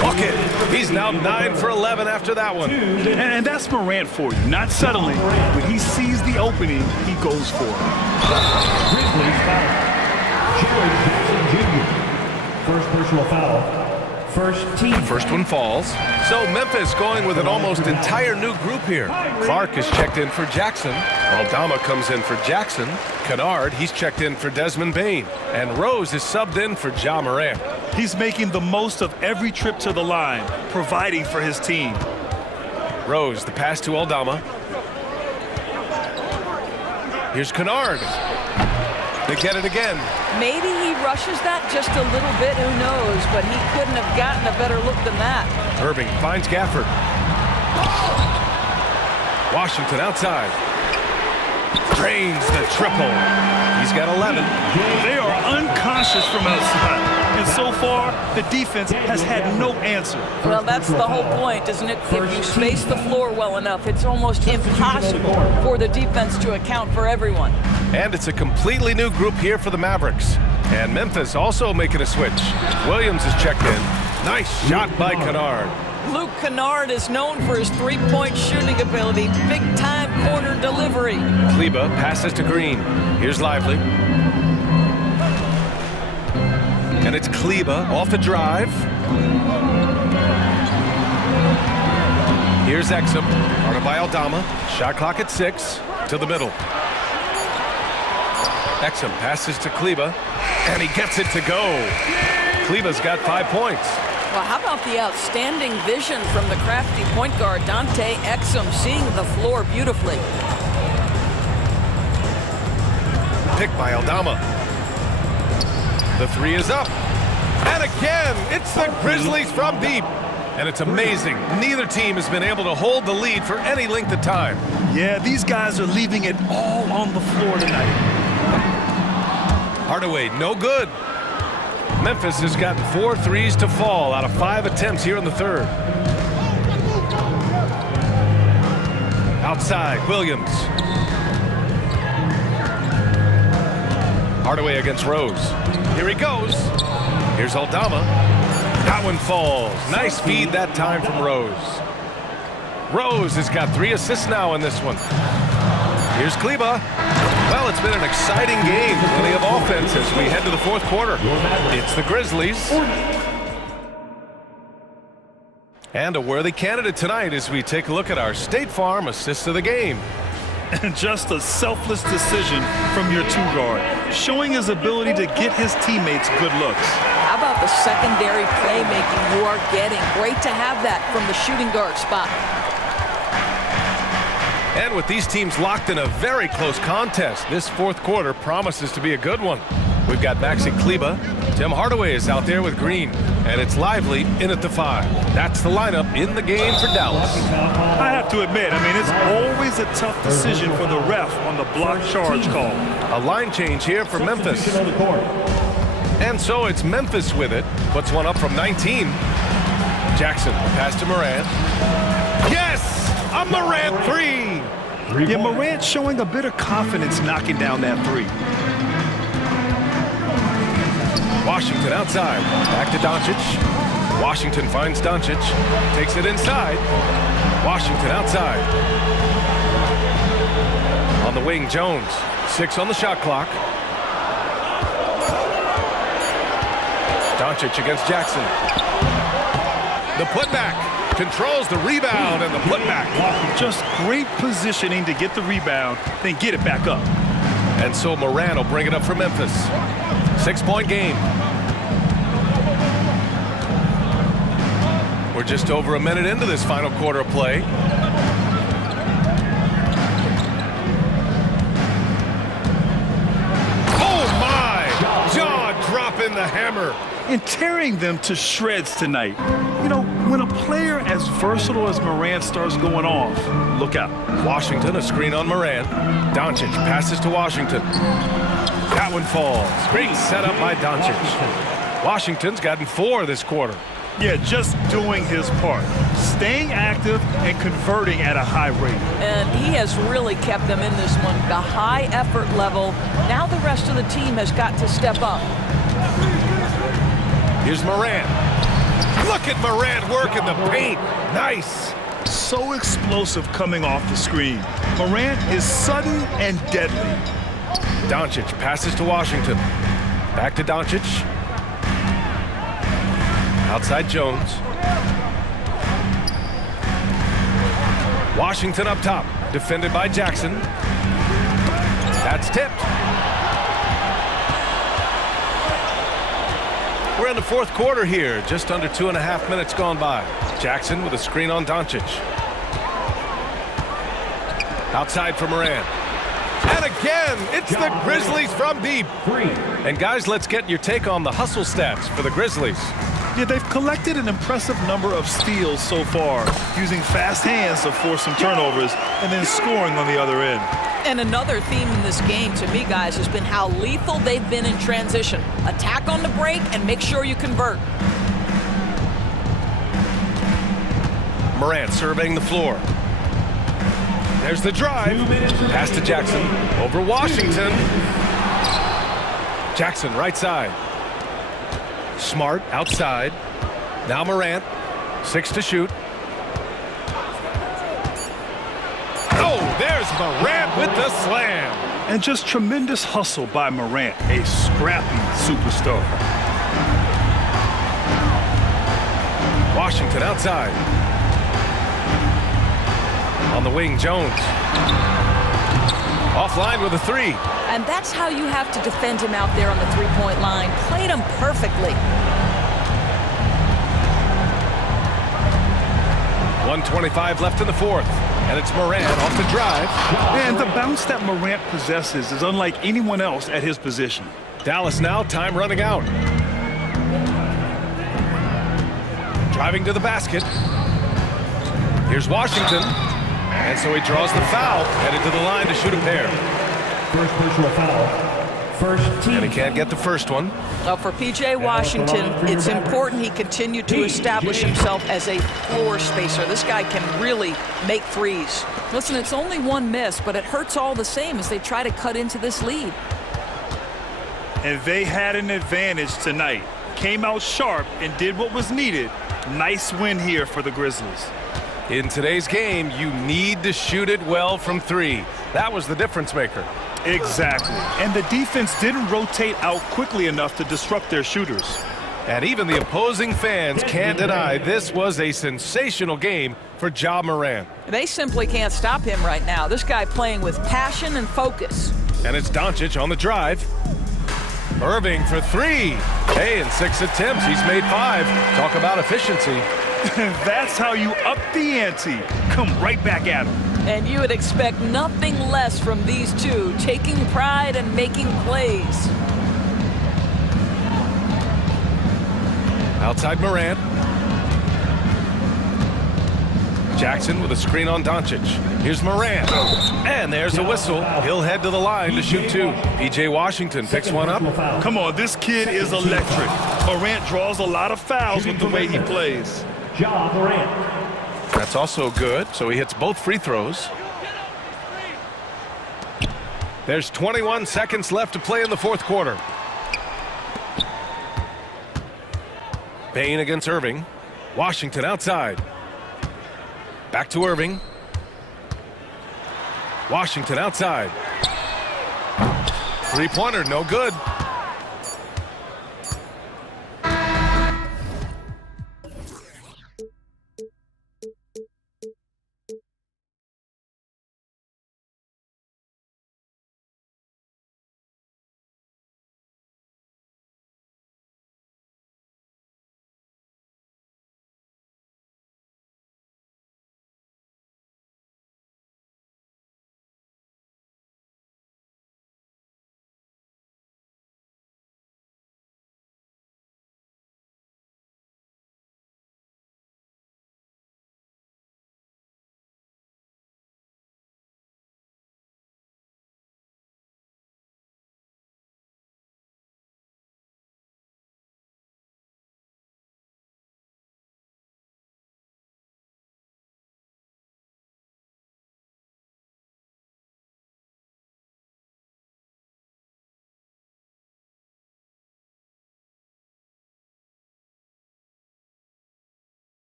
Bucket. He's now 9 for 11 after that one. And that's Morant for you. Not settling. When he sees the opening, he goes for it. Grizzlies foul. Jerry Jackson Jr. First personal foul. First team. First one falls. So Memphis going with an almost entire new group here. Clark is checked in for Jackson. Aldama comes in for Jackson. Kennard, he's checked in for Desmond Bain. And Rose is subbed in for Ja Morant. He's making the most of every trip to the line, providing for his team. Rose, the pass to Aldama. Here's Kennard. They get it again. Maybe he rushes that just a little bit, who knows, but he couldn't have gotten a better look than that. Irving finds Gafford. Washington outside. Drains the triple. He's got 11. They are unconscious from outside. And so far, the defense has had no answer. Well, that's the whole point, isn't it? If you space the floor well enough, it's almost impossible for the defense to account for everyone. And it's a completely new group here for the Mavericks. And Memphis also making a switch. Williams is checked in. Nice shot by Kennard. Luke Kennard is known for his three-point shooting ability. Big-time corner delivery. Kleba passes to Green. Here's Lively. And it's Kleba off the drive. Here's Exum. Guarded by Aldama. Shot clock at 6. To the middle. Exum passes to Kleba. And he gets it to go. Kleba's got 5 points. Well, how about the outstanding vision from the crafty point guard, Dante Exum, seeing the floor beautifully. Picked by Aldama. The 3 is up. And again, it's the Grizzlies from deep. And it's amazing. Neither team has been able to hold the lead for any length of time. Yeah, these guys are leaving it all on the floor tonight. Hardaway, no good. Memphis has gotten 4 threes to fall out of 5 attempts here in the third. Outside, Williams. Hardaway against Rose. Here he goes. Here's Aldama. That one falls. Nice feed that time from Rose. Rose has got 3 assists now in this one. Here's Kleba. Well, it's been an exciting game. Plenty of offense as we head to the fourth quarter. It's the Grizzlies. And a worthy candidate tonight as we take a look at our State Farm assist of the game. And just a selfless decision from your 2-guard, showing his ability to get his teammates good looks. How about the secondary playmaking you are getting? Great to have that from the shooting guard spot. And with these teams locked in a very close contest, this fourth quarter promises to be a good one. We've got Maxi Kleba. Tim Hardaway is out there with Green. And it's Lively in at the 5. That's the lineup in the game for Dallas. I have to admit, it's always a tough decision for the ref on the block charge call. A line change here for Memphis. And so it's Memphis with it. Puts one up from 19. Jackson, pass to Morant. Yes! A Morant three. Yeah, Morant showing a bit of confidence knocking down that three. Washington outside. Back to Doncic. Washington finds Doncic. Takes it inside. Washington outside. On the wing, Jones. 6 on the shot clock. Doncic against Jackson. The putback. Controls the rebound and the putback. Just great positioning to get the rebound, then get it back up. And so Morant will bring it up for Memphis. 6-point game. We're just over a minute into this final quarter of play. Oh my! Jaw dropping the hammer. And tearing them to shreds tonight. You know, when a player as versatile as Morant starts going off, look out. Washington, a screen on Morant. Doncic passes to Washington. That one falls. Great setup by Doncic. Washington's gotten 4 this quarter. Yeah, just doing his part. Staying active and converting at a high rate. And he has really kept them in this one. The high effort level. Now the rest of the team has got to step up. Here's Morant. Look at Morant work in the paint. Nice. So explosive coming off the screen. Morant is sudden and deadly. Doncic passes to Washington. Back to Doncic. Outside Jones. Washington up top. Defended by Jackson. That's tipped. We're in the fourth quarter here. Just under 2.5 minutes gone by. Jackson with a screen on Doncic. Outside for Morant. And again, it's the Grizzlies from deep. And guys, let's get your take on the hustle stats for the Grizzlies. Yeah, they've collected an impressive number of steals so far, using fast hands to force some turnovers and then scoring on the other end. And another theme in this game, to me, guys, has been how lethal they've been in transition. Attack on the break and make sure you convert. Morant surveying the floor. There's the drive. Pass to Jackson. Over Washington. Jackson, right side. Smart, outside. Now Morant. 6 to shoot. Oh, there's Morant with the slam. And just tremendous hustle by Morant, a scrappy superstar. Washington outside. On the wing, Jones. Offline with a 3. And that's how you have to defend him out there on the three-point line. Played him perfectly. 1:25 left in the fourth. And it's Morant off the drive. And the bounce that Morant possesses is unlike anyone else at his position. Dallas now, time running out. Driving to the basket. Here's Washington. And so he draws the foul, headed to the line to shoot a pair. First personal foul. First team. And he can't get the first one. Well, for P.J. Washington, it's important he continue to establish himself as a floor spacer. This guy can really make threes. Listen, it's only one miss, but it hurts all the same as they try to cut into this lead. And they had an advantage tonight. Came out sharp and did what was needed. Nice win here for the Grizzlies. In today's game, you need to shoot it well from 3. That was the difference maker. Exactly. And the defense didn't rotate out quickly enough to disrupt their shooters. And even the opposing fans can't deny this was a sensational game for Ja Morant. They simply can't stop him right now. This guy playing with passion and focus. And it's Doncic on the drive. Irving for 3. Hey, in 6 attempts, he's made 5. Talk about efficiency. That's how you up the ante. Come right back at him. And you would expect nothing less from these two, taking pride and making plays. Outside Morant. Jackson with a screen on Doncic. Here's Morant. And there's a whistle. He'll head to the line to shoot 2. P.J. Washington picks one up. Come on, this kid is electric. Morant draws a lot of fouls with the way he plays. Ja Morant. That's also good, so he hits both free throws. There's 21 seconds left to play in the fourth quarter. Payne against Irving. Washington outside. Back to Irving. Washington outside. Three-pointer, no good.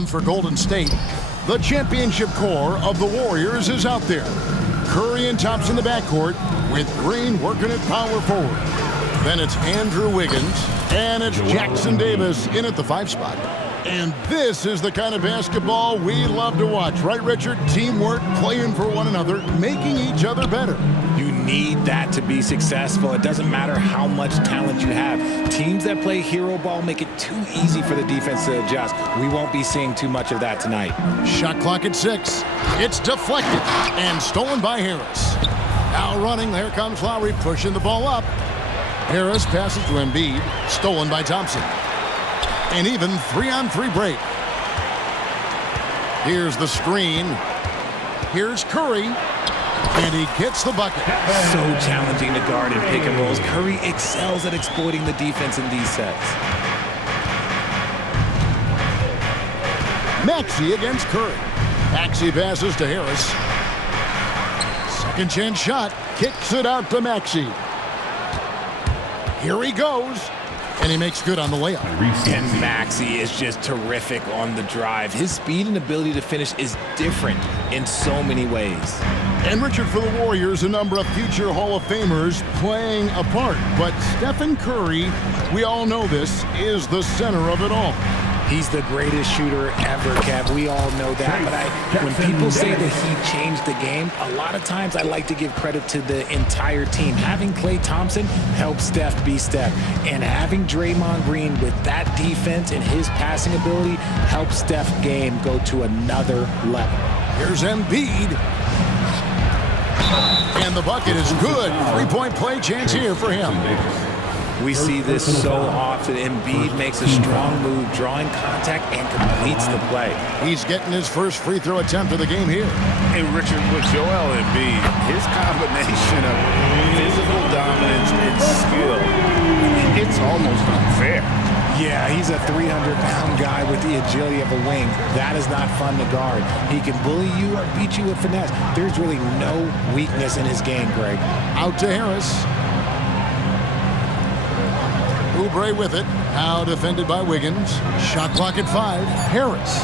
And for Golden State, the championship core of the Warriors is out there. Curry and Thompson in the backcourt, with Green working at power forward. Then it's Andrew Wiggins, and it's Jackson Davis in at the 5 spot. And this is the kind of basketball we love to watch, right, Richard? Teamwork, playing for one another, making each other better. You need that to be successful. It doesn't matter how much talent you have. Teams that play hero ball make it too easy for the defense to adjust. We won't be seeing too much of that tonight. Shot clock at 6. It's deflected and stolen by Harris. Now running, there comes Lowry pushing the ball up. Harris passes to Embiid, stolen by Thompson. An even 3-on-3 break. Here's the screen. Here's Curry, and he gets the bucket. So challenging to guard in pick and rolls. Curry excels at exploiting the defense in these sets. Maxey against Curry. Maxey passes to Harris. Second chance shot, kicks it out to Maxey. Here he goes, and he makes good on the layup. And Maxey is just terrific on the drive. His speed and ability to finish is different in so many ways. And Richard, for the Warriors, a number of future Hall of Famers playing a part. But Stephen Curry, we all know this, is the center of it all. He's the greatest shooter ever, Kev. We all know that. But when people say that he changed the game, a lot of times I like to give credit to the entire team. Having Klay Thompson helps Steph be Steph. And having Draymond Green with that defense and his passing ability helps Steph's game go to another level. Here's Embiid. And the bucket is good. 3-point play chance here for him. We see this so often. Embiid makes a strong move, drawing contact, and completes the play. He's getting his first free throw attempt of the game here. And Richard, with Joel Embiid, his combination of physical dominance and skill, it's almost unfair. Yeah, he's a 300-pound guy with the agility of a wing. That is not fun to guard. He can bully you or beat you with finesse. There's really no weakness in his game, Greg. Out to Harris. Oubre with it. Now defended by Wiggins. Shot clock at 5. Harris.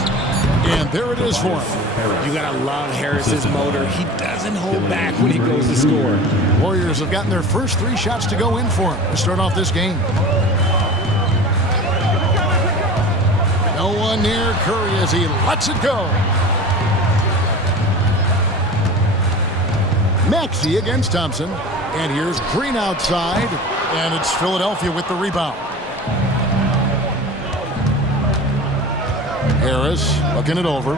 And there it is for him. You gotta love Harris's motor. He doesn't hold back when he goes to score. Warriors have gotten their first 3 shots to go in for him to start off this game. No one near Curry as he lets it go. Maxey against Thompson. And here's Green outside. And it's Philadelphia with the rebound. Harris looking it over.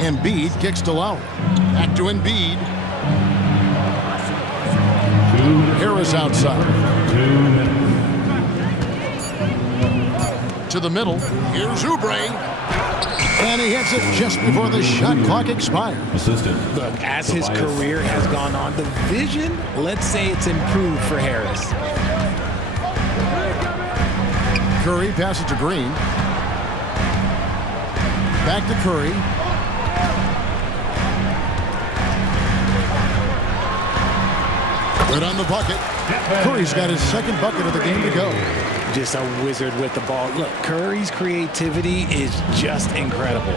Embiid kicks to Lowry. Back to Embiid. Harris outside. To the middle. Here's Oubre. And he hits it just before the shot clock expires. Look, as his career has gone on, the vision, let's say it's improved for Harris. Curry passes to Green. Back to Curry. Good on the bucket. Curry's got his second bucket of the game to go. Just a wizard with the ball. Look, Curry's creativity is just incredible.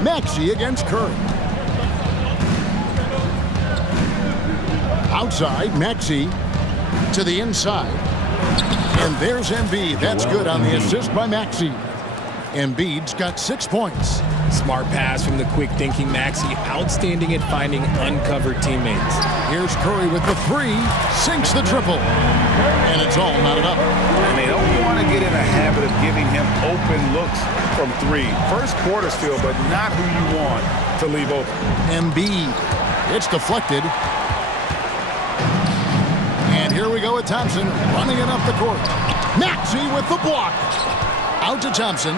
Maxey against Curry. Outside, Maxey to the inside. And there's Embiid. That's good on the assist by Maxey. Embiid's got 6 points. Smart pass from the quick-thinking Maxey. Outstanding at finding uncovered teammates. Here's Curry with the 3. Sinks the triple. And it's all knotted up. And they don't want to get in a habit of giving him open looks from 3. First quarter still, but not who you want to leave open. Embiid. It's deflected. And here we go with Thompson running it up the court. Maxey with the block. Out to Thompson.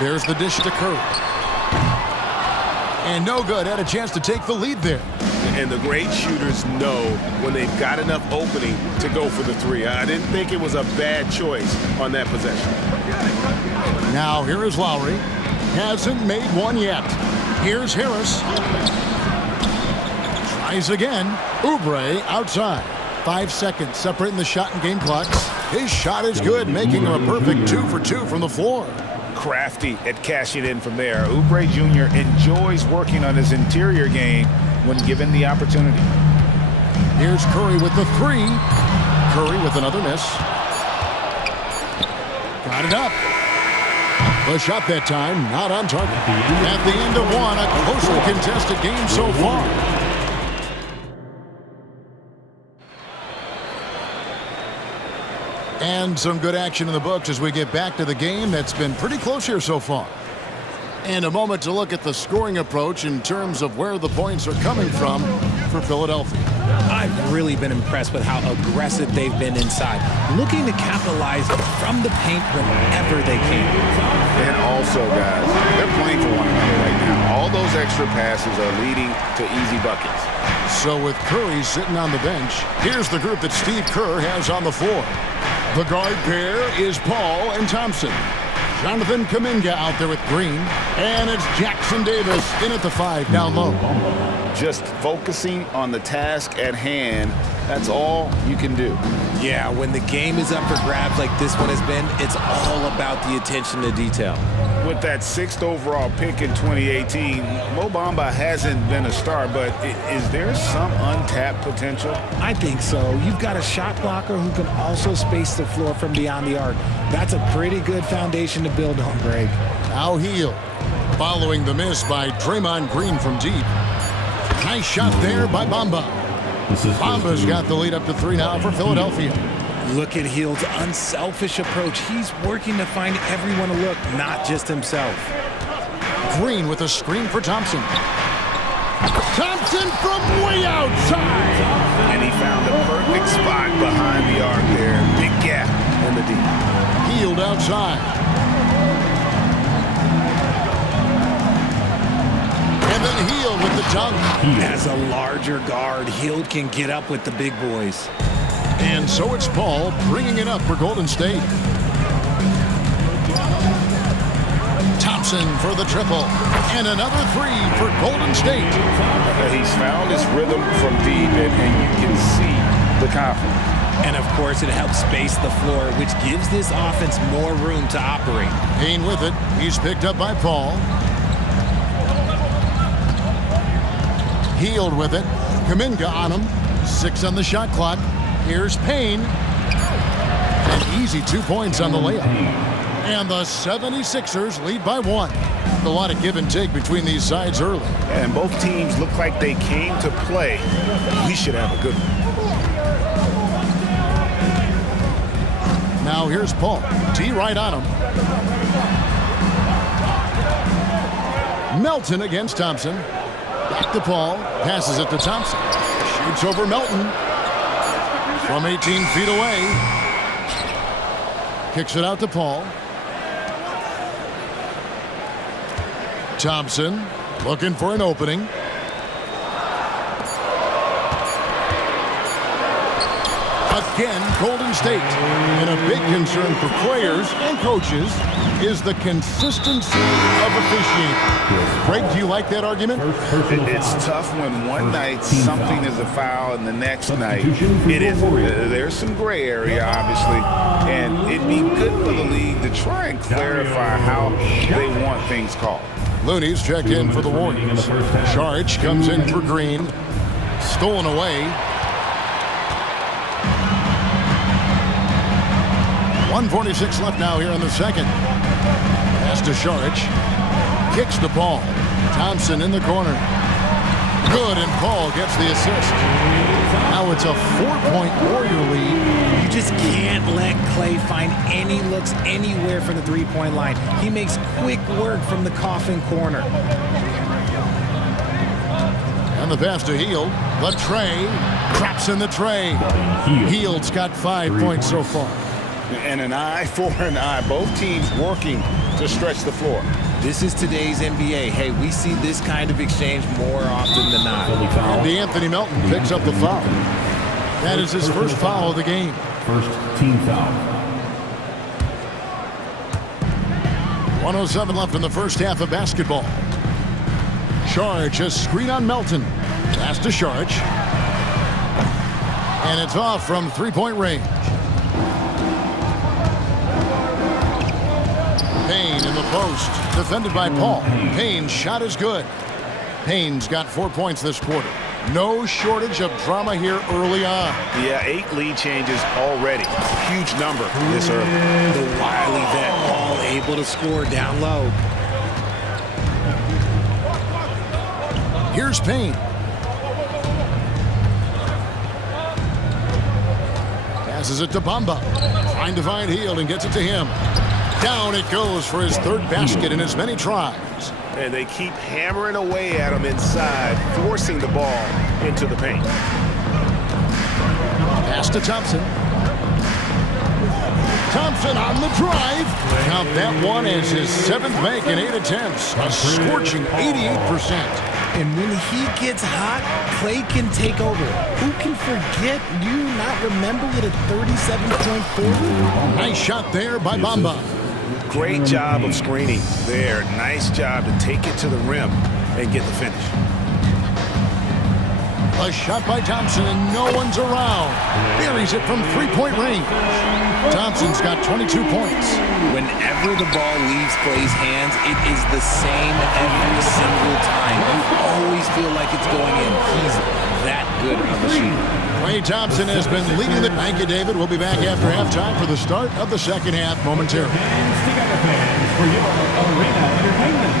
There's the dish to Curry. And no good. Had a chance to take the lead there. And the great shooters know when they've got enough opening to go for the 3. I didn't think it was a bad choice on that possession. Now here is Lowry. Hasn't made one yet. Here's Harris. Tries again. Oubre outside. 5 seconds separating the shot and game clocks. His shot is good, making him a perfect 2 for 2 from the floor. Crafty at cashing in from there. Oubre Jr. enjoys working on his interior game when given the opportunity. Here's Curry with the 3. Curry with another miss. Got it up. The shot that time, not on target. At the end of one, a closely contested game so far. And some good action in the books as we get back to the game that's been pretty close here so far. And a moment to look at the scoring approach in terms of where the points are coming from for Philadelphia. I've really been impressed with how aggressive they've been inside, looking to capitalize from the paint whenever they can. And also, guys, they're playing for one another right now. All those extra passes are leading to easy buckets. So with Curry sitting on the bench, here's the group that Steve Kerr has on the floor. The guard pair is Paul and Thompson. Jonathan Kuminga out there with Green. And it's Jackson Davis in at the 5 down low. Just focusing on the task at hand, that's all you can do. Yeah, when the game is up for grabs like this one has been, it's all about the attention to detail. With that 6th overall pick in 2018, Mo Bamba hasn't been a star, but is there some untapped potential? I think so. You've got a shot blocker who can also space the floor from beyond the arc. That's a pretty good foundation to build on, Greg. Now Hield, following the miss by Draymond Green from deep. Nice shot there by Bamba. Bamba's got the lead up to 3 now for Philadelphia. Look at Hield's unselfish approach. He's working to find everyone to look, not just himself. Green with a screen for Thompson. Thompson from way outside. And he found the perfect spot behind the arc there. Big gap in the deep. Hield outside. And then Hield with the dunk. As a larger guard, Hield can get up with the big boys. And so it's Paul bringing it up for Golden State. Thompson for the triple. And another 3 for Golden State. He's found his rhythm from deep, and you can see the confidence. And, of course, it helps space the floor, which gives this offense more room to operate. Payne with it. He's picked up by Paul. Hield with it. Kuminga on him. 6 on the shot clock. Here's Payne. An easy 2 points on the layup. And the 76ers lead by 1. A lot of give and take between these sides early. And both teams look like they came to play. We should have a good one. Now here's Paul. T right on him. Melton against Thompson. Back to Paul. Passes it to Thompson. Shoots over Melton. From 18 feet away. Kicks it out to Paul. Thompson looking for an opening. Again, Golden State. And a big concern for players and coaches is the consistency of officiating. Greg, do you like that argument? It's tough when one night something is a foul and the next night it isn't. There's some gray area, obviously, and it'd be good for the league to try and clarify how they want things called. Looney's checked in for the Warriors. Saric comes in for Green. Stolen away. 1:46 left now here in the second. Pass to Saric. Kicks the ball. Thompson in the corner. Good, and Paul gets the assist. Now it's a 4-point Warrior lead. You just can't let Clay find any looks anywhere from the three-point line. He makes quick work from the coffin corner. And the pass to Hield. The tray. Traps in the tray. Hield's got 5 points so far. And an eye for an eye. Both teams working to stretch the floor. This is today's NBA. Hey, we see this kind of exchange more often than not. DeAnthony Melton picks up the foul. That is his first foul of the game. First team foul. 1:07 left in the first half of basketball. Saric, a screen on Melton. Pass to Saric. And it's off from three-point range. Payne in the post, defended by Paul. Payne's shot is good. Payne's got 4 points this quarter. No shortage of drama here early on. Yeah, 8 lead changes already. Huge number this early. The wily vet Paul able to score down low. Here's Payne. Passes it to Bamba. Trying to find Hield and gets it to him. Down it goes for his third basket in as many tries. And they keep hammering away at him inside, forcing the ball into the paint. Pass to Thompson. Thompson on the drive. Count that one as his 7th make in 8 attempts. A scorching 88%. And when he gets hot, Clay can take over. Who can forget you not remember with a 37-point quarter? Nice shot there by Bamba. Great job of screening there. Nice job to take it to the rim and get the finish. A shot by Thompson and no one's around. Buries it from three-point range. Thompson's got 22 points. Whenever the ball leaves Clay's hands, it is the same every single time. You always feel like it's going in. He's that good of a shooter. Klay Thompson has been leading the... Thank you, David. We'll be back after halftime for the start of the second half momentarily. For your arena entertainment.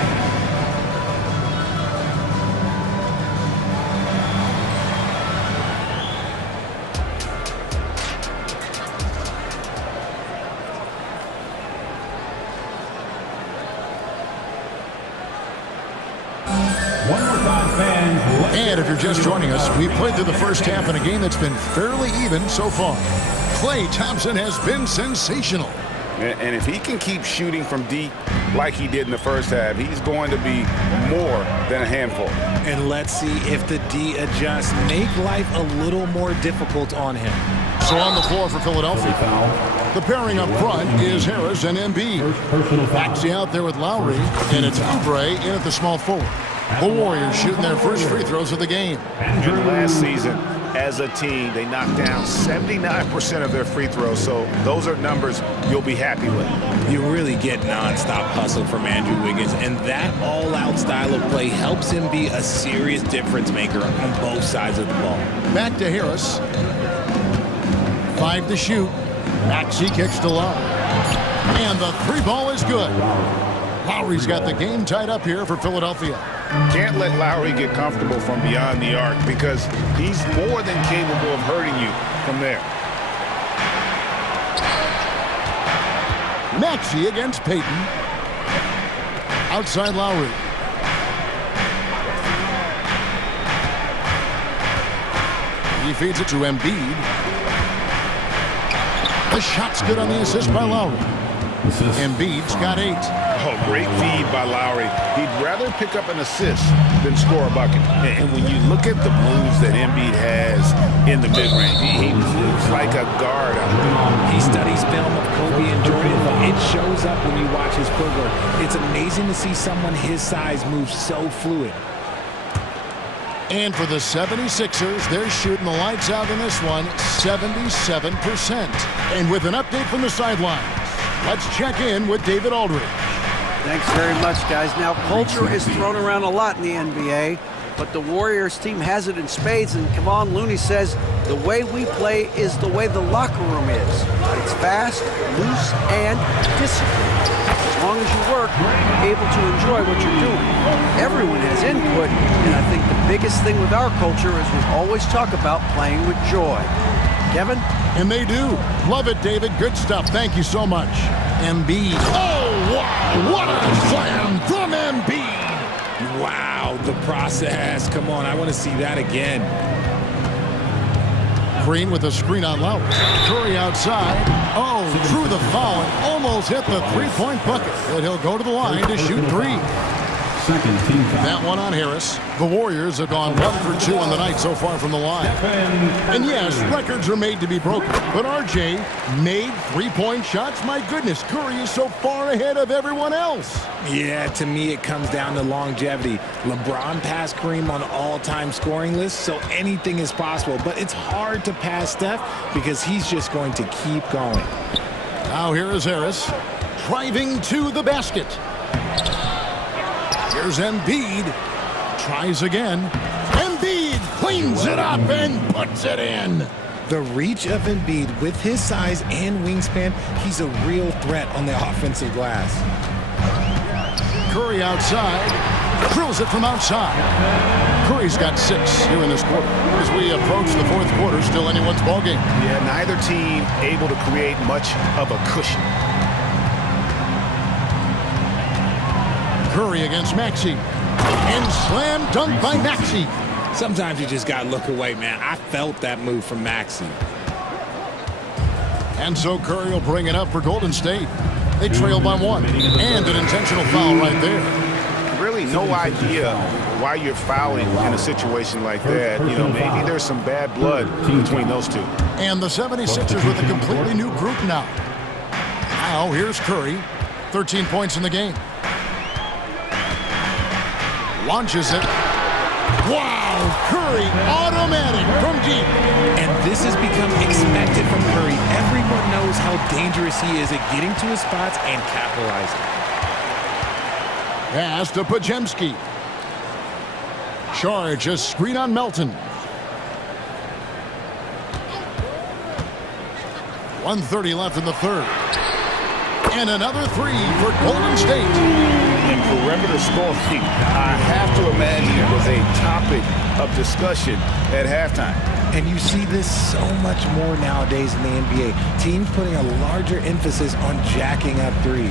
And if you're just joining us, we've played through the first half in a game that's been fairly even so far. Klay Thompson has been sensational. And if he can keep shooting from deep like he did in the first half, he's going to be more than a handful. And let's see if the D adjusts, make life a little more difficult on him. So on the floor for Philadelphia, the pairing up front is Harris and Embiid. Maxey out there with Lowry, and it's Oubre in at the small forward. The Warriors shooting their first free throws of the game. And last season, as a team, they knocked down 79% of their free throws, so those are numbers you'll be happy with. You really get nonstop hustle from Andrew Wiggins, and that all-out style of play helps him be a serious difference maker on both sides of the ball. Back to Harris. 5 to shoot. Maxey kicks to Lowry. And the three ball is good. Lowry's got the game tied up here for Philadelphia. Can't let Lowry get comfortable from beyond the arc because he's more than capable of hurting you from there. Maxey against Payton. Outside Lowry. He feeds it to Embiid. The shot's good on the assist by Lowry. Embiid's got 8. Oh, great feed by Lowry. He'd rather pick up an assist than score a bucket. And when you look at the moves that Embiid has in the mid-range, he moves like a guard out there. He studies film of Kobe and Jordan. It shows up when you watch his footwork. It's amazing to see someone his size move so fluid. And for the 76ers, they're shooting the lights out in this one, 77%. And with an update from the sidelines, let's check in with David Aldridge. Thanks very much, guys. Now, culture is thrown around a lot in the NBA, but the Warriors team has it in spades, and Kevon Looney says the way we play is the way the locker room is. It's fast, loose, and disciplined. As long as you work, you're able to enjoy what you're doing. Everyone has input, and I think the biggest thing with our culture is we always talk about playing with joy. Kevin? And they do. Love it, David. Good stuff. Thank you so much. Embiid. Oh, wow. What a slam from Embiid. Wow, the process. Come on, I want to see that again. Green with a screen on Lowry. Curry outside. Oh, drew the foul and almost hit the three-point bucket. But he'll go to the line to shoot 3. That one on Harris. The Warriors have gone 1 for 2 on the night so far from the line. And yes, records are made to be broken. But RJ made three-point shots. My goodness, Curry is so far ahead of everyone else. Yeah, to me it comes down to longevity. LeBron passed Kareem on all-time scoring lists, so anything is possible. But it's hard to pass Steph because he's just going to keep going. Now here is Harris driving to the basket. Here's Embiid. Tries again. Embiid cleans it up and puts it in. The reach of Embiid with his size and wingspan, he's a real threat on the offensive glass. Curry outside. Drills it from outside. Curry's got 6 here in this quarter. As we approach the fourth quarter, still anyone's ballgame. Yeah, neither team able to create much of a cushion. Curry against Maxey. And slam dunk by Maxey. Sometimes you just got to look away, man. I felt that move from Maxey. And so Curry will bring it up for Golden State. They trail by 1. And an intentional foul right there. Really no idea why you're fouling in a situation like that. You know, maybe there's some bad blood between those two. And the 76ers with a completely new group now. Now here's Curry. 13 points in the game. Launches it. Wow! Curry automatic from deep. And this has become expected from Curry. Everyone knows how dangerous he is at getting to his spots and capitalizing. Pass to Podziemski. Charge a screen on Melton. 1:30 left in the third. And another 3 for Golden State. And perimeter scoring, I have to imagine it was a topic of discussion at halftime. And you see this so much more nowadays in the NBA. Teams putting a larger emphasis on jacking up threes.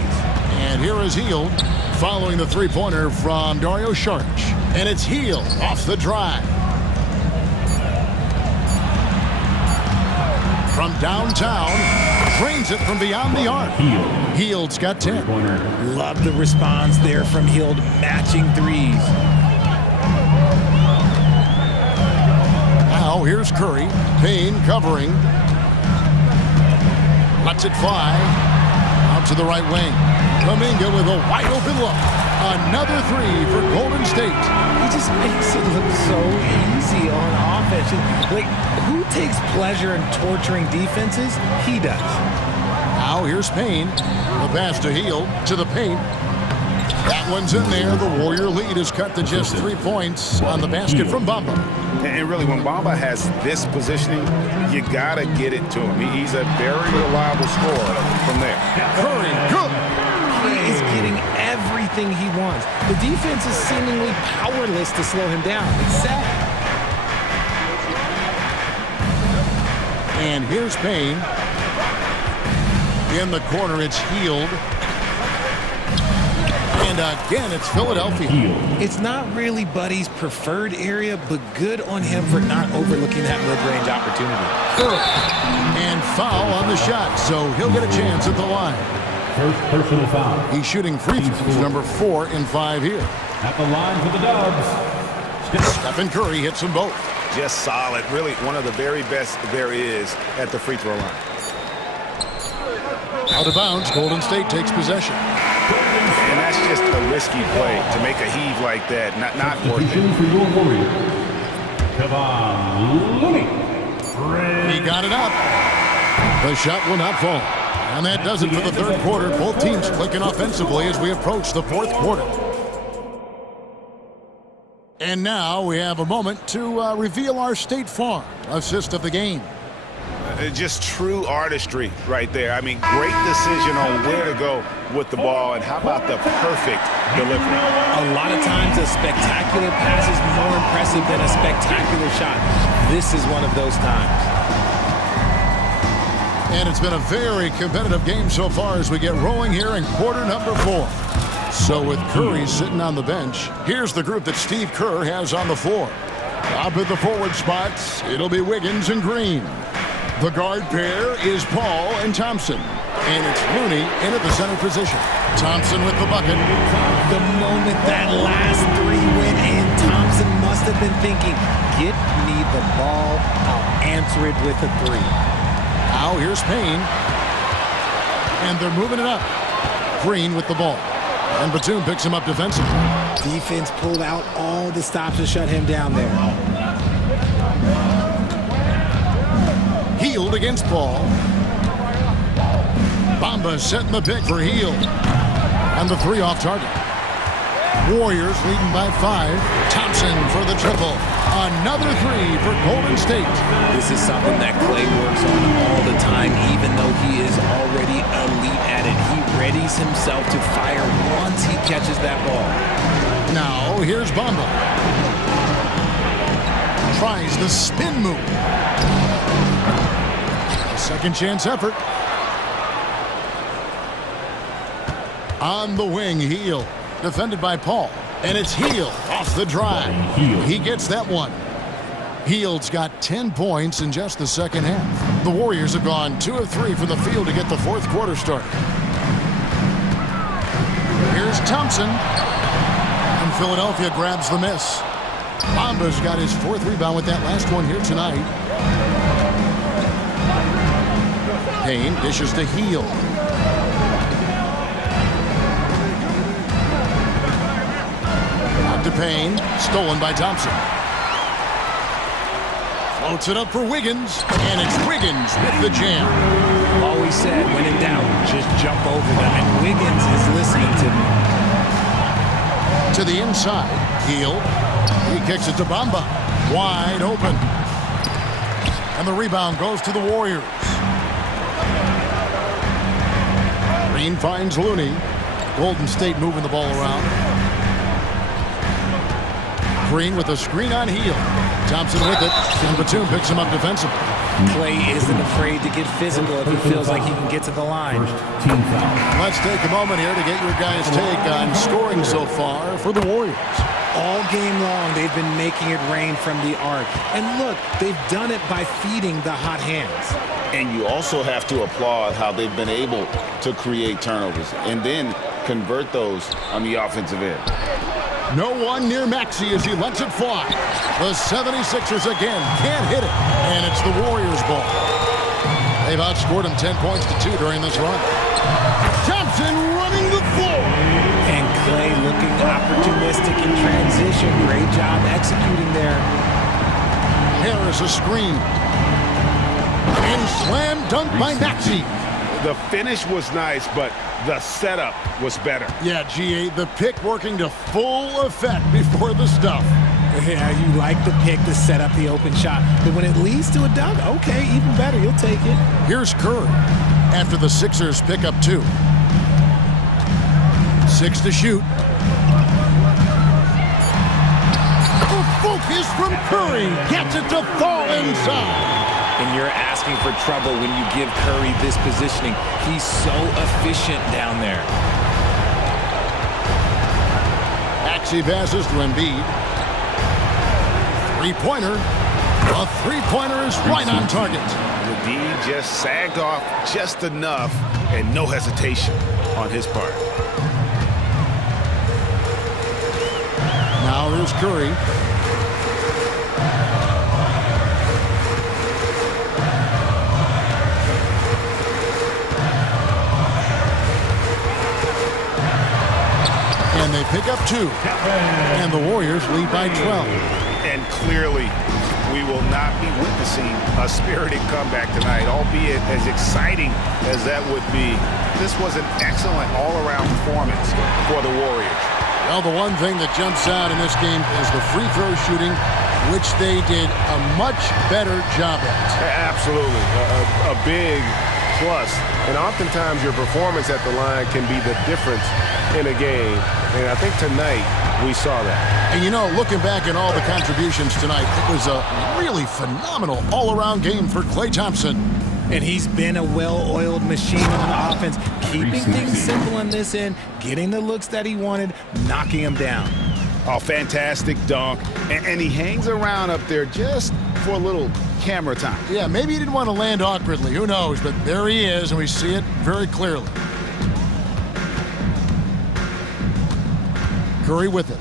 And here is Hield following the three-pointer from Dario Saric. And it's Hield off the drive. From downtown, drains it from beyond the arc. Hield's got 10. Love the response there from Hield, matching threes. Now here's Curry. Payne covering. Lets it fly. Out to the right wing. Kuminga with a wide open look. Another 3 for Golden State. He just makes it look so easy on offense. Like, who takes pleasure in torturing defenses? He does. Now here's Payne. The pass to Hield to the paint. That one's in there. The Warrior lead is cut to just 3 points on the basket from Bamba. And really, when Bamba has this positioning, you got to get it to him. He's a very reliable scorer from there. Curry, good. He is getting everything he wants. The defense is seemingly powerless to slow him down. It's sad. And here's Payne. In the corner, it's Hield. And again, it's Philadelphia. It's not really Buddy's preferred area, but good on him for not overlooking that mid-range opportunity. And foul on the shot, so he'll get a chance at the line. First personal foul. He's shooting free throws, number 4 in 5 here. At the line for the Dubs. Stephen Curry hits them both. Just solid. Really one of the very best there is at the free throw line. Out of bounds, Golden State takes possession. And that's just a risky play to make a heave like that. Not worth it. For your Warrior. Kevon Looney. He got it up. The shot will not fall. And that does it for the third quarter. Both teams clicking offensively as we approach the fourth quarter. And now we have a moment to reveal our State Farm assist of the game. Just true artistry right there. I mean, great decision on where to go with the ball, and how about the perfect delivery? A lot of times a spectacular pass is more impressive than a spectacular shot. This is one of those times. And it's been a very competitive game so far as we get rolling here in quarter number 4. So with Curry sitting on the bench, here's the group that Steve Kerr has on the floor. Up at the forward spots, it'll be Wiggins and Green. The guard pair is Paul and Thompson. And it's Looney in at the center position. Thompson with the bucket. The moment that last three went in, Thompson must have been thinking, get me the ball, I'll answer it with a three. Now here's Payne. And they're moving it up. Green with the ball. And Batum picks him up defensively. Defense pulled out all the stops to shut him down there. Hield against Paul. Bamba setting the pick for Hield. And the three off target. Warriors leading by 5. Thompson for the triple. Another three for Golden State. This is something that Clay works on all the time, even though he is already elite at it. He readies himself to fire once he catches that ball. Now, here's Bamba. Tries the spin move. A second chance effort. On the wing, Hield. Defended by Paul. And it's Hield off the drive. He gets that one. Hield's got 10 points in just the second half. The Warriors have gone 2 of 3 from the field to get the fourth quarter started. Here's Thompson. And Philadelphia grabs the miss. Bamba's got his 4th rebound with that last one here tonight. Payne dishes to Hield. To Payne, stolen by Thompson. Floats it up for Wiggins, and it's Wiggins with the jam. Always said, when in doubt, just jump over them, and Wiggins is listening to me. To the inside, Hield. He kicks it to Bamba, wide open. And the rebound goes to the Warriors. Green finds Looney. Golden State moving the ball around. Green with a screen on Hield. Thompson with it, and Batum picks him up defensively. Clay isn't afraid to get physical if he feels like he can get to the line. Let's take a moment here to get your guys' take on scoring so far for the Warriors. All game long, they've been making it rain from the arc. And look, they've done it by feeding the hot hands. And you also have to applaud how they've been able to create turnovers and then convert those on the offensive end. No one near Maxey as he lets it fly. The 76ers again can't hit it, and it's the Warriors' ball. They've outscored them 10 points to 2 during this run. Thompson running the floor. And Clay looking opportunistic in transition. Great job executing there. Harris a screen. And slam dunk by Maxey. The finish was nice, but the setup was better. Yeah, GA, the pick working to full effect before the stuff. Yeah, you like the pick to set up the open shot. But when it leads to a dunk, okay, even better, you'll take it. Here's Curry after the Sixers pick up 2. 6 to shoot. A focus from Curry. Gets it to fall inside. And you're asking for trouble when you give Curry this positioning. He's so efficient down there. Maxey passes to Embiid. Three-pointer. A three-pointer is right on target. The D just sagged off just enough and no hesitation on his part. Now here's Curry. And they pick up 2. And the Warriors lead by 12. And clearly, we will not be witnessing a spirited comeback tonight, albeit as exciting as that would be. This was an excellent all-around performance for the Warriors. Well, the one thing that jumps out in this game is the free throw shooting, which they did a much better job at. Absolutely. A big plus. And oftentimes your performance at the line can be the difference in a game. And I think tonight we saw that. And you know, looking back at all the contributions tonight, it was a really phenomenal all-around game for Klay Thompson. And he's been a well-oiled machine on offense, keeping things simple on this end, getting the looks that he wanted, knocking them down. Oh, fantastic dunk. And he hangs around up there just for a little camera time. Yeah, maybe he didn't want to land awkwardly. Who knows? But there he is, and we see it very clearly. Curry with it.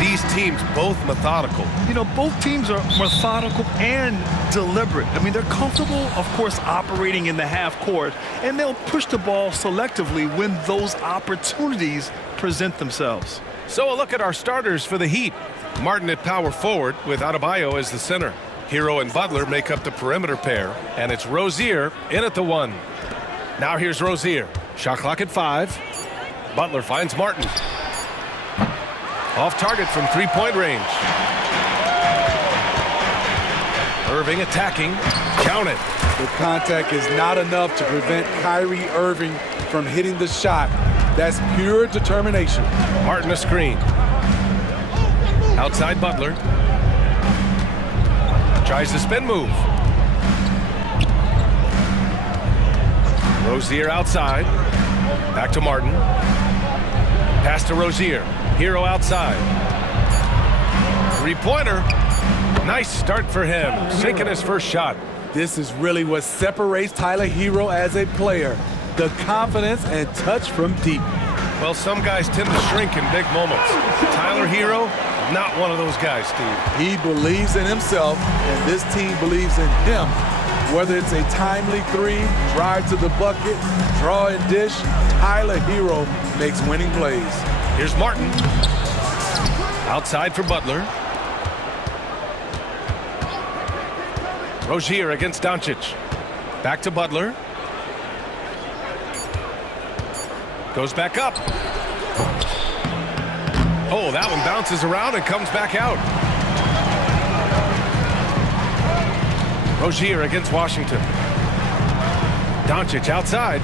These teams both methodical. You know, both teams are methodical and deliberate. I mean, they're comfortable, of course, operating in the half court, and they'll push the ball selectively when those opportunities present themselves. So a look at our starters for the Heat. Martin at power forward with Adebayo as the center. Hero and Butler make up the perimeter pair, and it's Rozier in at the 1. Now here's Rozier. Shot clock at 5. Butler finds Martin. Off target from three-point range. Irving attacking. Count it. The contact is not enough to prevent Kyrie Irving from hitting the shot. That's pure determination. Martin a screen. Outside Butler. Tries the spin move. Rozier outside. Back to Martin. Pass to Rozier. Hero outside. Three-pointer. Nice start for him. Sinking his first shot. This is really what separates Tyler Hero as a player. The confidence and touch from deep. Well, some guys tend to shrink in big moments. Tyler Hero, not one of those guys, Steve. He believes in himself, and this team believes in him. Whether it's a timely three, drive to the bucket, draw and dish, Tyler Hero makes winning plays. Here's Martin. Outside for Butler. Rozier against Doncic. Back to Butler. Goes back up. Oh, that one bounces around and comes back out. Rozier against Washington. Doncic outside.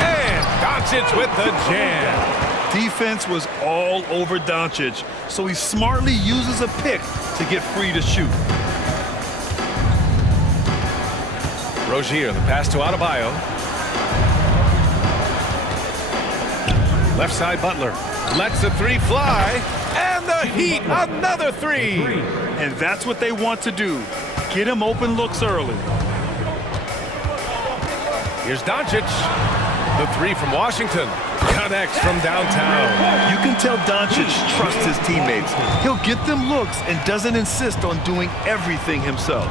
And Doncic with the jam. Defense was all over Doncic, so he smartly uses a pick to get free to shoot. Rozier, the pass to Adebayo. Left side Butler. Lets the three fly. And the Heat, another three. And that's what they want to do. Get him open looks early. Here's Doncic. The three from Washington. Connects from downtown. You can tell Doncic trusts his teammates. He'll get them looks and doesn't insist on doing everything himself.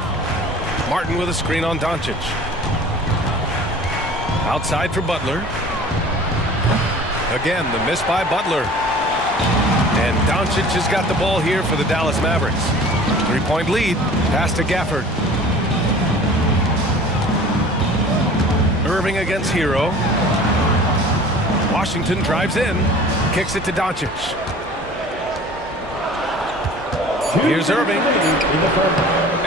Martin with a screen on Doncic. Outside for Butler. Again, the miss by Butler. And Doncic has got the ball here for the Dallas Mavericks. Three-point lead. Pass to Gafford. Irving against Hero. Washington drives in. Kicks it to Doncic. Here's Irving.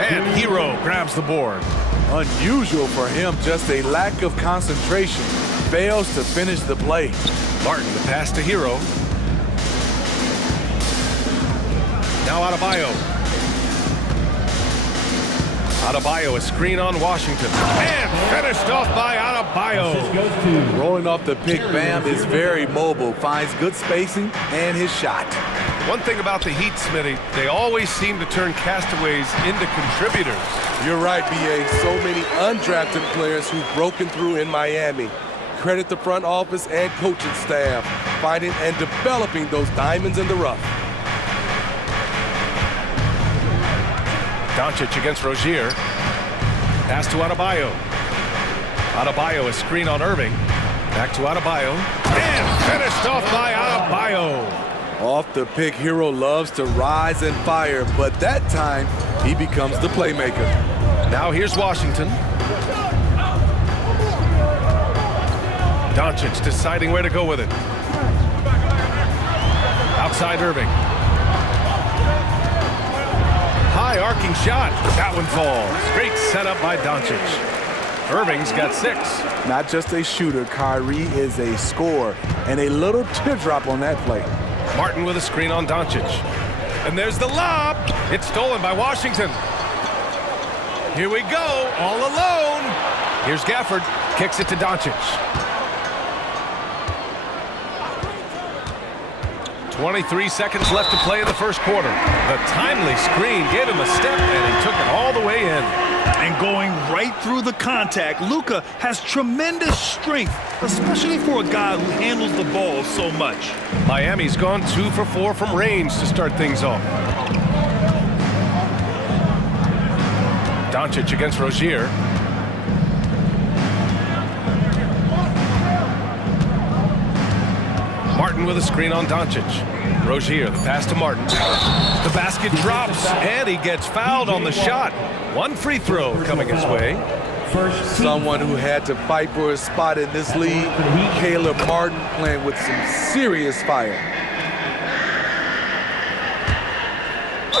And Hero grabs the board. Unusual for him, just a lack of concentration. Fails to finish the play. Martin, the pass to Hero. Now Adebayo. Adebayo, a screen on Washington. And finished off by Adebayo. Rolling off the pick, Bam is very mobile, finds good spacing and his shot. One thing about the Heat, Smitty, they always seem to turn castaways into contributors. You're right, B.A. So many undrafted players who've broken through in Miami. Credit the front office and coaching staff, finding and developing those diamonds in the rough. Doncic against Rozier. Pass to Adebayo. Adebayo, a screen on Irving. Back to Adebayo. And finished off by Adebayo. Off the pick, Hero loves to rise and fire, but that time he becomes the playmaker. Now here's Washington. Doncic deciding where to go with it. Outside Irving. High arcing shot. That one falls. Great setup by Doncic. Irving's got 6. Not just a shooter, Kyrie is a scorer, and a little teardrop on that play. Martin with a screen on Doncic. And there's the lob. It's stolen by Washington. Here we go, all alone. Here's Gafford. Kicks it to Doncic. 23 seconds left to play in the first quarter. The timely screen gave him a step, and he took it all the way in. And going right through the contact, Luka has tremendous strength, especially for a guy who handles the ball so much. Miami's gone 2 for 4 from range to start things off. Doncic against Rozier. Martin with a screen on Doncic. Rozier, the pass to Martin. The basket drops, and he gets fouled on the shot. 1 free throw coming his way. Someone who had to fight for his spot in this league, Caleb Martin, playing with some serious fire.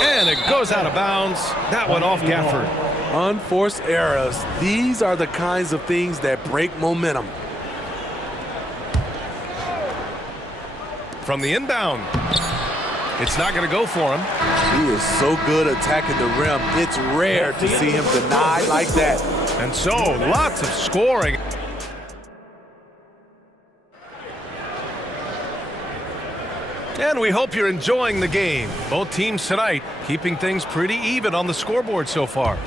And it goes out of bounds. That one off Gafford. Unforced errors. These are the kinds of things that break momentum. From the inbound. It's not going to go for him. He is so good attacking the rim. It's rare to see him denied like that. And so, lots of scoring. And we hope you're enjoying the game. Both teams tonight keeping things pretty even on the scoreboard so far.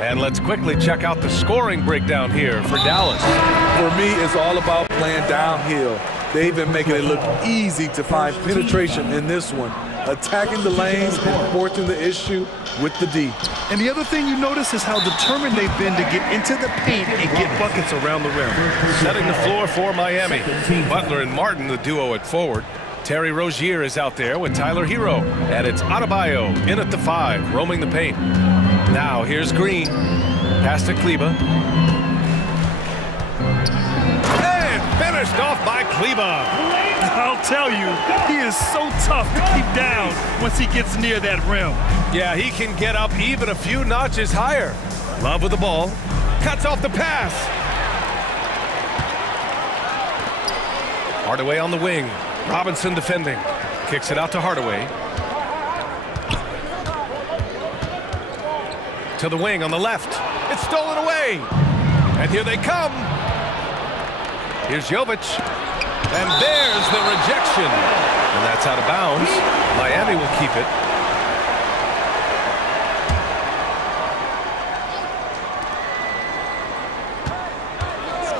And let's quickly check out the scoring breakdown here for Dallas. For me, it's all about playing downhill. They've been making it look easy to find penetration in this one, attacking the lanes and forcing the issue with the D. And the other thing you notice is how determined they've been to get into the paint and get buckets around the rim. Setting the floor for Miami. Butler and Martin, the duo at forward. Terry Rozier is out there with Tyler Hero. And it's Adebayo in at the 5, roaming the paint. Now here's Green. Pass to Kleba. Finished off by Kleba. I'll tell you, he is so tough to keep down once he gets near that rim. Yeah, he can get up even a few notches higher. Love with the ball. Cuts off the pass. Hardaway on the wing. Robinson defending. Kicks it out to Hardaway. To the wing on the left. It's stolen away. And here they come. Here's Jovic, and there's the rejection. And that's out of bounds. Miami will keep it.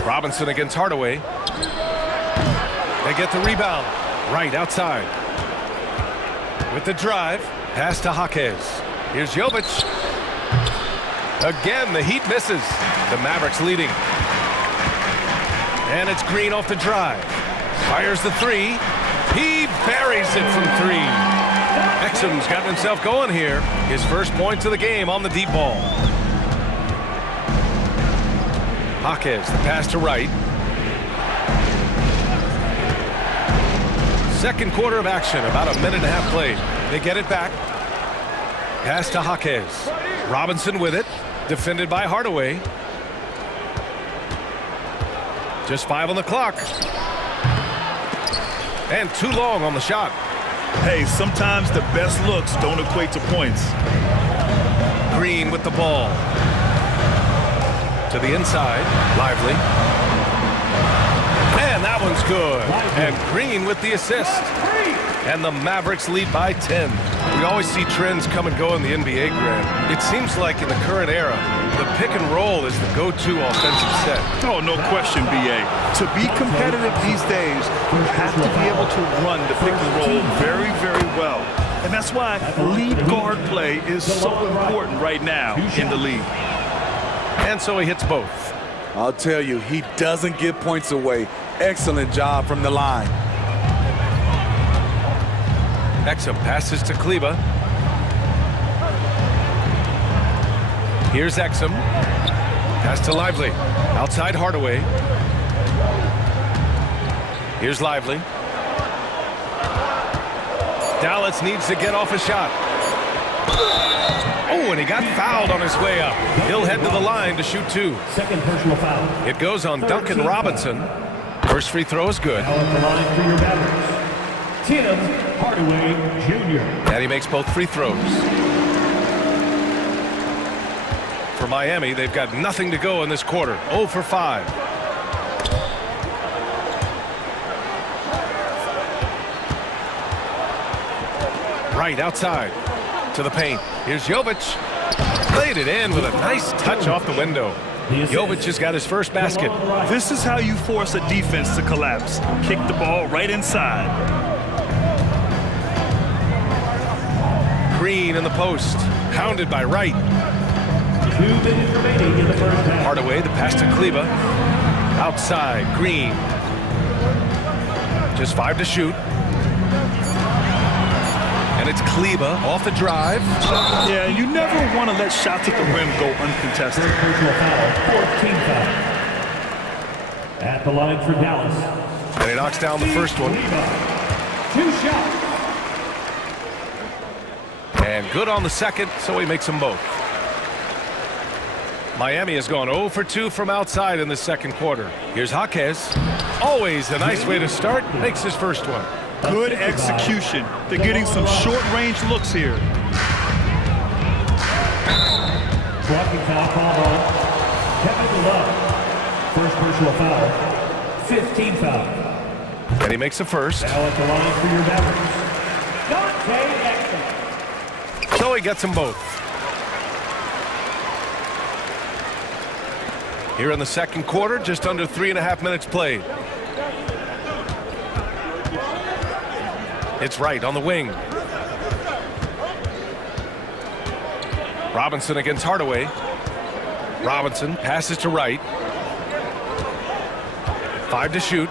Robinson against Hardaway. They get the rebound. Right outside. With the drive, pass to Jaquez. Here's Jovic. Again, the Heat misses. The Mavericks leading. And it's Green off the drive. Fires the 3. He buries it from 3. Exum's gotten himself going here. His first points of the game on the deep ball. Jaquez, the pass to right. Second quarter of action, about a minute and a half played. They get it back. Pass to Jaquez. Robinson with it. Defended by Hardaway. Just 5 on the clock. And too long on the shot. Hey, sometimes the best looks don't equate to points. Green with the ball. To the inside. Lively. And that one's good. And Green with the assist. And the Mavericks lead by 10. We always see trends come and go in the NBA, Grant. It seems like in the current era, the pick and roll is the go-to offensive set. Oh, no question, B.A. To be competitive these days, you have to be able to run the pick and roll very, very well. And that's why lead guard play is so important right now in the league. And so he hits both. I'll tell you, he doesn't give points away. Excellent job from the line. Exum passes to Kleba. Here's Exum. Pass to Lively. Outside Hardaway. Here's Lively. Dallas needs to get off a shot. Oh, and he got fouled on his way up. He'll head to the line to shoot 2. Second personal foul. It goes on Duncan Robinson. First free throw is good. Now at the line for your Mavericks, Tim Hardaway Jr. And he makes both free throws. For Miami, they've got nothing to go in this quarter. 0 for 5. Right outside to the paint. Here's Jovic. Laid it in with a nice touch off the window. Jovic has got his first basket. This is how you force a defense to collapse. Kick the ball right inside. Green in the post, hounded by Wright. 2 minutes remaining in the first half. Hardaway, the pass to Kleba. Outside, Green. Just 5 to shoot. And it's Kleba off the drive. Yeah, you never want to let shots at the rim go uncontested. Personal foul, 14 foul. At the line for Dallas. And he knocks down the first one. 2 shots. And good on the second, so he makes them both. Miami has gone 0 for 2 from outside in the second quarter. Here's Jaquez. Always a nice way to start. Makes his first one. Good execution. They're getting some short-range looks here. Blocking foul called on Kevin Love. First personal foul. 15 foul. And he makes the first. Now at the line for your Mavericks. Dante Exum. So he gets them both. Here in the second quarter, just under 3.5 minutes played. It's Wright on the wing. Robinson against Hardaway. Robinson passes to Wright. 5 to shoot.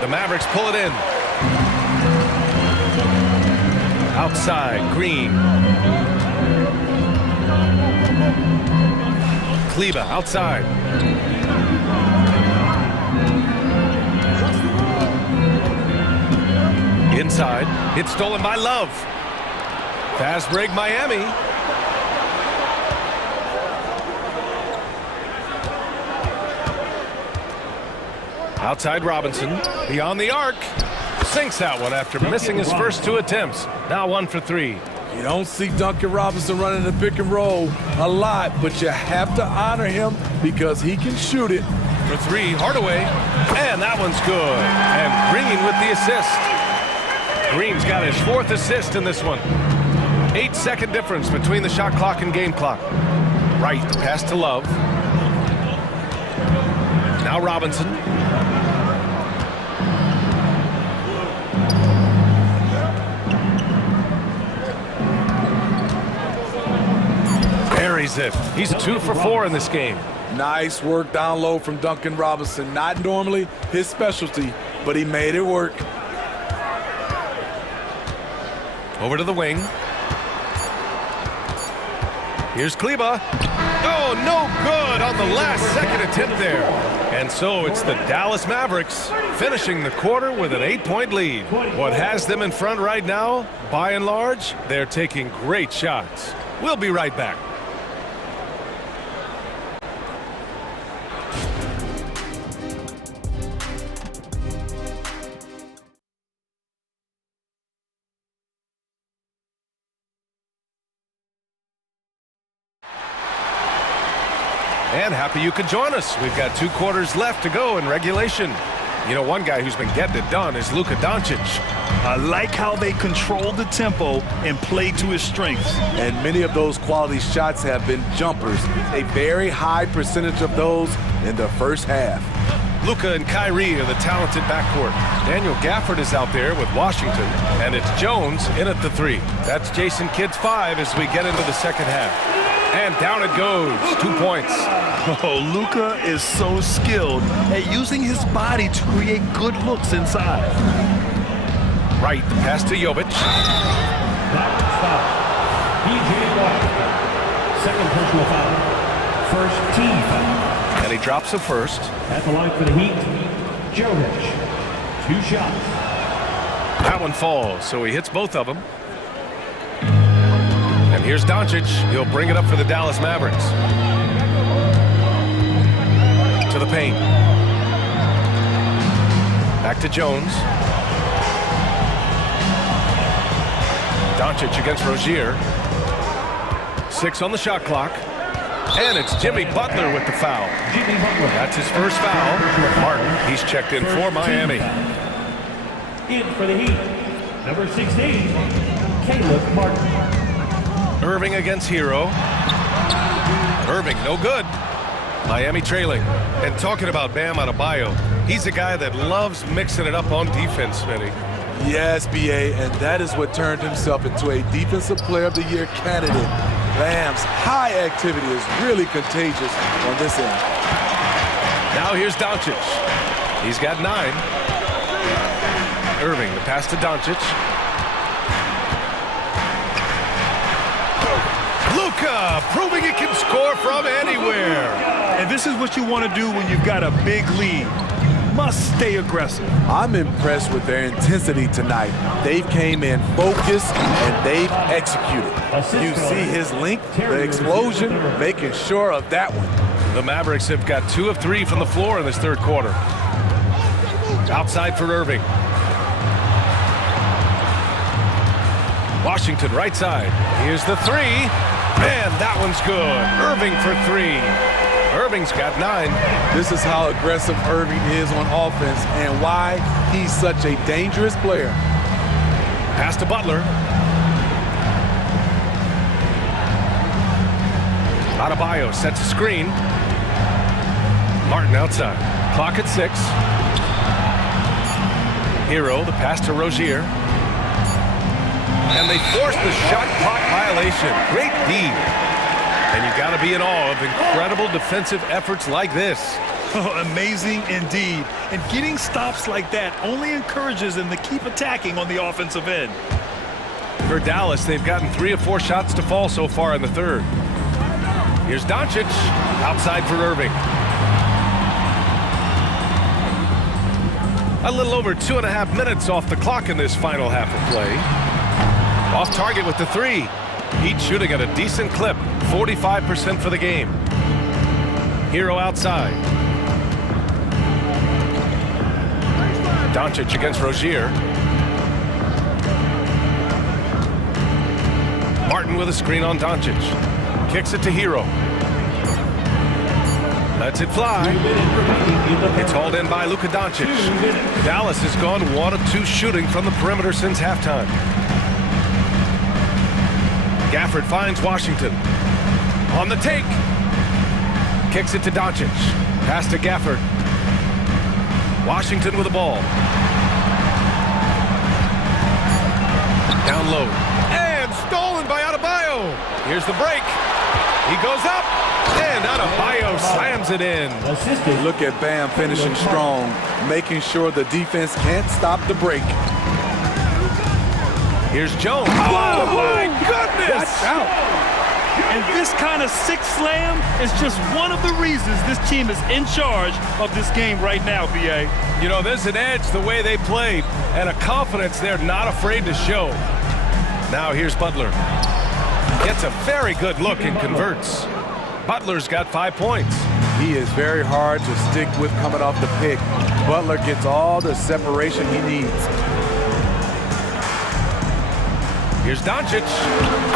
The Mavericks pull it in. Outside, Green. Kleba outside. Inside, it's stolen by Love. Fast break, Miami. Outside Robinson, beyond the arc. Sinks that one after missing his first 2 attempts. Now 1 for 3. You don't see Duncan Robinson running the pick and roll a lot, but you have to honor him because he can shoot it. For 3, Hardaway, and that one's good. And Green with the assist. Green's got his 4th assist in this one. 8-second difference between the shot clock and game clock. Wright, pass to Love. Now Robinson. Buries it. He's 2 for 4 in this game. Nice work down low from Duncan Robinson. Not normally his specialty, but he made it work. Over to the wing. Here's Kleba. Oh, no good on the last second attempt there. And so it's the Dallas Mavericks finishing the quarter with an 8-point lead. What has them in front right now, by and large, they're taking great shots. We'll be right back. And happy you could join us. We've got 2 quarters left to go in regulation. You know, one guy who's been getting it done is Luka Doncic. I like how they control the tempo and play to his strengths. And many of those quality shots have been jumpers. A very high percentage of those in the first half. Luka and Kyrie are the talented backcourt. Daniel Gafford is out there with Washington, and it's Jones in at the 3. That's Jason Kidd's 5 as we get into the second half. And down it goes, 2 points. Oh, Luka is so skilled at using his body to create good looks inside. Right, pass to Jovic. Second personal foul. First team foul. And he drops the first. At the line for the Heat, Jovic. 2 shots. That one falls, so he hits both of them. And here's Doncic. He'll bring it up for the Dallas Mavericks. To the paint. Back to Jones. Doncic against Rozier. 6 on the shot clock. And it's Jimmy Butler with the foul. That's his first foul. Martin, he's checked in for Miami. In for the Heat, Number 16, Caleb Martin. Irving against Hero. Irving, no good. Miami trailing. And talking about Bam Adebayo, he's a guy that loves mixing it up on defense, Smitty. Yes, BA, and that is what turned himself into a Defensive Player of the Year candidate. Bam's high activity is really contagious on this end. Now here's Doncic. He's got 9. Irving, the pass to Doncic. Luka, proving he can score from anywhere. And this is what you want to do when you've got a big lead. Must stay aggressive. I'm impressed with their intensity tonight. They came in focused and they've executed. You see his length, the explosion, making sure of that one. The Mavericks have got 2 of 3 from the floor in this third quarter. Outside for Irving. Washington right side. Here's the 3. Man, that one's good. Irving for 3. Irving's got 9. This is how aggressive Irving is on offense and why he's such a dangerous player. Pass to Butler. Adebayo sets a screen. Martin outside. Clock at 6. Hero, the pass to Rozier. And they force the shot clock violation. Great D. And you got to be in awe of incredible defensive efforts like this. Oh, amazing indeed. And getting stops like that only encourages them to keep attacking on the offensive end. For Dallas, they've gotten 3 of 4 shots to fall so far in the third. Here's Doncic. Outside for Irving. A little over 2.5 minutes off the clock in this final half of play. Off target with the 3. Heat shooting at a decent clip, 45% for the game. Hero outside. Doncic against Rozier. Martin with a screen on Doncic. Kicks it to Hero. Lets it fly. It's hauled in by Luka Doncic. Dallas has gone 1 of 2 shooting from the perimeter since halftime. Gafford finds Washington. On the take. Kicks it to Doncic. Pass to Gafford. Washington with the ball. Down low. And stolen by Adebayo. Here's the break. He goes up. And Adebayo slams it in. Look at Bam finishing strong, making sure the defense can't stop the break. Here's Jones. Oh, my goodness! Watch out. And this kind of sick slam is just one of the reasons this team is in charge of this game right now, BA. You know, there's an edge the way they played and a confidence they're not afraid to show. Now here's Butler. Gets a very good look and converts. Butler's got 5 points. He is very hard to stick with coming off the pick. Butler gets all the separation he needs. Here's Doncic.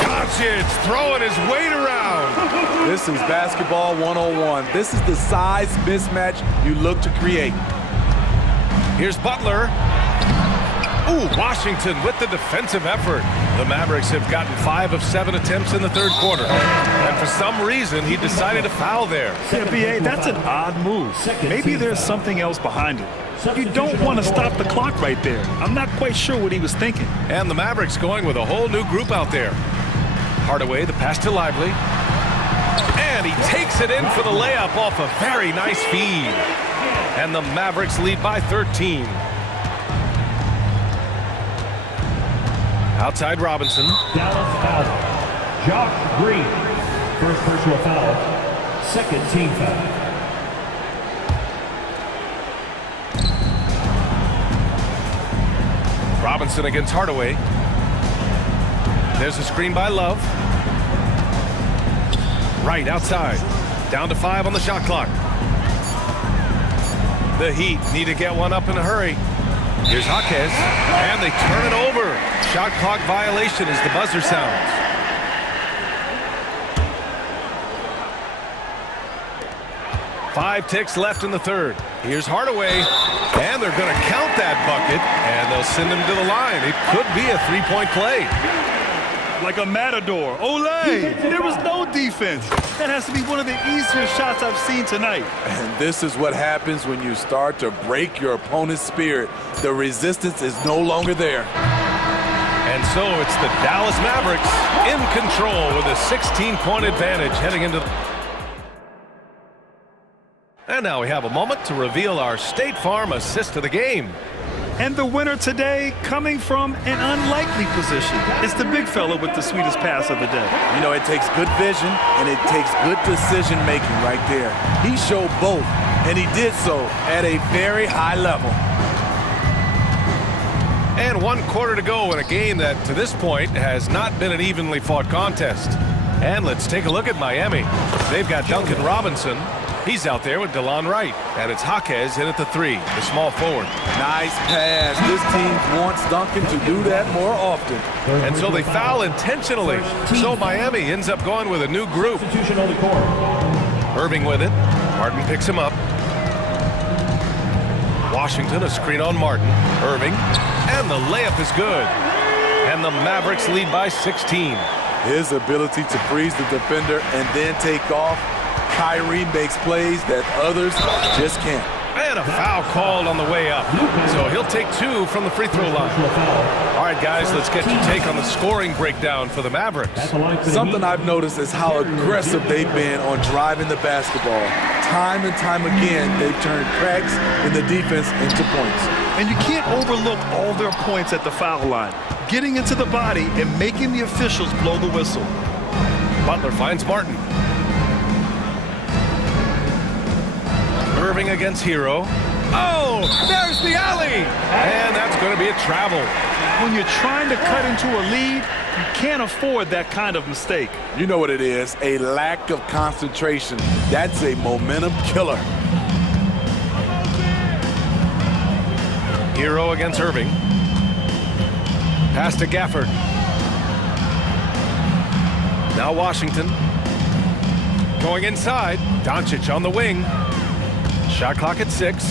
Doncic throwing his weight around. This is basketball 101. This is the size mismatch you look to create. Here's Butler. Ooh, Washington with the defensive effort. The Mavericks have gotten 5 of 7 attempts in the third quarter. And for some reason, he decided to foul there. Yeah, BA, that's an odd move. Maybe there's something else behind it. You don't want to stop the clock right there. I'm not quite sure what he was thinking. And the Mavericks going with a whole new group out there. Hardaway, the pass to Lively. And he takes it in for the layup off a very nice feed. And the Mavericks lead by 13. Outside Robinson. Dallas out. Josh Green. First personal foul. Second team foul. Robinson against Hardaway. There's a screen by Love. Right outside. Down to 5 on the shot clock. The Heat need to get one up in a hurry. Here's Jaquez. And they turn it over. Shot clock violation as the buzzer sounds. 5 ticks left in the third. Here's Hardaway, and they're going to count that bucket, and they'll send him to the line. It could be a three-point play. Like a matador. Olay! There was no defense. That has to be one of the easier shots I've seen tonight. And this is what happens when you start to break your opponent's spirit. The resistance is no longer there. And so it's the Dallas Mavericks in control with a 16-point advantage heading into... And now we have a moment to reveal our State Farm assist of the game. And the winner today coming from an unlikely position. It's the big fella with the sweetest pass of the day. You know, it takes good vision and it takes good decision making right there. He showed both, and he did so at a very high level. And 1 quarter to go in a game that, to this point, has not been an evenly fought contest. And let's take a look at Miami. They've got Duncan Robinson. He's out there with DeLon Wright. And it's Jaquez in at the 3, the small forward. Nice pass. This team wants Duncan to do that more often. And so they foul intentionally. So Miami ends up going with a new group. Irving with it. Martin picks him up. Washington, a screen on Martin. Irving. And the layup is good. And the Mavericks lead by 16. His ability to freeze the defender and then take off. Kyrie makes plays that others just can't. And a foul called on the way up. So he'll take 2 from the free throw line. All right, guys, let's get your take on the scoring breakdown for the Mavericks. Something I've noticed is how aggressive they've been on driving the basketball. Time and time again, they've turned cracks in the defense into points. And you can't overlook all their points at the foul line. Getting into the body and making the officials blow the whistle. Butler finds Martin. Irving against Hero. Oh, there's the alley! And that's going to be a travel. When you're trying to cut into a lead, you can't afford that kind of mistake. You know what it is, a lack of concentration. That's a momentum killer. Hero against Irving. Pass to Gafford. Now Washington. Going inside. Doncic on the wing. Shot clock at 6.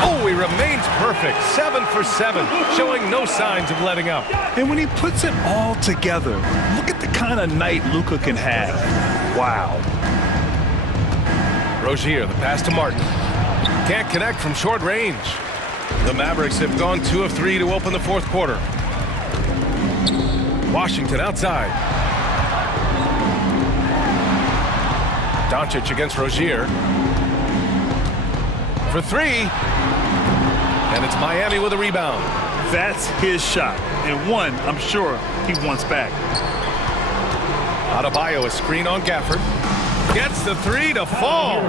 Oh, he remains perfect. 7 for 7, showing no signs of letting up. And when he puts it all together, look at the kind of night Luka can have. Wow. Rozier, the pass to Martin. Can't connect from short range. The Mavericks have gone 2 of 3 to open the 4th quarter. Washington outside. Doncic against Rozier. For 3. And it's Miami with a rebound. That's his shot. And one, I'm sure, he wants back. Adebayo, a screen on Gafford. Gets the 3 to fall.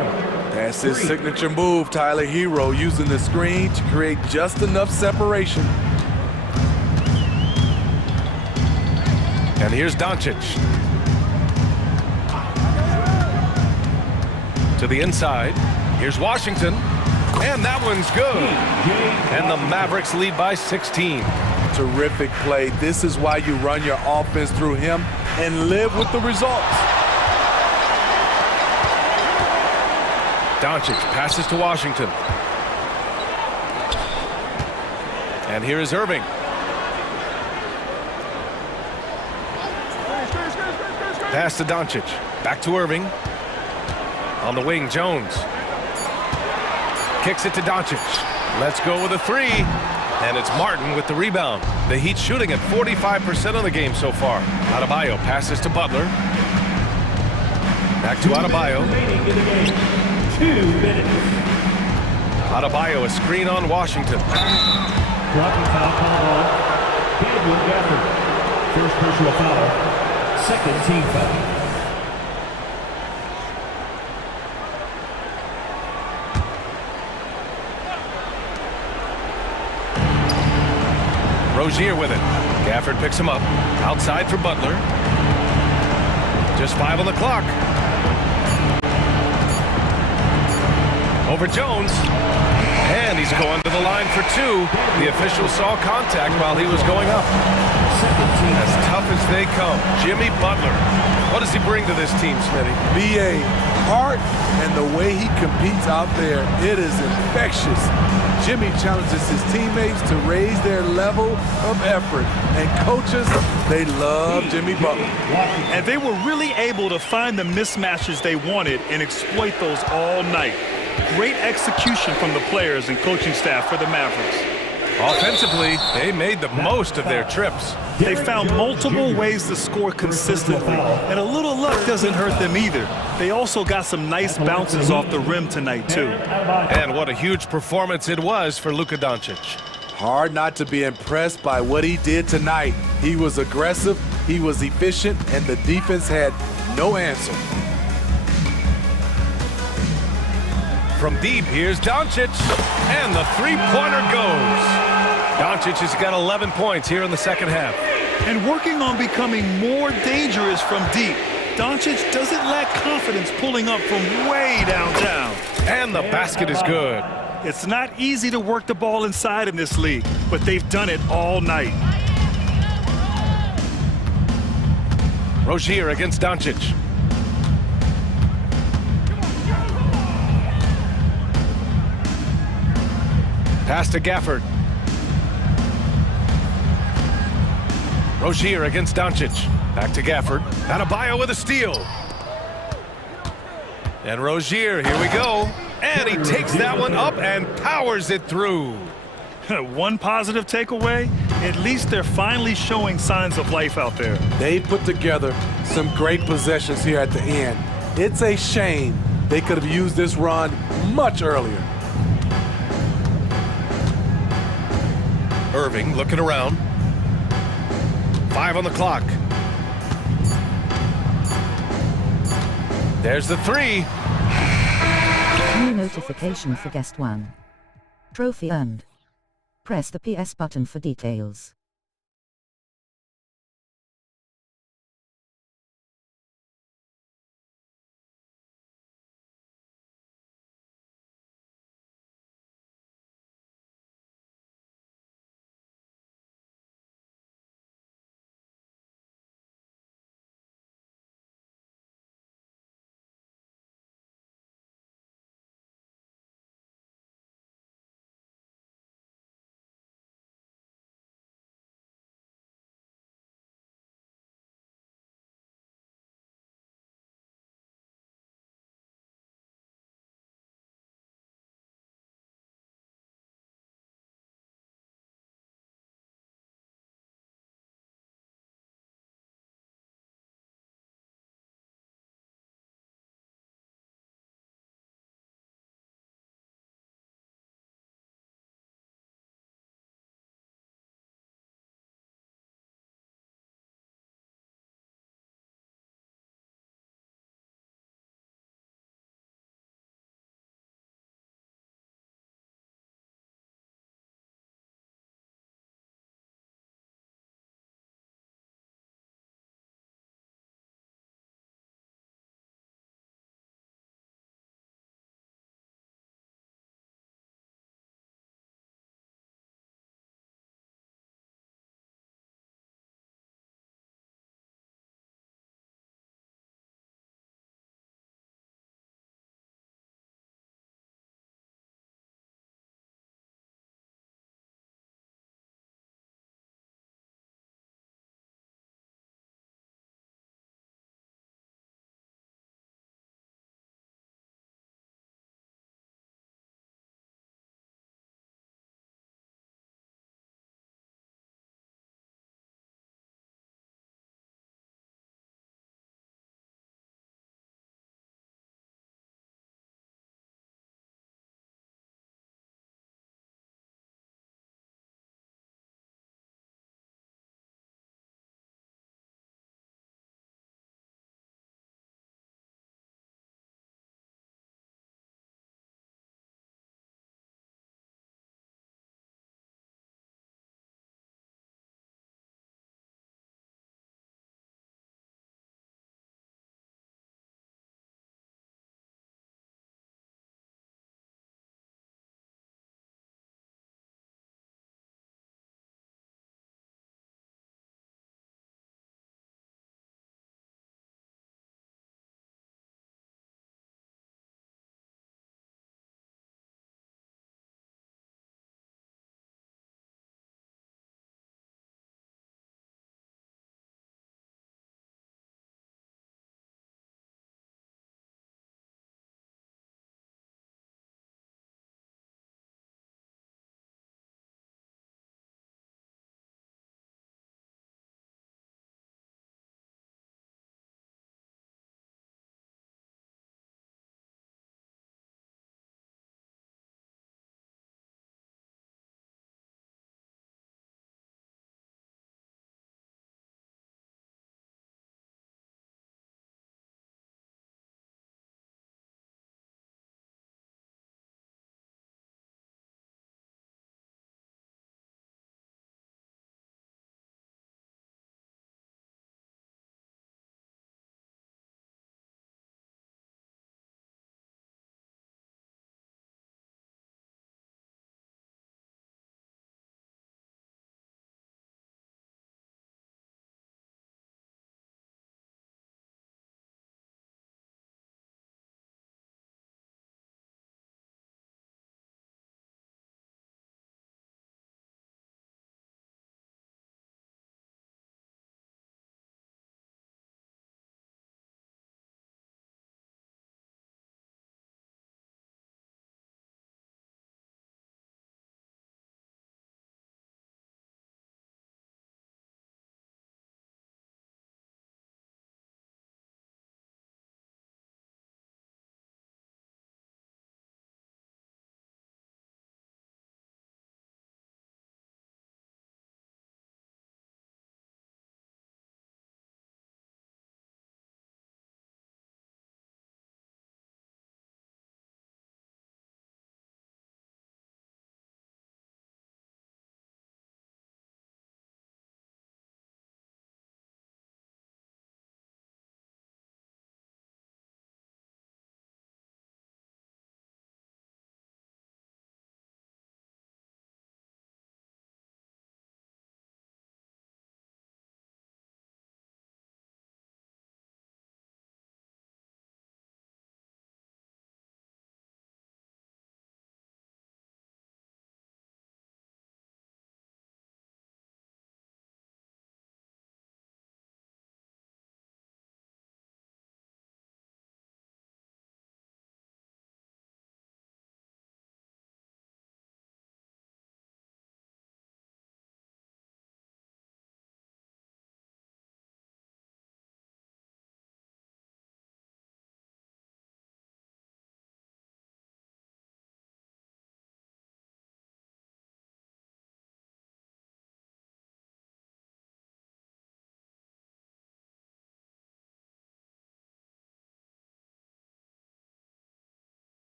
That's his signature move, Tyler. Hero using the screen to create just enough separation. And here's Doncic. To the inside. Here's Washington. And that one's good. And the Mavericks lead by 16. Terrific play. This is why you run your offense through him and live with the results. Doncic passes to Washington. And here is Irving. Pass to Doncic. Back to Irving. On the wing, Jones. Kicks it to Doncic. Let's go with a 3. And it's Martin with the rebound. The Heat shooting at 45% of the game so far. Adebayo passes to Butler. Back to Adebayo. 2 minutes. Adebayo, a screen on Washington. Blocking foul called on Daniel Gafford. First personal foul. Second team foul. Rozier with it. Gafford picks him up. Outside for Butler. Just 5 on the clock. Over Jones. And he's going to the line for 2. The official saw contact while he was going up. As tough tough as they come. Jimmy Butler. What does he bring to this team, Smitty? BA, heart and the way he competes out there, it is infectious. Jimmy challenges his teammates to raise their level of effort. And coaches, they love Jimmy Butler. And they were really able to find the mismatches they wanted and exploit those all night. Great execution from the players and coaching staff for the Mavericks. Offensively, they made the most of their trips. They found multiple ways to score consistently, and a little luck doesn't hurt them either. They also got some nice bounces off the rim tonight, too. And what a huge performance it was for Luka Doncic. Hard not to be impressed by what he did tonight. He was aggressive, he was efficient, and the defense had no answer. From deep, here's Doncic, and the three-pointer goes. Doncic has got 11 points here in the second half. And working on becoming more dangerous from deep. Doncic doesn't lack confidence pulling up from way downtown. And the basket is good. It's not easy to work the ball inside in this league, but they've done it all night. Rozier against Doncic. Pass to Gafford. Rozier against Doncic. Back to Gafford. Adebayo with a steal. And Rozier, here we go. And he takes that one up and powers it through. One positive takeaway, at least they're finally showing signs of life out there. They put together some great possessions here at the end. It's a shame they could have used this run much earlier. Irving looking around. 5 on the clock. There's the three. New notification for guest 1. Trophy earned. Press the PS button for details.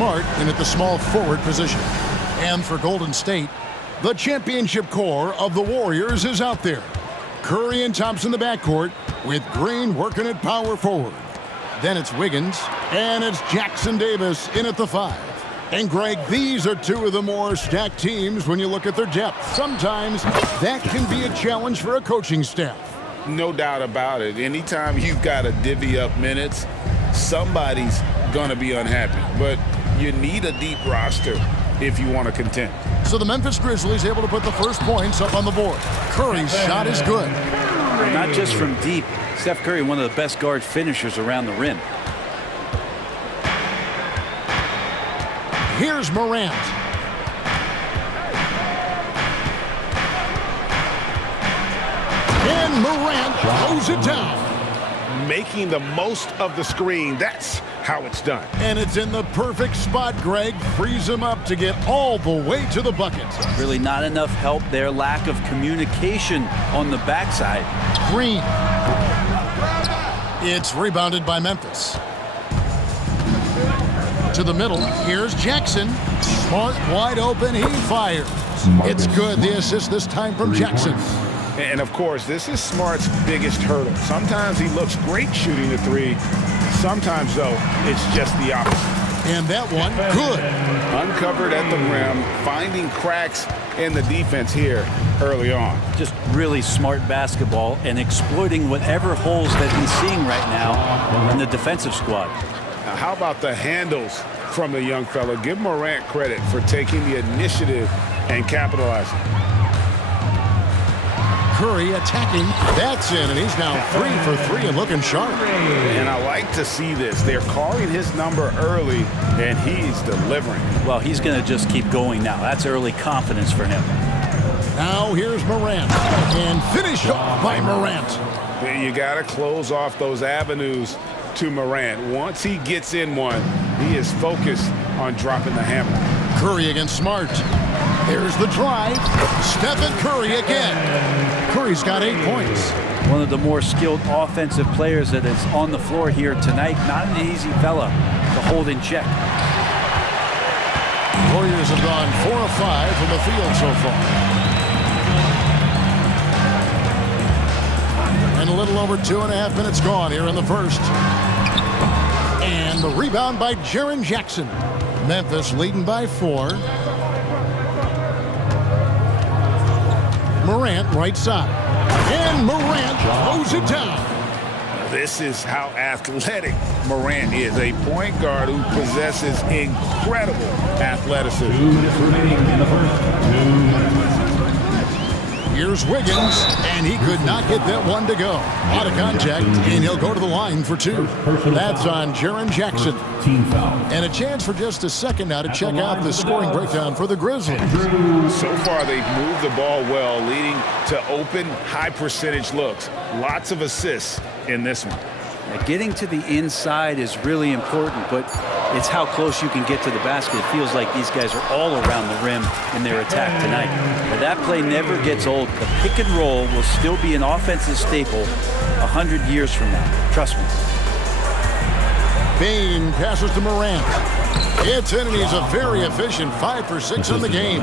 Smart in at the small forward position. And for Golden State, the championship core of the Warriors is out there. Curry and Thompson in the backcourt, with Green working at power forward. Then it's Wiggins, and it's Jackson Davis in at the 5. And Greg, these are two of the more stacked teams when you look at their depth. Sometimes that can be a challenge for a coaching staff. No doubt about it. Anytime you've got to divvy up minutes, somebody's going to be unhappy. But you need a deep roster if you want to contend. So the Memphis Grizzlies able to put the first points up on the board. Curry's shot is good. Not just from deep. Steph Curry, one of the best guard finishers around the rim. Here's Morant. And Morant throws it down. Making the most of the screen. That's how it's done. And it's in the perfect spot, Greg. Frees him up to get all the way to the bucket. Really not enough help there. Lack of communication on the backside. Green. It's rebounded by Memphis. To the middle. Here's Jackson. Smart wide open. He fires. It's good. The assist this time from Jackson. And of course, this is Smart's biggest hurdle. Sometimes he looks great shooting the three. Sometimes, though, it's just the opposite. And that one, good. Uncovered at the rim, finding cracks in the defense here early on. Just really smart basketball and exploiting whatever holes that he's seeing right now in the defensive squad. Now, how about the handles from the young fella? Give Morant credit for taking the initiative and capitalizing. Curry attacking. That's in, and he's now 3 for 3 and looking sharp. And I like to see this. They're calling his number early, and he's delivering. Well, he's going to just keep going now. That's early confidence for him. Now here's Morant. And finished off by Morant. And you got to close off those avenues to Morant. Once he gets in one, he is focused on dropping the hammer. Curry against Smart. There's the drive. Stephen Curry again. Curry's got 8 points. One of the more skilled offensive players that is on the floor here tonight. Not an easy fella to hold in check. Warriors have gone 4 of 5 from the field so far. And a little over 2.5 minutes gone here in the first. And the rebound by Jaren Jackson. Memphis leading by 4. Morant right side. And Morant throws it down. This is how athletic Morant is. A point guard who possesses incredible athleticism. 2 minutes remaining in the first. Here's Wiggins, and he could not get that one to go. Out of contact, and he'll go to the line for 2. That's on Jaren Jackson. And a chance for just a second now to check out the scoring breakdown for the Grizzlies. So far, they've moved the ball well, leading to open, high-percentage looks. Lots of assists in this one. Getting to the inside is really important, but it's how close you can get to the basket. It feels like these guys are all around the rim in their attack tonight. But that play never gets old. The pick and roll will still be an offensive staple 100 years from now. Trust me. Bane passes to Morant. It's in, and he's a very efficient 5 for 6 in the game.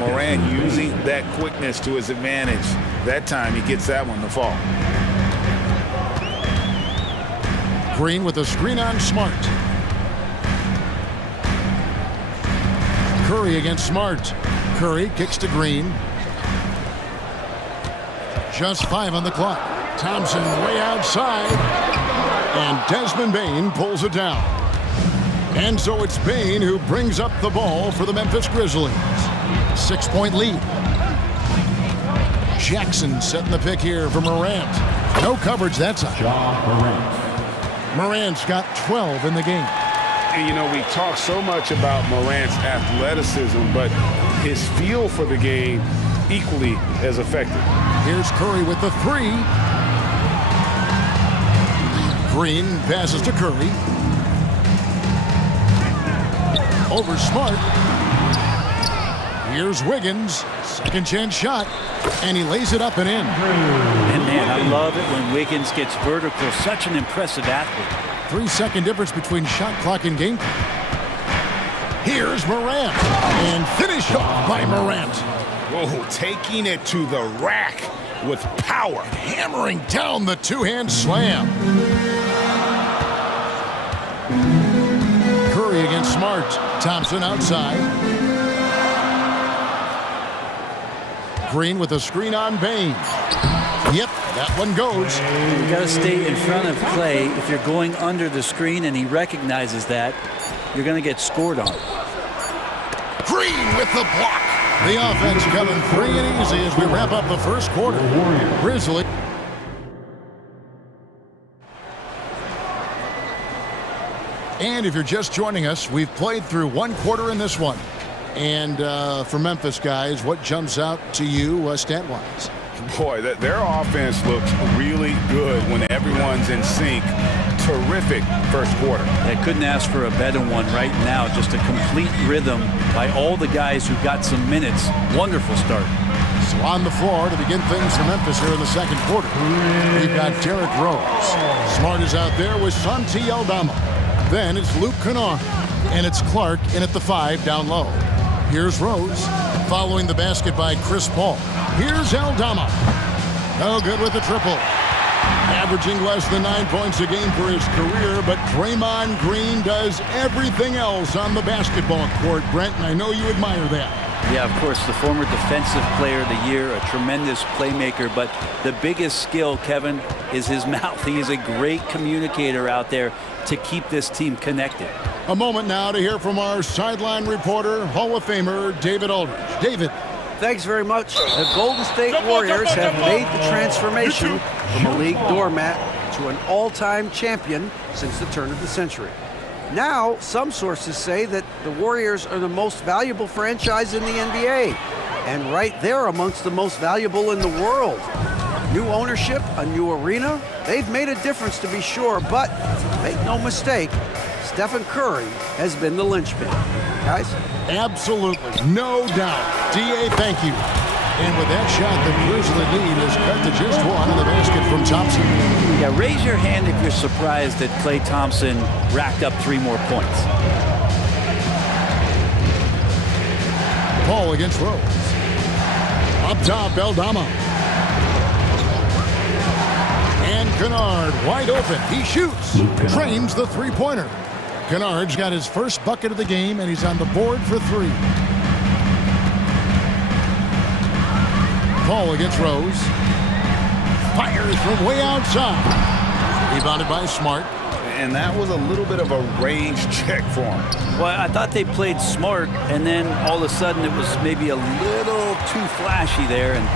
Morant using that quickness to his advantage. That time he gets that one to fall. Green with a screen on Smart. Curry against Smart. Curry kicks to Green. Just 5 on the clock. Thompson way outside. And Desmond Bane pulls it down. And so it's Bane who brings up the ball for the Memphis Grizzlies. 6-point lead. Jackson setting the pick here for Morant. No coverage that time. Morant's got 12 in the game. And, you know, we talk so much about Morant's athleticism, but his feel for the game equally as effective. Here's Curry with the 3. Green passes to Curry. Over Smart. Here's Wiggins. Second chance shot. And he lays it up and in. And man, I love it when Wiggins gets vertical. Such an impressive athlete. 3-second difference between shot clock and game clock. Here's Morant. And finished off by Morant. Whoa, taking it to the rack with power. Hammering down the two-hand slam. Curry against Smart. Thompson outside. Green with a screen on Bain. Yep, that one goes. You got to stay in front of Clay. If you're going under the screen and he recognizes that, you're going to get scored on. Green with the block. The offense coming free and easy as we wrap up the first quarter. Grizzly. And if you're just joining us, we've played through one quarter in this one. And for Memphis guys, what jumps out to you stat-wise? Boy, their offense looks really good when everyone's in sync. Terrific first quarter. I couldn't ask for a better one right now. Just a complete rhythm by all the guys who got some minutes. Wonderful start. So on the floor to begin things for Memphis here in the second quarter. We've got Derrick Rose. Smart is out there with Santi Aldama. Then it's Luke Kennard. And it's Clark in at the 5 down low. Here's Rose, following the basket by Chris Paul. Here's Aldama. No good with the triple. Averaging less than 9 points a game for his career, but Draymond Green does everything else on the basketball court, Brent, and I know you admire that. Yeah, of course, the former defensive player of the year, a tremendous playmaker, but the biggest skill, Kevin, is his mouth. He is a great communicator out there to keep this team connected. A moment now to hear from our sideline reporter, Hall of Famer David Aldridge. David. Thanks very much. The Golden State Warriors have made the transformation from a league doormat to an all-time champion since the turn of the century. Now, some sources say that the Warriors are the most valuable franchise in the NBA, and right there amongst the most valuable in the world. New ownership, a new arena, they've made a difference to be sure, but make no mistake, Stephen Curry has been the linchpin. Guys? Absolutely, no doubt. D.A., thank you. And with that shot, the Grizzly lead is cut to just one in the basket from Thompson. Yeah, raise your hand if you're surprised that Klay Thompson racked up 3 more points. Paul against Rose. Up top, Aldama. And Kennard wide open. He shoots. Frames the three-pointer. Kennard's got his first bucket of the game, and he's on the board for 3. Paul against Rose. Fires from way outside. Rebounded by Smart. And that was a little bit of a range check for him. Well, I thought they played smart, and then all of a sudden it was maybe a little too flashy there, and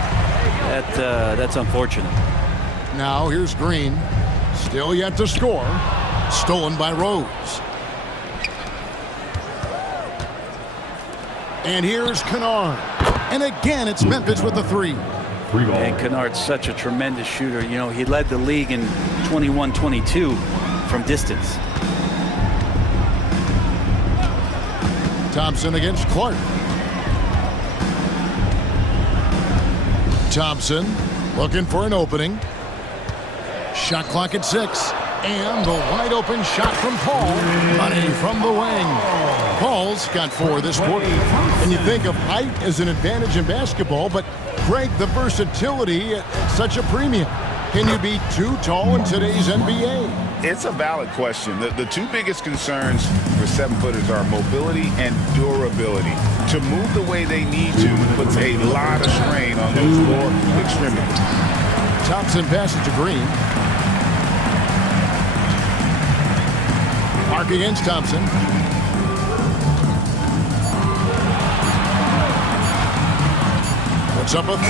that's unfortunate. Now here's Green. Still yet to score. Stolen by Rose. And here's Kennard. And again, it's Memphis with the 3. And Kennard's such a tremendous shooter. You know, he led the league in 21-22 from distance. Thompson against Clark. Thompson looking for an opening. Shot clock at 6. And the wide open shot from Paul. Money from the wing. Paul's got 4 this quarter. And you think of height as an advantage in basketball, but Greg, the versatility at such a premium. Can you be too tall in today's NBA? It's a valid question. The 2 biggest concerns for 7-footers are mobility and durability. To move the way they need to puts a lot of strain on those 4 extremities. Thompson passes to Green. Mark against Thompson. Puts up a 3.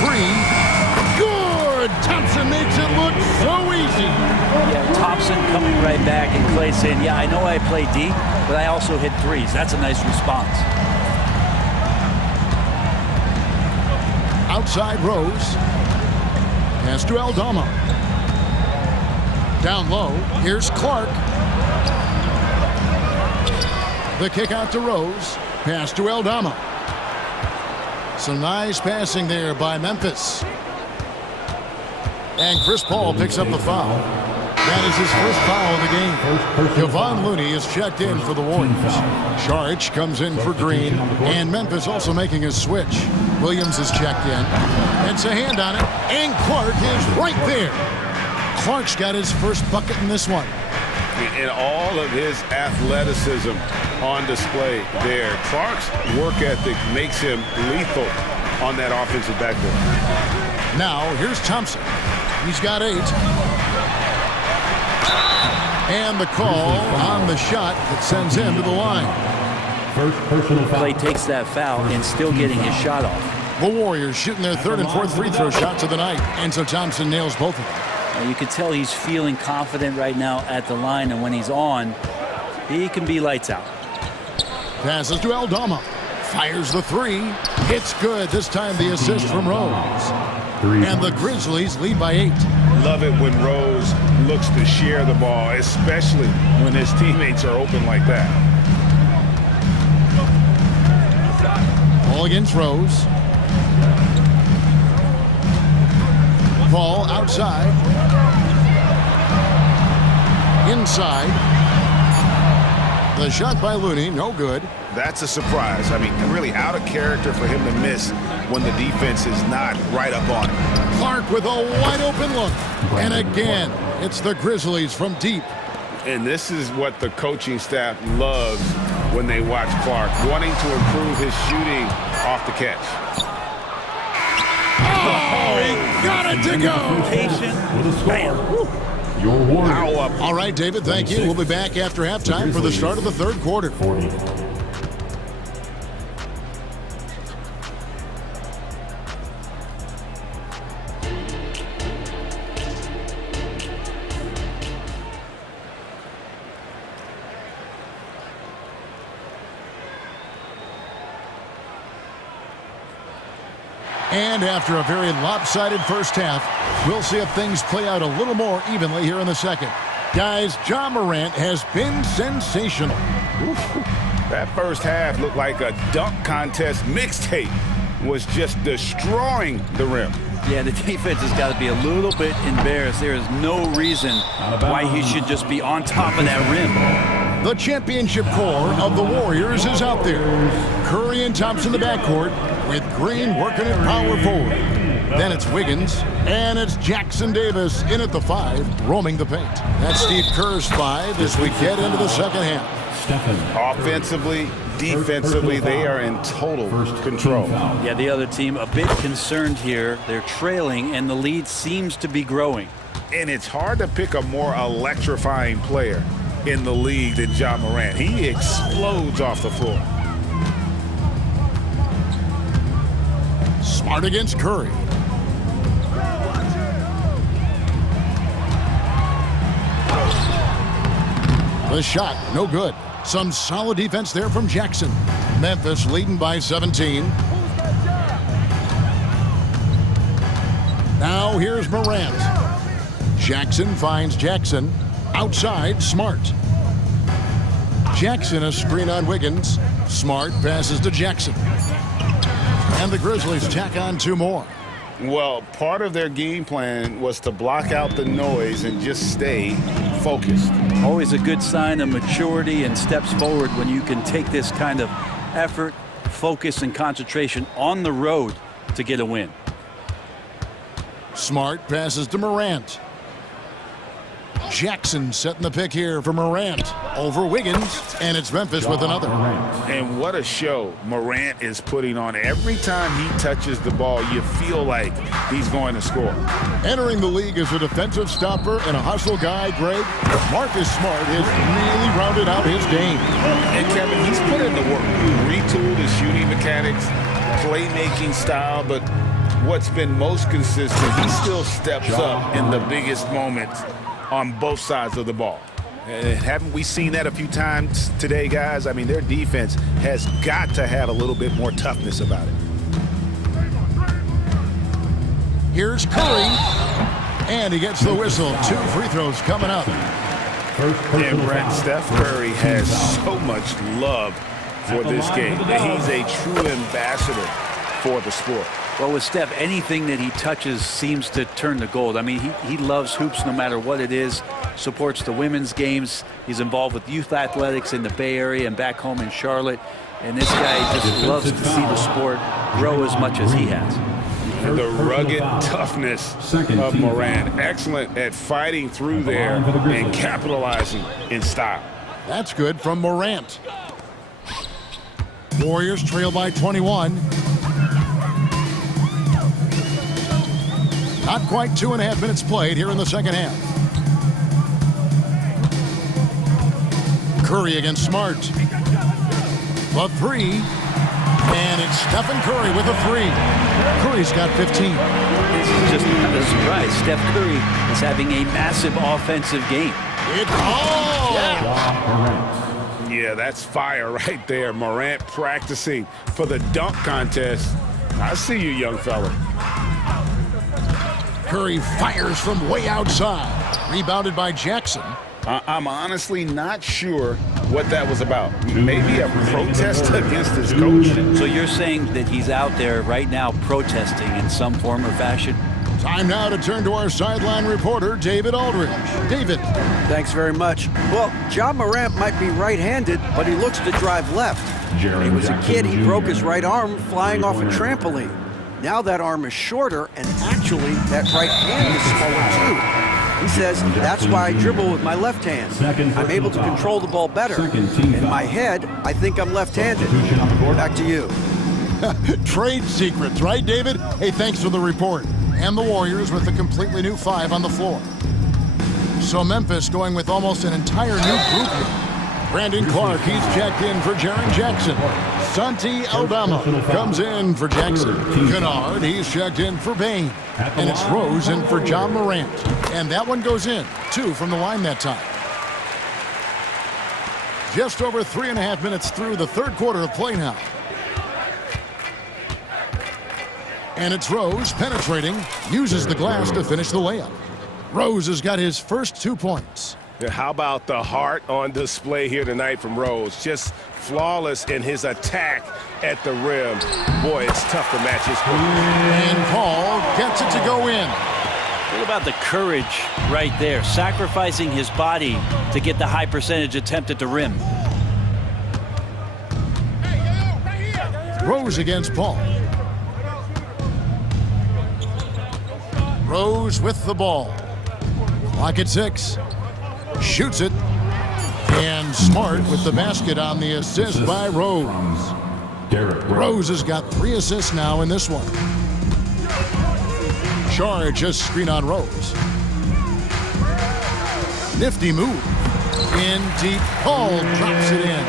Good! Thompson makes it look so easy. Yeah, Thompson coming right back and Klay saying, yeah, I know I play D, but I also hit 3s. That's a nice response. Outside Rose. Pass to Aldama. Down low, here's Clark. The kick out to Rose. Pass to Aldama. Some nice passing there by Memphis. And Chris Paul picks up the foul. That is his first foul of the game. Kevon Looney is checked in for the Warriors. Sharich comes in for Green, and Memphis also making a switch. Williams is checked in. It's a hand on it, and Clark is right there. Clark's got his first bucket in this one. And all of his athleticism on display there. Clark's work ethic makes him lethal on that offensive backboard. Now, here's Thompson. He's got 8. And the call on the shot that sends him to the line. First personal foul. Clay takes that foul and still getting his shot off. The Warriors shooting their 3rd and 4th free throw shots of the night. And so Thompson nails both of them. You can tell he's feeling confident right now at the line, and when he's on, he can be lights out. Passes to Aldama. Fires the 3. It's good. This time the assist from Rose. And the Grizzlies lead by 8. Love it when Rose looks to share the ball, especially when his teammates are open like that. Ball against Rose. Ball outside. Inside. The shot by Looney, no good. That's a surprise. I mean, really out of character for him to miss when the defense is not right up on him. Clark with a wide open look. And again, it's the Grizzlies from deep. And this is what the coaching staff loves when they watch Clark, wanting to improve his shooting off the catch. Oh, he got it to go. Patient. Bam. Your Warriors. All right, David, thank you. We'll be back after halftime for the start of the 3rd quarter. And after a very lopsided first half, we'll see if things play out a little more evenly here in the second. Guys, Ja Morant has been sensational. That first half looked like a dunk contest mixtape. Was just destroying the rim. Yeah, the defense has got to be a little bit embarrassed. There is no reason why he should just be on top of that rim. The championship core of the Warriors is out there. Curry and Thompson in the backcourt, with Green working at power forward. Then it's Wiggins, and it's Jackson Davis in at the 5, roaming the paint. That's Steve Kerr's 5 as we get into the second half. Offensively, defensively, they are in total control. Yeah, the other team a bit concerned here. They're trailing, and the lead seems to be growing. And it's hard to pick a more electrifying player in the league than Ja Morant. He explodes off the floor. Smart against Curry. The shot, no good. Some solid defense there from Jackson. Memphis leading by 17. Now here's Morant. Jackson finds Jackson. Outside, Smart. Jackson a screen on Wiggins. Smart passes to Jackson. And the Grizzlies tack on 2 more. Well, part of their game plan was to block out the noise and just stay focused. Always a good sign of maturity and steps forward when you can take this kind of effort, focus, and concentration on the road to get a win. Smart passes to Morant. Jackson setting the pick here for Morant over Wiggins, and it's Memphis with another. And what a show Morant is putting on. Every time he touches the ball, you feel like he's going to score. Entering the league as a defensive stopper and a hustle guy, Greg, Marcus Smart has really rounded out his game. And Kevin, he's put in the work. Retooled his shooting mechanics, playmaking style, but what's been most consistent, he still steps up in the biggest moments on both sides of the ball. Haven't we seen that a few times today, guys? I mean, their defense has got to have a little bit more toughness about it. Here's Curry, and he gets the whistle. 2 free throws coming up. And Brent, Steph Curry has so much love for this game. He's a true ambassador for the sport. Well, with Steph, anything that he touches seems to turn to gold. I mean, he loves hoops no matter what it is, supports the women's games. He's involved with youth athletics in the Bay Area and back home in Charlotte. And this guy just loves to see the sport grow as much as he has. The rugged toughness of Morant. Excellent at fighting through there and capitalizing in style. That's good from Morant. Warriors trail by 21. Not quite 2.5 minutes played here in the second half. Curry against Smart. The three. And it's Stephen Curry with a three. Curry's got 15. This is just not a surprise. Steph Curry is having a massive offensive game. Yeah, that's fire right there. Morant practicing for the dunk contest. I see you, young fella. Curry fires from way outside. Rebounded by Jackson. I'm honestly not sure what that was about. Maybe a protest against his coach. So you're saying that he's out there right now protesting in some form or fashion? Time now to turn to our sideline reporter, David Aldridge. David. Thanks very much. Well, Ja Morant might be right-handed, but he looks to drive left. When he was a kid, he broke his right arm flying off a trampoline. Now that arm is shorter, and actually, that right hand is smaller too. He says, that's why I dribble with my left hand. I'm able to control the ball better. In my head, I think I'm left-handed. Back to you. Trade secrets, right, David? Hey, thanks for the report. And the Warriors with a completely new five on the floor. So Memphis going with almost an entire new group here. Brandon Clark, he's checked in for Jaren Jackson. Santi Aldama comes in for Jackson. Kennard, he's checked in for Bain. And it's Rose in for John Morant. And that one goes in. 2 from the line that time. Just over 3.5 minutes through the third quarter of play now. And it's Rose penetrating, uses the glass to finish the layup. Rose has got his first 2 points. How about the heart on display here tonight from Rose? Just flawless in his attack at the rim. Boy, it's tough to match his quickness. And Paul gets it to go in. What about the courage right there, sacrificing his body to get the high percentage attempt at the rim? Rose against Paul. Rose with the ball. Clock at 6. Shoots it. And Smart with the basket on the assist by Rose. Rose has got 3 assists now in this one. Charge just screen on Rose. Nifty move. In deep. Paul drops it in.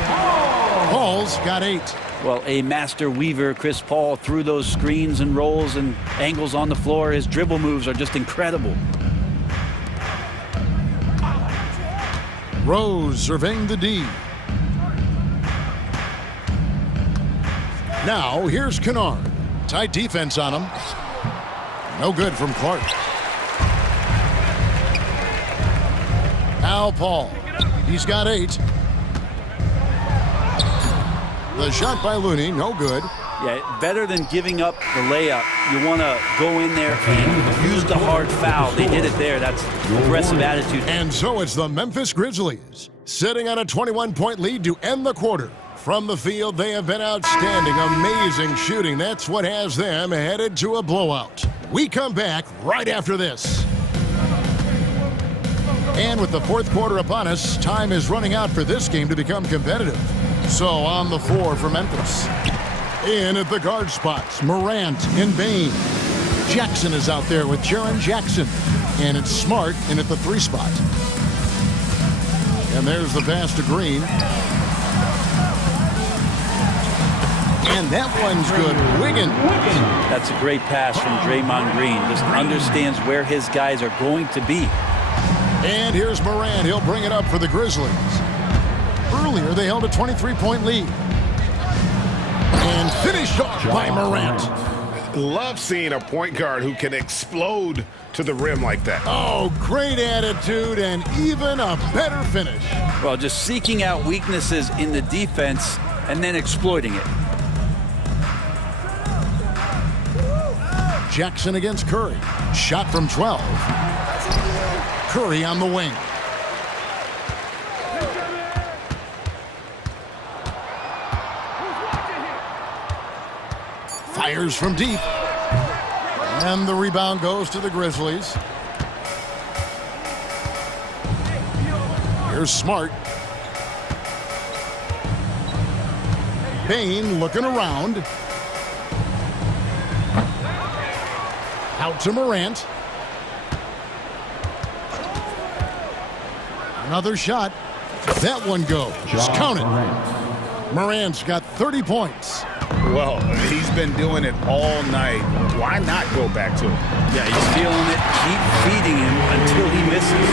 Paul's got 8. Well, a master weaver, Chris Paul, through those screens and rolls and angles on the floor. His dribble moves are just incredible. Rose surveying the D. Now, here's Kennard. Tight defense on him. No good from Clark. Now Paul. He's got 8. The shot by Looney, no good. Yeah, better than giving up the layup. You want to go in there and use the hard foul. They did it there. That's aggressive attitude. And so it's the Memphis Grizzlies sitting on a 21-point lead to end the quarter. From the field, they have been outstanding. Amazing shooting. That's what has them headed to a blowout. We come back right after this. And with the fourth quarter upon us, time is running out for this game to become competitive. So on the floor for Memphis. In at the guard spots, Morant and Bain. Jackson is out there with Jaren Jackson. And it's Smart in at the 3 spot. And there's the pass to Green. And that one's good. Wiggins. That's a great pass from Draymond Green. Just understands where his guys are going to be. And here's Morant. He'll bring it up for the Grizzlies. Earlier, they held a 23-point lead. And finished off by Morant. Love seeing a point guard who can explode to the rim like that. Oh, great attitude and even a better finish. Well, just seeking out weaknesses in the defense and then exploiting it. Jackson against Curry. Shot from 12. Curry on the wing. Fires from deep. And the rebound goes to the Grizzlies. Here's Smart. Bain looking around. Out to Morant. Another shot. That one goes. Count it. Morant's got 30 points. Well, he's been doing it all night. Why not go back to it? Yeah, he's feeling it. Keep feeding him until he misses.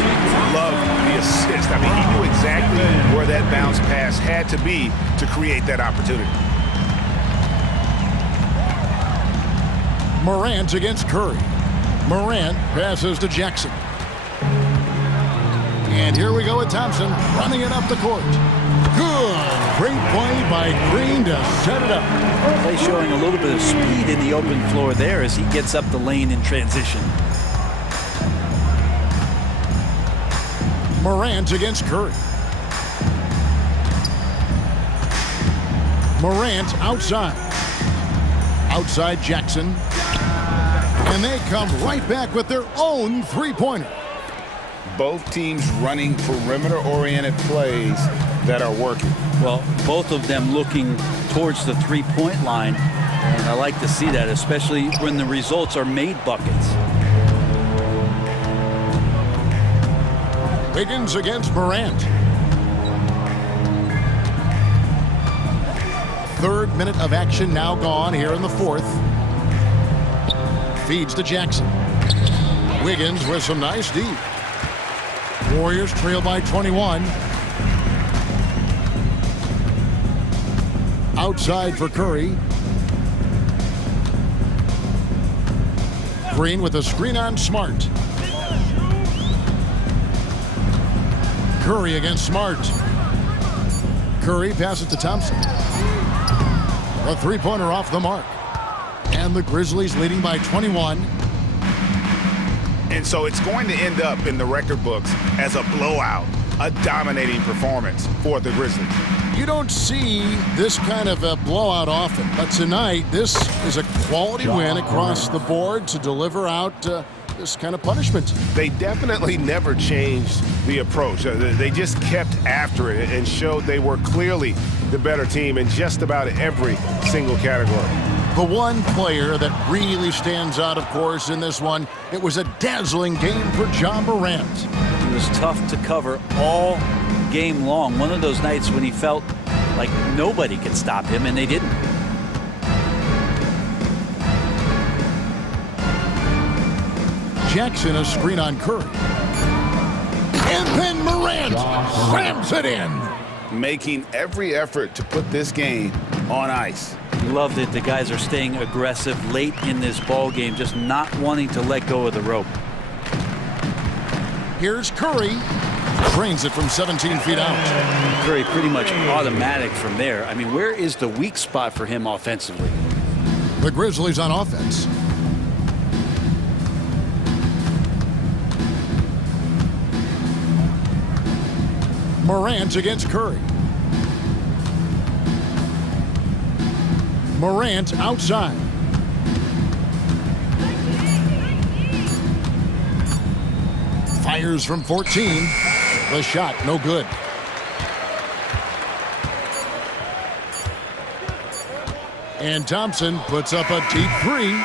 Love the assist. I mean, he knew exactly where that bounce pass had to be to create that opportunity. Morant against Curry. Morant passes to Jackson. And here we go with Thompson running it up the court. Good. Great play by Green to set it up. Play showing a little bit of speed in the open floor there as he gets up the lane in transition. Morant against Curry. Morant outside. Outside Jackson. And they come right back with their own three-pointer. Both teams running perimeter-oriented plays that are working. Well, both of them looking towards the three-point line. And I like to see that, especially when the results are made buckets. Wiggins against Morant. Third minute of action now gone here in the fourth. Feeds to Jackson. Wiggins with some nice deep. Warriors trail by 21. Outside for Curry. Green with a screen on Smart. Curry against Smart. Curry passes to Thompson. A three-pointer off the mark. And the Grizzlies leading by 21. And so it's going to end up in the record books as a blowout, a dominating performance for the Grizzlies. You don't see this kind of a blowout often, but tonight this is a quality win across the board to deliver out this kind of punishment. They definitely never changed the approach. They just kept after it and showed they were clearly the better team in just about every single category. The one player that really stands out, of course, in this one, it was a dazzling game for Ja Morant. He was tough to cover all game long. One of those nights when he felt like nobody could stop him, and they didn't. Jackson a screen on Curry. And then Morant slams it in. Making every effort to put this game on ice. Love that the guys are staying aggressive late in this ball game, just not wanting to let go of the rope. Here's Curry. Drains it from 17 feet out. Curry pretty much automatic from there. I mean, where is the weak spot for him offensively? The Grizzlies on offense. Morant against Curry. Morant outside. Fires from 14. The shot, no good. And Thompson puts up a deep three.